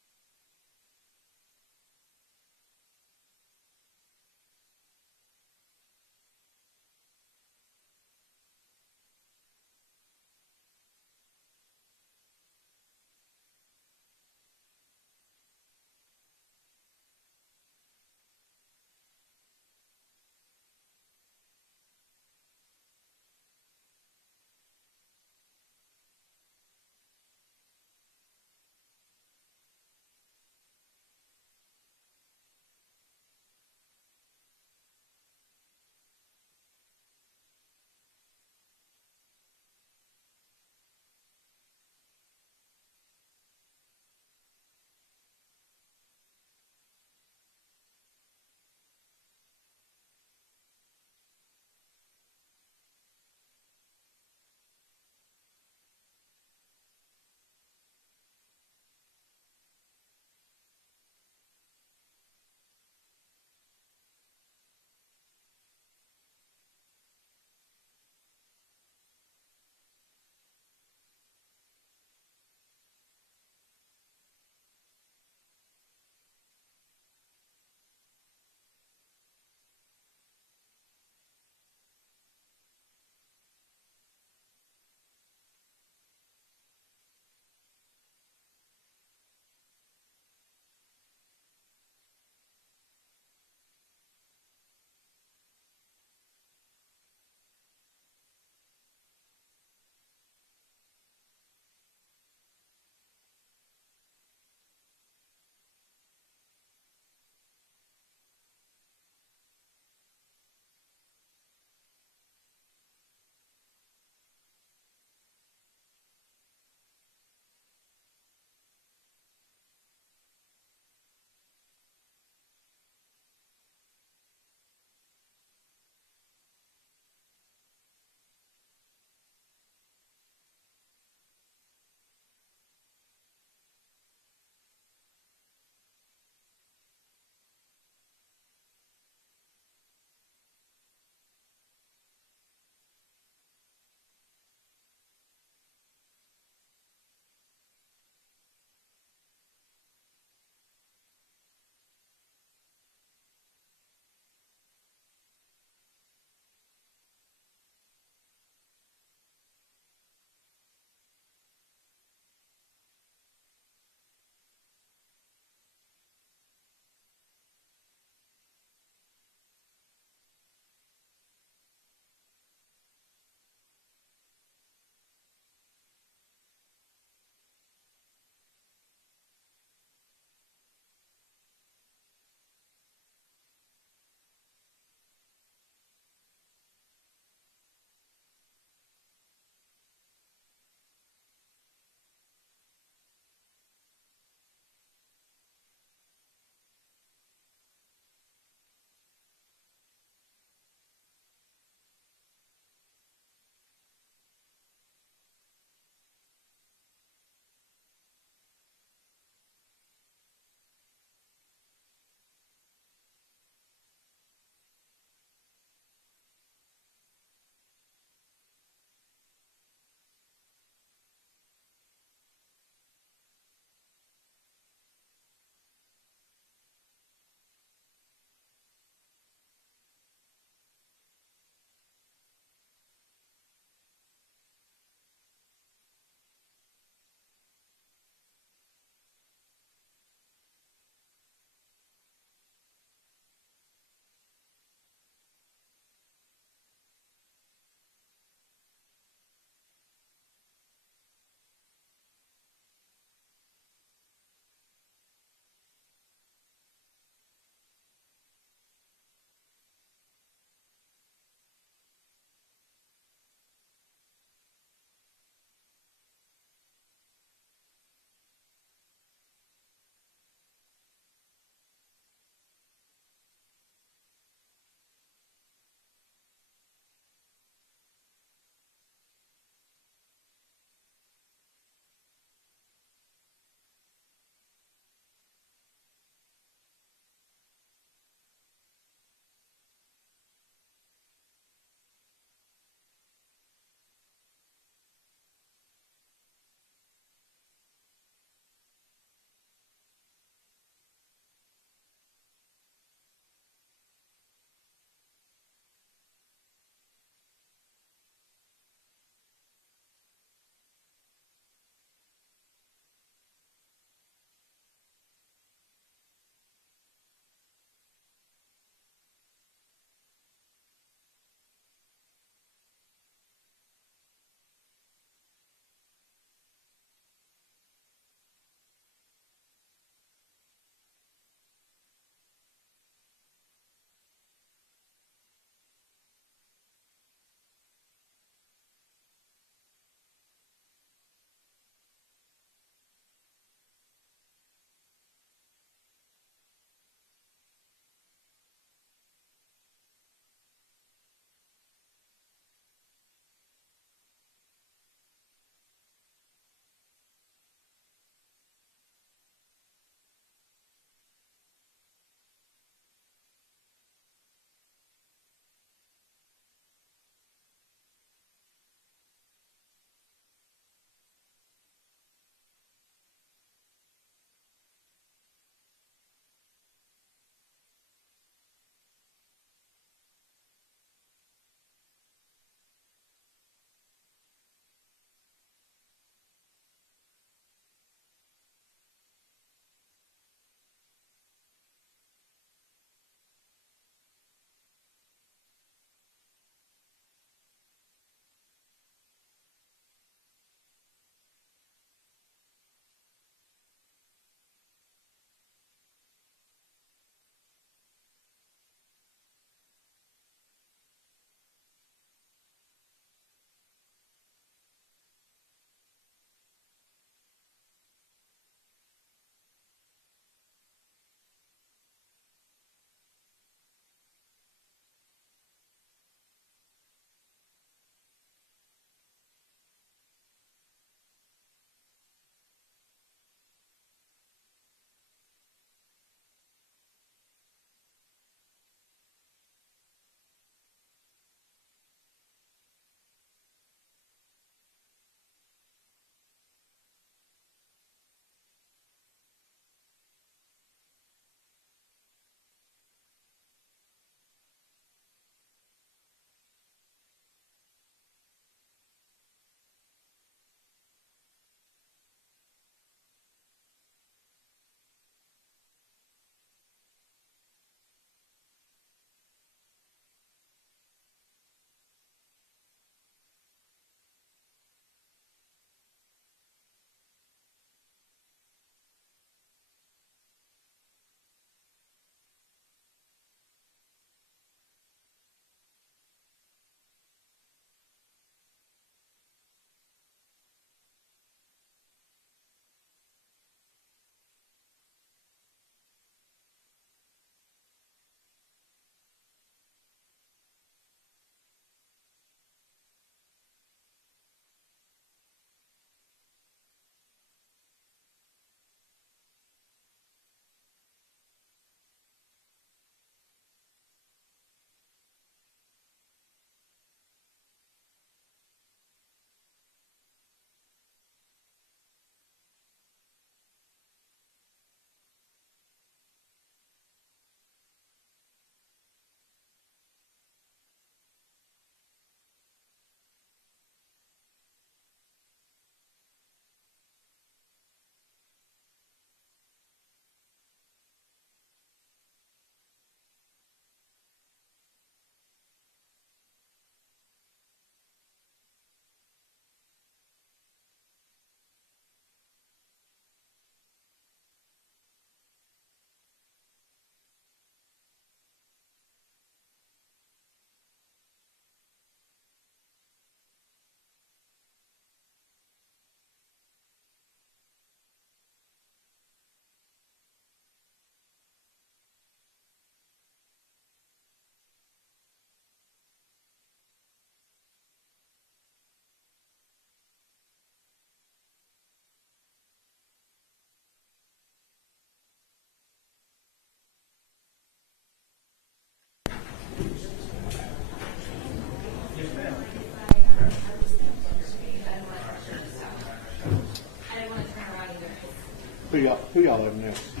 Who y'all have next? The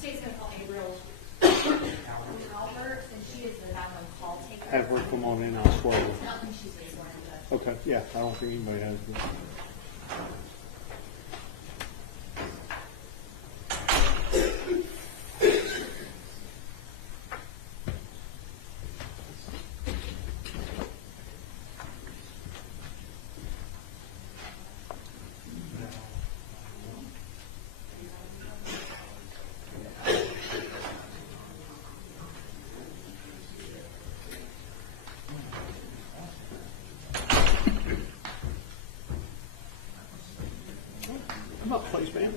state's going to call Gabriel Albert, and she is the 911 call taker. Have her come on in, I'll swear. I don't think she's been sworn in, but Okay, yeah, I don't think anybody has this. Come up, please, ma'am.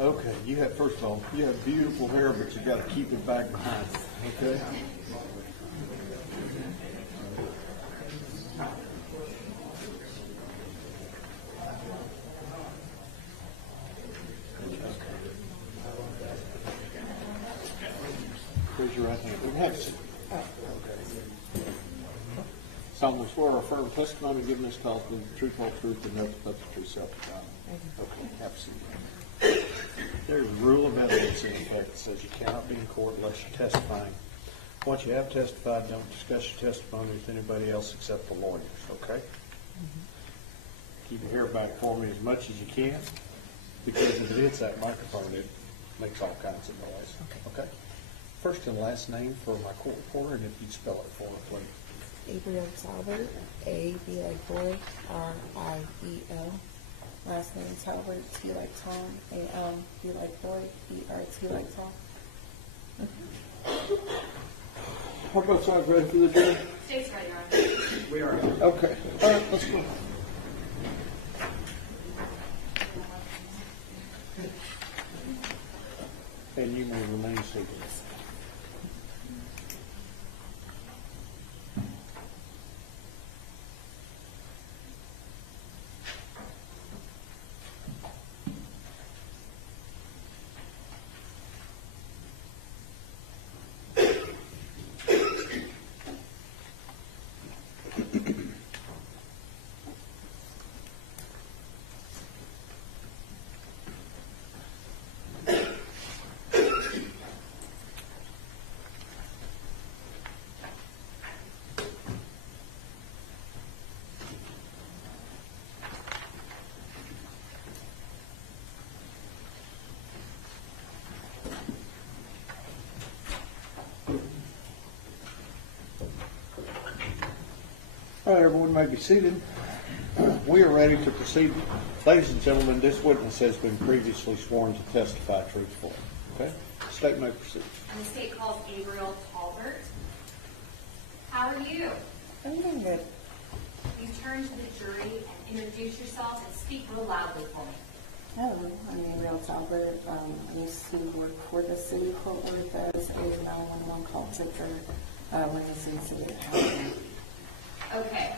Okay, you have, first of all, you have beautiful hair, but you got to keep it back behind you, okay? Raise your right hand. We have some. Solemnly swear or affirm testimony given this cause to be the truth, whole truth, and nothing but the true self of God. Okay, have a seat. There's a rule of evidence in effect that says you cannot be in court unless you're testifying. Once you have testified, don't discuss your testimony with anybody else except the lawyers, okay? Keep your hair back for me as much as you can, because if it hits that microphone, it makes all kinds of noise. Okay? First and last name for my court reporter, and if you'd spell it for her, please. Gabriel Talbert, A, B like boy, R-I-E-L. Last name Talbert, T like Tom, A-L, B like boy, E-R-T like Tom. How about y'all ready for the jury? state's ready, Your Honor. We are. Okay. All right, let's go. And you may remain seated. All right, everyone may be seated. We are ready to proceed. Ladies and gentlemen, this witness has been previously sworn to testify truthfully. Okay? The state may proceed. And the state calls Gabriel Talbert. How are you? I'm doing good. Please turn to the jury and introduce yourself and speak real loudly for me. Hello, I'm Gabriel Talbert. I used to work for the city of Fort Worth as a 911 call taker when I was in city of housing. Okay.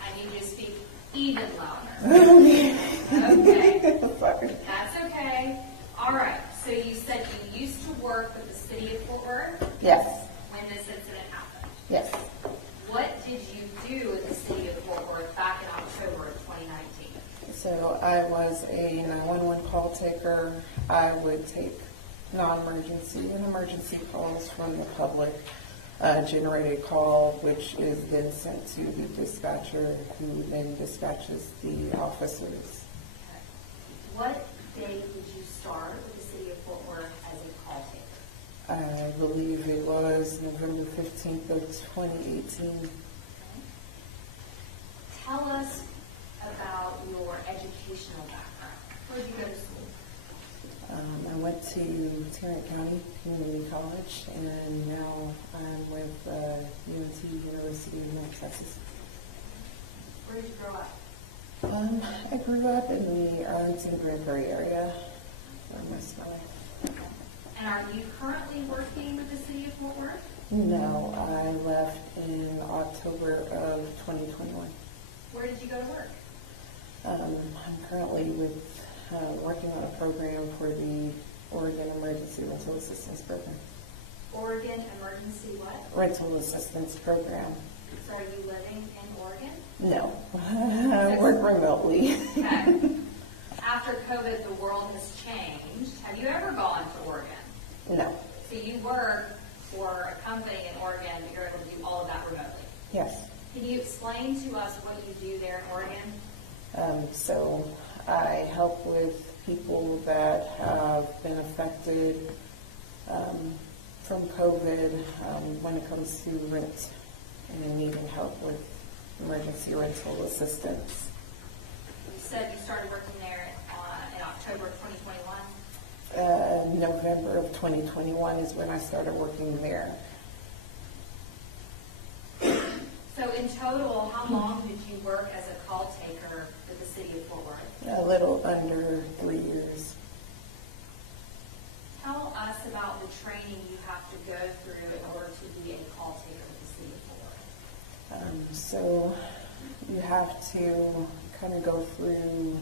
I need you to speak even louder. Okay. Sorry. That's okay. All right. So you said you used to work with the city of Fort Worth Yes. when this incident happened. Yes. What did you do with the city of Fort Worth back in October of 2019? So I was a 911 call taker. I would take non-emergency and emergency calls from the public, generate a call, which is then sent to the dispatcher, who then dispatches the officers. What date did you start with the city of Fort Worth as a call taker? I believe it was November 15th of 2018. Tell us about your educational background. Where did you go to school? I went to Tarrant County Community College, and now I'm with UNT, University of North Texas. Where did you grow up? I grew up in the Arlington Grand Prairie area for most of my life. And are you currently working with the city of Fort Worth? No, I left in October of 2021. Where did you go to work? I'm currently working on a program for the Oregon Emergency Rental Assistance Program. Oregon Emergency what? Rental Assistance Program. So are you living in Oregon? No, I work remotely. Okay. After COVID, the world has changed. Have you ever gone to Oregon? No. So you work for a company in Oregon, but you're able to do all of that remotely. Yes. Can you explain to us what you do there in Oregon? So I help with people that have been affected from COVID when it comes to rent and needing help with emergency rental assistance. You said you started working there in October of 2021. November of 2021 is when I started working there. So in total, how long did you work as a call taker with the city of Fort Worth? A little under 3 years. Tell us about the training you have to go through in order to be a call taker with the city of Fort Worth. So you have to kind of go through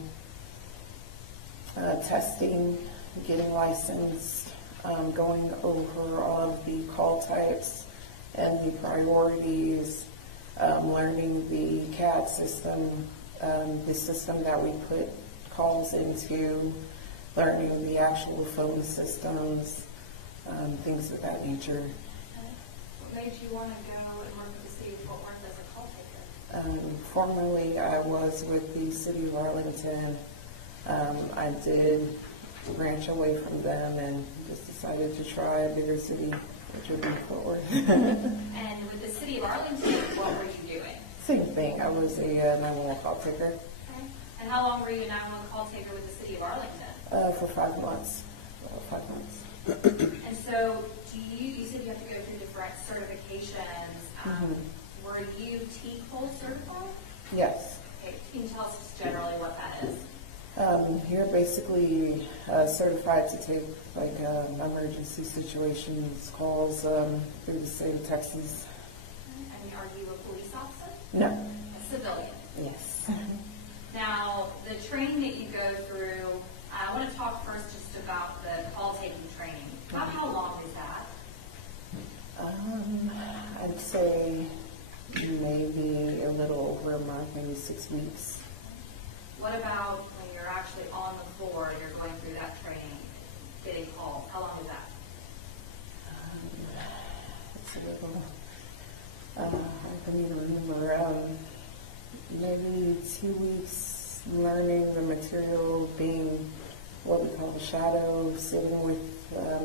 testing, getting licensed, going over all of the call types and the priorities, learning the CAD system, the system that we put calls into, learning the actual phone systems, things of that nature. What made you want to go and work with the city of Fort Worth as a call taker? Formerly, I was with the city of Arlington. I did branch away from them and just decided to try a bigger city, which would be Fort Worth. And with the city of Arlington, what were you doing? Same thing. I was a 911 call taker. Okay. And how long were you a 911 call taker with the city of Arlington? For 5 months. 5 months. And so, you said you have to go through different certifications. Were you TCOL certified? Yes. Okay. Can you tell us just generally what that is? You're basically certified to take like emergency situations calls through the state of Texas. And are you a police officer? No. A civilian? Yes. Now, the training that you go through, I want to talk first just about the call taking training. How long is that? I'd say maybe a little over a month, maybe 6 weeks. What about when you're actually on the floor and you're going through that training, getting calls? How long is that? It's a little, I can even remember, maybe 2 weeks learning the material, being what we call the shadow, sitting with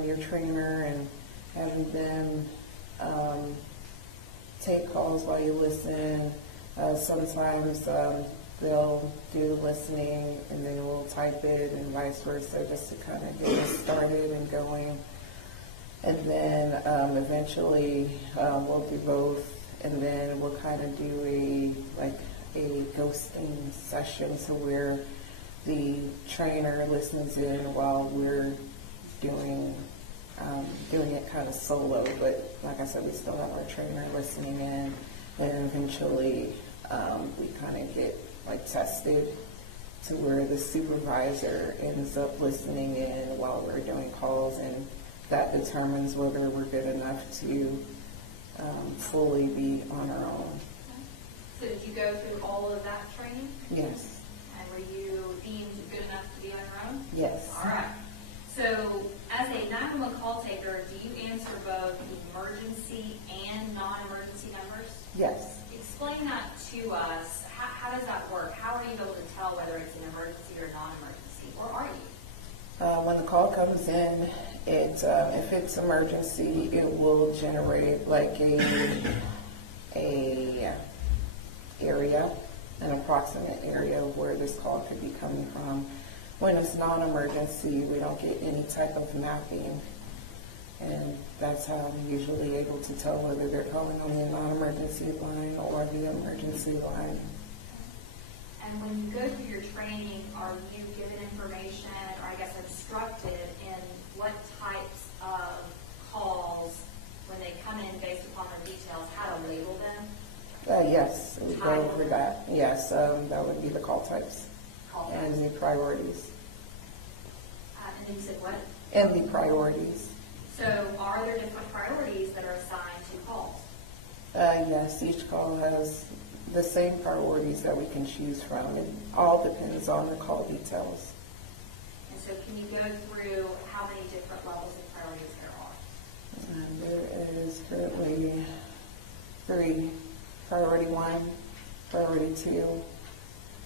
your trainer and having them take calls while you listen. Sometimes they'll do the listening and then we'll type it and vice versa just to kind of get us started and going. And then eventually we'll do both, and then we'll kind of do a ghosting session, so where the trainer listens in while we're doing it kind of solo. But like I said, we still have our trainer listening in, and eventually we kind of get like tested to where the supervisor ends up listening in while we're doing calls, and that determines whether we're good enough to fully be on our own. So did you go through all of that training? Yes. And were you deemed good enough to be on your own? Yes. All right. So as a 911 call taker, do you answer both emergency and non-emergency numbers? Yes. Explain that to us. How does that work? How are you able to tell whether it's an emergency or non-emergency, or are you? When the call comes in, if it's emergency, it will generate like an approximate area of where this call could be coming from. When it's non-emergency, we don't get any type of mapping, and that's how I'm usually able to tell whether they're calling on the non-emergency line or the emergency line. And when you go through your training, are you given information, or I guess instructed in what types of calls, when they come in based upon their details, how to label them? Yes, we go over that. Yes, that would be the call types and the priorities. And then you said what? And the priorities. So are there different priorities that are assigned to calls? Yes, each call has the same priorities that we can choose from. It all depends on the call details. And so can you go through how many different levels of priorities there are? And there is currently 3. Priority 1, priority 2,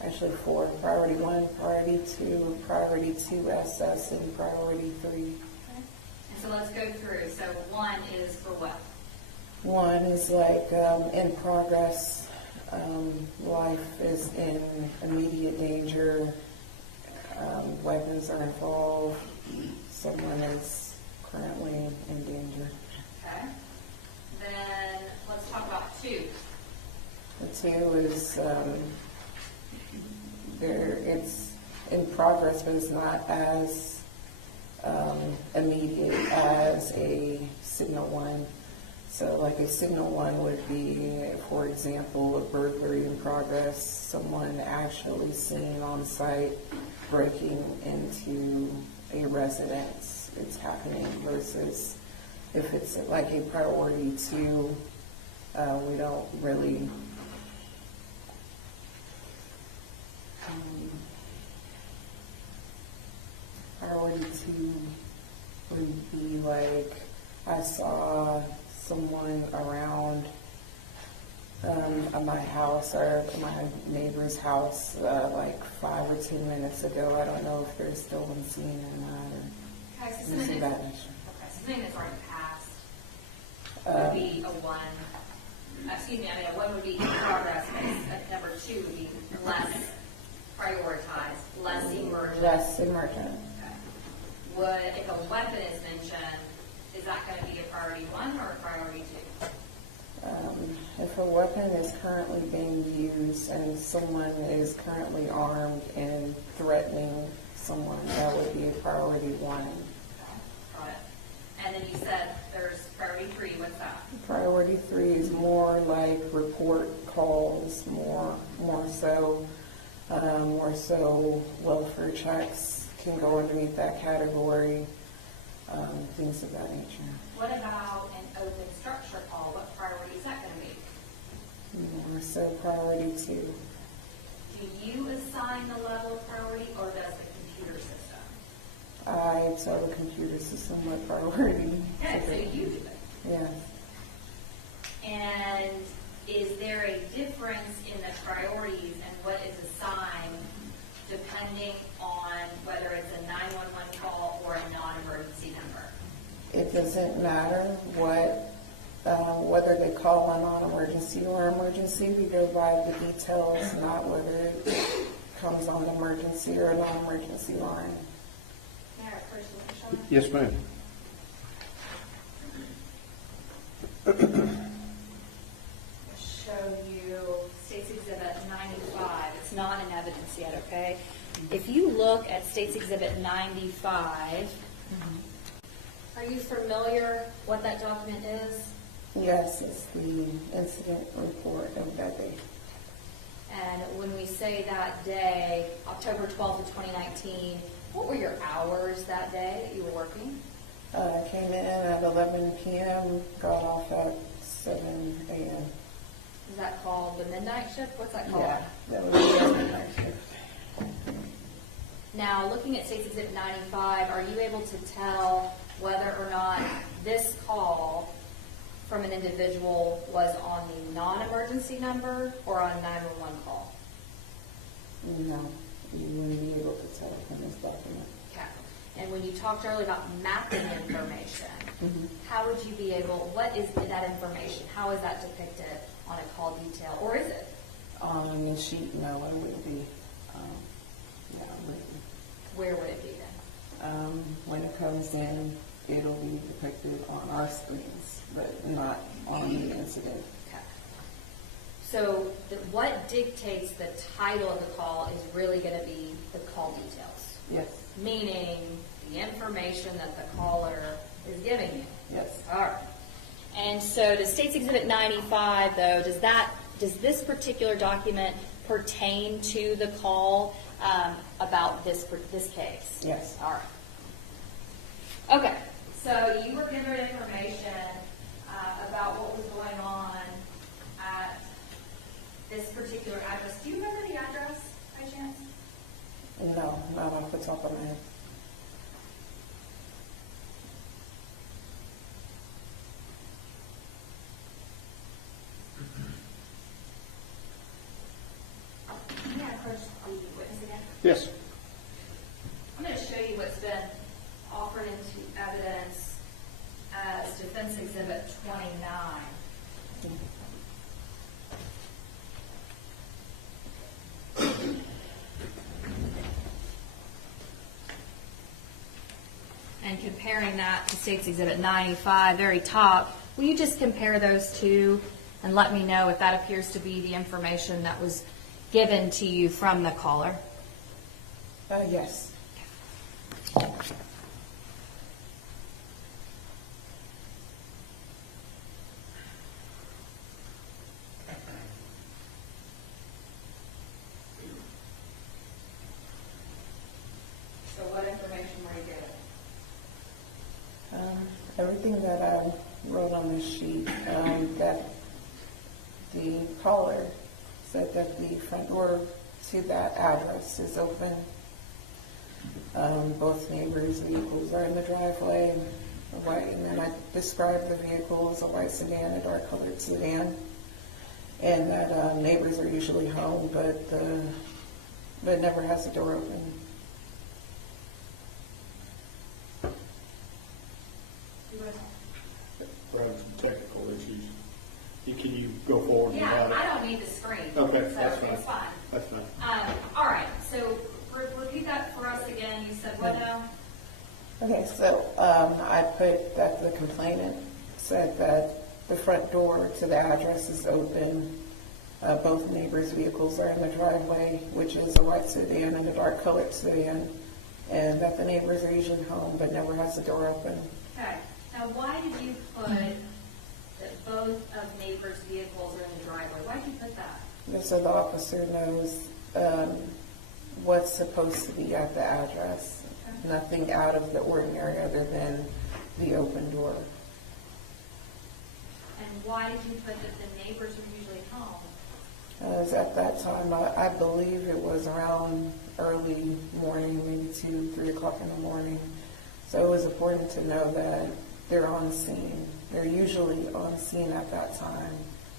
actually 4. Priority 1, priority 2, priority 2 SS, and priority 3. Okay. And so let's go through. So 1 is for what? 1 is like in progress. Life is in immediate danger. Weapons are involved. Someone is currently in danger. Okay. Then let's talk about 2. The 2 is it's in progress, but it's not as immediate as a signal 1. So like a signal 1 would be, for example, a burglary in progress, someone actually seen on site breaking into a residence. It's happening versus if it's like a priority 2, we don't really priority 2 would be like I saw someone around my house or my neighbor's house like 5 or 10 minutes ago. I don't know if they're still on scene or not. Okay, so Or something that that's, nature. okay, so something that's already passed would be a 1. Excuse me, I mean, a 1 would be in progress, but number 2 would be less prioritized, less emergent. Less emergent. Okay. Would, if a weapon is mentioned, is that going to be a priority 1 or a priority 2? If a weapon is currently being used and someone is currently armed and threatening someone, that would be a priority 1. Okay, got it. And then you said there's priority 3. What's that? Priority 3 is more like report calls, more so welfare checks can go underneath that category, things of that nature. What about an open structure call? What priority is that going to be? More so priority 2. Do you assign the level of priority, or does the computer system? I tell the computer system what priority. Okay, so you do it. Yes. And is there a difference in the priorities and what is assigned depending on whether it's a 911 call or a non-emergency number? It doesn't matter whether they call a non-emergency or emergency. We go by the details, not whether it comes on emergency or a non-emergency line. Mayor, first, Sean? Yes, ma'am. Show you State's Exhibit 95. It's not in evidence yet, okay? If you look at State's Exhibit 95, are you familiar what that document is? Yes, it's the incident report of that day. And when we say that day, October 12th of 2019, what were your hours that day that you were working? I came in at 11 p.m., got off at 7 a.m. Is that called the midnight shift? What's that called? Yeah, that was the midnight shift. Now, looking at State's Exhibit 95, are you able to tell whether or not this call from an individual was on the non-emergency number or on a 911 call? No, you wouldn't be able to tell from this document. Okay. And when you talked earlier about mapping information, how would you be able, what is that information? How is that depicted on a call detail, or is it? On the sheet, no, it wouldn't be. No, it wouldn't be. Where would it be then? When it comes in, it'll be depicted on our screens, but not on the incident. Okay. So what dictates the title of the call is really going to be the call details. Yes. Meaning the information that the caller is giving you. Yes. All right. And so does State's Exhibit 95, though, does this particular document pertain to the call about this case? Yes. All right. Okay. So you were given information about what was going on at this particular address. Do you remember the address by chance? No, not off the top of my head. May I approach the witness again? Yes. I'm going to show you what's been offered into evidence as Defense Exhibit 29. And comparing that to State's Exhibit 95, very top, will you just compare those two and let me know if that appears to be the information that was given to you from the caller? Yes. So what information were you given? Everything that I wrote on this sheet, that the caller said that the front door to that address is open. Both neighbors' vehicles are in the driveway, and then I described the vehicle as a white sedan, a dark-colored sedan, and that neighbors are usually home, but never has the door open. We're having some technical issues. Can you go forward Yeah, without it? I don't need the screen. Okay, so that's fine. it's fine. That's fine. All right, so repeat that for us again. You said what now? Okay, so I put that the complainant said that the front door to the address is open. Both neighbors' vehicles are in the driveway, which is a white sedan and a dark-colored sedan, and that the neighbors are usually home but never has the door open. Okay. Now, why did you put that both of neighbors' vehicles are in the driveway? Why did you put that? Just so the officer knows what's supposed to be at the address. Okay. Nothing out of the ordinary other than the open door. And why did you put that the neighbors are usually home? As at that time, I believe it was around early morning, maybe 2, 3 o'clock in the morning. So it was important to know that they're on scene. They're usually on scene at that time.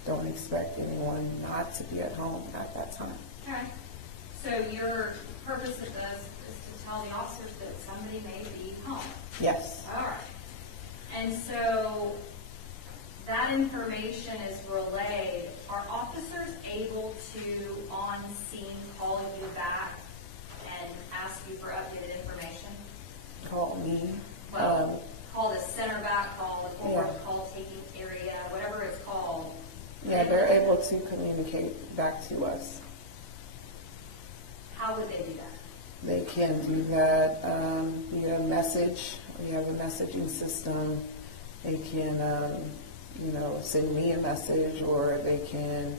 Don't expect anyone not to be at home at that time. Okay. So your purpose of this is to tell the officers that somebody may be home. Yes. All right. And so that information is relayed. Are officers able to, on scene, call you back and ask you for updated information? Call me. Well, call the center back, call the forward Yeah. call taking area, whatever it's called. Yeah, they're able to communicate back to us. How would they do that? They can do that via message. We have a messaging system. They can, send me a message, or they can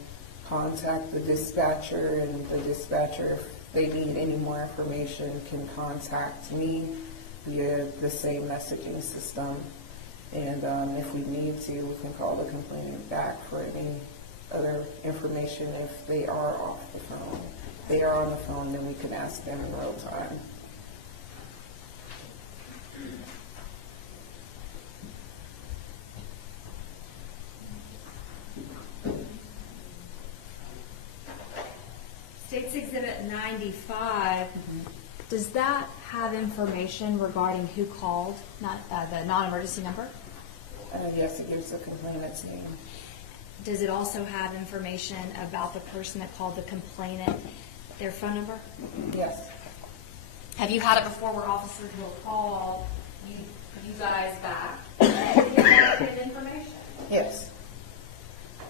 contact the dispatcher, and the dispatcher, if they need any more information, can contact me via the same messaging system. And if we need to, we can call the complainant back for any other information if they are off the phone. If they are on the phone, then we can ask them in real time. State's Exhibit 95, does that have information regarding who called, the non-emergency number? Yes, it gives the complainant's name. Does it also have information about the person that called the complainant, their phone number? Yes. Have you had it before where officers will call you guys back and get that information? Yes.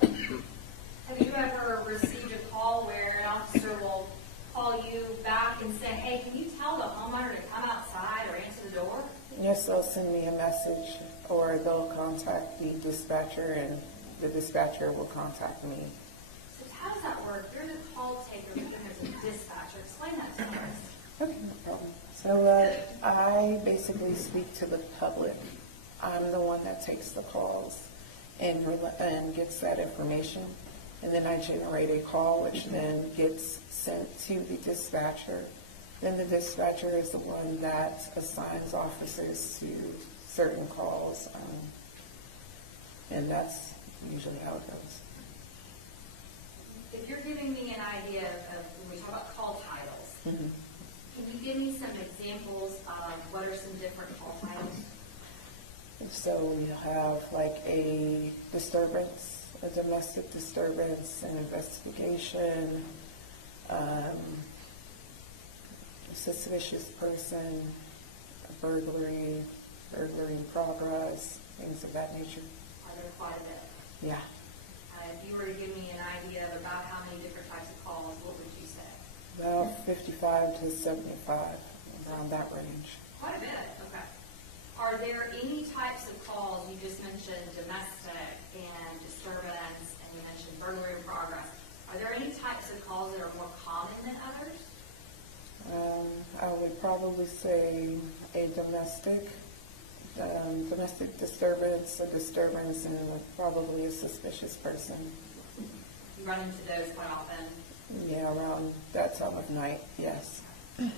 Have you ever received a call where an officer will call you back and say, hey, can you tell the homeowner to come outside or answer the door? Yes, they'll send me a message, or they'll contact the dispatcher, and the dispatcher will contact me. So how does that work? You're the call taker, but then there's a dispatcher. Explain that to us. Okay, no problem. So I basically speak to the public. I'm the one that takes the calls and gets that information. and then I generate a call, which then gets sent to the dispatcher. Then the dispatcher is the one that assigns officers to certain calls, and that's usually how it goes. If you're giving me an idea of when we talk about call titles, Mm-hmm. can you give me some examples of what are some different call titles? So you have like a disturbance, a domestic disturbance, an investigation, a suspicious person, a burglary in progress, things of that nature. Are there quite a bit? Yeah. If you were to give me an idea of about how many different types of calls, what would you say? About 55 to 75, around that range. Quite a bit, okay. Are there any types of calls, you just mentioned domestic and disturbance, and you mentioned burglary in progress. Are there any types of calls that are more common than others? I would probably say a domestic disturbance, a disturbance, and probably a suspicious person. You run into those quite often. Yeah, around that time of night, yes. Can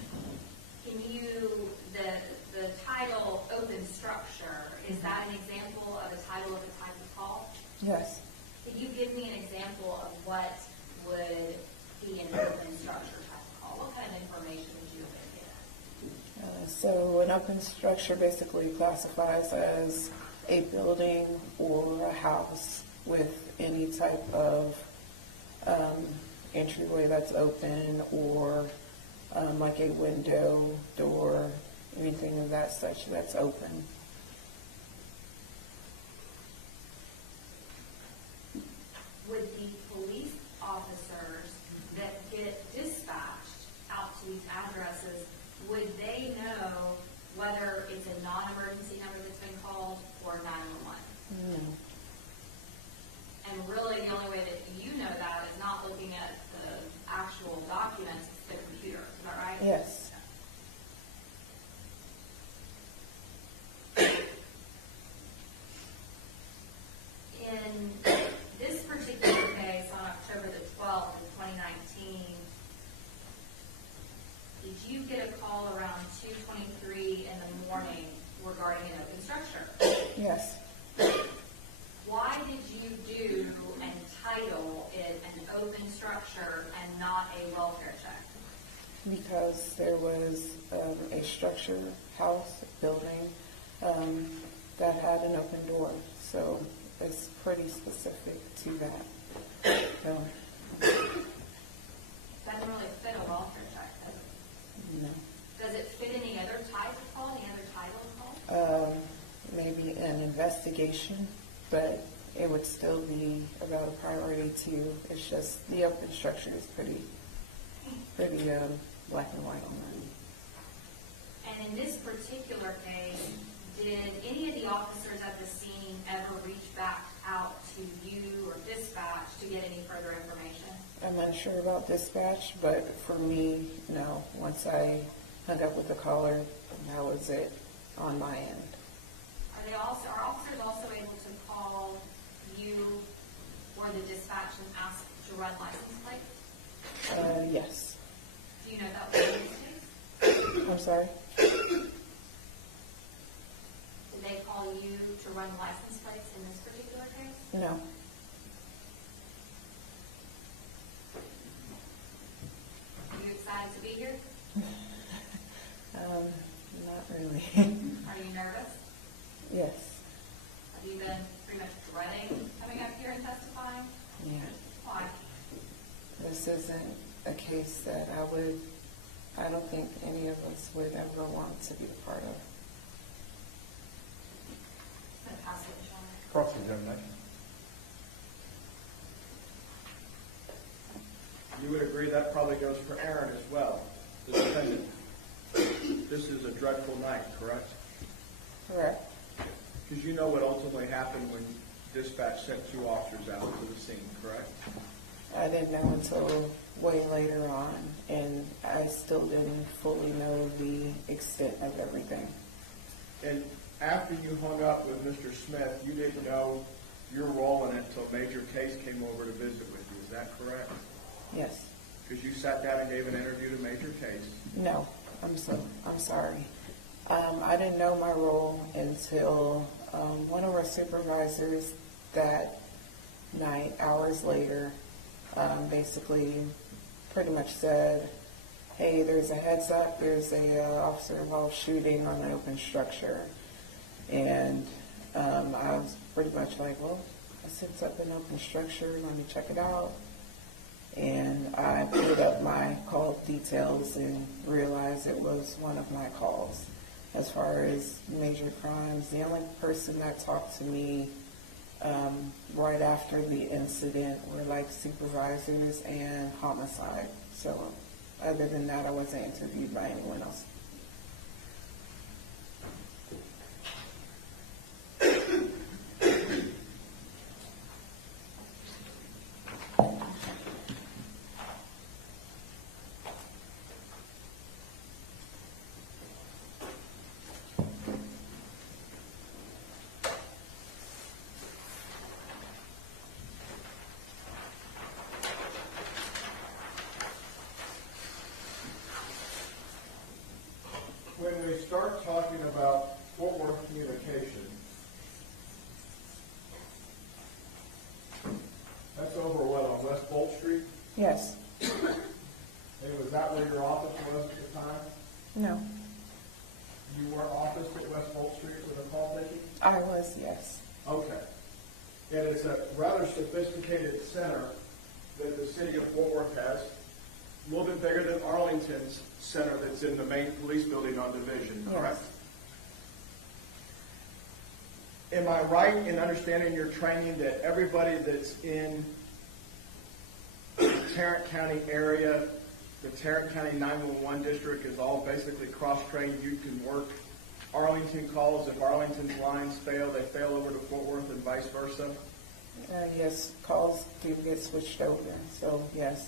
you, the title open structure, is that an example of a title of a type of call? Yes. Could you give me an example of what would be an open structure type of call? What kind of information would you get? So an open structure basically classifies as a building or a house with any type of entryway that's open, or like a window, door, anything of that such that's open. Would the police officers that get dispatched out to these addresses, would they know whether it's a non-emergency number that's been called or 911? No. And really, the only way that you know that is not looking at the actual documents, it's the computer. Is that right? Yes. In this particular case, on October the 12th of 2019, did you get a call around 2:23 in the morning regarding an open structure? Yes. Why did you do and title it an open structure and not a welfare check? Because there was a structure, house, building, that had an open door. So it's pretty specific to that. So, Doesn't really fit a welfare check, does it? no. Does it fit any other type of call, any other title of call? Maybe an investigation, but it would still be about a priority too. It's just the open structure is pretty black and white on that. And in this particular case, did any of the officers at the scene ever reach back out to you or dispatch to get any further information? I'm unsure about dispatch, but for me, no. Once I hung up with the caller, that was it on my end. Are officers also able to call you or the dispatch and ask to run license plates? Yes. Do you know that was in this case? I'm sorry? Did they call you to run license plates in this particular case? No. Are you excited to be here? Not really. Are you nervous? Yes. Have you been pretty much dreading coming up here and testifying? Yeah. Why? This isn't a case that I don't think any of us would ever want to be a part of. I'm gonna pass it to Sean. Cross-examination. You would agree that probably goes for Aaron as well, the defendant. This is a dreadful night, correct? Correct. Because you know what ultimately happened when dispatch sent 2 officers out to the scene, correct? I didn't know until way later on, and I still didn't fully know the extent of everything. And after you hung up with Mr. Smith, you didn't know your role in it until Major Case came over to visit with you, that correct? Yes. Because you sat down and gave an interview to Major Case. No, I'm sorry. I didn't know my role until one of our supervisors that night, hours later, basically pretty much said, hey, there's a heads up, there's a officer involved shooting on an open structure. And I was pretty much like, well, I sense up an open structure, let me check it out. And I pulled up my call details and realized it was one of my calls. As far as major crimes, the only person that talked to me right after the incident were like supervisors and homicide. So other than that, I wasn't interviewed by anyone else. When we start talking about Fort Worth communication, that's over what, on West Bolt Street? Yes. And was that where your office was at the time? No. You were officed at West Bolt Street for the call taking? I was, yes. Okay. And it's a rather sophisticated center that the city of Fort Worth has, a little bit bigger than Arlington's center that's in the main police building on Division, correct? Yes. Am I right in understanding your training that everybody that's in the Tarrant County area, the Tarrant County 911 district is all basically cross-trained? You can work Arlington calls. If Arlington's lines fail, they fail over to Fort Worth and vice versa? Yes, calls do get switched over, so yes.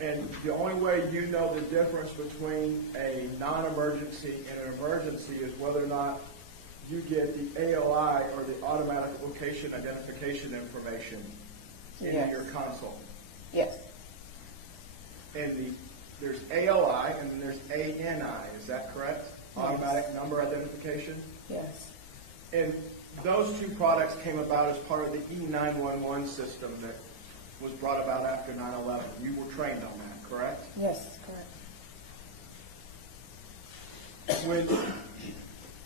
And the only way you know the difference between a non-emergency and an emergency is whether or not you get the AOI, or the automatic location identification information, into Yes. your console. Yes. And there's AOI and then there's ANI, is that correct? Yes. Automatic number identification? Yes. And those two products came about as part of the E911 system that was brought about after 9/11. You were trained on that, correct? Yes, correct. When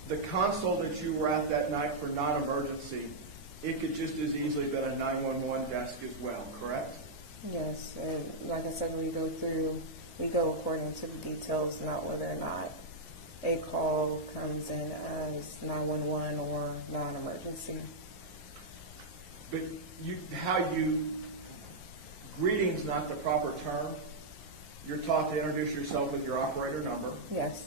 the console that you were at that night for non-emergency, it could just as easily been a 911 desk as well, correct? Yes, and like I said, we go according to the details, not whether or not a call comes in as 911 or non-emergency. But greeting's not the proper term. You're taught to introduce yourself with your operator number. Yes.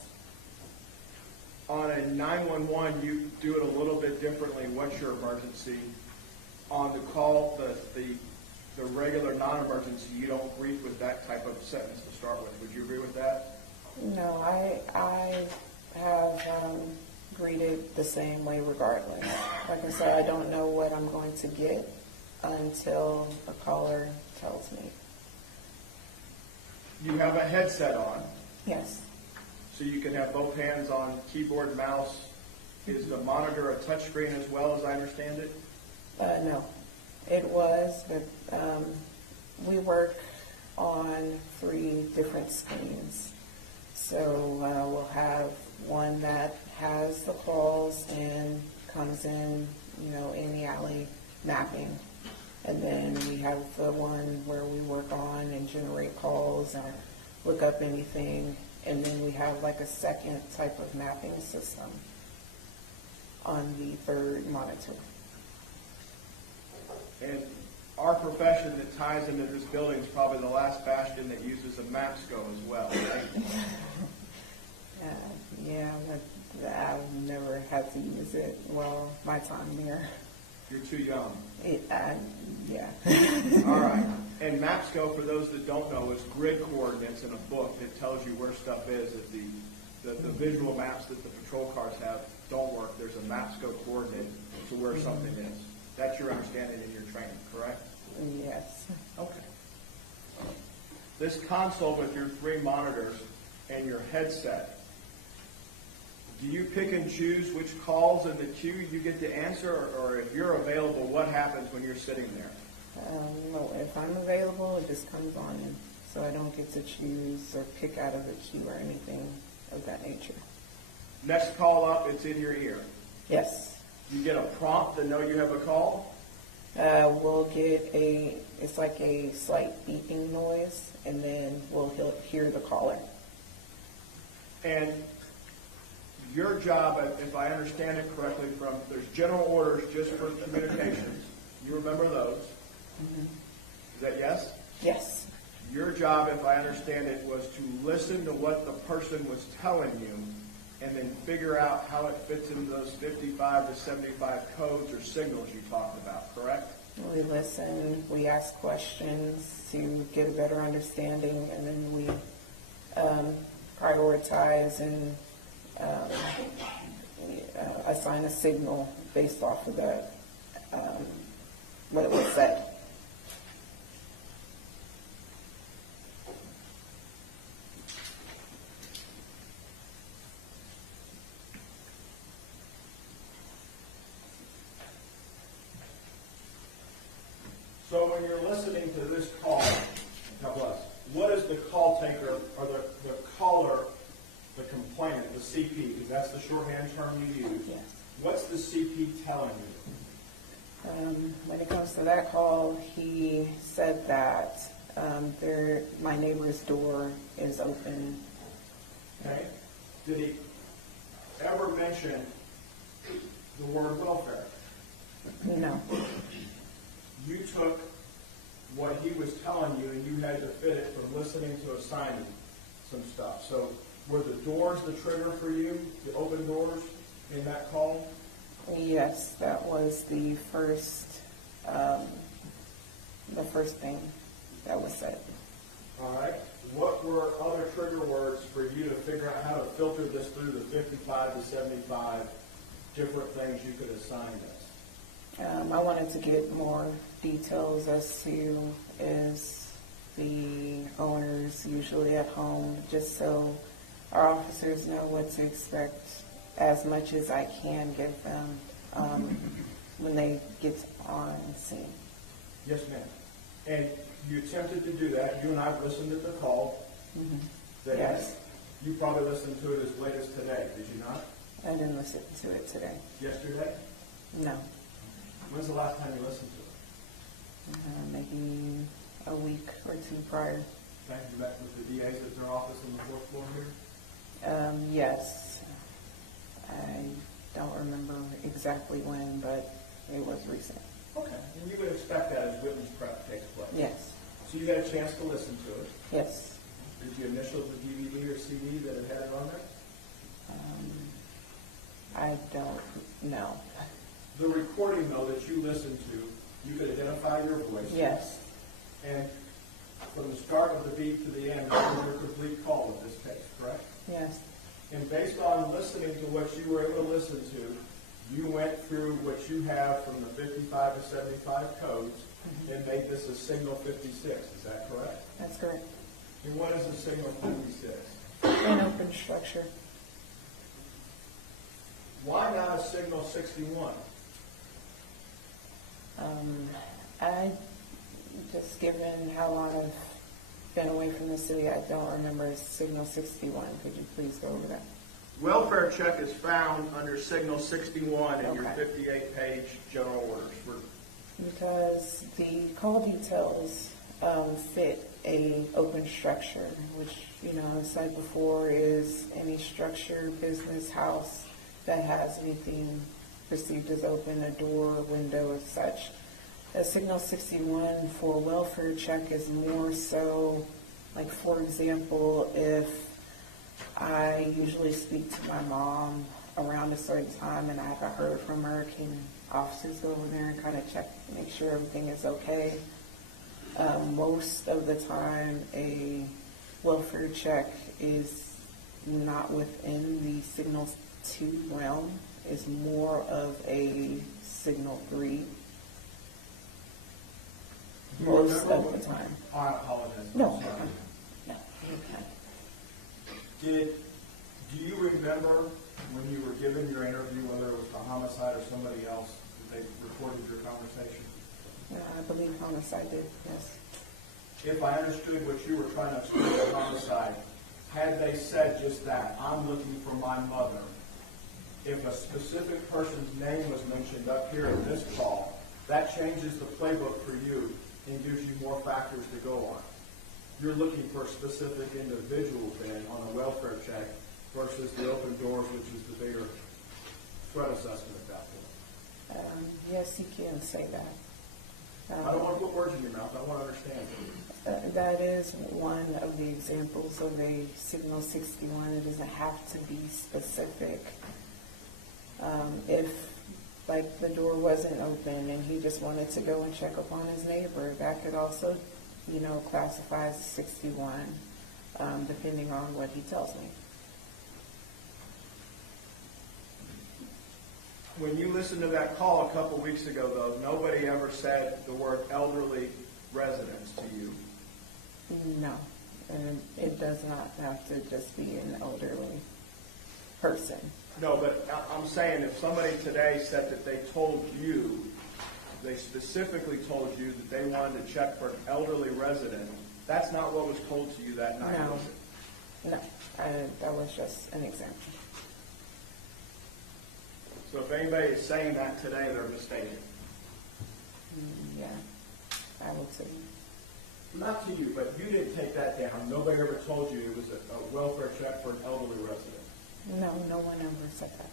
On a 911, you do it a little bit differently. What's your emergency? On the call, the regular non-emergency, you don't greet with that type of sentence to start with. Would you agree with that? No, I have greeted the same way regardless. Like I said, I don't know what I'm going to get until a caller tells me. You have a headset on, Yes. so you can have both hands on keyboard, mouse. Is the monitor a touchscreen as well, as I understand it? No, it was, but we work on 3 different screens. So we'll have one that has the calls and comes in, in the alley mapping. And then we have the one where we work on and generate calls and look up anything. And then we have like a second type of mapping system on the 3rd monitor. And our profession that ties into this building is probably the last bastion that uses a MapSco as well, right? Yeah, but I've never had to use it. Well, my time there. You're too young. Yeah. All right. And MapSco, for those that don't know, is grid coordinates in a book that tells you where stuff is. If the visual maps that the patrol cars have don't work, there's a MapSco coordinate to where something is. That's your understanding in your training, correct? Yes. Okay. This console with your 3 monitors and your headset, do you pick and choose which calls in the queue you get to answer, or if you're available, what happens when you're sitting there? No, if I'm available, it just comes on, so I don't get to choose or pick out of the queue or anything of that nature. Next call up, it's in your ear. Yes. You get a prompt to know you have a call? We'll get it's like a slight beeping noise, and then we'll hear the caller. And your job, if I understand it correctly, there's general orders just for communications. You remember those? Mm-hmm. Is that yes? Yes. Your job, if I understand it, was to listen to what the person was telling you and then figure out how it fits into those 55 to 75 codes or signals you talked about, correct? We listen, we ask questions to get a better understanding, and then we prioritize and assign a signal based off of that, what it was said. So when you're listening to this call, God bless, what is the call taker or the caller, the complainant, the CP, because that's the shorthand term you use. Yes. What's the CP telling you? When it comes to that call, he said that my neighbor's door is open. Okay? Did he ever mention the word welfare? No. You took what he was telling you and you had to fit it from listening to assigning some stuff. So were the doors the trigger for you, the open doors in that call? Yes, that was the first thing that was said. All right. What were other trigger words for you to figure out how to filter this through the 55 to 75 different things you could assign this? I wanted to get more details as to is the owners usually at home, just so our officers know what to expect as much as I can give them when they get on scene. Yes, ma'am. And you attempted to do that. You and I listened to the call. Mm-hmm. Yes. You probably listened to it as late as today, did you not? I didn't listen to it today. Yesterday? No. When's the last time you listened to it? Maybe a week or two prior. Thank you. Met with the DAs at their office on the 4th floor here? Yes. I don't remember exactly when, but it was recent. Okay. And you would expect that as witness prep takes place? Yes. So you had a chance to listen to it? Yes. Did you initial the DVD or CD that it had it on there? I don't know. The recording, though, that you listened to, you could identify your voice. Yes. And from the start of the beat to the end, that was your complete call in this case, correct? Yes. And based on listening to what you were able to listen to, you went through what you have from the 55 to 75 codes and made this a signal 56. Is that correct? That's correct. And what is a signal 56? An open structure. Why not a signal 61? I just given how long I've been away from the city, I don't remember Signal 61. Could you please go over that? Welfare check is found under signal 61 in your Okay. 58-page general orders. Because the call details fit a open structure, which, I said before, is any structure, business, house that has anything perceived as open, a door, a window, as such. A signal 61 for welfare check is more so, like, for example, if I usually speak to my mom around a certain time and I haven't heard from her, can officers go over there and kind of check, make sure everything is okay? Most of the time, a welfare check is not within the signal 2 realm, is more of a signal 3. most of the time. I apologize. No. I'm sorry. No, you can. Do you remember when you were given your interview, whether it was the homicide or somebody else, that they recorded your conversation? Yeah, I believe homicide did, yes. If I understood what you were trying to explain to homicide, had they said just that, I'm looking for my mother, if a specific person's name was mentioned up here in this call, that changes the playbook for you and gives you more factors to go on. You're looking for a specific individual then on a welfare check versus the open doors, which is the bigger threat assessment at that point. Yes, you can say that. I don't want to put words in your mouth. I want to understand. That is one of the examples of a Signal 61. It doesn't have to be specific. If, like, the door wasn't open and he just wanted to go and check upon his neighbor, that could also, classify as 61, depending on what he tells me. When you listened to that call a couple weeks ago, though, nobody ever said the word elderly residents to you. No, and it does not have to just be an elderly person. No, but I'm saying if somebody today said that they told you, they specifically told you that they wanted to check for an elderly resident, that's not what was told to you that night, No. was it? No, that was just an example. So if anybody is saying that today, they're mistaken. Yeah, I would say. Not to you, but you didn't take that down. Nobody ever told you it was a welfare check for an elderly resident. No, no one ever said that.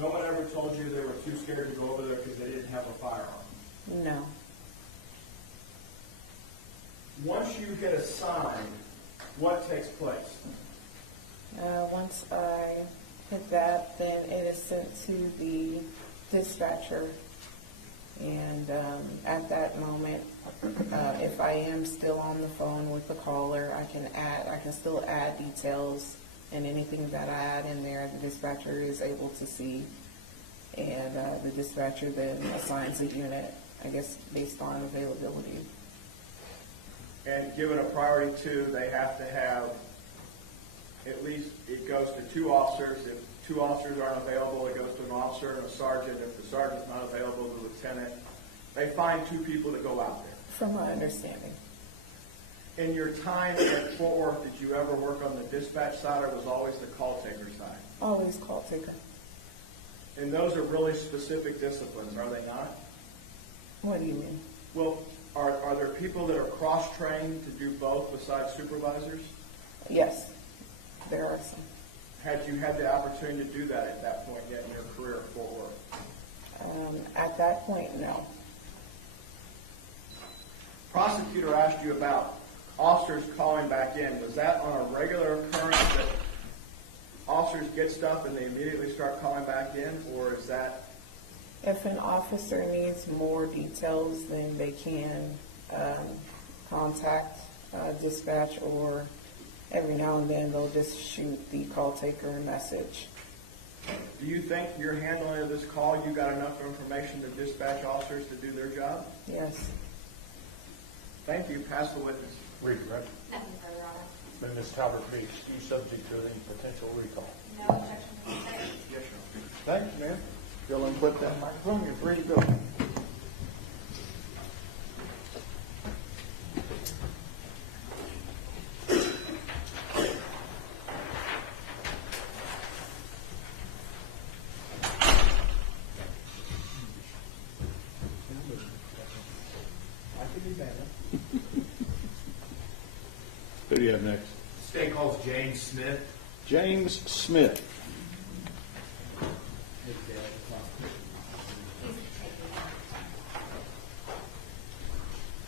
No one ever told you they were too scared to go over there because they didn't have a firearm. No. Once you get assigned, what takes place? Once I hit that, then it is sent to the dispatcher. And at that moment, if I am still on the phone with the caller, I can still add details, and anything that I add in there, the dispatcher is able to see. And the dispatcher then assigns a unit, I guess, based on availability. And given a priority 2, they have to have, at least it goes to 2 officers. If 2 officers aren't available, it goes to an officer and a sergeant. If the sergeant's not available, the lieutenant. They find 2 people to go out there. From my understanding. In your time at Fort Worth, did you ever work on the dispatch side, or was always the call taker side? Always call taker. And those are really specific disciplines, are they not? What do you mean? Well, are there people that are cross-trained to do both besides supervisors? Yes, there are some. Had you had the opportunity to do that at that point yet in your career at Fort Worth? At that point, no. Prosecutor asked you about officers calling back in. Was that on a regular occurrence that officers get stuff and they immediately start calling back in, or is that? If an officer needs more details, then they can contact dispatch, or every now and then they'll just shoot the call taker a message. Do you think your handling of this call, you got enough information to dispatch officers to do their job? Yes. Thank you. Pass the witness. Read, right? Nothing further, Your Honor. Then Ms. Talbot be excused subject to any potential recall. No objection to the state. Yes, sir. Thank you, ma'am. Go and put that microphone. You're free to go. Who do you have next? State calls James Smith. James Smith.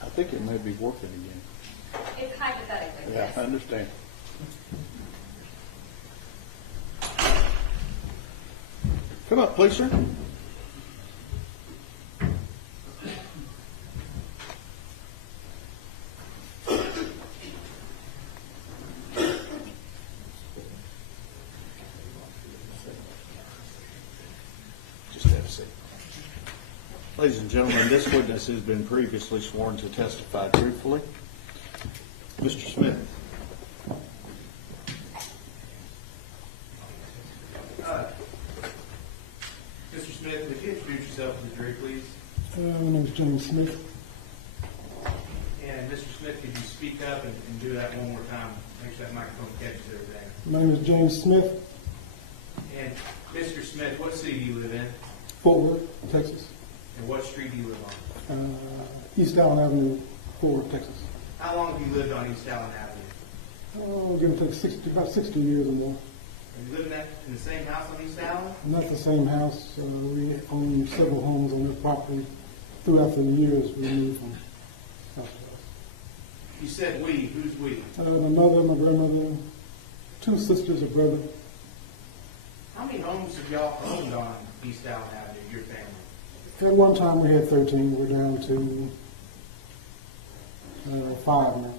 I think it may be working again. It's hypothetically, Yeah, yes. I understand. Come up, please, sir. Just have a seat. Ladies and gentlemen, this witness has been previously sworn to testify truthfully. Mr. Smith. Mr. Smith, would you introduce yourself to the jury, please? My name is James Smith. And Mr. Smith, could you speak up and do that one more time? Make sure that microphone catches everything. My name is James Smith, And Mr. Smith, what city do you live in? Fort Worth, Texas. And what street do you live on? East Allen Avenue, Fort Worth, Texas. How long have you lived on East Allen Avenue? Oh, give or take about 60 years or more. Are you living in the same house on East Allen? Not the same house. We own several homes on that property. Throughout the years, we moved from house to house. You said we. Who's we? My mother, my grandmother, 2 sisters, a brother. How many homes have y'all owned on East Allen Avenue, your family? At one time, we had 13. We're down to 5 now.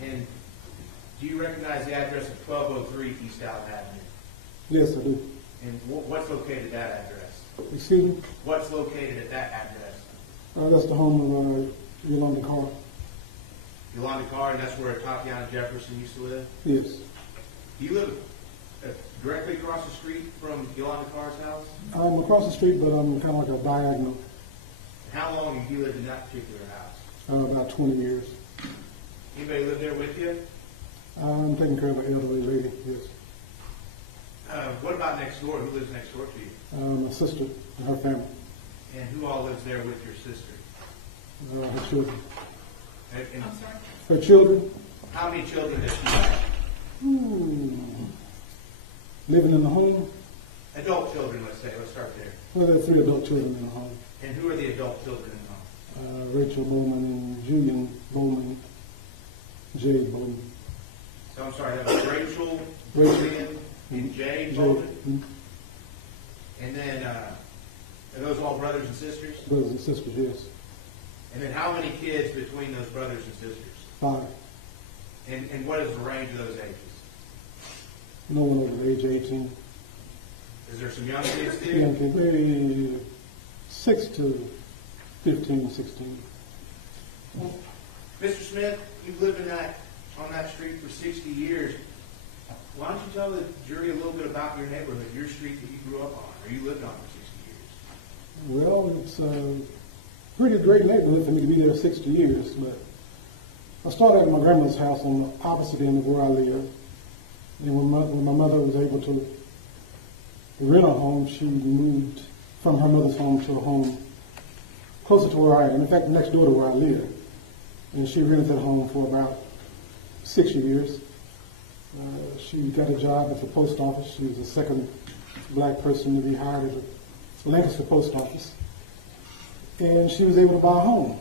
And do you recognize the address of 1203 East Allen Avenue? Yes, I do. And what's located at that address? Excuse me? What's located at that address? That's the home of Yolanda Carr. Yolanda Carr, and that's where Atatiana Jefferson used to live? Yes. Do you live directly across the street from Yolanda Carr's house? I'm across the street, but I'm kind of like a diagonal. And how long have you lived in that particular house? About 20 years. Anybody live there with you? I'm taking care of an elderly lady, yes. What about next door? Who lives next door to you? My sister and her family, And who all lives there with your sister? her children. And I'm sorry? Her children, how many children does she have? living in the home. Adult children, let's say. Let's start there. Well, there are 3 adult children in the home. And who are the adult children in the home? Rachel Bowman and Julian Bowman, Jade Bowman. So I'm sorry, that was Rachel, Rachel. Julian, and Jade Jade, Bowman? And then, are those all brothers and sisters? brothers and sisters, yes. And then how many kids between those brothers and sisters? 5. And what is the range of those ages? No one over the age of 18. Is there some young kids too? Young kids, maybe 6 to 15, 16. Mr. Smith, you've lived on that street for 60 years. Why don't you tell the jury a little bit about your neighborhood, your street that you grew up on, or you lived on for 60 years? Well, it's a pretty great neighborhood for me to be there 60 years, but I started at my grandmother's house on the opposite end of where I live. And when my mother was able to rent a home, she moved from her mother's home to a home closer to where I am. In fact, next door to where I live. And she rented that home for about 6 years. She got a job at the post office. She was the second black person to be hired at the Lancaster post office. And she was able to buy a home.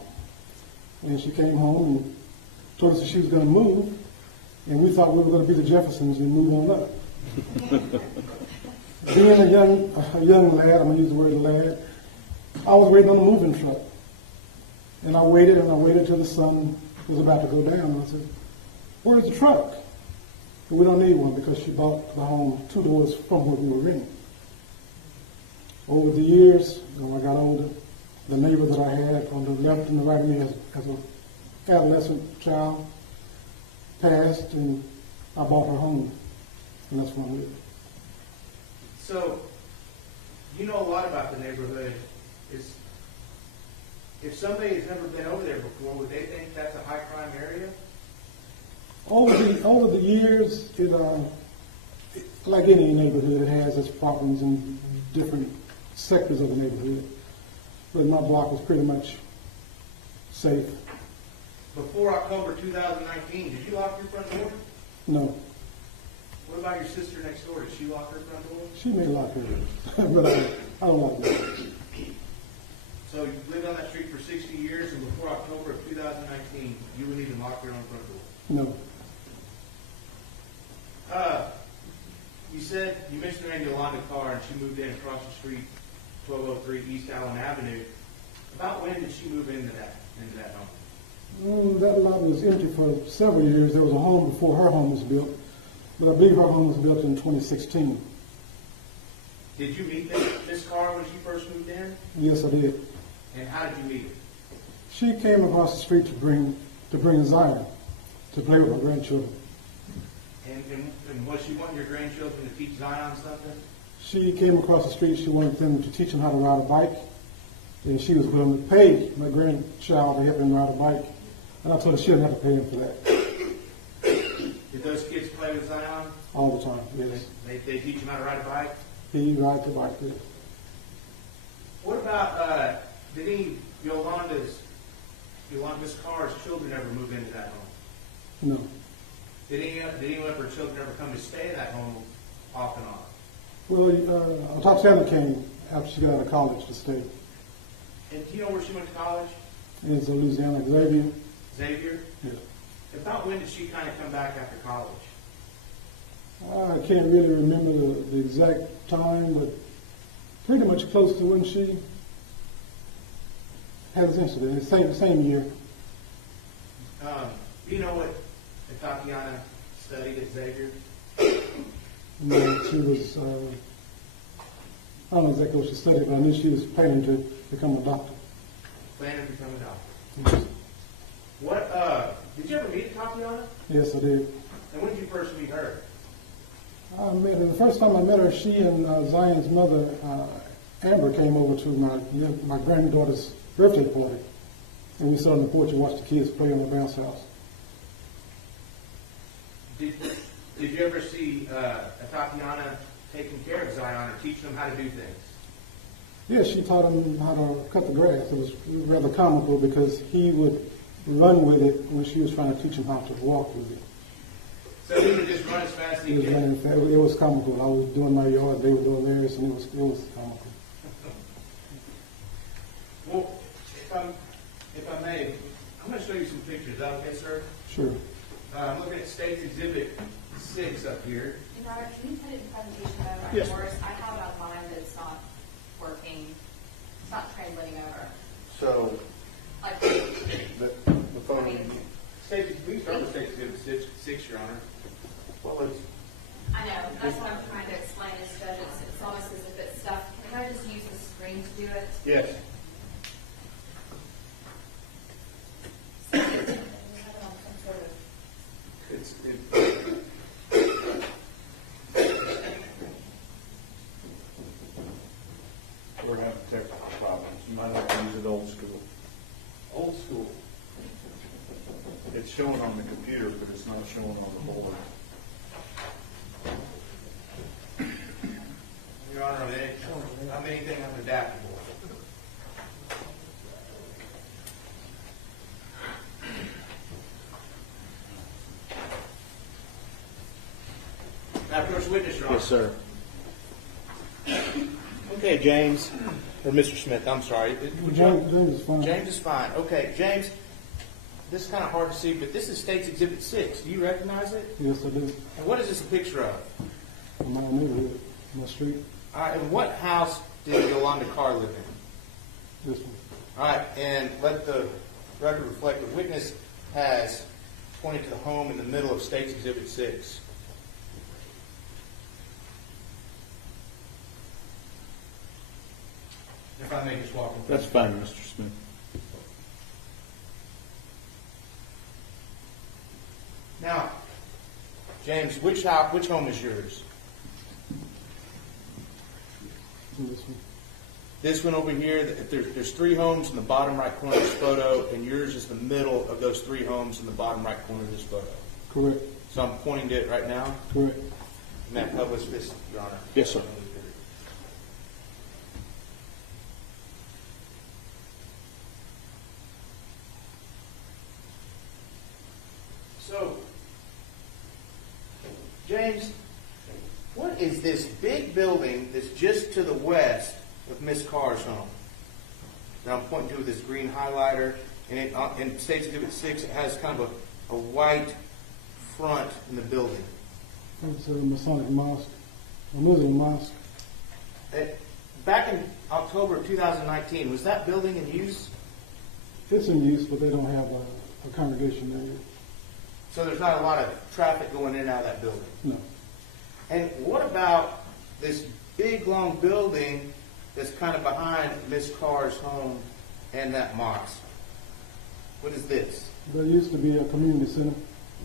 And she came home and told us that she was going to move. And we thought we were going to be the Jeffersons and move on up. Being a young lad, I'm going to use the word lad, I was waiting on a moving truck. And I waited till the sun was about to go down. And I said, "Where's the truck?" But we don't need one because she bought the home 2 doors from where we were renting. Over the years, when I got older, the neighbor that I had on the left and the right of me as an adolescent child passed, and I bought her home, and that's where I live. So, you know a lot about the neighborhood. If somebody has never been over there before, would they think that's a high crime area? Over the years, like any neighborhood, it has its problems in different sectors of the neighborhood. But my block was pretty much safe. Before October 2019, did you lock your front door? No, What about your sister next door? Did she lock her front door? she may lock her door, but I don't lock her. So you lived on that street for 60 years, and before October of 2019, you wouldn't even lock your own front door? No. You mentioned her name, Yolanda Carr, and she moved in across the street, 1203 East Allen Avenue. About when did she move into that home? That lot was empty for several years. There was a home before her home was built, but I believe her home was built in 2016. Did you meet this car when she first moved in? Yes, I did. And how did you meet her? She came across the street to bring Zion to play with my grandchildren. And was she wanting your grandchildren to teach Zion something? She came across the street. She wanted them to teach him how to ride a bike, and she was willing to pay my grandchild to help him ride a bike. And I told her she didn't have to pay him for that. Did those kids play with Zion? All the time, yes. They teach him how to ride a bike? He rides the bike, yes. What about, did any Yolanda's Carr's children ever move into that home? No. Did any of her children ever come to stay in that home off and on? Well, Atatiana came after she got out of college to stay. And do you know where she went to college? It's Louisiana, Xavier. Xavier? Yeah. About when did she kind of come back after college? I can't really remember the exact time, but pretty much close to when she had this incident. The same year. Do you know what Atatiana studied at Xavier? No, she was, I don't know exactly what she studied, but I knew she was planning to become a doctor. Planning to become a doctor. What, did you ever meet Atatiana? Yes, I did. And when did you first meet her? I met her, the first time I met her, she and Zion's mother, Amber, came over to my granddaughter's birthday party. And we sat on the porch and watched the kids play on the bounce house. Did you ever see Atatiana taking care of Zion or teaching him how to do things? Yeah, she taught him how to cut the grass. It was rather comical because he would run with it when she was trying to teach him how to walk with it. So he would just run as fast as he could? It was comical. I was doing my yard, they were doing theirs, and it was comical. Well, if I may, I'm going to show you some pictures. Is that okay, sir? Sure. I'm looking at State's Exhibit 6 up here. And Robert, can you put it in presentation mode on Yes. yours? I have it on mine, but it's not working. It's not translating over. So, Like, the phone, We can start with State's Exhibit 6, Your Honor. well, it's, I know, that's what I'm trying to explain as judges. It's almost as if it's stuff. Can I just use the screen to do it? Yes. We have it on some sort of. we're having technical problems. You might have to use it old school. Old school. It's showing on the computer, but it's not showing on the board. Your Honor, I'm anything, I'm adaptable. Now, first witness, Your Honor. Yes, sir. Okay, James, or Mr. Smith, I'm sorry. James is fine. James is fine. Okay, James, this is kind of hard to see, but this is State's Exhibit 6. Do you recognize it? Yes, I do. And what is this a picture of? In my neighborhood, my street, All right, and what house did Yolanda Carr live in? this one. All right, and let the record reflect the witness has pointed to the home in the middle of State's Exhibit 6. If I may just walk in. That's fine, Mr. Smith. Now, James, which home is yours? This one. This one over here. There's 3 homes in the bottom right corner of this photo, and yours is the middle of those 3 homes in the bottom right corner of this photo. Correct. So I'm pointing to it right now. Correct. May I publish this, Your Honor? Yes, sir. So, James, what is this big building that's just to the west of Miss Carr's home? Now I'm pointing to with this green highlighter, and in State's Exhibit 6, it has kind of a white front in the building. It's a Masonic mosque, a Muslim mosque. Back in October of 2019, was that building in use? It's in use, but they don't have a congregation there yet. So there's not a lot of traffic going in and out of that building? No. And what about this big, long building that's kind of behind Miss Carr's home and that mosque. What is this? There used to be a community center,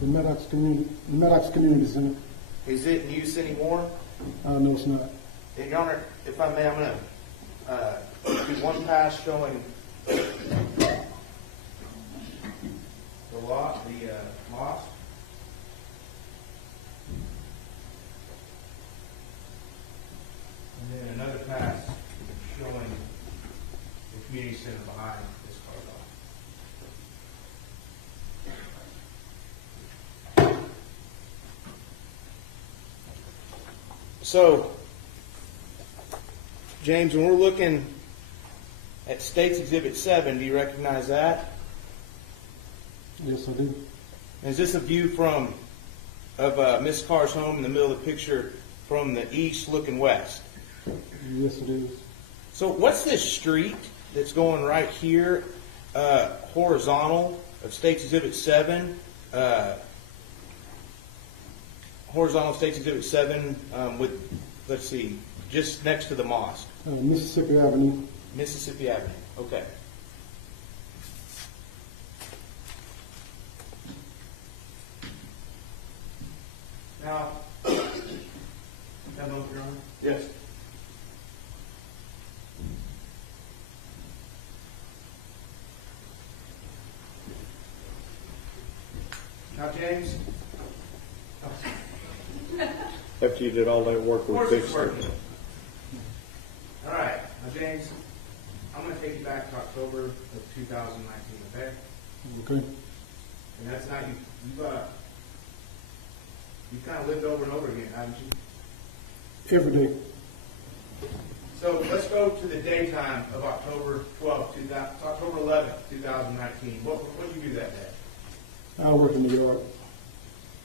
the Maddox Community Center. Is it in use anymore? No, it's not. And Your Honor, if I may, I'm going to do one pass showing the mosque. And then another pass showing the community center behind this car lot. So, James, when we're looking at State's Exhibit 7, do you recognize that? Yes, I do. Is this a view of Miss Carr's home in the middle of the picture from the east looking west? Yes, it is. So what's this street that's going right here, horizontal of State's Exhibit 7? Horizontal of State's Exhibit 7 with, let's see, just next to the mosque. Mississippi Avenue. Mississippi Avenue. Okay. Now, yes. Now, James. After you did all that work, Of we course fixed it's it. working. All right. Now, James, I'm going to take you back to October of 2019, okay? Okay. And that's not, you kind of lived over and over again, haven't you? Every day. So let's go to the daytime of October October 11th, 2019. What did you do that day? I work in the yard.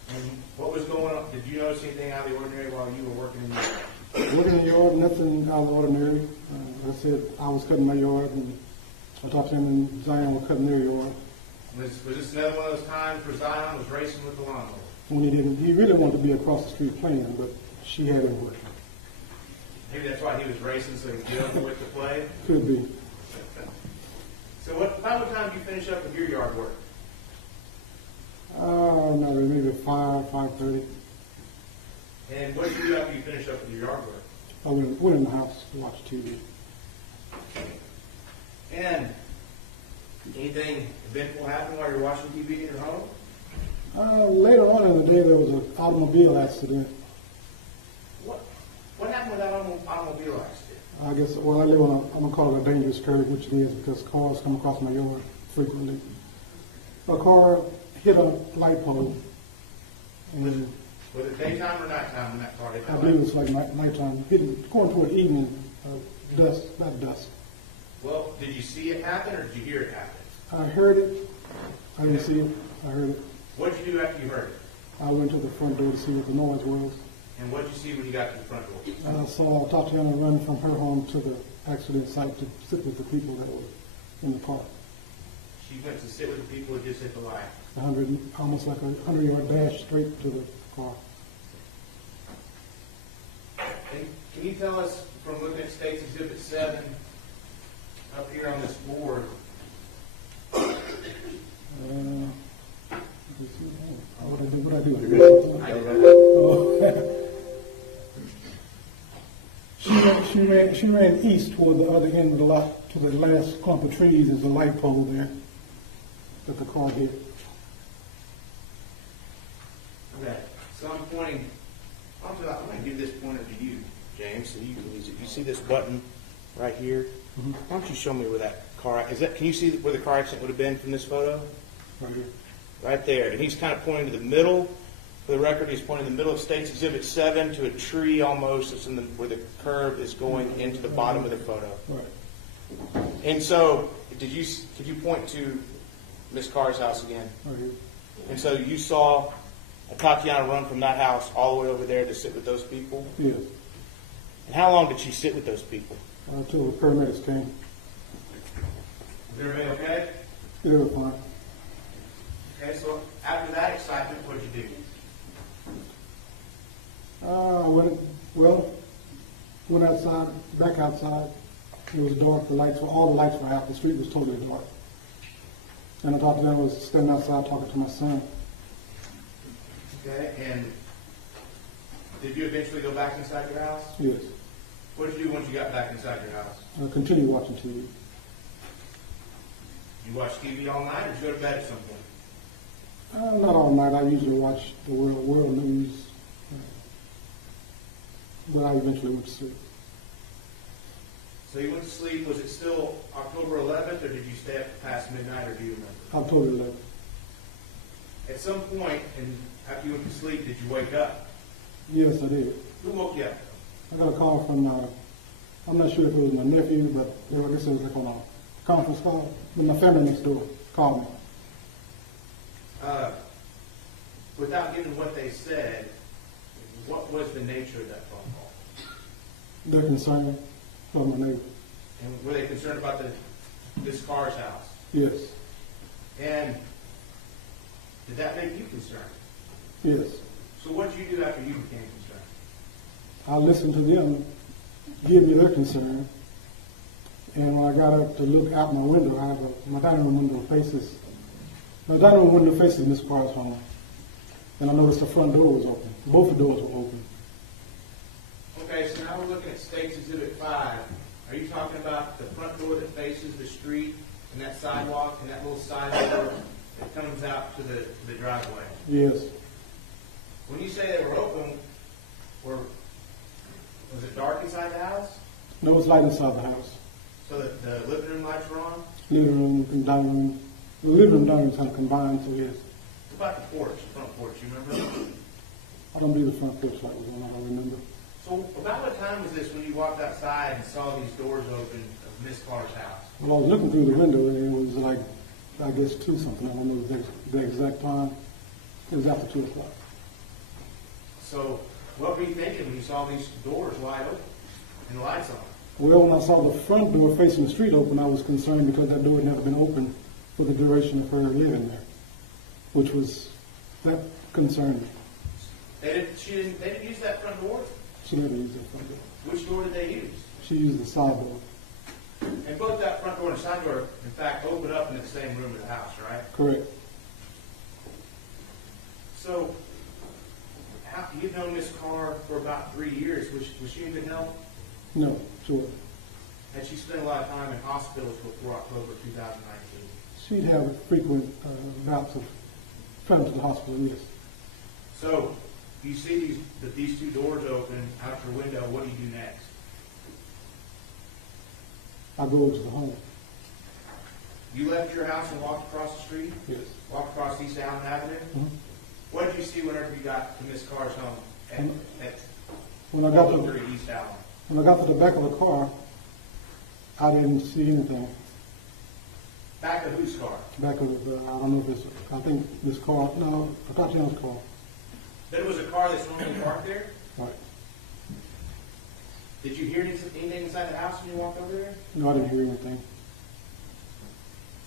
And what was going on? Did you notice anything out of the ordinary while you were working in the yard? Working in the yard, nothing out of the ordinary. Like I said, I was cutting my yard, and I talked to him and Zion were cutting their yard. Was this another one of those times where Zion was racing with the lawnmower? When he really wanted to be across the street playing, but she had him working. Maybe that's why he was racing, so he could get over with the play? Could be. So what time did you finish up with your yard work? No, maybe 5:30. And what did you do after you finished up with your yard work? I went in the house to watch TV. And anything eventful happen while you're watching TV in your home? Later on in the day, there was an automobile accident. What happened with that automobile accident? I guess, well, I live on I'm going to call it a dangerous curve, which it is because cars come across my yard frequently. A car hit a light pole. And Was it daytime or nighttime when that car hit the I light? believe it was like nighttime, going toward evening, not dusk. Well, did you see it happen or did you hear it happen? I heard it. I didn't see it. I heard it. What did you do after you heard it? I went to the front door to see what the noise was. And what did you see when you got to the front door? I saw Atatiana run from her home to the accident site to sit with the people that were in the car. She went to sit with the people who just hit the light. Almost like a 100-yard dash straight to the car. And can you tell us, from looking at State's Exhibit 7, up here on this board, What I do? She ran east toward the other end of the lot to the last clump of trees. There's a light pole there that the car hit. okay, so I'm going to give this pointer to you, James, so you can use it. You see this button right here? Mm-hmm. Why don't you show me where that car, can you see where the car accident would have been from this photo? Right here. Right there. And he's kind of pointing to the middle. For the record, he's pointing to the middle of State's Exhibit 7 to a tree almost. It's where the curve is going into the bottom of the photo. Right. And so, could you point to Miss Carr's house again? Right here. And so you saw Tatiana run from that house all the way over there to sit with those people? Yes. And how long did she sit with those people? Until the paramedics came. Is everything okay? They were fine. Okay, so after that excitement, what did you do? When Went outside, back outside. It was dark. All the lights were out. The street was totally dark. And Atatiana was standing outside talking to my son. Okay, and did you eventually go back inside your house? Yes. What did you do once you got back inside your house? I continued watching TV. Did you watch TV all night, or did you go to bed at some point? Not all night. I usually watch the world news. But I eventually went to sleep. So you went to sleep. Was it still October 11th, or did you stay up past midnight, or do you remember? October 11th. At some point, after you went to sleep, did you wake up? Yes, I did. Who woke you up? I got a call from, I'm not sure if it was my nephew, but I guess it was like on a conference call. But my family next door called me. Without giving what they said, what was the nature of that phone call? They're concerned for my neighbor. And were they concerned about this car's house? Yes. And did that make you concerned? Yes. So what did you do after you became concerned? I listened to them give me their concern. And when I got up to look out my window, my dining room window faces Miss Carr's home. And I noticed the front door was open. Both the doors were open. Okay, so now we're looking at State's Exhibit 5. Are you talking about the front door that faces the street and that sidewalk and that little side door that comes out to the driveway? Yes. When you say they were open, was it dark inside the house? No, it was light inside the house. So the living room lights were on? Living room and dining room. The living room and dining room kind of combined, so yes. What about the porch, the front porch? You remember? I don't believe the front porch light was on, I don't remember. So about what time was this when you walked outside and saw these doors open of Miss Carr's house? Well, I was looking through the window and it was like, I guess 2 something. I don't know the exact time. It was after 2 o'clock. So what were you thinking when you saw these doors wide open and the lights on? Well, when I saw the front door facing the street open, I was concerned because that door had never been open for the duration of her living there, that concerned me. They didn't use that front door? She never used that front door. Which door did they use? She used the side door. And both that front door and side door, in fact, open up in the same room of the house, right? Correct. So, you've known Miss Carr for about 3 years. Was she in good health? No, sure. Had she spent a lot of time in hospitals before October 2019? She'd have frequent bouts of trying to the hospital, yes. So, you see these 2 doors open out your window. What do you do next? I go into the home. You left your house and walked across the street? Yes. Walked across East Allen Avenue? Mhm. What did you see whenever you got to Miss Carr's home at When I got to 3 East Allen? When I got to the back of the car, I didn't see anything. Back of whose car? Back of I don't know if it's, I think this car, no, Atatiana's car. There was a car that's normally parked there? Right. Did you hear anything inside the house when you walked over there? No, I didn't hear anything.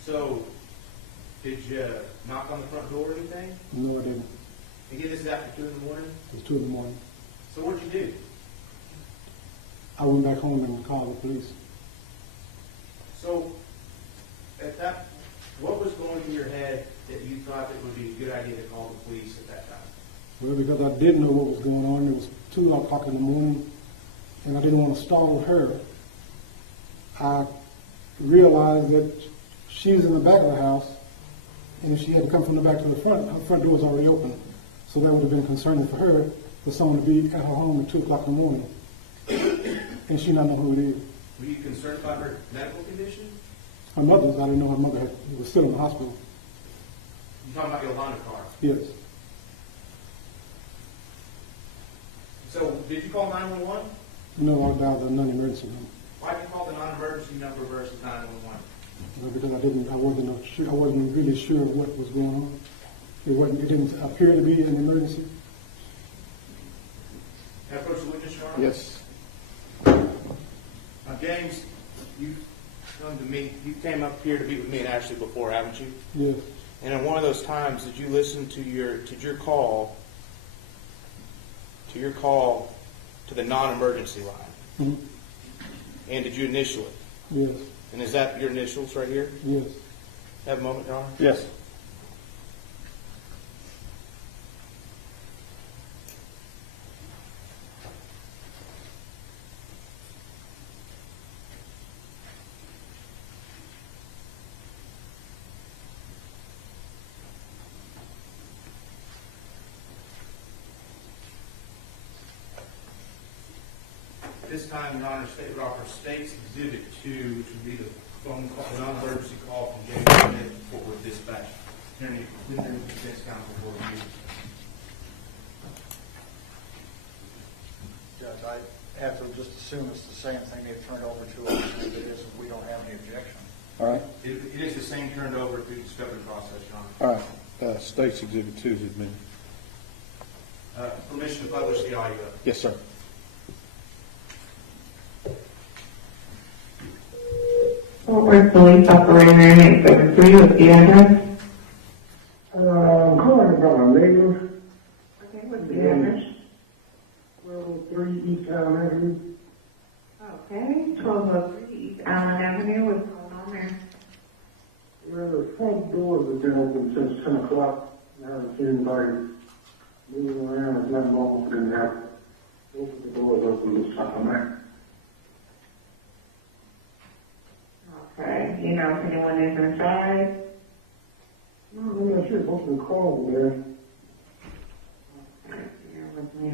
So, did you knock on the front door or anything? No, I didn't. Again, this is after 2 in the morning? It was 2 in the morning. So what'd you do? I went back home and called the police. So, what was going through your head that you thought it would be a good idea to call the police at that time? Well, because I didn't know what was going on. It was 2 o'clock in the morning, and I didn't want to stall her. I realized that she was in the back of the house, and if she had to come from the back to the front, her front door was already open. So that would have been concerning for her, for someone to be at her home at 2 o'clock in the morning, and she not know who it is. Were you concerned about her medical condition? Her mother's, I didn't know her mother was still in the hospital. You're talking about Yolanda Carr. Yes. So, did you call 911? No, I dialed the non-emergency number. Why did you call the non-emergency number versus 911? Because I wasn't really sure of what was going on. It didn't appear to be an emergency. Can I approach the witness, Charles? Yes. Now, James, you come to me. You came up here to meet with me and Ashley before, haven't you? Yes. And in one of those times, did you listen to your call to the non-emergency line? Mhm. And did you initial it? Yes, And is that your initials right here? yes. Have a moment, Your Honor? Yes. This time, Your Honor, State would offer State's Exhibit 2, which would be the phone call, the non-emergency call from James Smith, Fort Worth Dispatch. Attorney, Defense Counsel for review. Judge, I have to just assume it's the same thing they've turned over to us as it is, and we don't have any objection. All right. It is the same turned over through the discovery process, Your Honor. All right. State's Exhibit 2 is admitted. Permission to publish the audio. Yes, sir. Fort Worth Police Operator 873 with the address. I'm calling about my neighbor, Okay, what's the address? 1203 East Allen Avenue. Okay, 1203 East Allen Avenue, what's going on there? Well, the front doors have been open since 10 o'clock. I haven't seen anybody moving around. There's nothing wrong with it now. Both of the doors open this time. Okay, you know if anyone is inside? No, I'm not sure. Both of the cars were there. Okay, bear with me.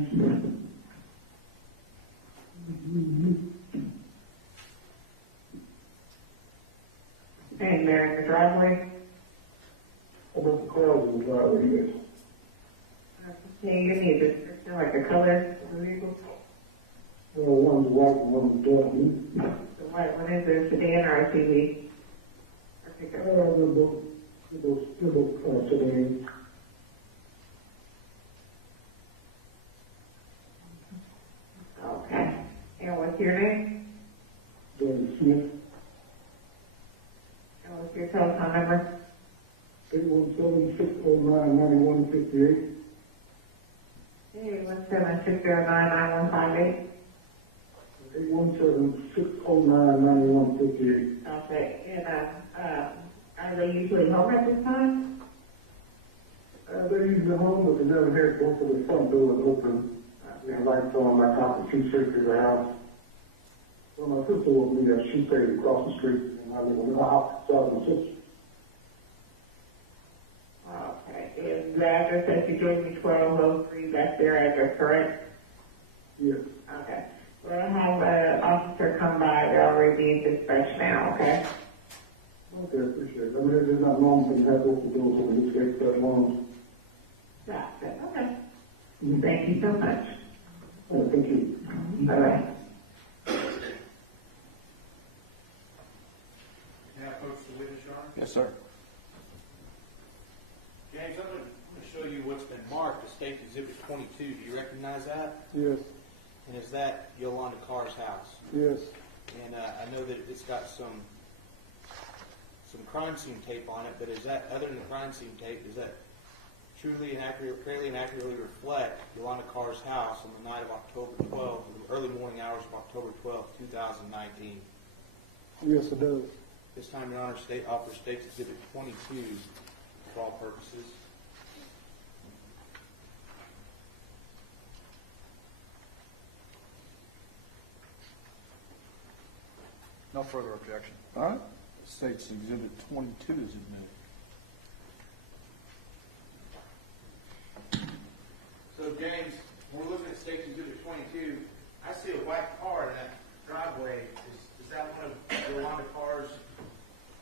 Hey, there in the driveway? Both the cars in the driveway, yes. Okay, you need a description, like the color of the vehicle? One's white and one's dark blue. The white one is a sedan or a SUV? Or pickup? They're both sedans. Okay, and what's your name? Dan Smith, And what's your telephone number? 817-609-9158. Hey, 176099158. 817-609-9158. Okay, and, are they usually home at this time? They're usually home, but they never had both of the front doors open. They have lights on, my top of 260 of the house. Well, my sister woke me up, she stayed across the street, and I live on the opposite side of the sister. Okay, is the address that you gave me, 1203, that's their address, correct? Yes. Okay. We'll have an officer come by, they're already being dispatched now, okay? Okay, appreciate it. I mean, there's not long to have both the doors open, this gate that long. Gotcha, okay. Thank you so much. Thank you. Bye-bye. Can I approach the witness, Your Honor? Yes, sir. James, I'm going to show you what's been marked as State Exhibit 22. Do you recognize that? Yes, And is that Yolanda Carr's house? yes. And I know that it's got some crime scene tape on it, but is that, other than the crime scene tape, does that truly and fairly and accurately reflect Yolanda Carr's house on the night of October 12th, or the early morning hours of October 12th, 2019? Yes, it does. This time, Your Honor, State offers State's Exhibit 22 for all purposes. No further objection. All right. State's Exhibit 22 is admitted. So, James, when we're looking at State Exhibit 22, I see a white car in that driveway. Is that one of Yolanda Carr's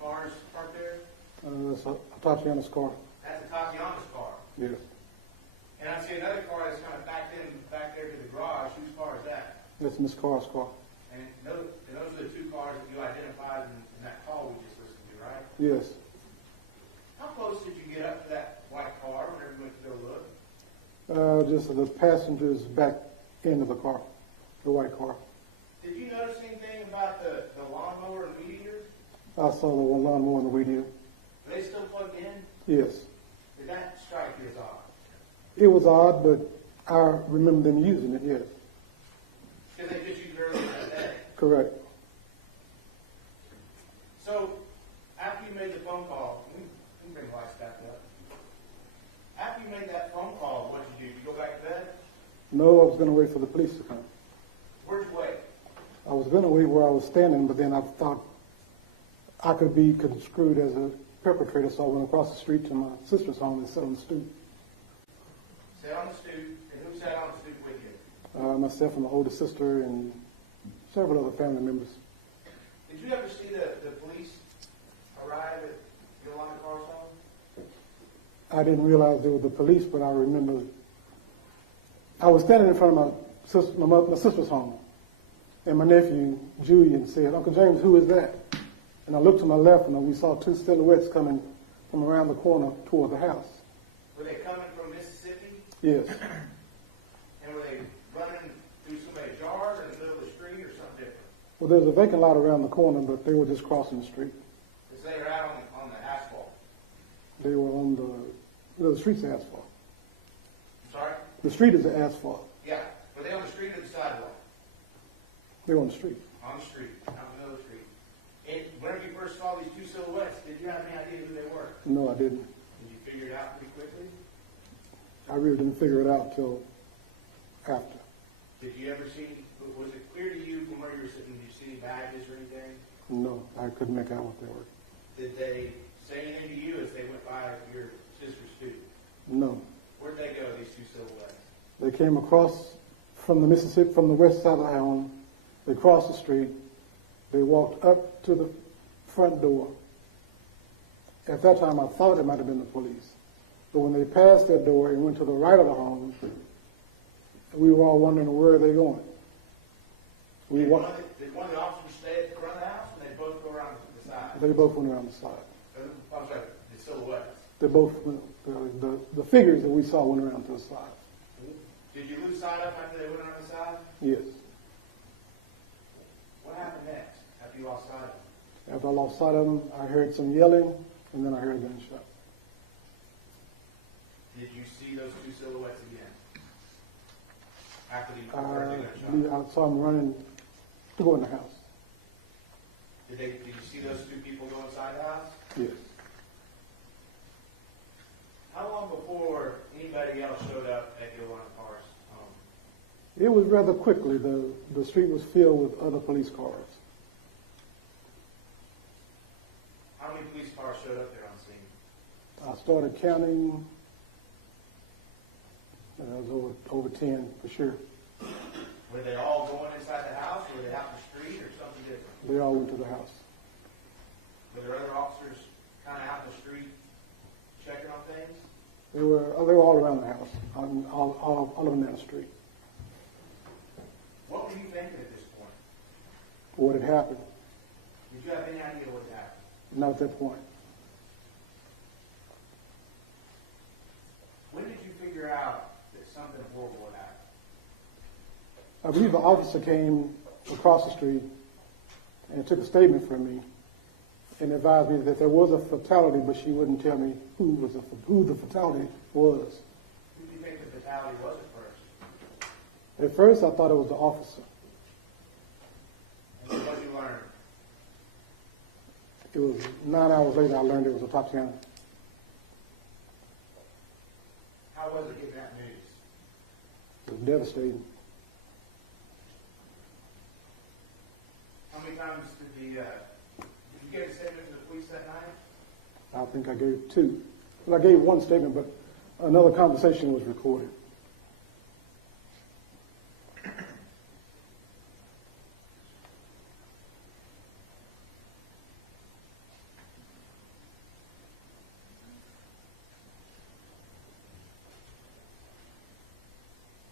cars parked there? That's Atatiana's car. That's Atatiana's car. Yes. And I see another car that's kind of back there to the garage. Whose car is that? That's Miss Carr's car. And those are the two cars that you identified in that call we just listened to, right? Yes. How close did you get up to that white car whenever you went to go look? Just the passenger's back end of the car, the white car. Did you notice anything about the lawnmower and weed eater? I saw the one lawnmower in the weed eater. Are they still plugged in? Yes. Did that strike you as odd? It was odd, but I remember them using it, yes. Because they just used it earlier that day. Correct. So, after you made the phone call, let me bring the lights back up. After you made that phone call, what did you do? Did you go back to bed? No, I was going to wait for the police to come. Where'd you wait? I was going to wait where I was standing, but then I thought I could be construed as a perpetrator, so I went across the street to my sister's home and sat on the stoop. Sat on the stoop, and who sat on the stoop with you? Myself and my older sister and several other family members. Did you ever see the police arrive at Yolanda Carr's home? I didn't realize they were the police, but I remember I was standing in front of my sister's home, and my nephew, Julian, said, "Uncle James, who is that?" And I looked to my left, and we saw two silhouettes coming from around the corner toward the house. Were they coming from Mississippi? Yes. And were they running through somebody's yard or in the middle of the street or something different? Well, there's a vacant lot around the corner, but they were just crossing the street. Because they were out on the asphalt. They were on the street's asphalt. I'm sorry? The street is the asphalt. Yeah. Were they on the street or the sidewalk? They were on the street. On the street, out in the middle of the street. And whenever you first saw these two silhouettes, did you have any idea who they were? No, I didn't. Did you figure it out pretty quickly? I really didn't figure it out till after. Did you ever see, was it clear to you from where you were sitting, did you see any badges or anything? No, I couldn't make out what they were. Did they say anything to you as they went by your sister's stoop? No. Where'd they go, these two silhouettes? They came across from the Mississippi, from the west side of the home. They crossed the street. They walked up to the front door. At that time, I thought it might have been the police. But when they passed that door and went to the right of the home, we were all wondering where are they going. Did one of the officers stay at the front of the house, and they both go around to the side? They both went around the side. I'm sorry, the silhouettes. They both went, the figures that we saw went around to the side. Did you lose sight of them after they went around the side? Yes. What happened next after you lost sight of them? After I lost sight of them, I heard some yelling, and then I heard a gunshot. Did you see those two silhouettes again? After you heard the gunshot? I saw them running to go in the house. Did you see those two people go inside the house? Yes. How long before anybody else showed up at Yolanda Carr's home? It was rather quickly. The street was filled with other police cars. How many police cars showed up there on scene? I started counting. It was over 10 for sure. Were they all going inside the house, or were they out the street, or something different? They all went to the house. Were there other officers kind of out the street checking on things? They were all around the house, all of them in the street. What were you thinking at this point? What had happened? Did you have any idea what had happened? Not at that point. When did you figure out that something horrible had happened? I believe the officer came across the street and took a statement from me and advised me that there was a fatality, but she wouldn't tell me who the fatality was. Who do you think the fatality was at first? At first, I thought it was the officer. And what did you learn? It was 9 hours later I learned it was Atatiana. How was it getting that news? It was devastating. How many times did you get a statement to the police that night? I think I gave 2. Well, I gave 1 statement, but another conversation was recorded.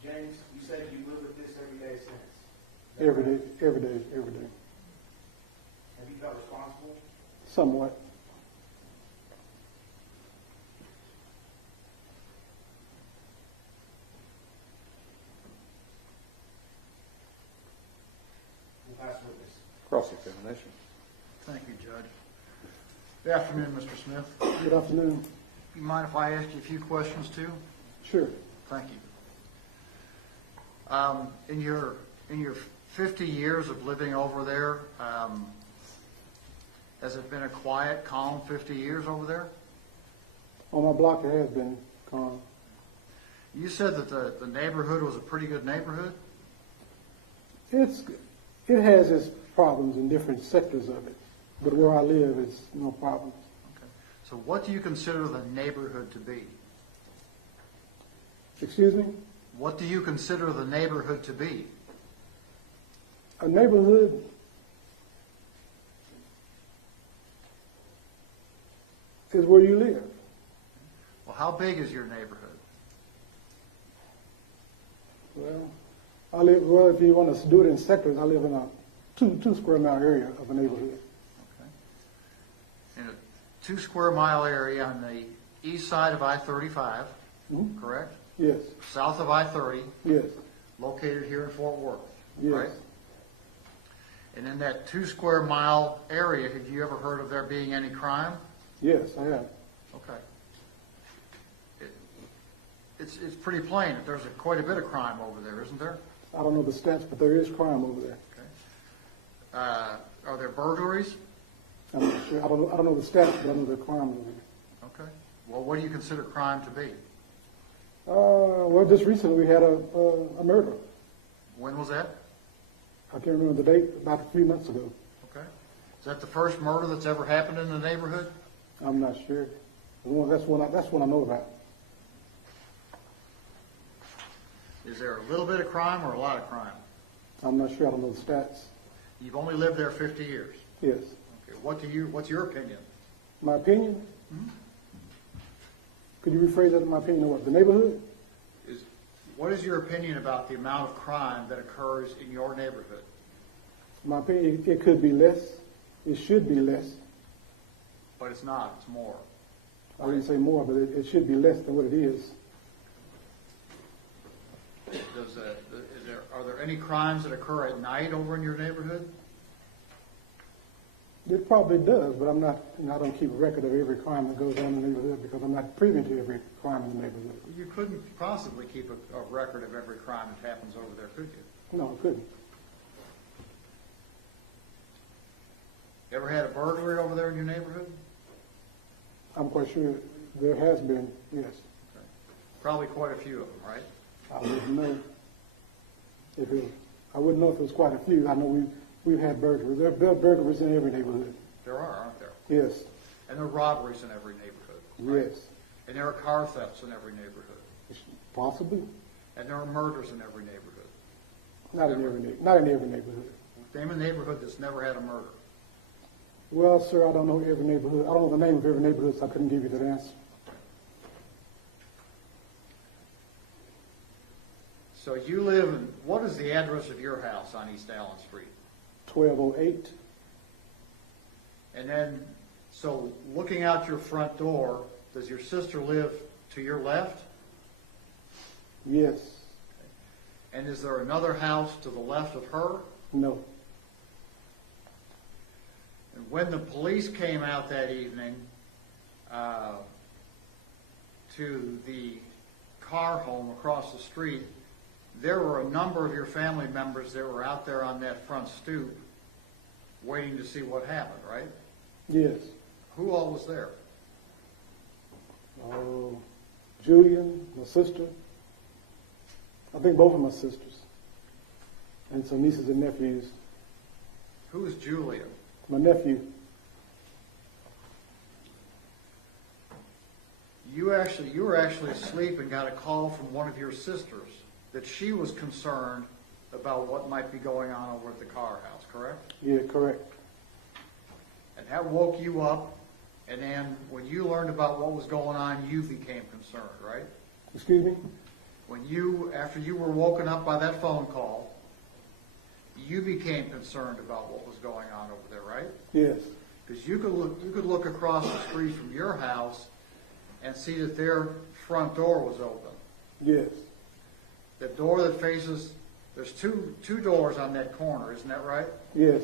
James, you said you live with this every day since. Every day. Have you felt responsible? Somewhat. We'll pass witness. Cross-examination. Thank you, Judge. Good afternoon, Mr. Smith. Good afternoon. You mind if I ask you a few questions too? Sure. Thank you. In your 50 years of living over there, has it been a quiet, calm 50 years over there? On my block, it has been calm. You said that the neighborhood was a pretty good neighborhood? It has its problems in different sectors of it, but where I live is no problem. Okay. So what do you consider the neighborhood to be? Excuse me? What do you consider the neighborhood to be? A neighborhood is where you live. Well, how big is your neighborhood? Well, if you want to do it in sectors, I live in a two square mile area of a neighborhood. Okay. In a 2 square mile area on the east side of I-35, correct? Yes. South of I-30, Yes. located here in Fort Worth, Yes. right? And in that 2 square mile area, have you ever heard of there being any crime? Yes, I have. Okay. It's pretty plain that there's quite a bit of crime over there, isn't there? I don't know the stats, but there is crime over there. Okay. Are there burglaries? I'm not sure. I don't know the stats, but I know there's crime over there. Okay. Well, what do you consider crime to be? Well, just recently we had a murder. When was that? I can't remember the date, about a few months ago. Okay. Is that the first murder that's ever happened in the neighborhood? I'm not sure. That's one I know about. Is there a little bit of crime or a lot of crime? I'm not sure. I don't know the stats. You've only lived there 50 years. Yes. Okay. What's your opinion? My opinion? Could you rephrase that in my opinion? What, the neighborhood? What is your opinion about the amount of crime that occurs in your neighborhood? My opinion, it could be less. It should be less. But it's not. It's more. I wouldn't say more, but it should be less than what it is. Are there any crimes that occur at night over in your neighborhood? It probably does, but I'm not. I don't keep a record of every crime that goes on in the neighborhood because I'm not privy to every crime in the neighborhood. You couldn't possibly keep a record of every crime that happens over there, could you? No, I couldn't. Ever had a burglary over there in your neighborhood? I'm quite sure there has been, yes. Okay. Probably quite a few of them, right? I wouldn't know. I wouldn't know if it was quite a few. I know we've had burglaries. There are burglaries in every neighborhood. There are, aren't there? Yes. And there are robberies in every neighborhood. Right? Yes. And there are car thefts in every neighborhood. Possibly. And there are murders in every neighborhood. Not in every neighborhood. Name a neighborhood that's never had a murder. Well, sir, I don't know every neighborhood. I don't know the name of every neighborhood, so I couldn't give you that answer. So you live in, what is the address of your house on East Allen Street? 1208. And then, so looking out your front door, does your sister live to your left? Yes. And is there another house to the left of her? No. And when the police came out that evening to the car home across the street, there were a number of your family members that were out there on that front stoop waiting to see what happened, right? Yes. Who all was there? Julian, my sister. I think both of my sisters. And some nieces and nephews. Who is Julia? My nephew. You were actually asleep and got a call from one of your sisters that she was concerned about what might be going on over at the car house, correct? Yeah, correct. And that woke you up, and then when you learned about what was going on, you became concerned, right? Excuse me? After you were woken up by that phone call, you became concerned about what was going on over there, right? Yes. Because you could look across the street from your house and see that their front door was open. Yes. The door that faces, there's two doors on that corner, isn't that right? Yes.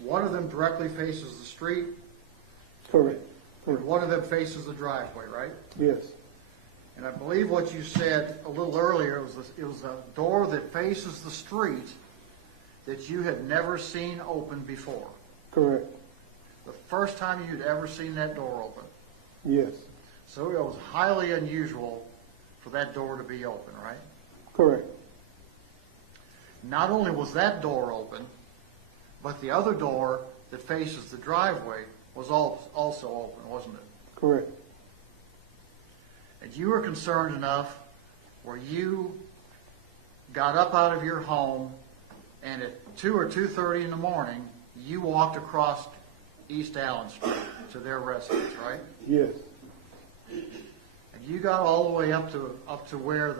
One of them directly faces the street. Correct. And one of them faces the driveway, right? Yes. And I believe what you said a little earlier, it was a door that faces the street that you had never seen open before. Correct. The first time you'd ever seen that door open. Yes. So it was highly unusual for that door to be open, right? Correct. Not only was that door open, but the other door that faces the driveway was also open, wasn't it? Correct. And you were concerned enough where you got up out of your home and at 2 or 2:30 in the morning, you walked across East Allen Street to their residence, right? Yes. And you got all the way up to where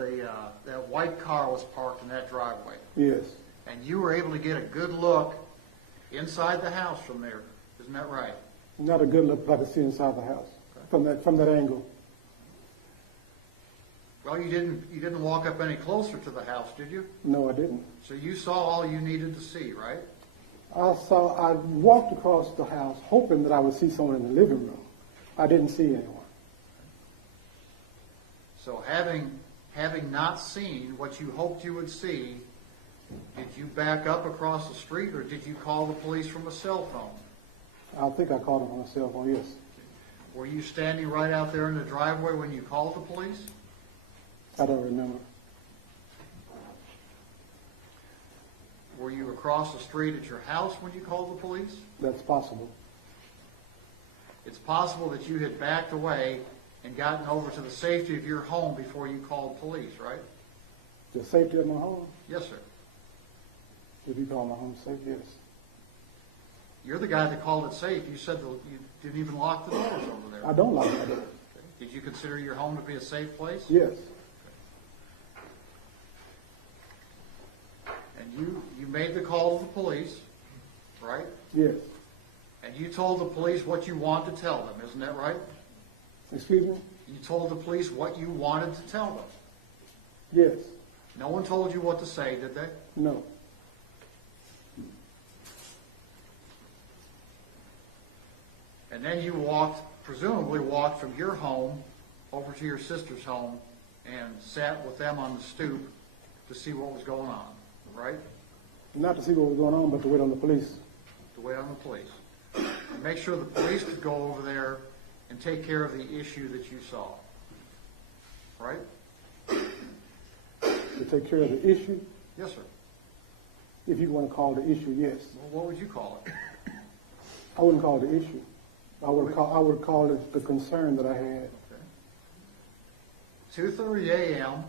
that white car was parked in that driveway. Yes. And you were able to get a good look inside the house from there. Isn't that right? Not a good look, but I could see inside the house from that angle. Well, you didn't walk up any closer to the house, did you? No, I didn't. So you saw all you needed to see, right? I walked across the house hoping that I would see someone in the living room. I didn't see anyone. So having not seen what you hoped you would see, did you back up across the street or did you call the police from a cell phone? I think I called him on my cell phone, yes. Were you standing right out there in the driveway when you called the police? I don't remember. Were you across the street at your house when you called the police? That's possible. It's possible that you had backed away and gotten over to the safety of your home before you called police, right? The safety of my home? Yes, sir. Did you call my home safe? Yes. You're the guy that called it safe. You said that you didn't even lock the doors over there. I don't lock my door. Did you consider your home to be a safe place? Yes. And you made the call to the police, right? Yes. And you told the police what you wanted to tell them, isn't that right? Excuse me? You told the police what you wanted to tell them. Yes. No one told you what to say, did they? No. And then you presumably walked from your home over to your sister's home and sat with them on the stoop to see what was going on, right? Not to see what was going on, but to wait on the police. To wait on the police. And make sure the police could go over there and take care of the issue that you saw. Right? To take care of the issue? Yes, sir. If you want to call the issue, yes. Well, what would you call it? I wouldn't call it the issue. I would call it the concern that I had. Okay. 2:30 a.m.,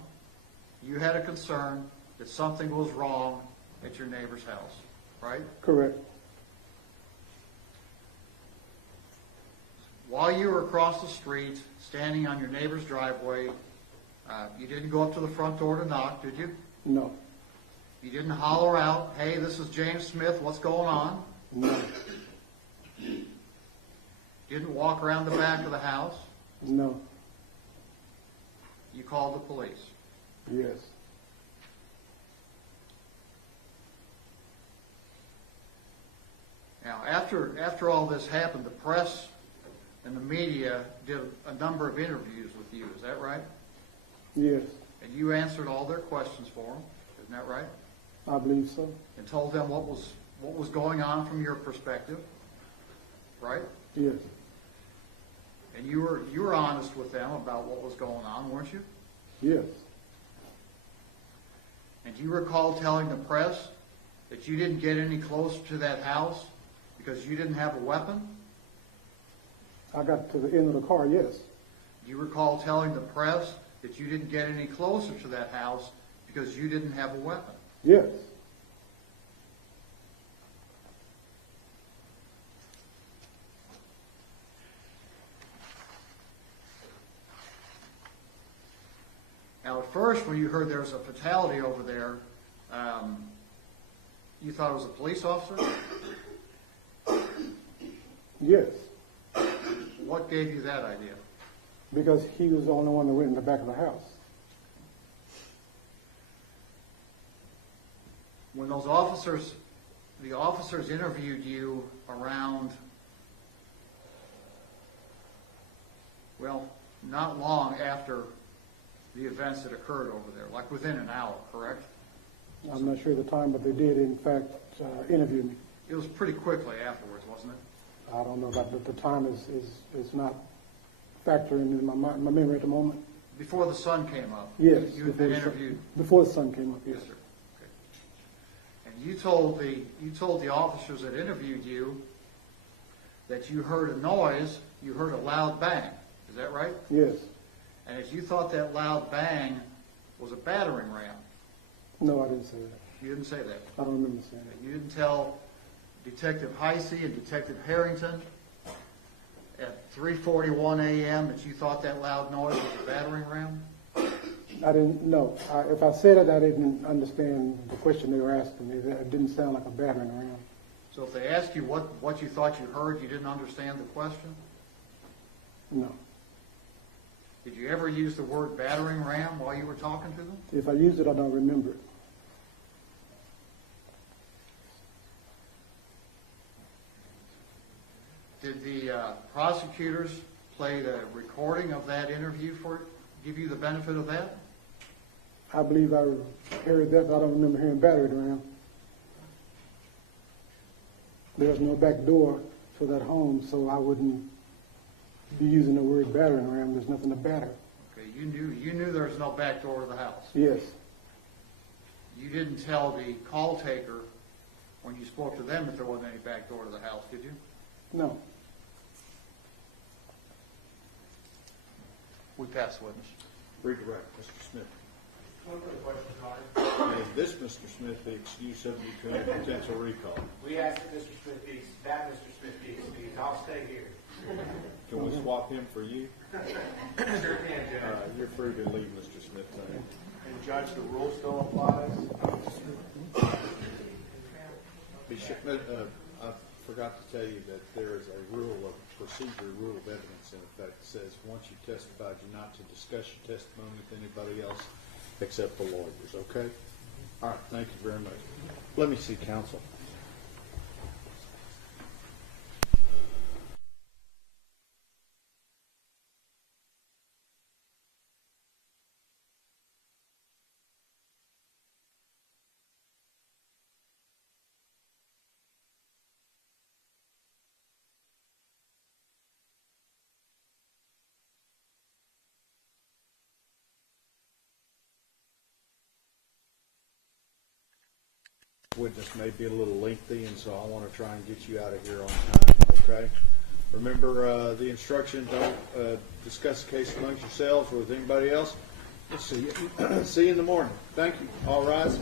you had a concern that something was wrong at your neighbor's house, right? Correct. While you were across the street, standing on your neighbor's driveway, you didn't go up to the front door to knock, did you? No. You didn't holler out, "Hey, this is James Smith, what's going on?" No. You didn't walk around the back of the house? No. You called the police? Yes. Now, after all this happened, the press and the media did a number of interviews with you, is that right? Yes. And you answered all their questions for them, isn't that right? I believe so. And told them what was going on from your perspective, right? Yes. And you were honest with them about what was going on, weren't you? Yes. And do you recall telling the press that you didn't get any closer to that house because you didn't have a weapon? I got to the end of the car, yes. Do you recall telling the press that you didn't get any closer to that house because you didn't have a weapon? Yes. Now, at first, when you heard there was a fatality over there, you thought it was a police officer? Yes. What gave you that idea? Because he was the only one that went in the back of the house. When the officers interviewed you around, well, not long after the events that occurred over there, like within an hour, correct? I'm not sure of the time, but they did, in fact, interview me. It was pretty quickly afterwards, wasn't it? I don't know about the time is not factoring in my memory at the moment. Before the sun came up? Yes. You had been interviewed? Before the sun came up, yes. Yes, sir. Okay. And you told the officers that interviewed you that you heard a noise, you heard a loud bang. Is that right? Yes. And as you thought that loud bang was a battering ram. No, I didn't say that. You didn't say that. I don't remember saying that. You didn't tell Detective Heisey and Detective Harrington at 3:41 a.m. that you thought that loud noise was a battering ram? I didn't know. If I said it, I didn't understand the question they were asking me. It didn't sound like a battering ram. So if they asked you what you thought you heard, you didn't understand the question? No. Did you ever use the word battering ram while you were talking to them? If I used it, I don't remember it. Did the prosecutors play the recording of that interview give you the benefit of that? I believe I heard that, but I don't remember hearing battering ram. There's no back door for that home, so I wouldn't be using the word battering ram. There's nothing to batter. Okay, you knew there was no back door to the house. Yes. You didn't tell the call taker when you spoke to them that there wasn't any back door to the house, did you? No. We pass witness. Redirect, Mr. Smith. One quick question, Connie. May this Mr. Smith be excused subject to any potential recall? We ask that Mr. Smith be excused. I'll stay here. Can we swap him for you? Sure can, Judge. You're free to leave, Mr. Smith. And Judge, the rule still applies? I forgot to tell you that there is a rule of evidence in effect that says once you testified, you're not to discuss your testimony with anybody else except the lawyers, okay? All right, thank you very much. Let me see counsel. Witness may be a little lengthy, and so I want to try and get you out of here on time, okay? Remember the instruction, don't discuss the case amongst yourselves or with anybody else. Let's see you. See you in the morning. Thank you. All rise.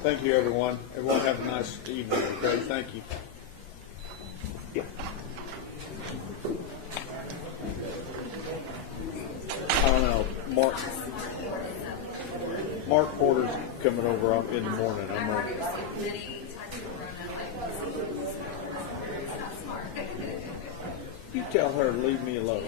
Thank you, everyone. Everyone have a nice evening, okay? Thank you. Yeah. I don't know. Mark Porter's coming over in the morning. I'm going You tell her to leave me alone.